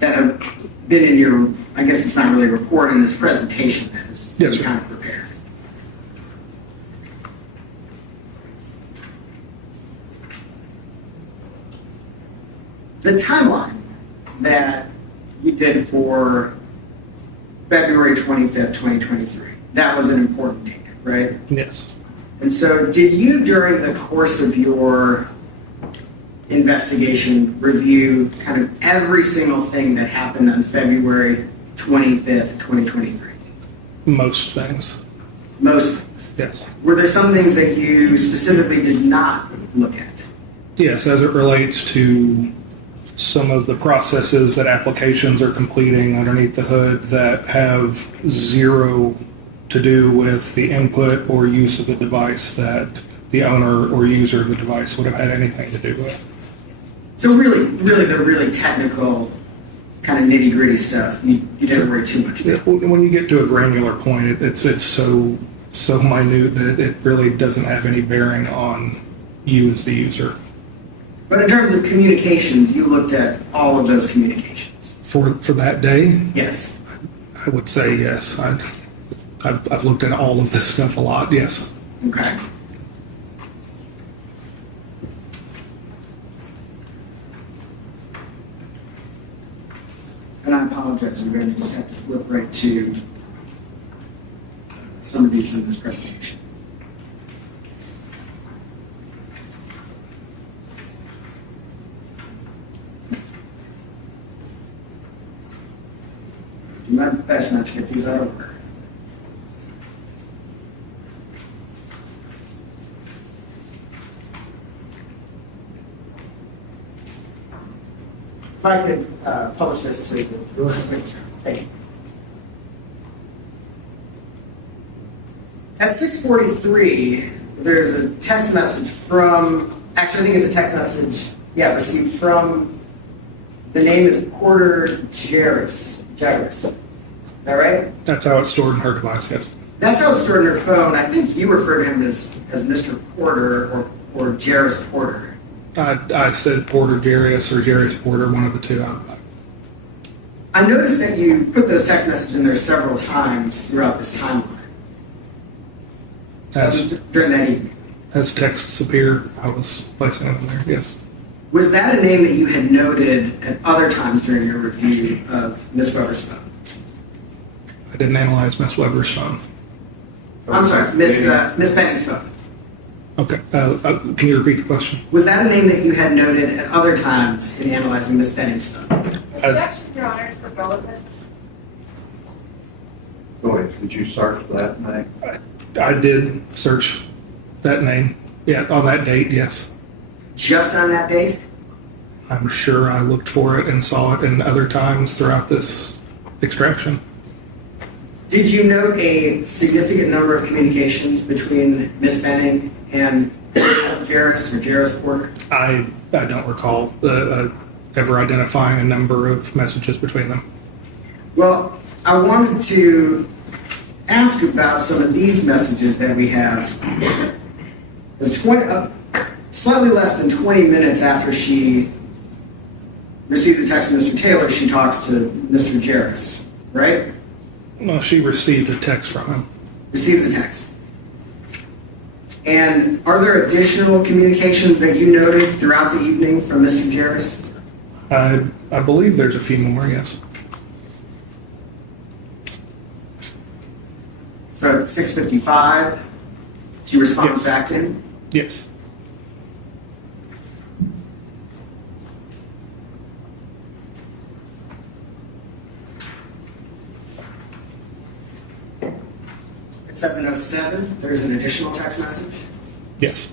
have been in your, I guess it's not really a report in this presentation that is Yes, sir. kind of prepared. The timeline that you did for February 25th, 2023, that was an important date, right? Yes. And so did you, during the course of your investigation, review kind of every single thing that happened on February 25th, 2023? Most things. Most things? Yes. Were there some things that you specifically did not look at? Yes, as it relates to some of the processes that applications are completing underneath the hood that have zero to do with the input or use of the device that the owner or user of the device would have had anything to do with. So really the really technical kind of nitty gritty stuff, you didn't worry too much about. When you get to a granular point, it's so minute that it really doesn't have any bearing on you as the user. But in terms of communications, you looked at all of those communications? For that day? Yes. I would say yes. I've looked at all of this stuff a lot, yes. Okay. And I apologize, I'm going to just have to flip right to some of these in this presentation. Do my best not to get these out of order. If I could publish this to you, real quick. Thank you. At 6:43, there's a text message from, actually I think it's a text message, received from, the name is Porter Jairus. Is that right? That's how it's stored in her device, yes. That's how it's stored in her phone. I think you refer to him as Mr. Porter or Jairus Porter. I said Porter Jarius or Jarius Porter, one of the two. I noticed that you put those text messages in there several times throughout this timeline. During that evening. As texts appear, I was placing them in there, yes. Was that a name that you had noted at other times during your review of Ms. Weber's phone? I didn't analyze Ms. Weber's phone. I'm sorry, Ms. Benning's phone. Okay, can you repeat the question? Was that a name that you had noted at other times in analyzing Ms. Benning's phone? Objection, Your Honor, is for relevance. Go ahead, could you search that name? I did search that name, on that date, yes. Just on that date? I'm sure I looked for it and saw it in other times throughout this extraction. Did you note a significant number of communications between Ms. Benning and Jairus or Jairus Porter? I don't recall ever identifying a number of messages between them. Well, I wanted to ask about some of these messages that we have. It was slightly less than 20 minutes after she receives a text from Mr. Taylor, she talks to Mr. Jarris, right? No, she received a text from him. Receives a text. And are there additional communications that you noted throughout the evening from Mr. Jarris? I believe there's a few more, yes. So at 6:55, she responds Yes. back to him? Yes. At 7:07, there's an additional text message? Yes.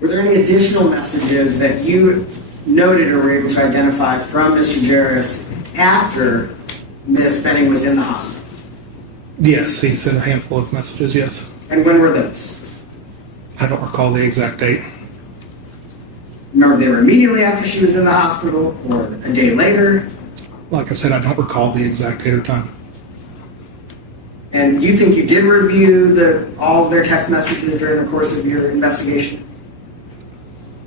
Were there any additional messages that you noted or were able to identify from Mr. Jarris after Miss Benning was in the hospital? Yes, he sent a handful of messages, yes. And when were those? I don't recall the exact date. Remember, they were immediately after she was in the hospital or a day later? Like I said, I don't recall the exact date or time. And you think you did review all of their text messages during the course of your investigation?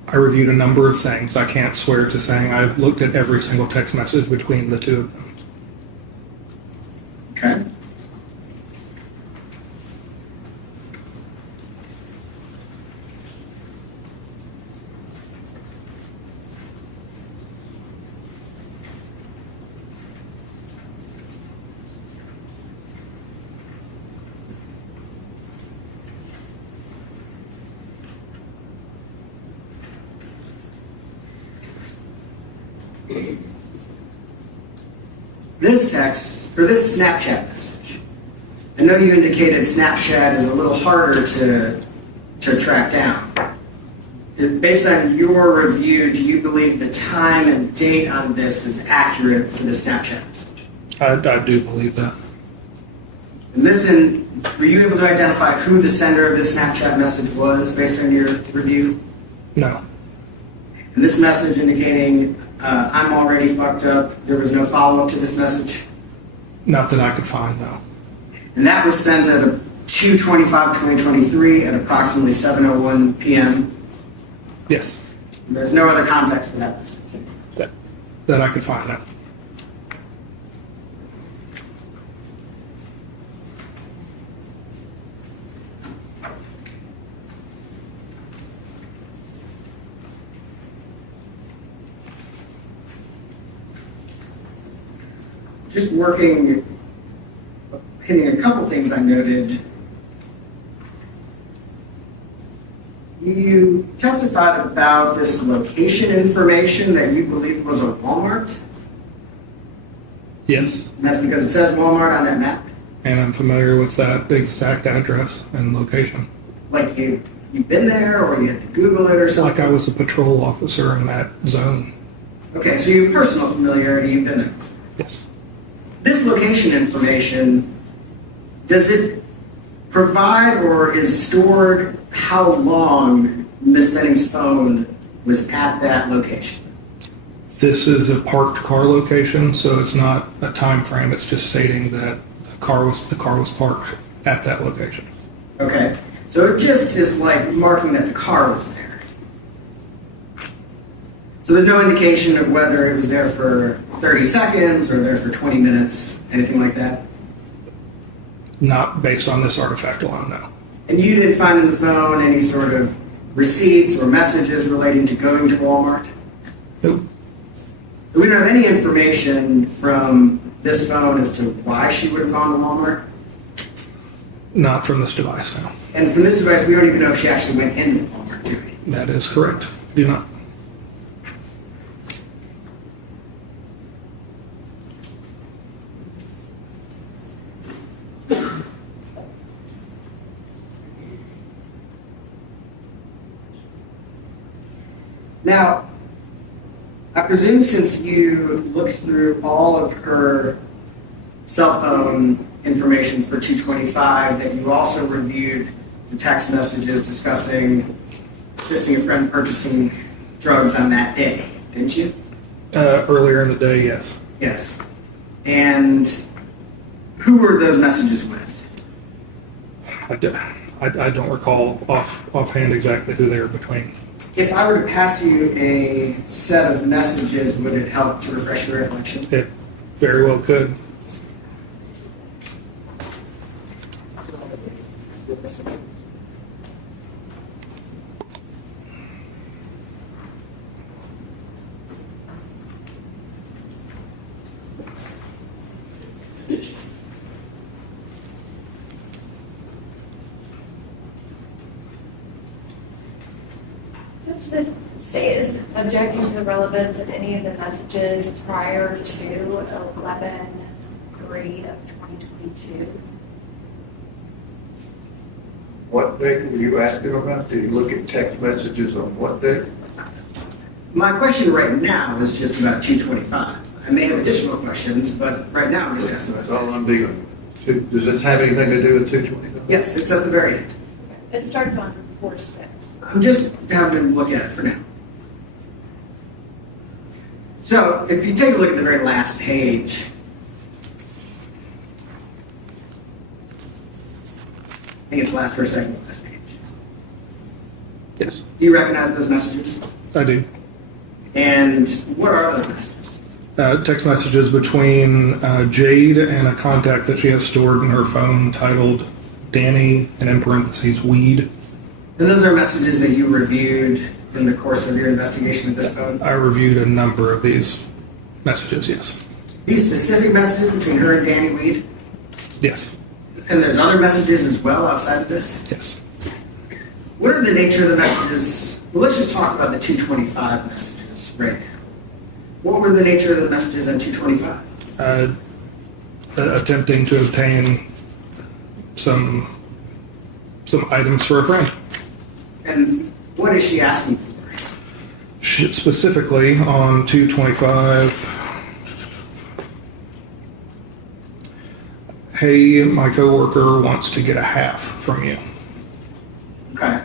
I reviewed a number of things. I can't swear to saying I've looked at every single text message between the two of them. Okay. This text, or this Snapchat message, I know you indicated Snapchat is a little harder to track down. Based on your review, do you believe the time and date on this is accurate for the Snapchat message? I do believe that. And listen, were you able to identify who the sender of this Snapchat message was based on your review? No. And this message indicating, I'm already fucked up, there was no follow-up to this message? Not that I could find, no. And that was sent at 2/25/2023 at approximately 7:01 p.m. Yes. And there's no other context for that message. That I could find, no. Just hitting a couple things I noted. You testified about this location information that you believe was a Walmart. Yes. And that's because it says Walmart on that map. And I'm familiar with that exact address and location. Like you've been there or you had to Google it or something? Like I was a patrol officer in that zone. Okay, so you have personal familiarity, you've been there. Yes. This location information, does it provide or is stored how long Miss Benning's phone was at that location? This is a parked car location, so it's not a time frame. It's just stating that the car was parked at that location. Okay, so it just is like marking that the car was there. So there's no indication of whether it was there for 30 seconds or there for 20 minutes, anything like that? Not based on this artifact alone, no. And you didn't find in the phone any sort of receipts or messages relating to going to Walmart? Nope. We don't have any information from this phone as to why she would have gone to Walmart? Not from this device, no. And from this device, we don't even know if she actually went into Walmart, do we? That is correct. Do not. Now, I presume since you looked through all of her cell phone information for 225, that you also reviewed the text messages discussing assisting a friend purchasing drugs on that day, didn't you? Earlier in the day, yes. Yes. And who were those messages with? I don't recall offhand exactly who they were between. If I were to pass you a set of messages, would it help to refresh your recollection? It very well could. Judge, the state is objecting to the relevance of any of the messages prior to 11/3 of 2022. What date were you asking about? Did you look at text messages on what date? My question right now is just about 225. I may have additional questions, but right now I'm just asking That's about. all I'm dealing with. Does this have anything to do with 225? Yes, it's at the very end. It starts on 4/6. I'm just having to look at it for now. So if you take a look at the very last page, I think it's last or second last page. Yes, Do you recognize those messages? I do. And what are those messages? Text messages between Jade and a contact that she has stored in her phone titled Danny, and in parentheses, weed. And those are messages that you reviewed in the course of your investigation of this phone? I reviewed a number of these messages, yes. These specific messages between her and Danny Weed? Yes, And there's other messages as well outside of this? yes. What are the nature of the messages? Well, let's just talk about the 225 messages, Rick. What were the nature of the messages on 225? Attempting to obtain some items for a friend. And what is she asking for? Specifically on 225, hey, my coworker wants to get a half from you. Okay.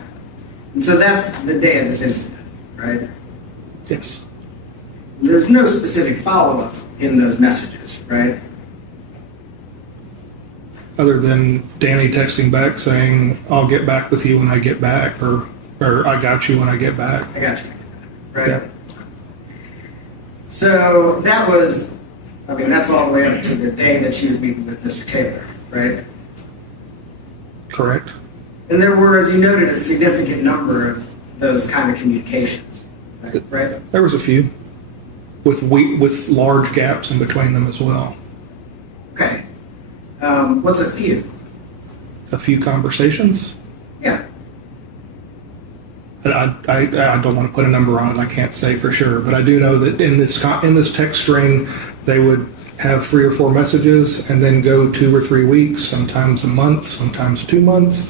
And so that's the day of this incident, right? Yes. There's no specific follow-up in those messages, right? Other than Danny texting back saying, I'll get back with you when I get back, or I got you when I get back. I got you. Right? Yeah. So that was, that's all the way up to the day that she was meeting with Mr. Taylor, right? Correct. And there were, as you noted, a significant number of those kind of communications, right? There was a few with large gaps in between them as well. Okay. What's a few? A few conversations. Yeah. I don't want to put a number on it. I can't say for sure, but I do know that in this text string, they would have 3 or 4 messages and then go 2 or 3 weeks, sometimes a month, sometimes 2 months,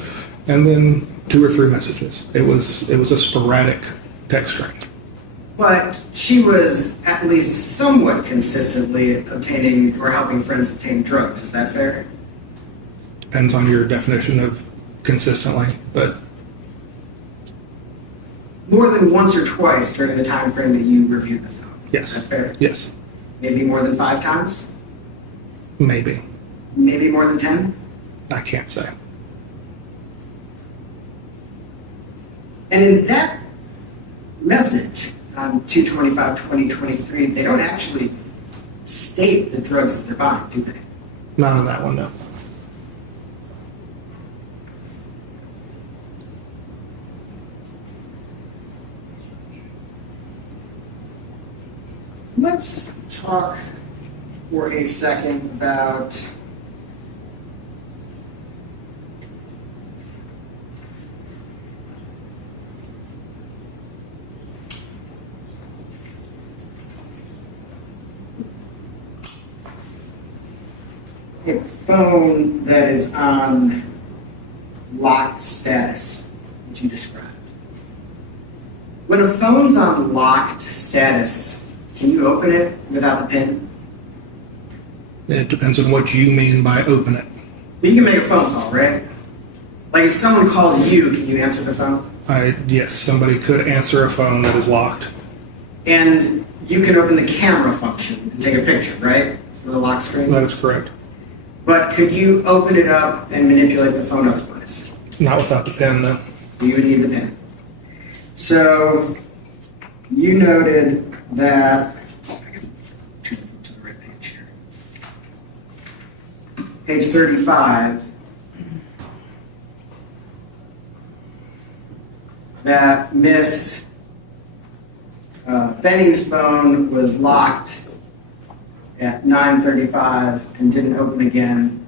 and then 2 or 3 messages. It was a sporadic text string. But she was at least somewhat consistently obtaining or helping friends obtain drugs. Is that fair? Depends on your definition of consistently, but More than once or twice during the time frame that you reviewed the phone. yes. Is that fair? Yes. Maybe more than 5 times? Maybe. Maybe more than 10? I can't say. And in that message on 2/25/2023, they don't actually state the drugs that they're buying, do they? Not on that one, no. Let's talk for a second about a phone that is on locked status that you described. When a phone's on locked status, can you open it without the PIN? It depends on what you mean by open it. But you can make a phone call, right? Like if someone calls you, can you answer the phone? Yes, somebody could answer a phone that is locked. And you can open the camera function and take a picture, right? For the lock screen? That is correct. But could you open it up and manipulate the phone otherwise? Not without the PIN, though. You would need the PIN. So you noted that, turn to the right page here. Page 35, that Miss Benning's phone was locked at 9:35 and didn't open again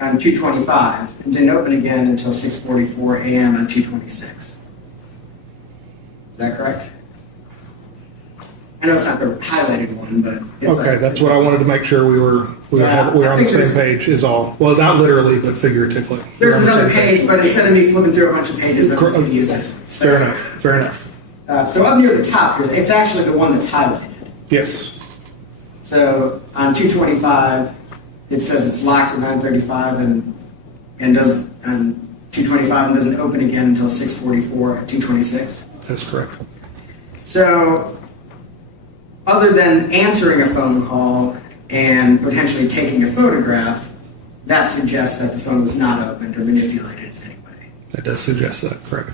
on 2:25 and didn't open again until 6:44 a.m. on 2:26. Is that correct? I know it's not the highlighted one, but it's Okay, that's what I wanted to make sure we were on the same page is all. Well, not literally, but figuratively. There's We're on the another same page, but instead of me flipping through a bunch of pages, I'm just going to use this one. Fair enough, fair enough. So up near the top here, it's actually the one that's highlighted. Yes, So on 2:25, it says it's locked at 9:35 and does on 2:25 and doesn't open again until 6:44 at 2:26. that's correct. So other than answering a phone call and potentially taking a photograph, that suggests that the phone was not opened or manipulated in any way. That does suggest that, correct.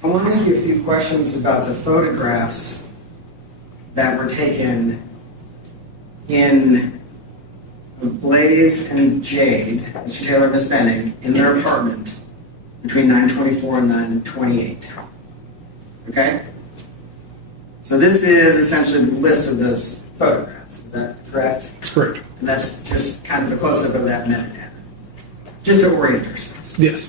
I want to ask you a few questions about the photographs that were taken of Blaise and Jade, Mr. Taylor and Miss Benning, in their apartment between 9:24 and 9:28. Okay? So this is essentially the list of those photographs. Is that correct? That's correct. And that's just kind of a close-up of that metadata. Just to orient ourselves. Yes.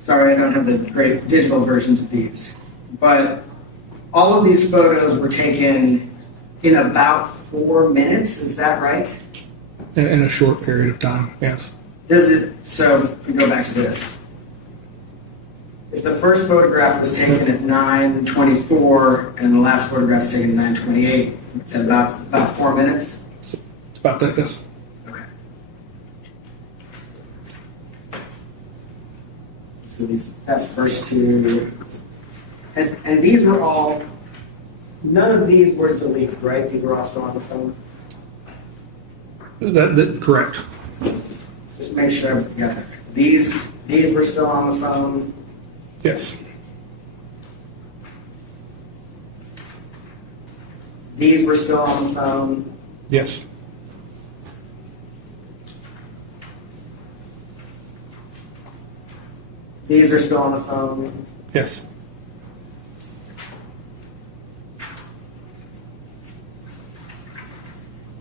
Sorry, I don't have the great digital versions of these. But all of these photos were taken in about 4 minutes, is that right? In a short period of time, yes. So if we go back to this. If the first photograph was taken at 9:24 and the last photograph was taken at 9:28, it's at about 4 minutes? It's about that, yes. Okay. So that's the first two. And these were all, none of these were deleted, right? These were all still on the phone? That correct. Just make sure I've got that. These were still on the phone. Yes. These were still on the phone. Yes. These are still on the phone. Yes.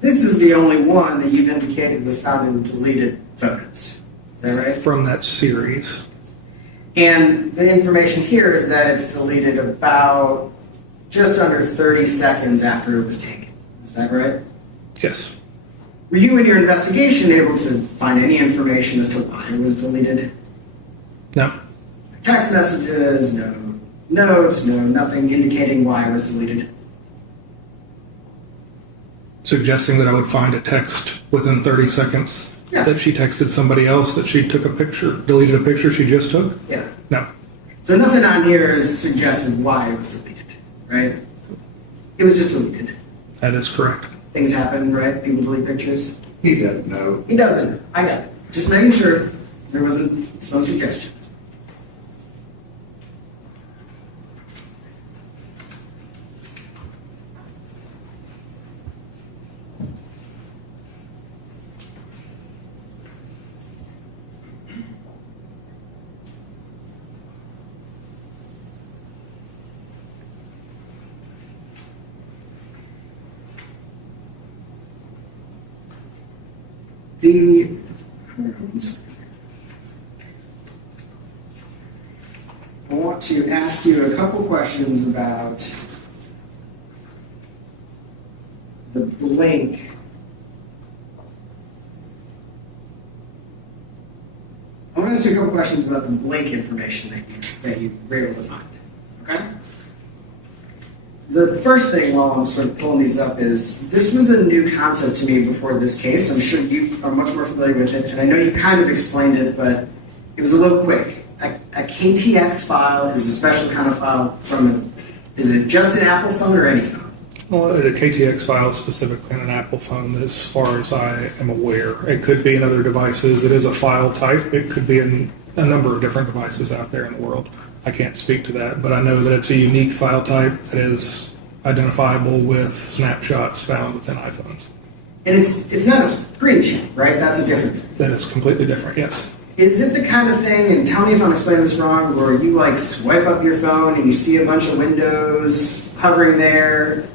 This is the only one that you've indicated was found in deleted photos. Is that right? From that series. And the information here is that it's deleted about just under 30 seconds after it was taken. Is that right? Yes. Were you in your investigation able to find any information as to why it was deleted? No. Text messages, no notes, no nothing indicating why it was deleted. Suggesting that I would find a text within 30 seconds Yeah. that she texted somebody else that she took a picture, deleted a picture she just took? Yeah. No. So nothing on here is suggested why it was deleted, right? It was just deleted. That is correct. Things happen, right? People delete pictures. He doesn't know. He doesn't. I got it. Just making sure there wasn't some suggestion. I want to ask you a couple questions about the blink. I want to ask you a couple questions about the blink information that you were able to find. Okay? The first thing while I'm sort of pulling these up is, this was a new concept to me before this case. I'm sure you are much more familiar with it, and I know you kind of explained it, but it was a little quick. A KTX file is a special kind of file is it just an Apple phone or any phone? Well, a KTX file specifically on an Apple phone, as far as I am aware. It could be in other devices. It is a file type. It could be in a number of different devices out there in the world. I can't speak to that, but I know that it's a unique file type that is identifiable with snapshots found within iPhones. And it's not a screenshot, right? That's a different thing. That is completely different, yes. Is it the kind of thing, and tell me if I'm explaining this wrong, where you like swipe up your phone and you see a bunch of windows hovering there?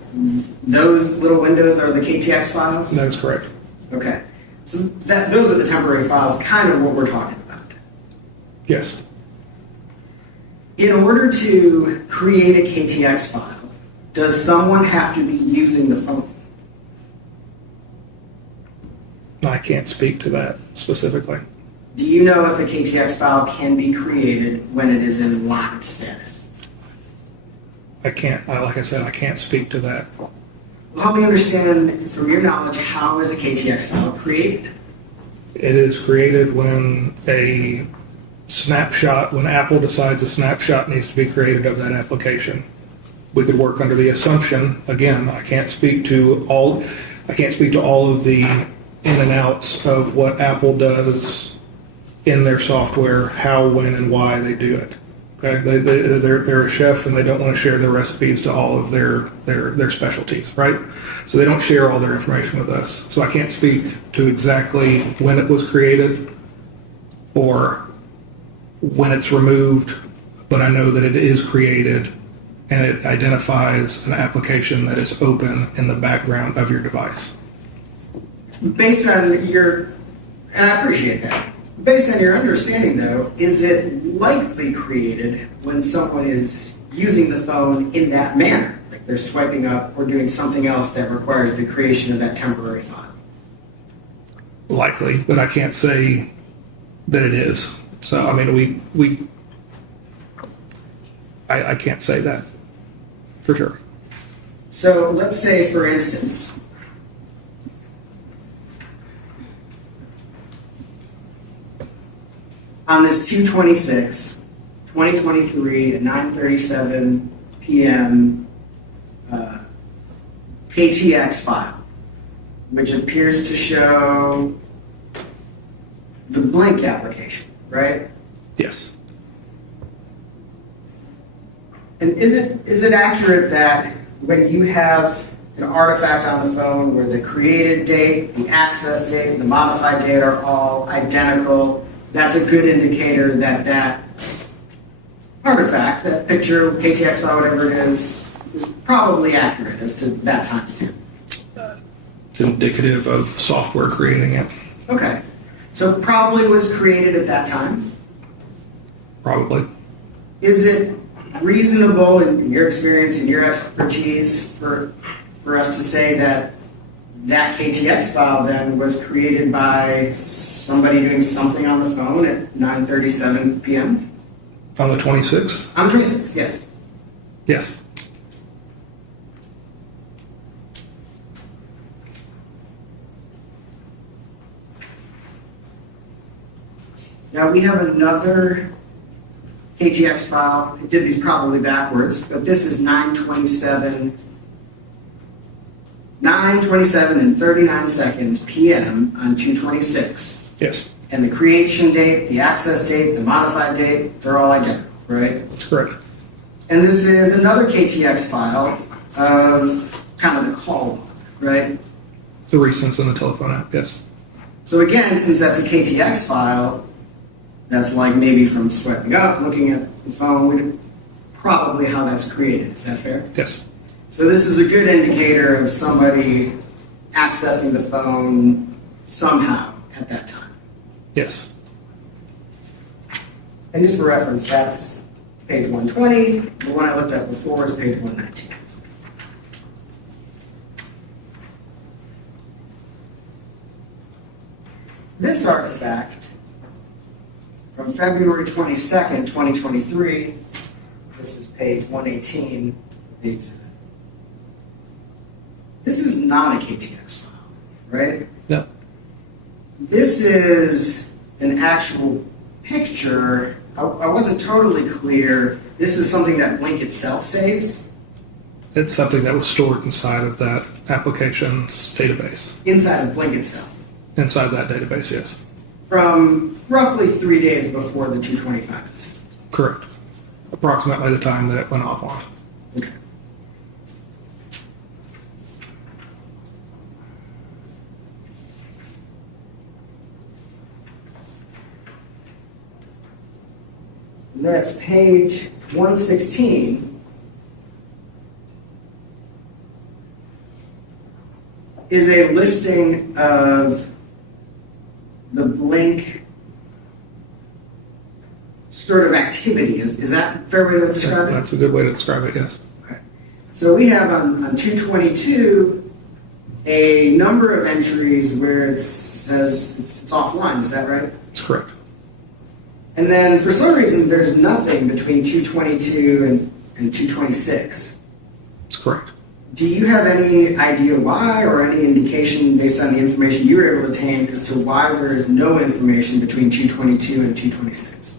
Those little windows are the KTX files? That is correct. Okay. So those are the temporary files, kind of what we're talking about. Yes. In order to create a KTX file, does someone have to be using the phone? I can't speak to that specifically. Do you know if a KTX file can be created when it is in locked status? I can't, like I said, I can't speak to that. Well, help me understand, from your knowledge, how is a KTX file created? It is created when a snapshot, when Apple decides a snapshot needs to be created of that application. We could work under the assumption, again, I can't speak to all of the in and outs of what Apple does in their software, how, when, and why they do it. Okay, they're a chef and they don't want to share their recipes to all of their specialties, right? So they don't share all their information with us. So I can't speak to exactly when it was created or when it's removed, but I know that it is created and it identifies an application that is open in the background of your device. Based on your, and I appreciate that. Based on your understanding, though, is it likely created when someone is using the phone in that manner? Like they're swiping up or doing something else that requires the creation of that temporary file? Likely, but I can't say that it is. So, I mean, I can't say that for sure. So let's say, for instance, on this 2/26/2023 at 9:37 p.m. KTX file, which appears to show the Blink application, right? Yes. And is it accurate that when you have an artifact on the phone where the created date, the access date, and the modified date are all identical, that's a good indicator that that artifact, that picture, KTX file, whatever it is probably accurate as to that timestamp? It's indicative of software creating it. Okay. So it probably was created at that time? Probably. Is it reasonable, in your experience and your expertise, for us to say that that KTX file then was created by somebody doing something on the phone at 9:37 p.m.? On the 26th? On the 26th, yes. Yes. Now we have another KTX file. I did these probably backwards, but this is 9:27 and 39 seconds p.m. on 2/26. Yes. And the creation date, the access date, the modified date, they're all identical, right? That's correct. And this is another KTX file of kind of the call log, right? The recents in the telephone app, yes. So again, since that's a KTX file, that's like maybe from swiping up, looking at the phone, probably how that's created. Is that fair? Yes. So this is a good indicator of somebody accessing the phone somehow at that time. Yes. And just for reference, that's page 120. The one I looked at before is page 119. This artifact from February 22nd, 2023, this is page 118 of the exhibit. This is not a KTX file, right? No. This is an actual picture. I wasn't totally clear. This is something that Blink itself saves? It's something that was stored inside of that application's database. Inside of Blink itself. Inside that database, yes. From roughly 3 days before the 225 incident. Correct. Approximately the time that it went offline. Okay. Next, page 116 is a listing of the Blink sort of activity. Is that a fair way to describe it? That's a good way to describe it, yes. Okay. So we have on 222 a number of entries where it says it's offline. Is that right? That's correct. And then for some reason, there's nothing between 222 and 226. That's correct. Do you have any idea why, or any indication based on the information you were able to obtain as to why there is no information between 222 and 226?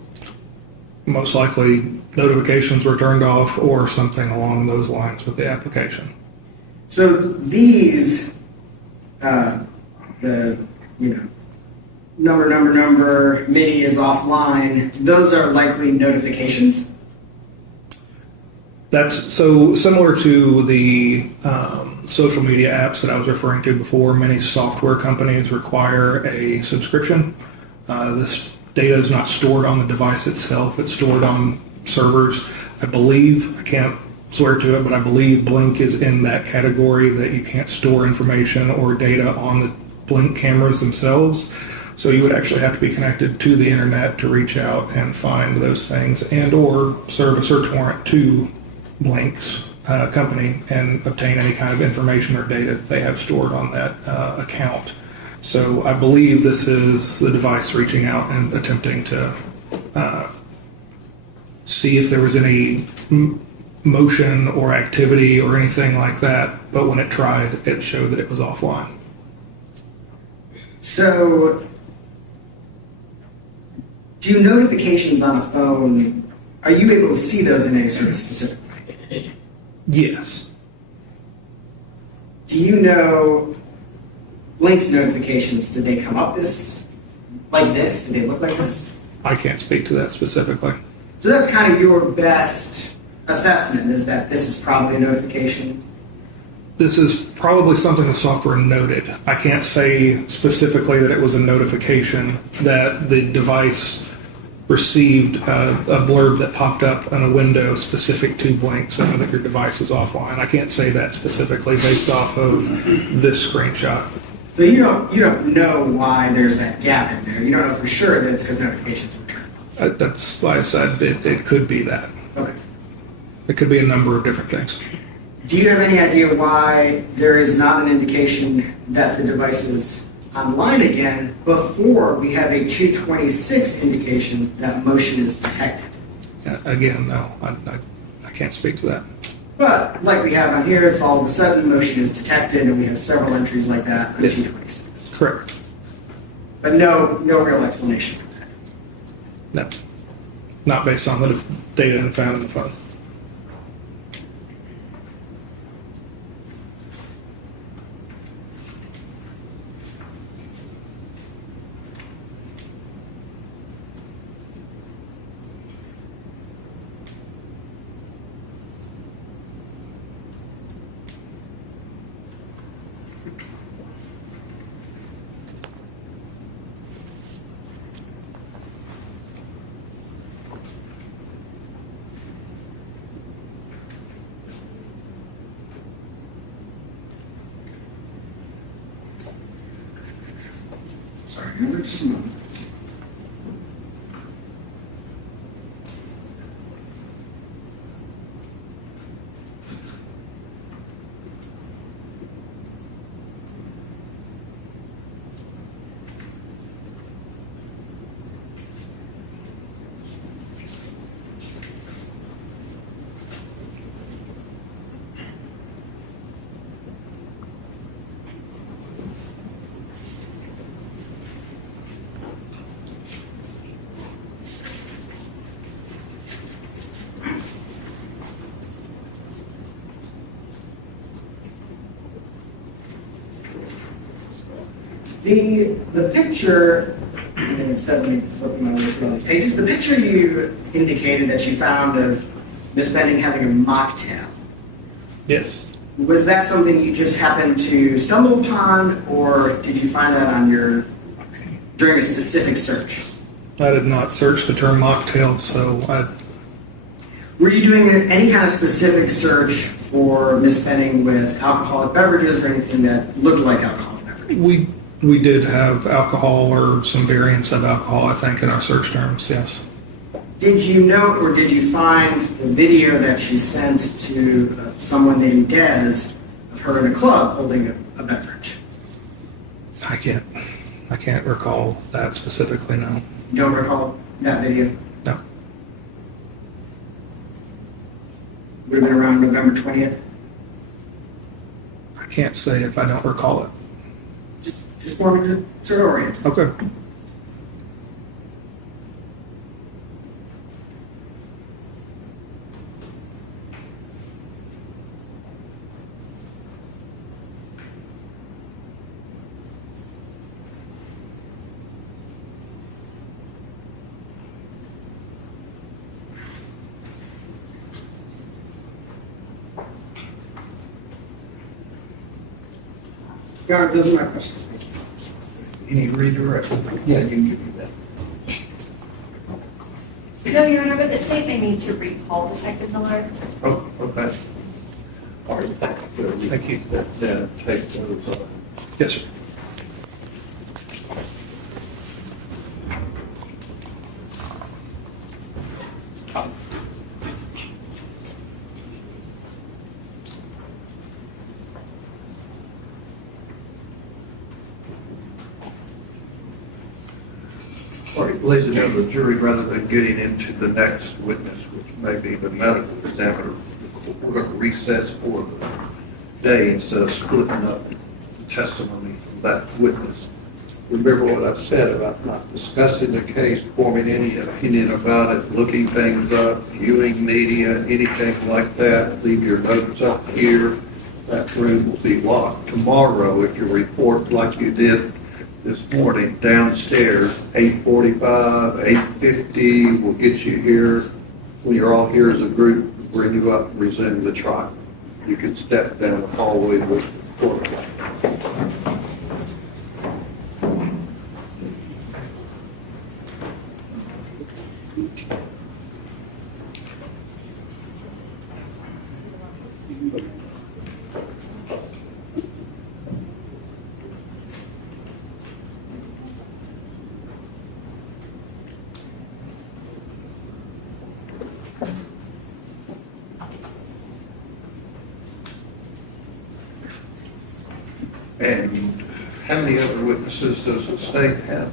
Most likely notifications were turned off or something along those lines with the application. So these, number, MIDI is offline, those are likely notifications. That's so similar to the social media apps that I was referring to before. Many software companies require a subscription. This data is not stored on the device itself. It's stored on servers. I believe, I can't swear to it, but I believe Blink is in that category that you can't store information or data on the Blink cameras themselves. So you would actually have to be connected to the internet to reach out and find those things and or serve a search warrant to Blink's company and obtain any kind of information or data that they have stored on that account. So I believe this is the device reaching out and attempting to see if there was any motion or activity or anything like that, but when it tried, it showed that it was offline. So, do notifications on a phone, are you able to see those in any sort of specific way? Yes. Do you know Blink's notifications, did they come up like this? Did they look like this? I can't speak to that specifically. So that's kind of your best assessment, is that this is probably a notification? This is probably something the software noted. I can't say specifically that it was a notification that the device received a blurb that popped up on a window specific to Blink saying that your device is offline. I can't say that specifically based off of this screenshot. So you don't know why there's that gap in there. You don't know for sure that it's because notifications were turned off. That's why I said it could be that. Okay. It could be a number of different things. Do you have any idea why there is not an indication that the device is online again before we have a 226 indication that motion is detected? Again, no, I can't speak to that. But like we have on here, it's all of a sudden motion is detected, and we have several entries like that on Yes. 226. Correct. But no real explanation for that. No, not based on the data found in the phone. Sorry, just a moment. The picture, and instead of me flipping my way through all these pages, the picture you indicated that you found of Miss Benning having a mocktail, Yes. was that something you just happened to stumble upon, or did you find that during a specific search? I did not search the term mocktail, so Were you doing any kind of specific search for Miss Benning with alcoholic beverages or anything that looked like alcoholic beverages? we did have alcohol or some variants of alcohol, I think, in our search terms, yes. Did you note or did you find the video that she sent to someone named Des of her in a club holding a beverage? I can't recall that specifically, no. You don't recall that video? No. Would have been around November 20th? I can't say if I don't recall it. Just want me to sort of orient. Okay. Your Honor, those are my questions. Thank you. Any redirect? Yeah, you can give me that. No, Your Honor, but the state may need to recall Detective Miller. Oh, okay. All right. Thank you. Then take those. Yes, sir. All right, ladies and gentlemen, the jury, rather than getting into the next witness, which may be the medical examiner, we're going to recess for the day instead of splitting up the testimony from that witness. Remember what I've said about not discussing the case, forming any opinion about it, looking things up, viewing media, anything like that. Leave your notes up here. That room will be locked. Tomorrow, if you report like you did this morning downstairs, 8:45, 8:50, we'll get you here. When you're all here as a group, bring you up and resume the trial. You can step down the hallway with the court. And how many other witnesses does the state have?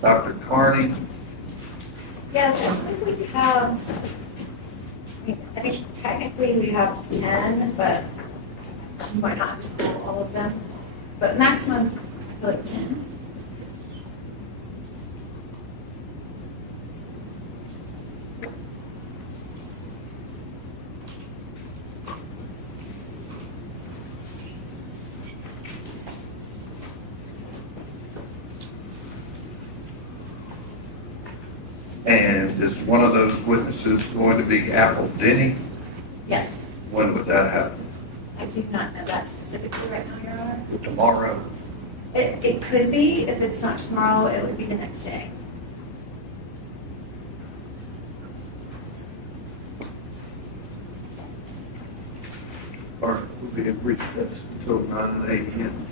Dr. Carney? Yes, I think we have, I think technically we have 10, but you might not have to call all of them. But maximum, I feel like 10. And is one of those witnesses going to be Apple Denny? Yes, When would that happen? I do not know that specifically right now, Your Honor. Tomorrow? It could be, if it's not tomorrow, it would be the next day. All right, we'll be in recess until 9 a.m.